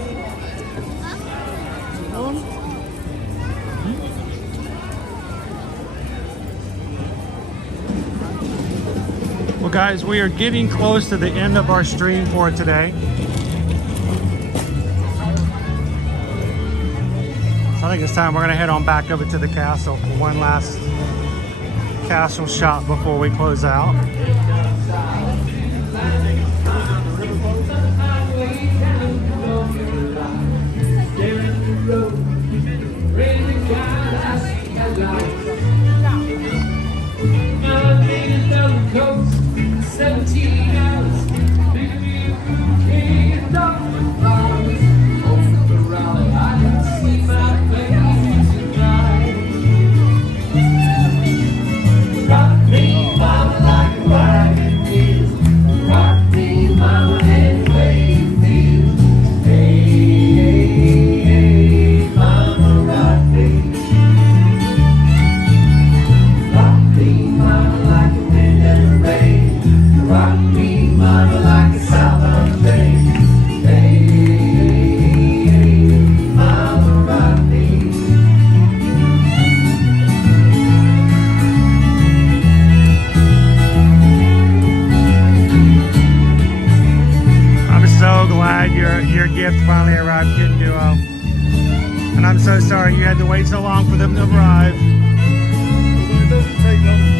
Well, guys, we are getting close to the end of our stream for today. So I think it's time we're going to head on back over to the castle for one last castle shop before we close out. Your gift finally arrived, Kitten Duo. And I'm so sorry you had to wait so long for them to arrive. It doesn't take long.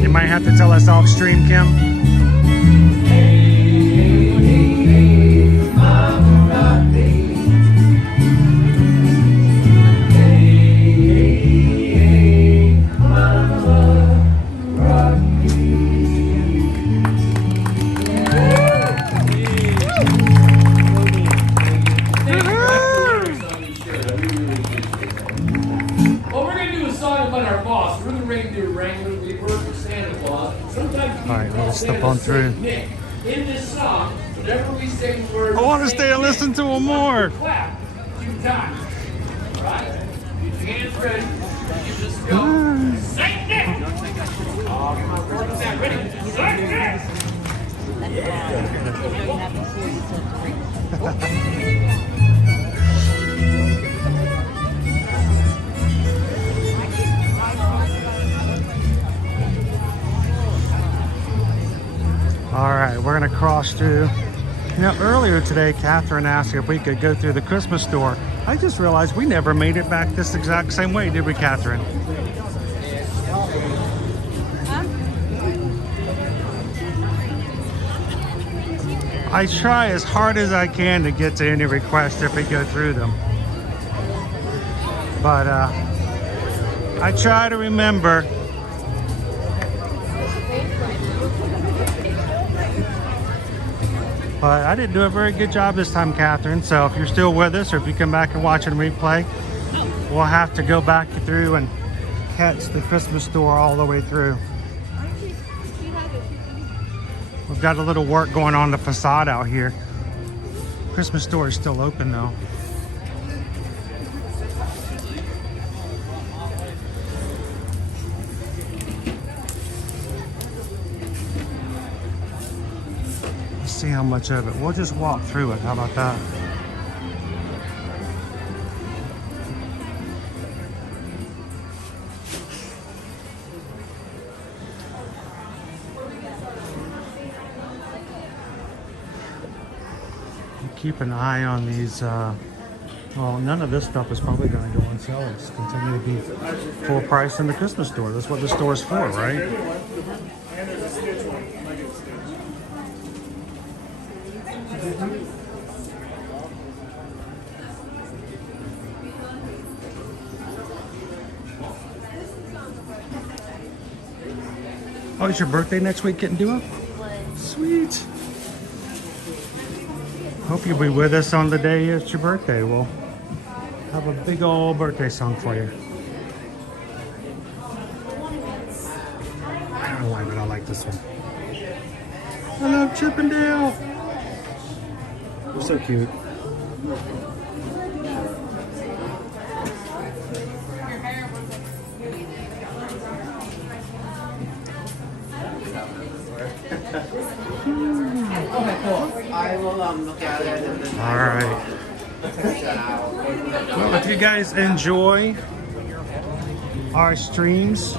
You might have to tell us off stream, Kim. Step on through. In this song, whenever we say the word, I want to stay and listen to them more. Clap 2 times. All right? Get your hands ready. Give this a go. Saint Nick. Oh, come on, work that. Ready? Saint All right, we're gonna cross through. You know, earlier today, Catherine asked if we could go through the Christmas store. I just realized we never made it back this exact same way, did we, Catherine? I try as hard as I can to get to any requests if we go through them. But I try to remember. But I didn't do a very good job this time, Catherine. So if you're still with us, or if you come back and watch and replay, we'll have to go back through and catch the Christmas store all the way through. We've got a little work going on the facade out here. Christmas store is still open though. See how much of it. We'll just walk through it. How about that? keep an eye on these. Well, none of this stuff is probably going to go on sale. It's continue to be full price in the Christmas store. That's what the store is for, right? And there's a Stitch one. I get Stitch. Oh, it's your birthday next week, Kitten Duo? Sweet. Hope you'll be with us on the day it's your birthday. We'll have a big old birthday song for you. I don't like it. I like this one. I love Chip and Dale. They're so cute. Okay, cool. I will look at it and then. All right. Well, if you guys enjoy our streams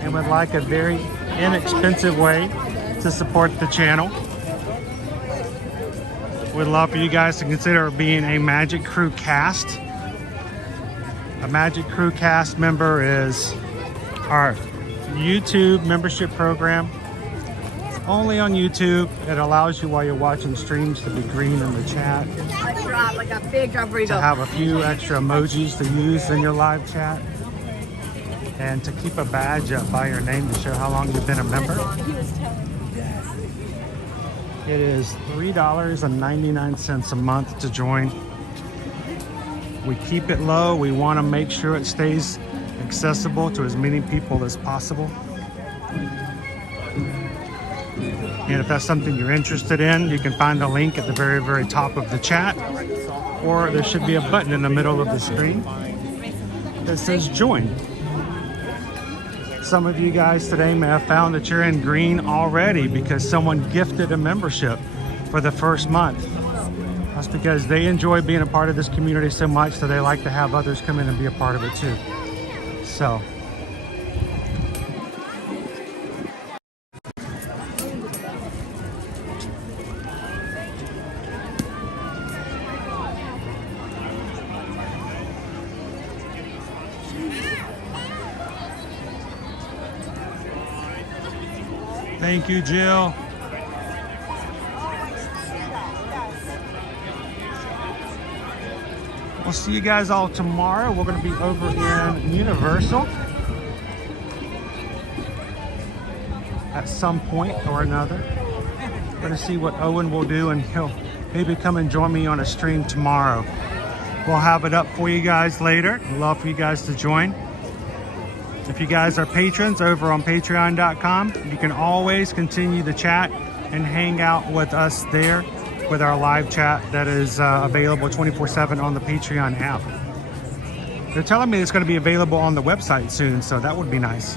and would like a very inexpensive way to support the channel, we'd love for you guys to consider being a Magic Crew cast. A Magic Crew cast member is our YouTube membership program. It's only on YouTube. It allows you while you're watching streams to be green in the chat. I dropped like a big burrito. To have a few extra emojis to use in your live chat. And to keep a badge up by your name to show how long you've been a member. It is $3.99 a month to join. We keep it low. We want to make sure it stays accessible to as many people as possible. And if that's something you're interested in, you can find the link at the very, very top of the chat. Or there should be a button in the middle of the screen that says join. Some of you guys today may have found that you're in green already because someone gifted a membership for the first month. That's because they enjoy being a part of this community so much that they like to have others come in and be a part of it too. So. Thank you, Jill. We'll see you guys all tomorrow. We're going to be over in Universal at some point or another. Going to see what Owen will do, and he'll maybe come and join me on a stream tomorrow. We'll have it up for you guys later. I'd love for you guys to join. If you guys are patrons over on patreon.com, you can always continue the chat and hang out with us there with our live chat that is available 24/7 on the Patreon app. They're telling me it's going to be available on the website soon, so that would be nice.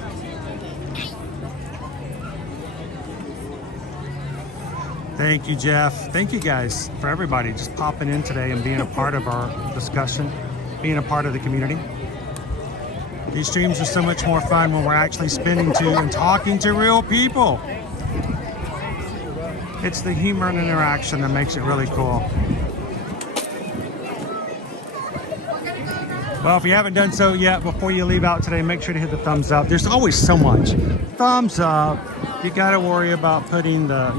Thank you, Jeff. Thank you guys for everybody just popping in today and being a part of our discussion, being a part of the community. These streams are so much more fun when we're actually spending to and talking to real people. It's the humor and interaction that makes it really cool. Well, if you haven't done so yet, before you leave out today, make sure to hit the thumbs up. There's always so much. Thumbs up. You got to worry about putting the,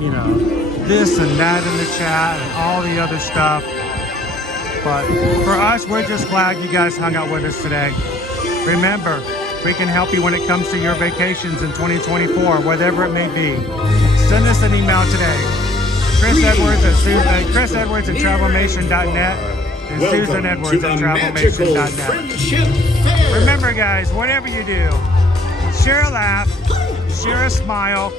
this and that in the chat and all the other stuff. But for us, we're just glad you guys hung out with us today. Remember, we can help you when it comes to your vacations in 2024, whatever it may be. Send us an email today. Chris Edwards at travelmation.net and Susan Edwards at travelmation.net. Remember, guys, whatever you do, share a laugh, share a smile,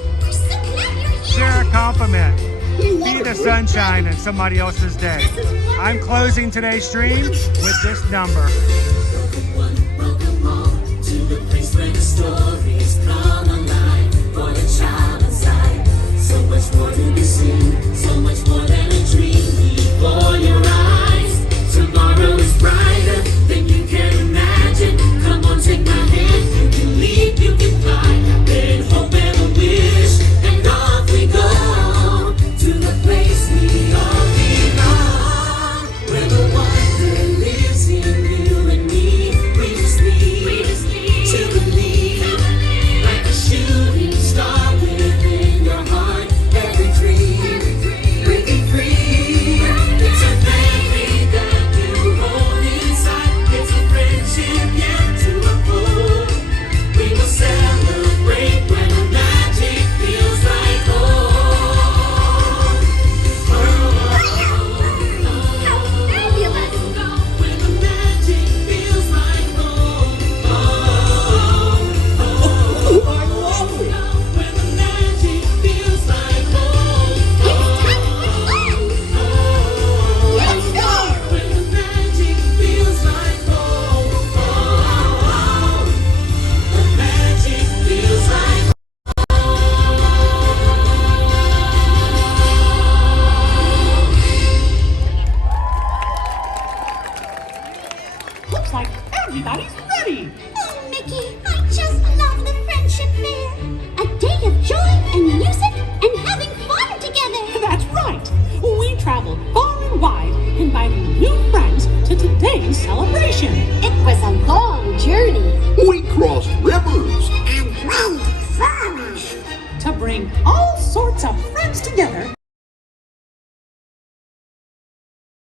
share a compliment. Be the sunshine in somebody else's day. I'm closing today's stream with this number. The place where the stories come alive for the child inside. So much more to be seen, so much more than a dream before your eyes. Tomorrow is